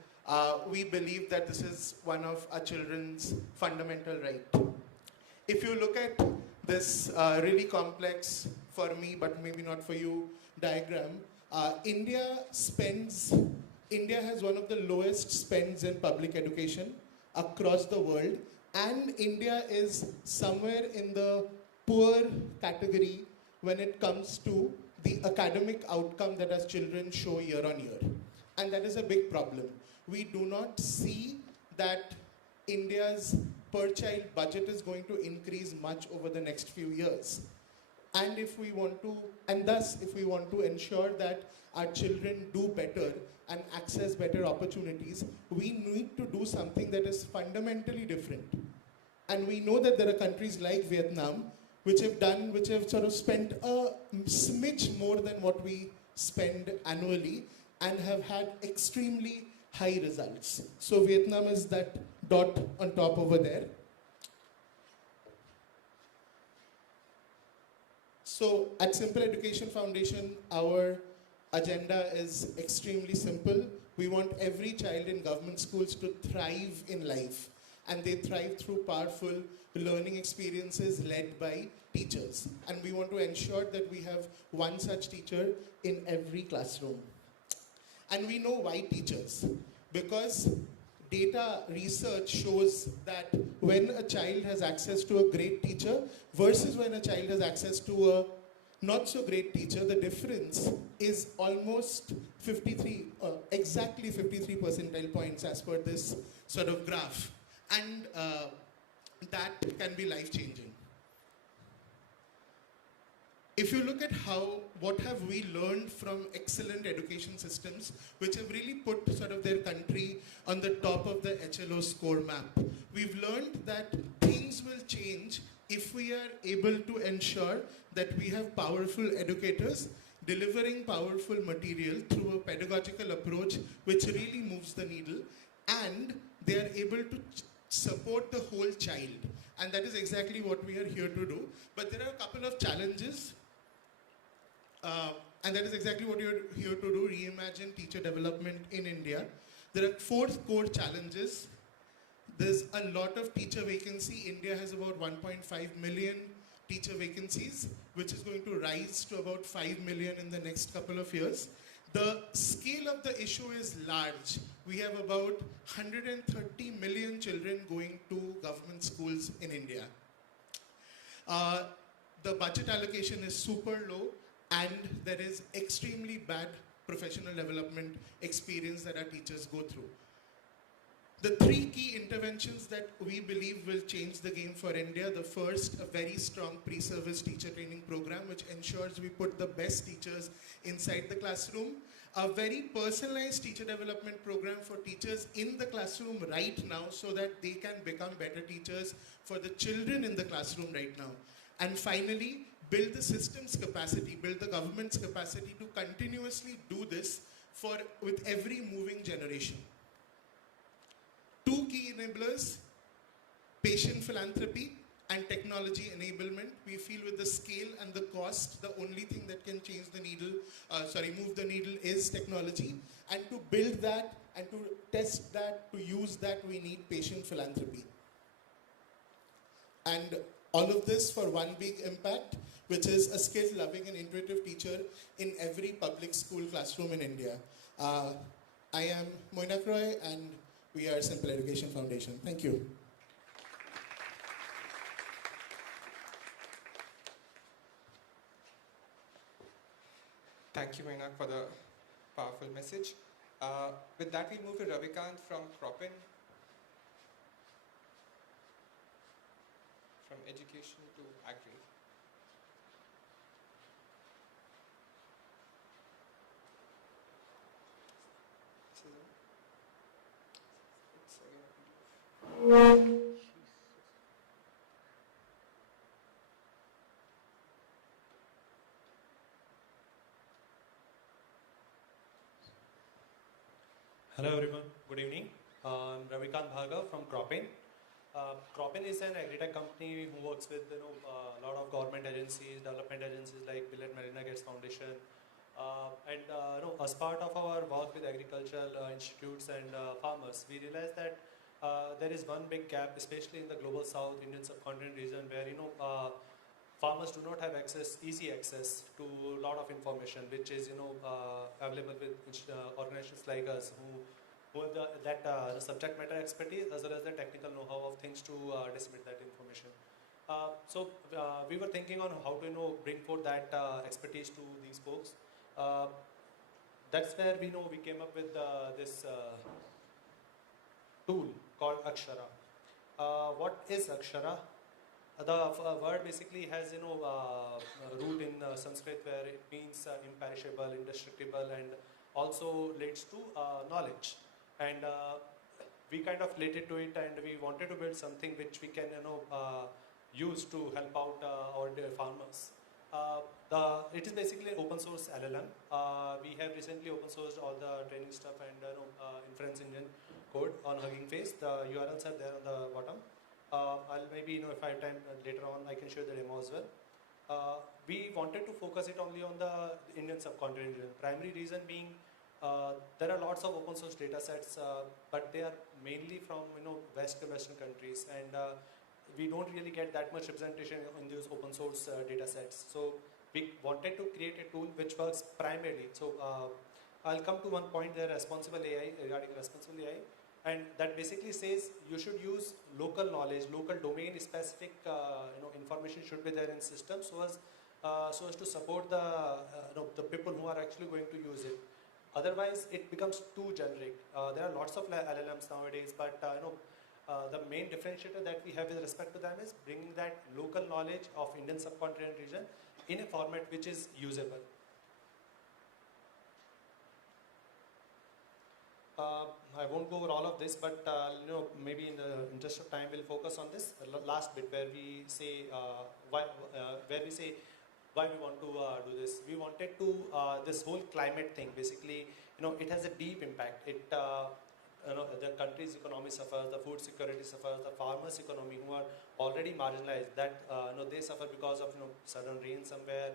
we believe that this is one of our children's fundamental rights. If you look at this really complex, for me, but maybe not for you, diagram, India has one of the lowest spends in public education across the world, and India is somewhere in the poor category when it comes to the academic outcome that our children show year on year. And that is a big problem. We do not see that India's per child budget is going to increase much over the next few years. And if we want to ensure that our children do better and access better opportunities, we need to do something that is fundamentally different. And we know that there are countries like Vietnam which have sort of spent a smidge more than what we spend annually and have had extremely high results. So Vietnam is that dot on top over there. So at Simple Education Foundation, our agenda is extremely simple. We want every child in government schools to thrive in life, and they thrive through powerful learning experiences led by teachers. And we want to ensure that we have one such teacher in every classroom. And we know why teachers. Because data research shows that when a child has access to a great teacher versus when a child has access to a not so great teacher, the difference is almost exactly 53 percentile points as per this sort of graph. And that can be life-changing. If you look at what have we learned from excellent education systems, which have really put sort of their country on the top of the HLO score map, we've learned that things will change if we are able to ensure that we have powerful educators delivering powerful material through a pedagogical approach which really moves the needle, and they are able to support the whole child. And that is exactly what we are here to do. But there are a couple of challenges. And that is exactly what you're here to do, reimagine teacher development in India. There are 4 core challenges. There's a lot of teacher vacancy. India has about 1.5 million teacher vacancies, which is going to rise to about 5 million in the next couple of years. The scale of the issue is large. We have about 130 million children going to government schools in India. The budget allocation is super low, and there is extremely bad professional development experience that our teachers go through. The 3 key interventions that we believe will change the game for India: the first, a very strong pre-service teacher training program which ensures we put the best teachers inside the classroom. A very personalized teacher development program for teachers in the classroom right now so that they can become better teachers for the children in the classroom right now. And finally, build the system's capacity, build the government's capacity to continuously do this with every moving generation. 2 key enablers: patient philanthropy and technology enablement. We feel with the scale and the cost, the only thing that can change the needle, move the needle is technology. And to build that and to test that, to use that, we need patient philanthropy. And all of this for one big impact, which is a skilled, loving, and intuitive teacher in every public school classroom in India. I am Moinak Roy, and we are Simple Education Foundation. Thank you. Thank you, Moinak, for the powerful message. With that, we move to Ravikant from Cropin. From education to agri. Hello everyone, good evening. I'm Ravikant Bhargav from Cropin. Cropin is an agri-tech company who works with a lot of government agencies, development agencies like Bill and Melinda Gates Foundation. As part of our work with agricultural institutes and farmers, we realized that there is one big gap, especially in the global south, Indian subcontinent region, where farmers do not have easy access to a lot of information, which is available with organizations like us who have the subject matter expertise as well as the technical know-how of things to disseminate that information. We were thinking on how to bring forth that expertise to these folks. That's where we came up with this tool called Akshara. What is Akshara? The word basically has root in Sanskrit where it means imperishable, indestructible, and also leads to knowledge. And we kind of related to it, and we wanted to build something which we can use to help out our farmers. It is basically an open source LLM. We have recently open sourced all the training stuff and inference engine code on Hugging Face. The URLs are there on the bottom. I'll maybe, if I have time later on, I can show the demo as well. We wanted to focus it only on the Indian subcontinent region. Primary reason being, there are lots of open source data sets, but they are mainly from Western countries, and we don't really get that much representation in those open source data sets. So we wanted to create a tool which works primarily. So I'll come to one point there, responsible AI, regarding responsible AI. And that basically says you should use local knowledge, local domain specific information should be there in system so as to support the people who are actually going to use it. Otherwise, it becomes too generic. There are lots of LLMs nowadays, but the main differentiator that we have with respect to them is bringing that local knowledge of Indian subcontinent region in a format which is usable. I won't go over all of this, but maybe in the interest of time, we'll focus on this last bit where we say why we want to do this. We wanted to this whole climate thing. Basically, it has a deep impact. It the country's economy suffers, the food security suffers, the farmers' economy who are already marginalized. That they suffer because of sudden rain somewhere,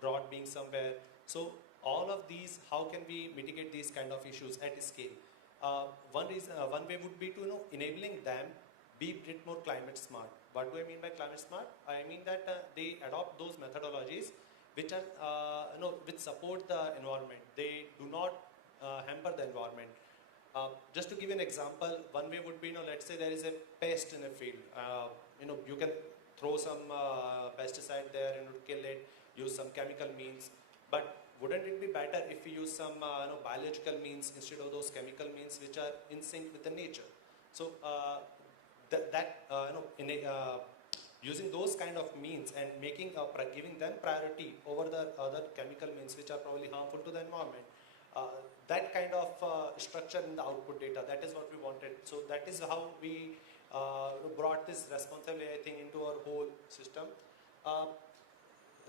drought being somewhere. So all of these, how can we mitigate these kind of issues at scale? One way would be to enabling them be a bit more climate smart. What do I mean by climate smart? I mean that they adopt those methodologies which are which support the environment. They do not hamper the environment. Just to give you an example, one way would be let's say there is a pest in a field. You can throw some pesticide there and kill it. Use some chemical means, but wouldn't it be better if we use some biological means instead of those chemical means which are in sync with the nature? So using those kind of means and giving them priority over the other chemical means which are probably harmful to the environment. That kind of structure in the output data, that is what we wanted. So that is how we brought this responsible AI thing into our whole system.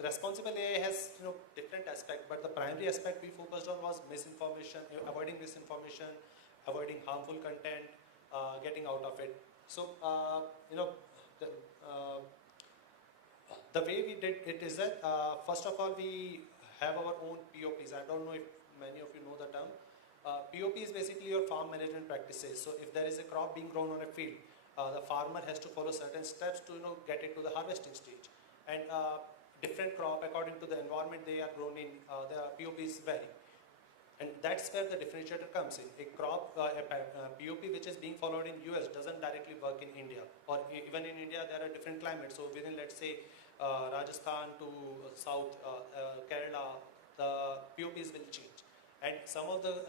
Responsible AI has different aspects, but the primary aspect we focused on was misinformation, avoiding misinformation, avoiding harmful content, getting out of it. So The way we did it is that, first of all, we have our own POPs. I don't know if many of you know the term. POP is basically your farm management practices. So if there is a crop being grown on a field, the farmer has to follow certain steps to get it to the harvesting stage. And different crop, according to the environment they are grown in, the POPs vary. And that's where the differentiator comes in. A crop, a POP which is being followed in US doesn't directly work in India. Or even in India, there are different climates. So within, let's say, Rajasthan to South, Kerala, the POPs will change. And some of the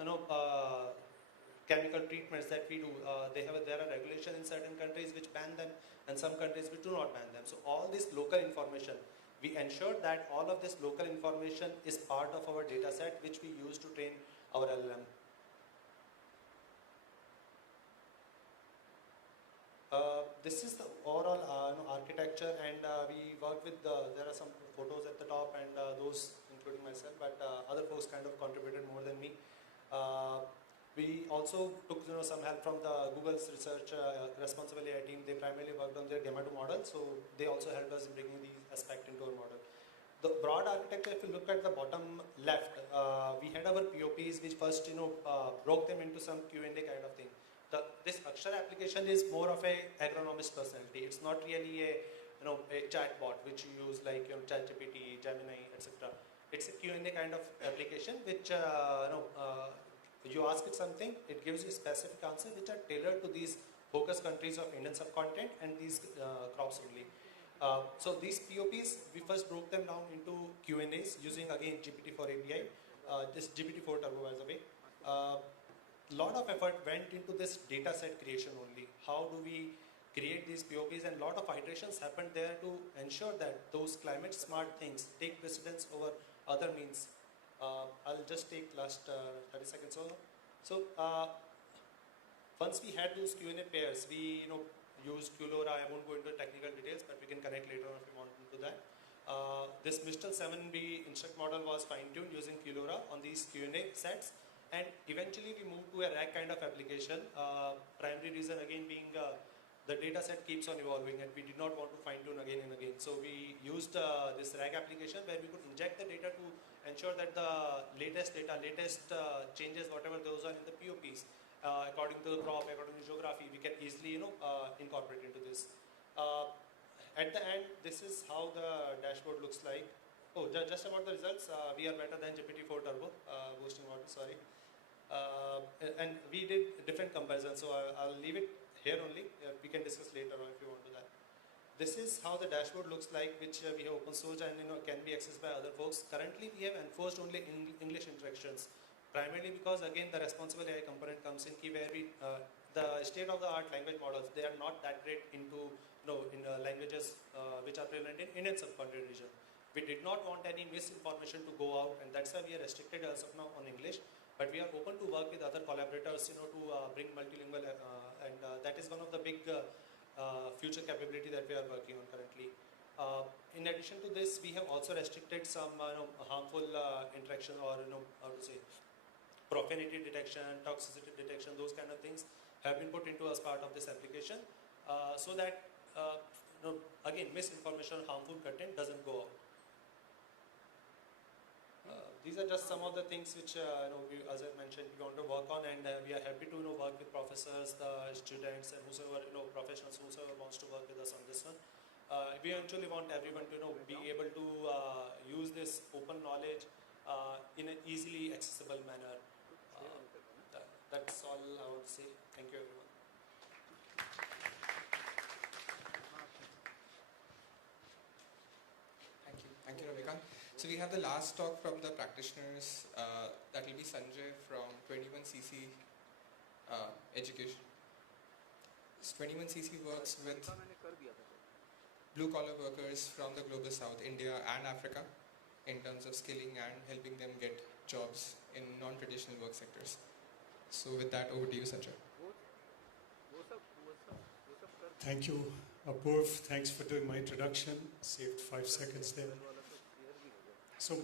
chemical treatments that we do, there are regulations in certain countries which ban them, and some countries which do not ban them. So all this local information, we ensure that all of this local information is part of our data set which we use to train our LLM. This is the overall architecture, and we work with there are some photos at the top, and those including myself, but other folks kind of contributed more than me. We also took some help from the Google's research responsible AI team. They primarily worked on their Gamma 2 model, so they also helped us in bringing these aspects into our model. The broad architecture, if you look at the bottom left, we had our POPs which first broke them into some Q&A kind of thing. This Akshara application is more of a agronomist personality. It's not really a chatbot which you use like ChatGPT, Gemini, etc. It's a Q&A kind of application which you ask it something, it gives you specific answers which are tailored to these focus countries of Indian subcontinent and these crops only. So these POPs, we first broke them down into Q&As using again GPT-4 API, this GPT-4 Turbo by the way. Lot of effort went into this data set creation only. How do we create these POPs, and lot of iterations happened there to ensure that those climate smart things take precedence over other means. I'll just take last 30 seconds over. So once we had those Q&A pairs, we used QLoRa. I won't go into technical details, but we can connect later on if you want into that. This Mistral 7B instruct model was fine-tuned using QLoRa on these Q&A sets. And eventually we moved to a RAG kind of application. Primary reason again being the data set keeps on evolving, and we did not want to fine tune again and again. So we used this RAG application where we could inject the data to ensure that the latest data, latest changes, whatever those are in the POPs, according to the crop, according to geography, we can easily incorporate into this. At the end, this is how the dashboard looks like. Oh, just about the results, we are better than GPT-4 Turbo boosting model, sorry. And we did different comparisons, so I'll leave it here only. We can discuss later on if you want to that. This is how the dashboard looks like, which we have open source and can be accessed by other folks. Currently, we have enforced only English interactions, primarily because again the responsible AI component comes in key where we the state-of-the-art language models, they are not that great into languages which are prevalent in Indian subcontinent region. We did not want any misinformation to go out, and that's why we are restricted as of now on English. But we are open to work with other collaborators, to bring multilingual, and that is one of the big future capability that we are working on currently. In addition to this, we have also restricted some harmful interaction, or how to say, profanity detection, toxicity detection, those kind of things have been put into as part of this application, so that again misinformation, harmful content doesn't go out. These are just some of the things which, as I mentioned, we want to work on, and we are happy to work with professors, the students, and whosoever, professionals, whosoever wants to work with us on this one. We eventually want everyone to be able to use this open knowledge in an easily accessible manner. That's all I would say. Thank you, everyone. Thank you, Ravikant. So we have the last talk from the practitioners. That will be Sanjay from 21cc Education. 21cc works with blue-collar workers from the global south, India and Africa, in terms of skilling and helping them get jobs in non-traditional work sectors. So with that, over to you, Sanjay. Thank you, Apurv. Thanks for doing my introduction. Saved 5 seconds there. So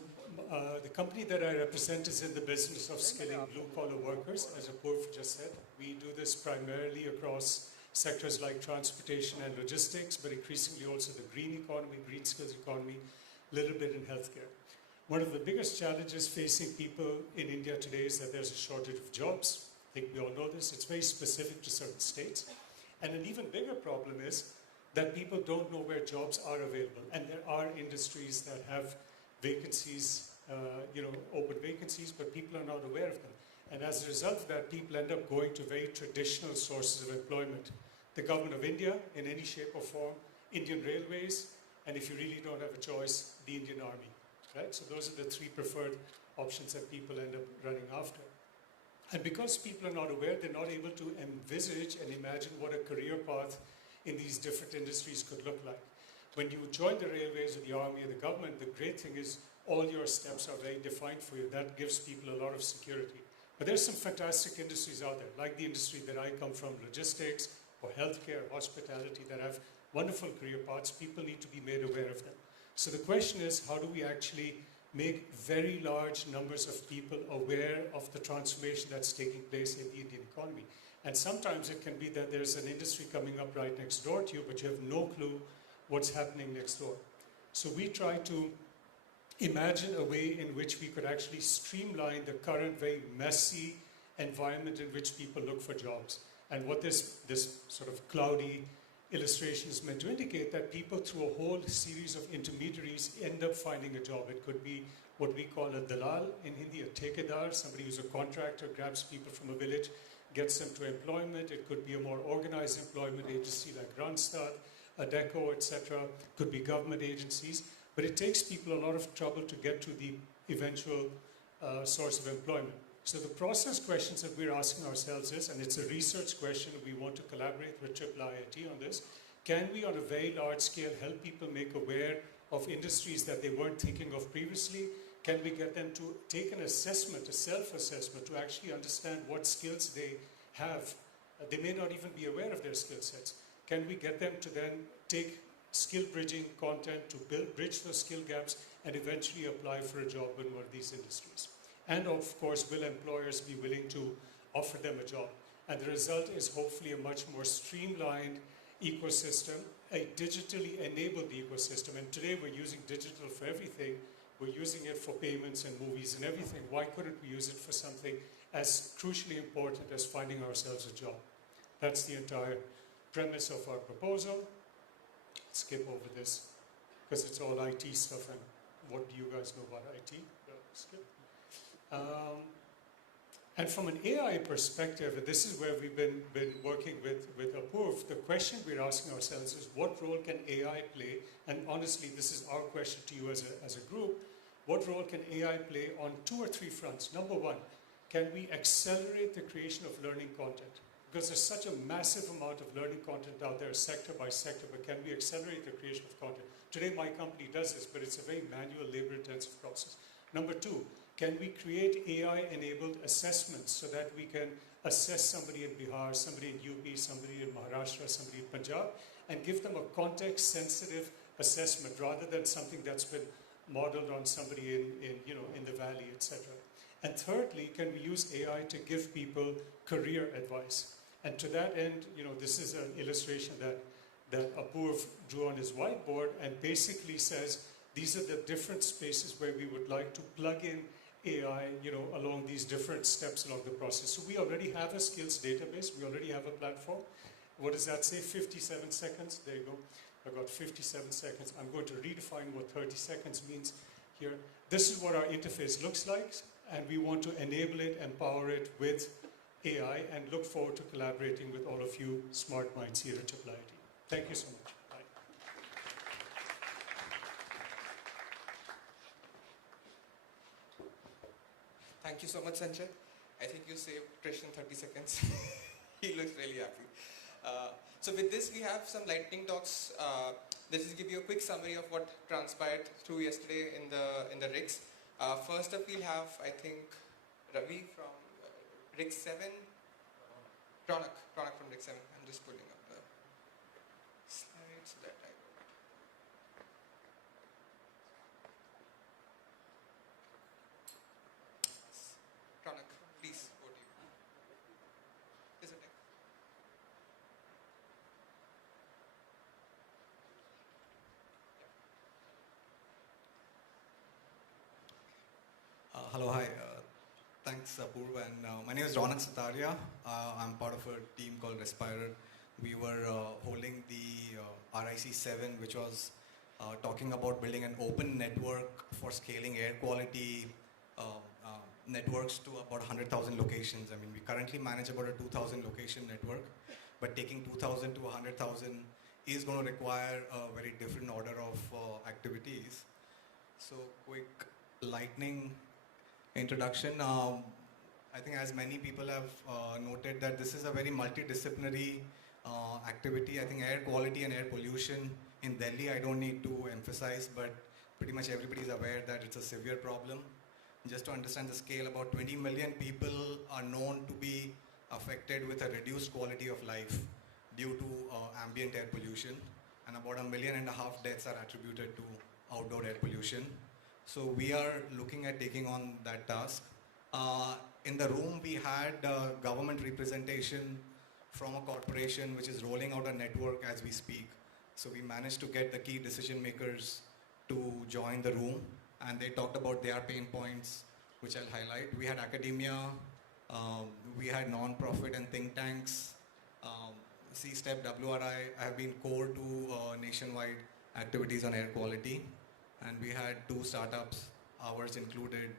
the company that I represent is in the business of skilling blue-collar workers, as Apurv just said. We do this primarily across sectors like transportation and logistics, but increasingly also the green economy, green skills economy, a little bit in healthcare. One of the biggest challenges facing people in India today is that there's a shortage of jobs. I think we all know this. It's very specific to certain states. And an even bigger problem is that people don't know where jobs are available. And there are industries that have vacancies, open vacancies, but people are not aware of them. And as a result of that, people end up going to very traditional sources of employment. The government of India, in any shape or form, Indian Railways, and if you really don't have a choice, the Indian Army. Right? So those are the three preferred options that people end up running after. And because people are not aware, they're not able to envisage and imagine what a career path in these different industries could look like. When you join the railways or the army or the government, the great thing is all your steps are very defined for you. That gives people a lot of security. But there's some fantastic industries out there, like the industry that I come from, logistics or healthcare, hospitality, that have wonderful career paths. People need to be made aware of them. So the question is, how do we actually make very large numbers of people aware of the transformation that's taking place in the Indian economy? And sometimes it can be that there's an industry coming up right next door to you, but you have no clue what's happening next door. So we try to imagine a way in which we could actually streamline the current very messy environment in which people look for jobs. And what this sort of cloudy illustration is meant to indicate, that people through a whole series of intermediaries end up finding a job. It could be what we call a dalal in Hindi, a thekedar, somebody who's a contractor, grabs people from a village, gets them to employment. It could be a more organized employment agency like Randstad, Adecco, etc. Could be government agencies. But it takes people a lot of trouble to get to the eventual source of employment. So the process questions that we're asking ourselves is, and it's a research question, we want to collaborate with IIIT on this, can we on a very large scale help people make aware of industries that they weren't thinking of previously? Can we get them to take an assessment, a self-assessment, to actually understand what skills they have? They may not even be aware of their skill sets. Can we get them to then take skill bridging content to bridge those skill gaps and eventually apply for a job in one of these industries? And of course, will employers be willing to offer them a job? And the result is hopefully a much more streamlined ecosystem, a digitally enabled ecosystem. And today we're using digital for everything. We're using it for payments and movies and everything. Why couldn't we use it for something as crucially important as finding ourselves a job? That's the entire premise of our proposal. Skip over this because it's all IT stuff, and what do you guys know about IT? Skip. And from an AI perspective, and this is where we've been working with Apurv, the question we're asking ourselves is, what role can AI play? And honestly, this is our question to you as a group. What role can AI play on 2 or 3 fronts? Number one, can we accelerate the creation of learning content? Because there's such a massive amount of learning content out there, sector by sector, but can we accelerate the creation of content? Today, my company does this, but it's a very manual, labor-intensive process. Number two, can we create AI-enabled assessments so that we can assess somebody in Bihar, somebody in UP, somebody in Maharashtra, somebody in Punjab, and give them a context-sensitive assessment rather than something that's been modeled on somebody in the valley, etc. And thirdly, can we use AI to give people career advice? And to that end, this is an illustration that Apurv drew on his whiteboard and basically says these are the different spaces where we would like to plug in AI, along these different steps along the process. So we already have a skills database. We already have a platform. What does that say? 57 seconds. There you go. I've got 57 seconds. I'm going to redefine what 30 seconds means here. This is what our interface looks like, and we want to enable it, empower it with AI, and look forward to collaborating with all of you smart minds here at IIIT. Thank you so much. Bye. Thank you so much, Sanjay. I think you saved Trish in 30 seconds. He looks really happy. So with this, we have some lightning talks. This will give you a quick summary of what transpired through yesterday in the RICS. First up, we'll have, I think, Ravi from RICS 7. Ronak from RICS 7. I'm just pulling up the slides that I wrote. Ronak, please, over to you. Is it? Thanks, Apurva. And my name is Ronak Sataria. I'm part of a team called Respirer. We were holding the RIC 7, which was talking about building an open network for scaling air quality networks to about 100,000 locations. I mean, we currently manage about a 2,000 location network, but taking 2,000 to 100,000 is going to require a very different order of activities. So, quick lightning introduction. I think as many people have noted that this is a very multidisciplinary activity. I think air quality and air pollution in Delhi, I don't need to emphasize, but pretty much everybody is aware that it's a severe problem. Just to understand the scale, about 20 million people are known to be affected with a reduced quality of life due to ambient air pollution, and about 1.5 million deaths are attributed to outdoor air pollution. So we are looking at taking on that task. In the room, we had government representation from a corporation which is rolling out a network as we speak. So we managed to get the key decision makers to join the room, and they talked about their pain points, which I'll highlight. We had academia, we had non-profit and think tanks, C-STEP, WRI have been core to nationwide activities on air quality. And we had 2 startups, ours included,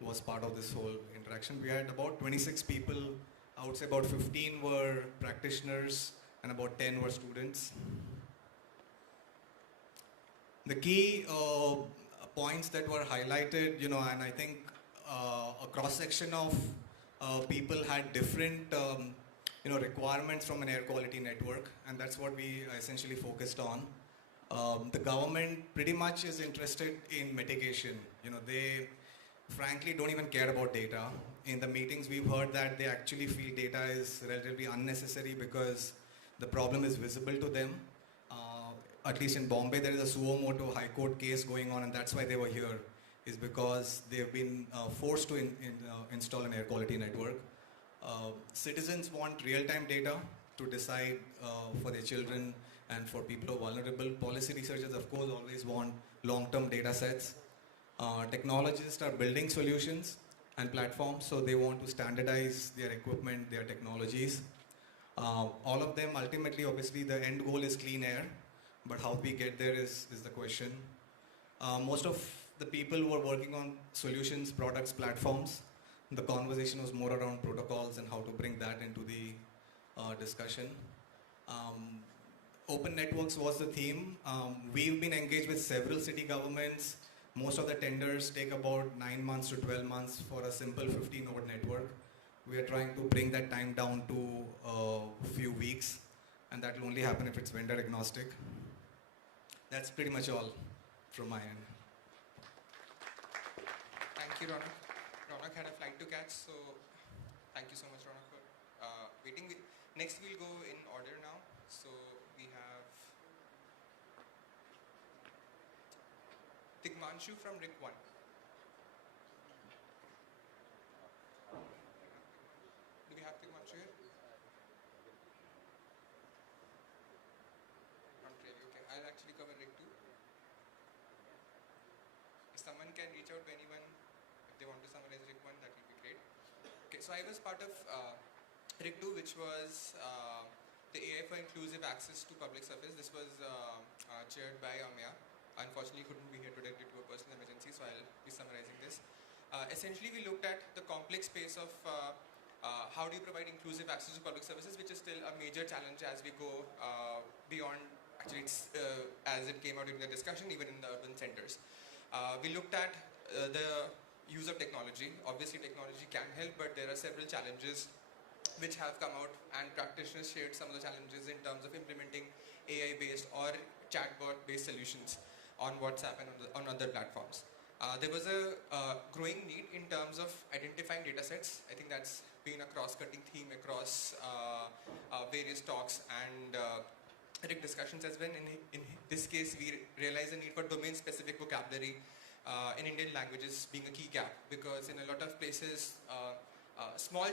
was part of this whole interaction. We had about 26 people. I would say about 15 were practitioners and about 10 were students. The key points that were highlighted, and I think a cross-section of people had different, requirements from an air quality network, and that's what we essentially focused on. The government pretty much is interested in mitigation. They frankly don't even care about data. In the meetings, we've heard that they actually feel data is relatively unnecessary because the problem is visible to them. At least in Bombay, there is a suo motu high court case going on, and that's why they were here, is because they've been forced to install an air quality network. Citizens want real-time data to decide for their children and for people who are vulnerable. Policy researchers, of course, always want long-term data sets. Technologists are building solutions and platforms, so they want to standardize their equipment, their technologies. All of them, ultimately, obviously, the end goal is clean air, but how we get there is the question. Most of the people who are working on solutions, products, platforms, the conversation was more around protocols and how to bring that into the discussion. Open networks was the theme. We've been engaged with several city governments. Most of the tenders take about 9 months to 12 months for a simple 15-node network. We are trying to bring that time down to a few weeks, and that will only happen if it's vendor agnostic. That's pretty much all from my end. Thank you, Ronak. Ronak had a flight to catch, so thank you so much, Ronak, for waiting. Next, we'll go in order now. So we have Tigmanshu from RIC 1. Do we have Tigmanshu here? Not really, okay. I'll actually cover RIC 2. If someone can reach out to anyone, if they want to summarize RIC 1, that will be great. Okay, so I was part of RIC 2, which was the AI for Inclusive Access to Public Service. This was chaired by Amya. Unfortunately, couldn't be here today due to a personal emergency, so I'll be summarizing this. Essentially, we looked at the complex space of how do you provide inclusive access to public services, which is still a major challenge as we go beyond, actually, as it came out in the discussion, even in the urban centers. We looked at the use of technology. Obviously, technology can help, but there are several challenges which have come out, and practitioners shared some of the challenges in terms of implementing AI-based or chatbot-based solutions on WhatsApp and on other platforms. There was a growing need in terms of identifying data sets. I think that's been a cross-cutting theme across various talks and RIC discussions as well. In this case, we realized the need for domain-specific vocabulary in Indian languages being a key gap, because in a lot of places, small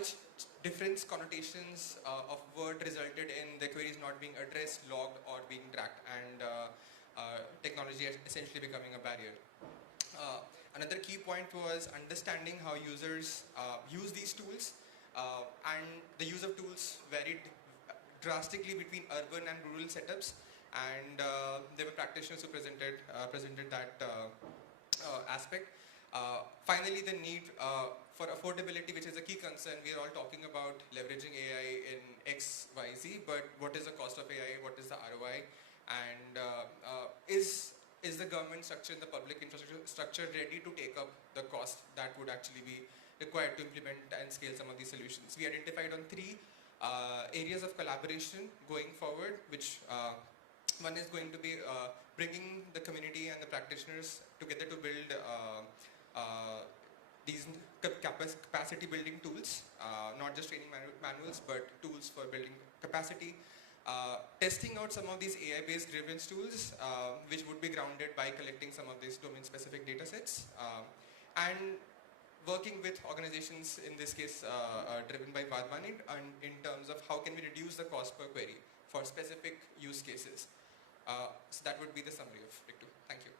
difference connotations of word resulted in the queries not being addressed, logged, or being tracked, and technology essentially becoming a barrier. another key point was understanding how users use these tools, and the use of tools varied drastically between urban and rural setups, and there were practitioners who presented that aspect. Finally, the need for affordability, which is a key concern. We are all talking about leveraging AI in X, Y, Z, but what is the cost of AI? What is the ROI? And is the government structure, the public infrastructure structure ready to take up the cost that would actually be required to implement and scale some of these solutions? We identified on 3 areas of collaboration going forward, which one is going to be bringing the community and the practitioners together to build these capacity building tools, not just training manuals, but tools for building capacity. Testing out some of these AI-based grievance tools, which would be grounded by collecting some of these domain-specific data sets, and working with organizations, in this case driven by Vadvani, and in terms of how can we reduce the cost per query for specific use cases. So that would be the summary of RIC2. Thank you.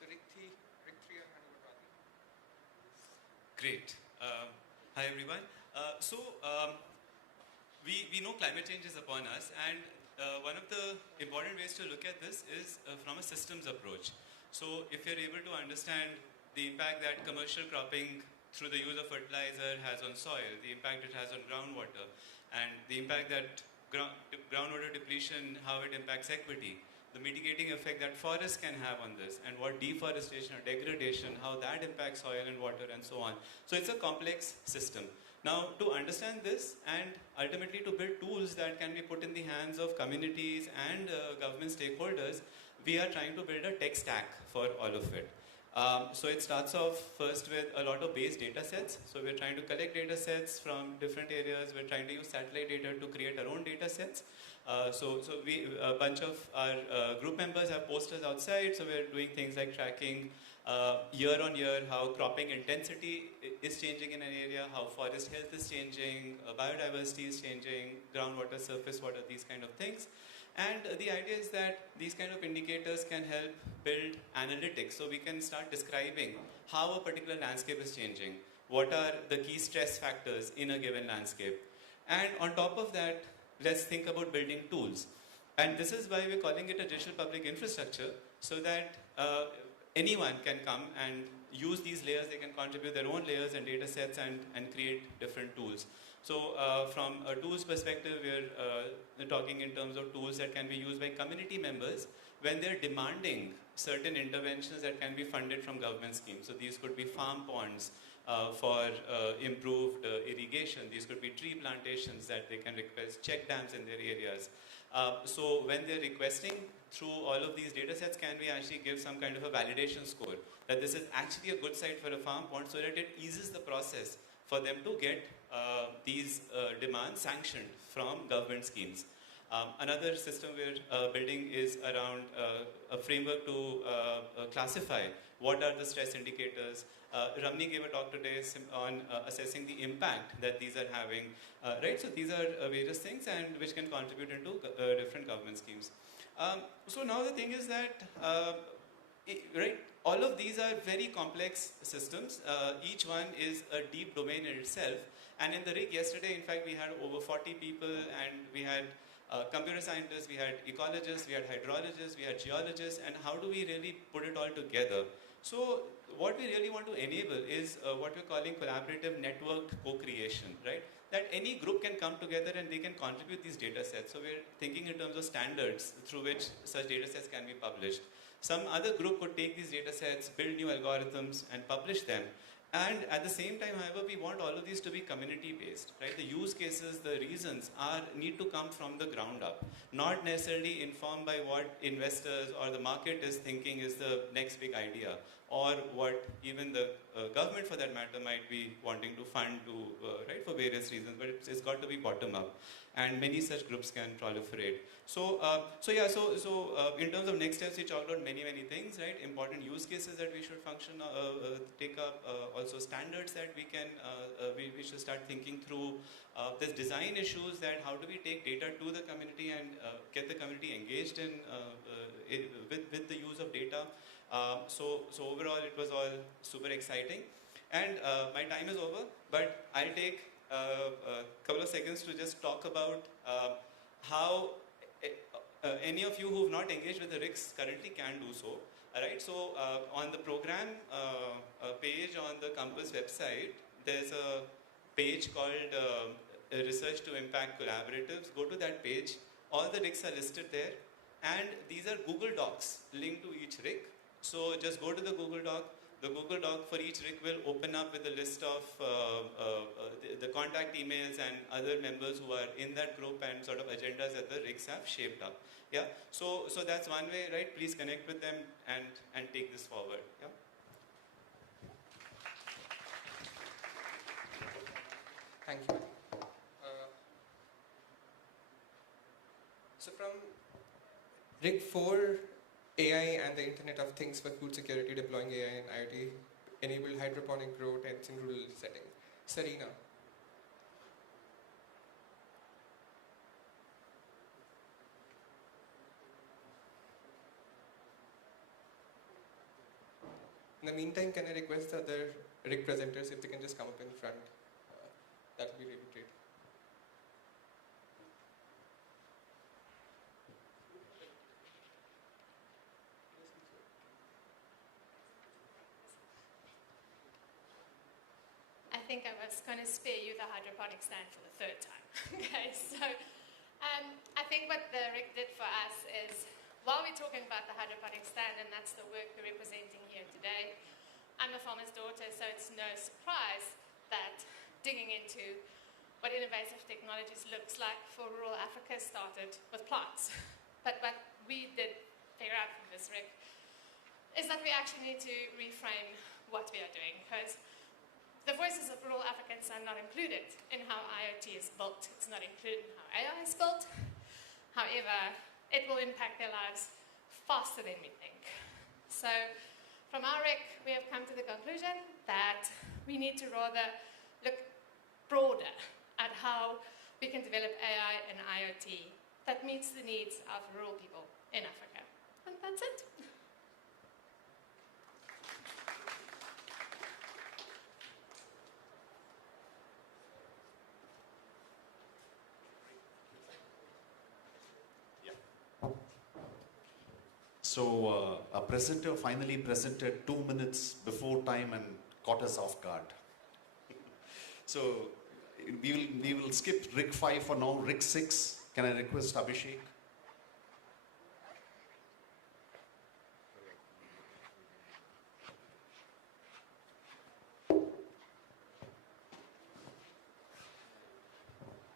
So RIC3, I'll hand over to Adi. Great. Hi everyone. We know climate change is upon us, and one of the important ways to look at this is from a systems approach. So if you're able to understand the impact that commercial cropping through the use of fertilizer has on soil, the impact it has on groundwater, and the impact that groundwater depletion, how it impacts equity, the mitigating effect that forests can have on this, and what deforestation or degradation, how that impacts soil and water and so on. So it's a complex system. Now, to understand this and ultimately to build tools that can be put in the hands of communities and government stakeholders, we are trying to build a tech stack for all of it. So it starts off first with a lot of base data sets. So we're trying to collect data sets from different areas. We're trying to use satellite data to create our own data sets. So a bunch of our group members have posters outside. So we're doing things like tracking year on year how cropping intensity is changing in an area, how forest health is changing, biodiversity is changing, groundwater, surface water, these kind of things. And the idea is that these kind of indicators can help build analytics, so we can start describing how a particular landscape is changing, what are the key stress factors in a given landscape. And on top of that, let's think about building tools. And this is why we're calling it a digital public infrastructure, so that anyone can come and use these layers. They can contribute their own layers and data sets and create different tools. So from a tools perspective, we're talking in terms of tools that can be used by community members when they're demanding certain interventions that can be funded from government schemes. So these could be farm ponds for improved irrigation. These could be tree plantations that they can request, check dams in their areas. So when they're requesting through all of these data sets, can we actually give some kind of a validation score that this is actually a good site for a farm pond, so that it eases the process for them to get these demands sanctioned from government schemes. Another system we're building is around a framework to classify what are the stress indicators. Ramni gave a talk today on assessing the impact that these are having. Right, so these are various things and which can contribute into different government schemes. So now the thing is that right, all of these are very complex systems. Each one is a deep domain in itself. And in the rig yesterday, in fact, we had over 40 people, and we had computer scientists, we had ecologists, we had hydrologists, we had geologists, and how do we really put it all together? So what we really want to enable is what we're calling collaborative networked co-creation, right? That any group can come together and they can contribute these data sets. So we're thinking in terms of standards through which such data sets can be published. Some other group could take these data sets, build new algorithms, and publish them. And at the same time, however, we want all of these to be community-based, right? The use cases, the reasons need to come from the ground up, not necessarily informed by what investors or the market is thinking is the next big idea, or what even the government, for that matter, might be wanting to fund to, right, for various reasons. But it's got to be bottom up. and many such groups can proliferate. So in terms of next steps, we talked about many things, right? Important use cases that we should take up, also standards that we should start thinking through. There's design issues, that how do we take data to the community and get the community engaged with the use of data. So overall, it was all super exciting. And my time is over, but I'll take a couple of seconds to just talk about how any of you who've not engaged with the RICS currently can do so. Alright, so on the program page on the Compass website, there's a page called Research to Impact Collaboratives. Go to that page. All the RICS are listed there. And these are Google Docs linked to each RIC. So just go to the Google Doc. The Google Doc for each RIC will open up with a list of the contact emails and other members who are in that group and sort of agendas that the RICs have shaped up. Yeah. So that's one way, right? Please connect with them and take this forward. Yeah. Thank you. So from RIC 4, AI and the Internet of Things for food security, deploying AI and IoT, enabled hydroponic grow tents in rural settings. Sarina. In the meantime, can I request the other RIC presenters if they can just come up in front? That would be really great. I think I was going to spare you the hydroponic stand for the third time. Okay, so I think what the RIC did for us is, while we're talking about the hydroponic stand, and that's the work we're representing here today, I'm a farmer's daughter, so it's no surprise that digging into what innovative technologies looks like for rural Africa started with plants. But what we did figure out from this RIC is that we actually need to reframe what we are doing, because the voices of rural Africans are not included in how IoT is built. It's not included in how AI is built. However, it will impact their lives faster than we think. So from our RIC, we have come to the conclusion that we need to rather look broader at how we can develop AI and IoT that meets the needs of rural people in Africa. And that's it. So a presenter finally presented 2 minutes before time and caught us off guard. So we will skip RIC 5 for now. RIC 6. Can I request Abhishek?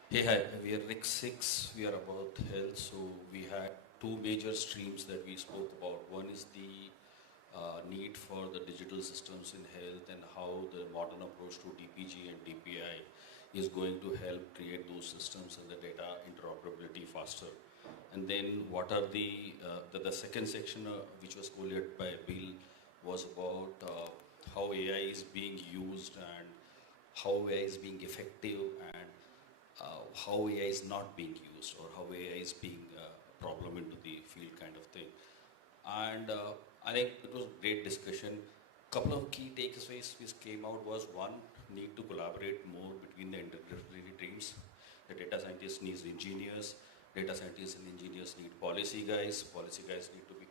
Hey, hi, we are RIC 6, we are about health, so we had two major streams that we spoke about. One is the need for the digital systems in health and how the modern approach to DPG and DPI is going to help create those systems and the data interoperability faster. And then what are the second section which was co-led by Bill was about how AI is being used and how AI is being effective and how AI is not being used or how AI is being a problem into the field kind of thing. And I think it was a great discussion. Couple of key takeaways which came out was one, need to collaborate more between the interdisciplinary teams. The data scientists need engineers, data scientists and engineers need policy guys need to be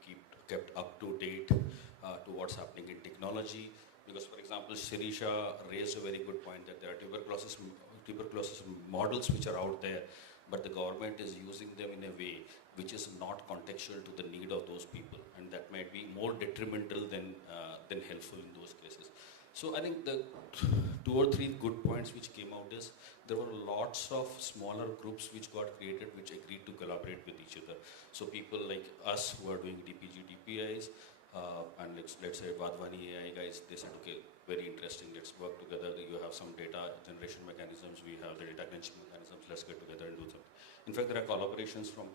kept up to date to what's happening in technology. Because for example, Shirisha raised a very good point that there are tuberculosis models which are out there, but the government is using them in a way which is not contextual to the need of those people, and that might be more detrimental than helpful in those cases. So I think the 2 or 3 good points which came out is there were lots of smaller groups which got created which agreed to collaborate with each other. So people like us who are doing DPG, DPIs, and let's say Vadhvani AI guys, they said, okay, very interesting. Let's work together. You have some data generation mechanisms. We have the data crunching mechanisms. Let's get together and do something. In fact, there are collaborations from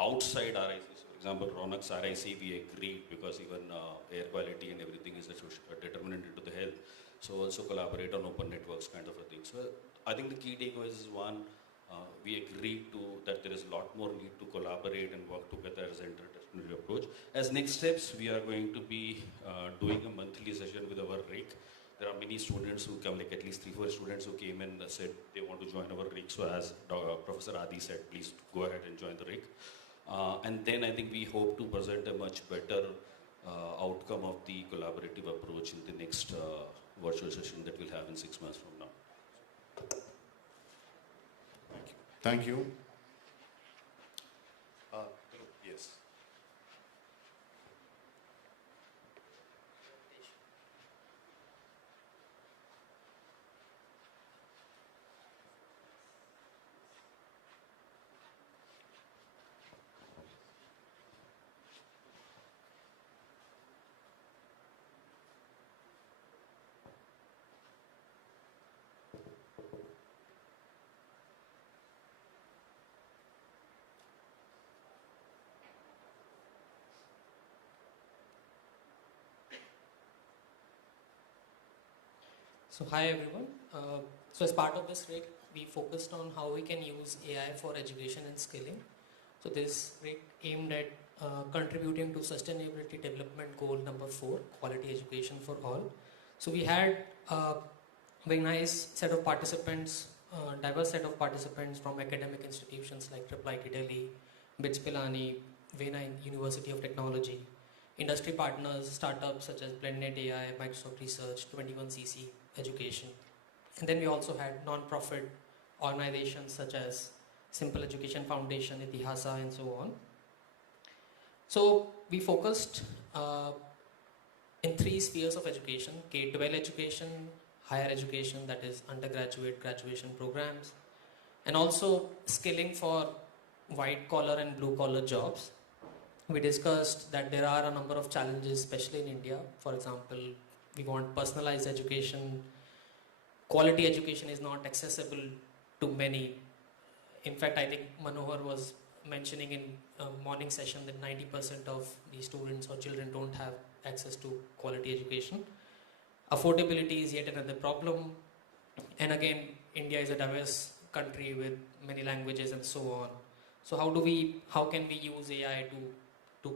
outside RICs. For example, Ronak's RIC, we agreed because even air quality and everything is a determinant into the health. So also collaborate on open networks kind of a thing. So I think the key takeaways is one, we agreed to that there is a lot more need to collaborate and work together as an interdisciplinary approach. As next steps, we are going to be doing a monthly session with our RIC. There are many students who come, like at least 3-4 students who came and said they want to join our RIC. So as Professor Adi said, please go ahead and join the RIC. And then I think we hope to present a much better outcome of the collaborative approach in the next virtual session that we'll have in 6 months from now. Thank you. Yes. So hi everyone. So as part of this RIC, we focused on how we can use AI for education and skilling. So this RIC aimed at contributing to sustainability development goal number 4, quality education for all. So we had a very nice set of participants, diverse set of participants from academic institutions like IIT Delhi, BITS Pilani, Vienna University of Technology, industry partners, startups such as BlendNet AI, Microsoft Research, 21cc Education. And then we also had non-profit organizations such as Simple Education Foundation, Itihasa, and so on. So we focused in 3 spheres of education: K-12 education, higher education, that is undergraduate, graduation programs, and also skilling for white collar and blue collar jobs. We discussed that there are a number of challenges, especially in India. For example, we want personalized education. Quality education is not accessible to many. In fact, I think Manohar was mentioning in a morning session that 90% of the students or children don't have access to quality education. Affordability is yet another problem. And again, India is a diverse country with many languages and so on. So how can we use AI to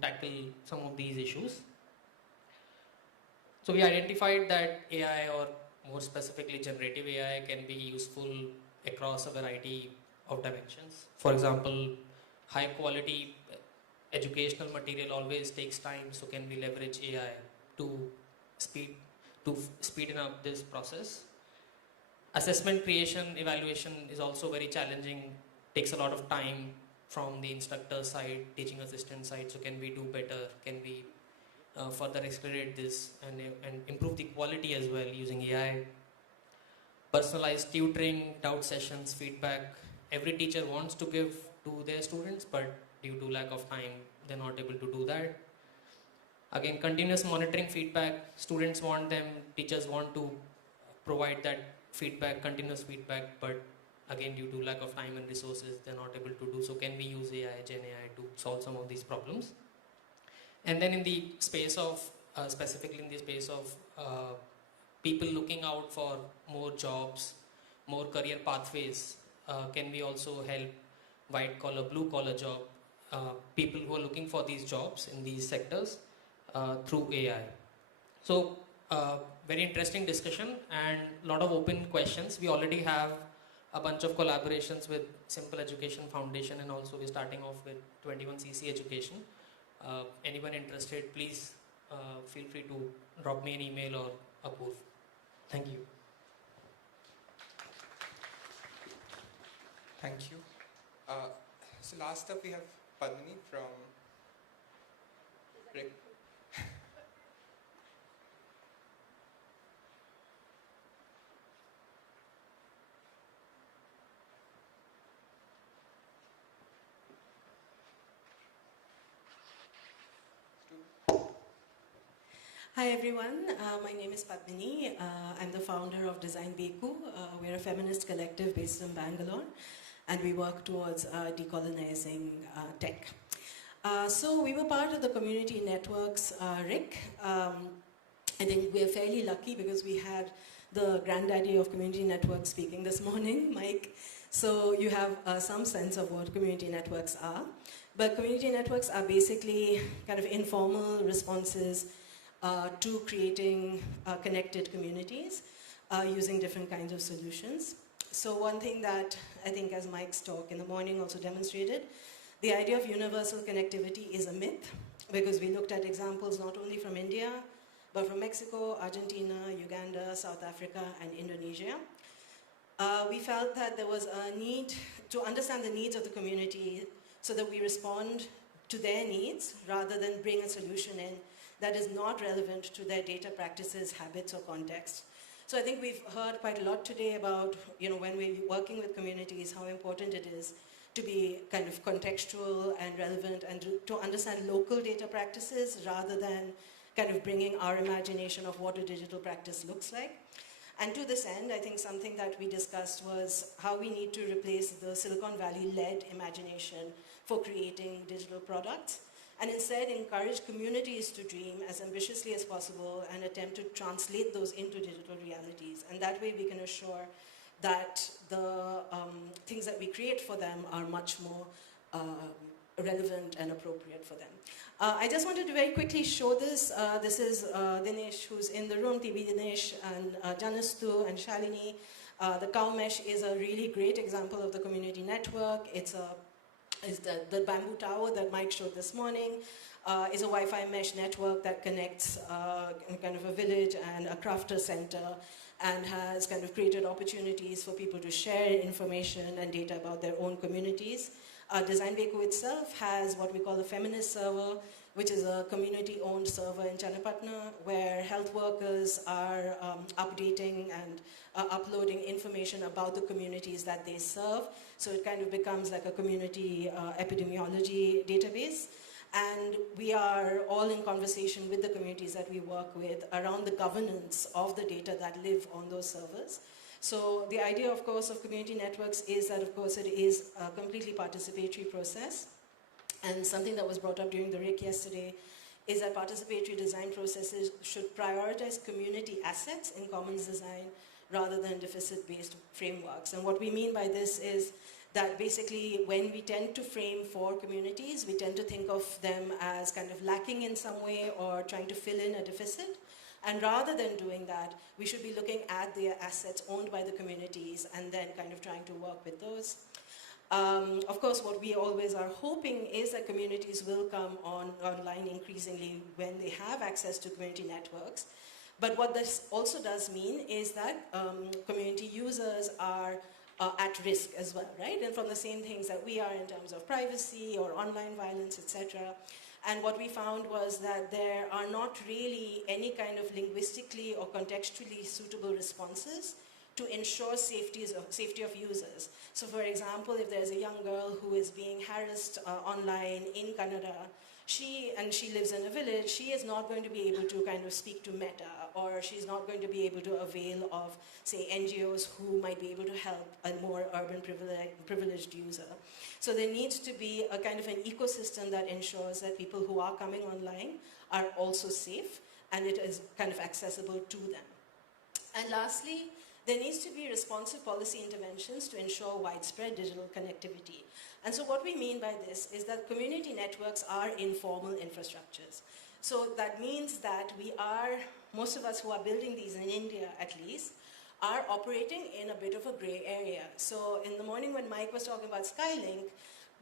tackle some of these issues? So we identified that AI, or more specifically generative AI, can be useful across a variety of dimensions. For example, high quality educational material always takes time, so can we leverage AI to speeden up this process? Assessment creation, evaluation is also very challenging, takes a lot of time from the instructor side, teaching assistant side, so can we do better? Can we further accelerate this and improve the quality as well using AI? Personalized tutoring, doubt sessions, feedback. Every teacher wants to give to their students, but due to lack of time, they're not able to do that. Again, continuous monitoring feedback. Students want them, teachers want to provide that feedback, continuous feedback, but again, due to lack of time and resources, they're not able to do so. Can we use AI, Gen AI to solve some of these problems? And then in the space of, specifically in the space of people looking out for more jobs, more career pathways, can we also help white collar, blue collar job, people who are looking for these jobs in these sectors through AI? So very interesting discussion and a lot of open questions. We already have a bunch of collaborations with Simple Education Foundation, and also we're starting off with 21cc Education. Anyone interested, please feel free to drop me an email or Apoorv. Thank you. Thank you. So last up we have Padmini from RIC. Hi everyone, my name is Padmini. I'm the founder of Design Beku. We're a feminist collective based in Bangalore, and we work towards decolonizing tech. So we were part of the community networks, Rick. I think we're fairly lucky because we had the granddaddy of community networks speaking this morning, Mike. So you have some sense of what community networks are. But community networks are basically kind of informal responses to creating connected communities using different kinds of solutions. So one thing that I think, as Mike's talk in the morning also demonstrated, the idea of universal connectivity is a myth, because we looked at examples not only from India, but from Mexico, Argentina, Uganda, South Africa, and Indonesia. We felt that there was a need to understand the needs of the community so that we respond to their needs rather than bring a solution in that is not relevant to their data practices, habits, or context. So I think we've heard quite a lot today about, when we're working with communities, how important it is to be kind of contextual and relevant and to understand local data practices rather than kind of bringing our imagination of what a digital practice looks like. And to this end, I think something that we discussed was how we need to replace the Silicon Valley-led imagination for creating digital products, and instead encourage communities to dream as ambitiously as possible and attempt to translate those into digital realities. And that way we can assure that the things that we create for them are much more relevant and appropriate for them. I just wanted to very quickly show this. This is Dinesh, who's in the room, TB Dinesh, and Janastu and Shalini. The cow mesh is a really great example of the community network. It's the bamboo tower that Mike showed this morning is a Wi-Fi mesh network that connects kind of a village and a crafter center and has kind of created opportunities for people to share information and data about their own communities. Design Beku itself has what we call a feminist server, which is a community-owned server in Channapatna, where health workers are updating and uploading information about the communities that they serve. So it kind of becomes like a community epidemiology database. And we are all in conversation with the communities that we work with around the governance of the data that live on those servers. So the idea, of course, of community networks is that, of course, it is a completely participatory process. And something that was brought up during the RIC yesterday is that participatory design processes should prioritize community assets in commons design rather than deficit-based frameworks. And what we mean by this is that basically when we tend to frame for communities, we tend to think of them as kind of lacking in some way or trying to fill in a deficit. And rather than doing that, we should be looking at their assets owned by the communities and then kind of trying to work with those. Of course, what we always are hoping is that communities will come online increasingly when they have access to community networks. But what this also does mean is that community users are at risk as well, right? And from the same things that we are in terms of privacy or online violence, etc. And what we found was that there are not really any kind of linguistically or contextually suitable responses to ensure safety of users. So for example, if there's a young girl who is being harassed online in Canada, she lives in a village, she is not going to be able to kind of speak to Meta, or she's not going to be able to avail of, say, NGOs who might be able to help a more urban privileged user. So there needs to be a kind of an ecosystem that ensures that people who are coming online are also safe and it is kind of accessible to them. And lastly, there needs to be responsive policy interventions to ensure widespread digital connectivity. And so what we mean by this is that community networks are informal infrastructures. So that means that most of us who are building these in India at least, are operating in a bit of a gray area. So in the morning when Mike was talking about Skylink,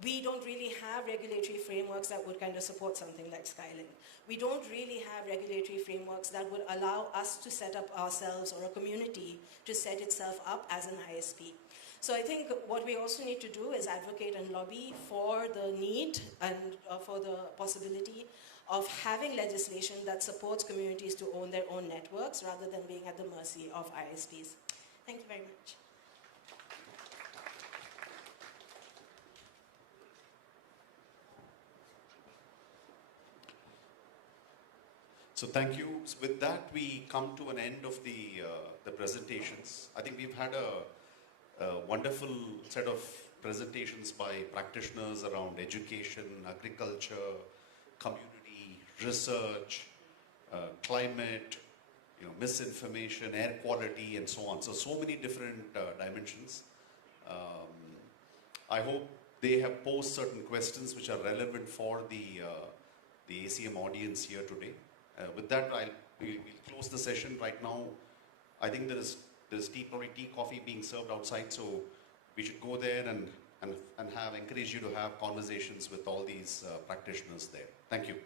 we don't really have regulatory frameworks that would kind of support something like Skylink. We don't really have regulatory frameworks that would allow us to set up ourselves or a community to set itself up as an ISP. So I think what we also need to do is advocate and lobby for the need and for the possibility of having legislation that supports communities to own their own networks rather than being at the mercy of ISPs. Thank you very much. So thank you. So with that, we come to an end of the presentations. I think we've had a wonderful set of presentations by practitioners around education, agriculture, community, research, climate, misinformation, air quality, and so on. So many different dimensions. I hope they have posed certain questions which are relevant for the ACM audience here today. With that, we'll close the session right now. I think there's probably tea, coffee being served outside, so we should go there and encourage you to have conversations with all these practitioners there. Thank you.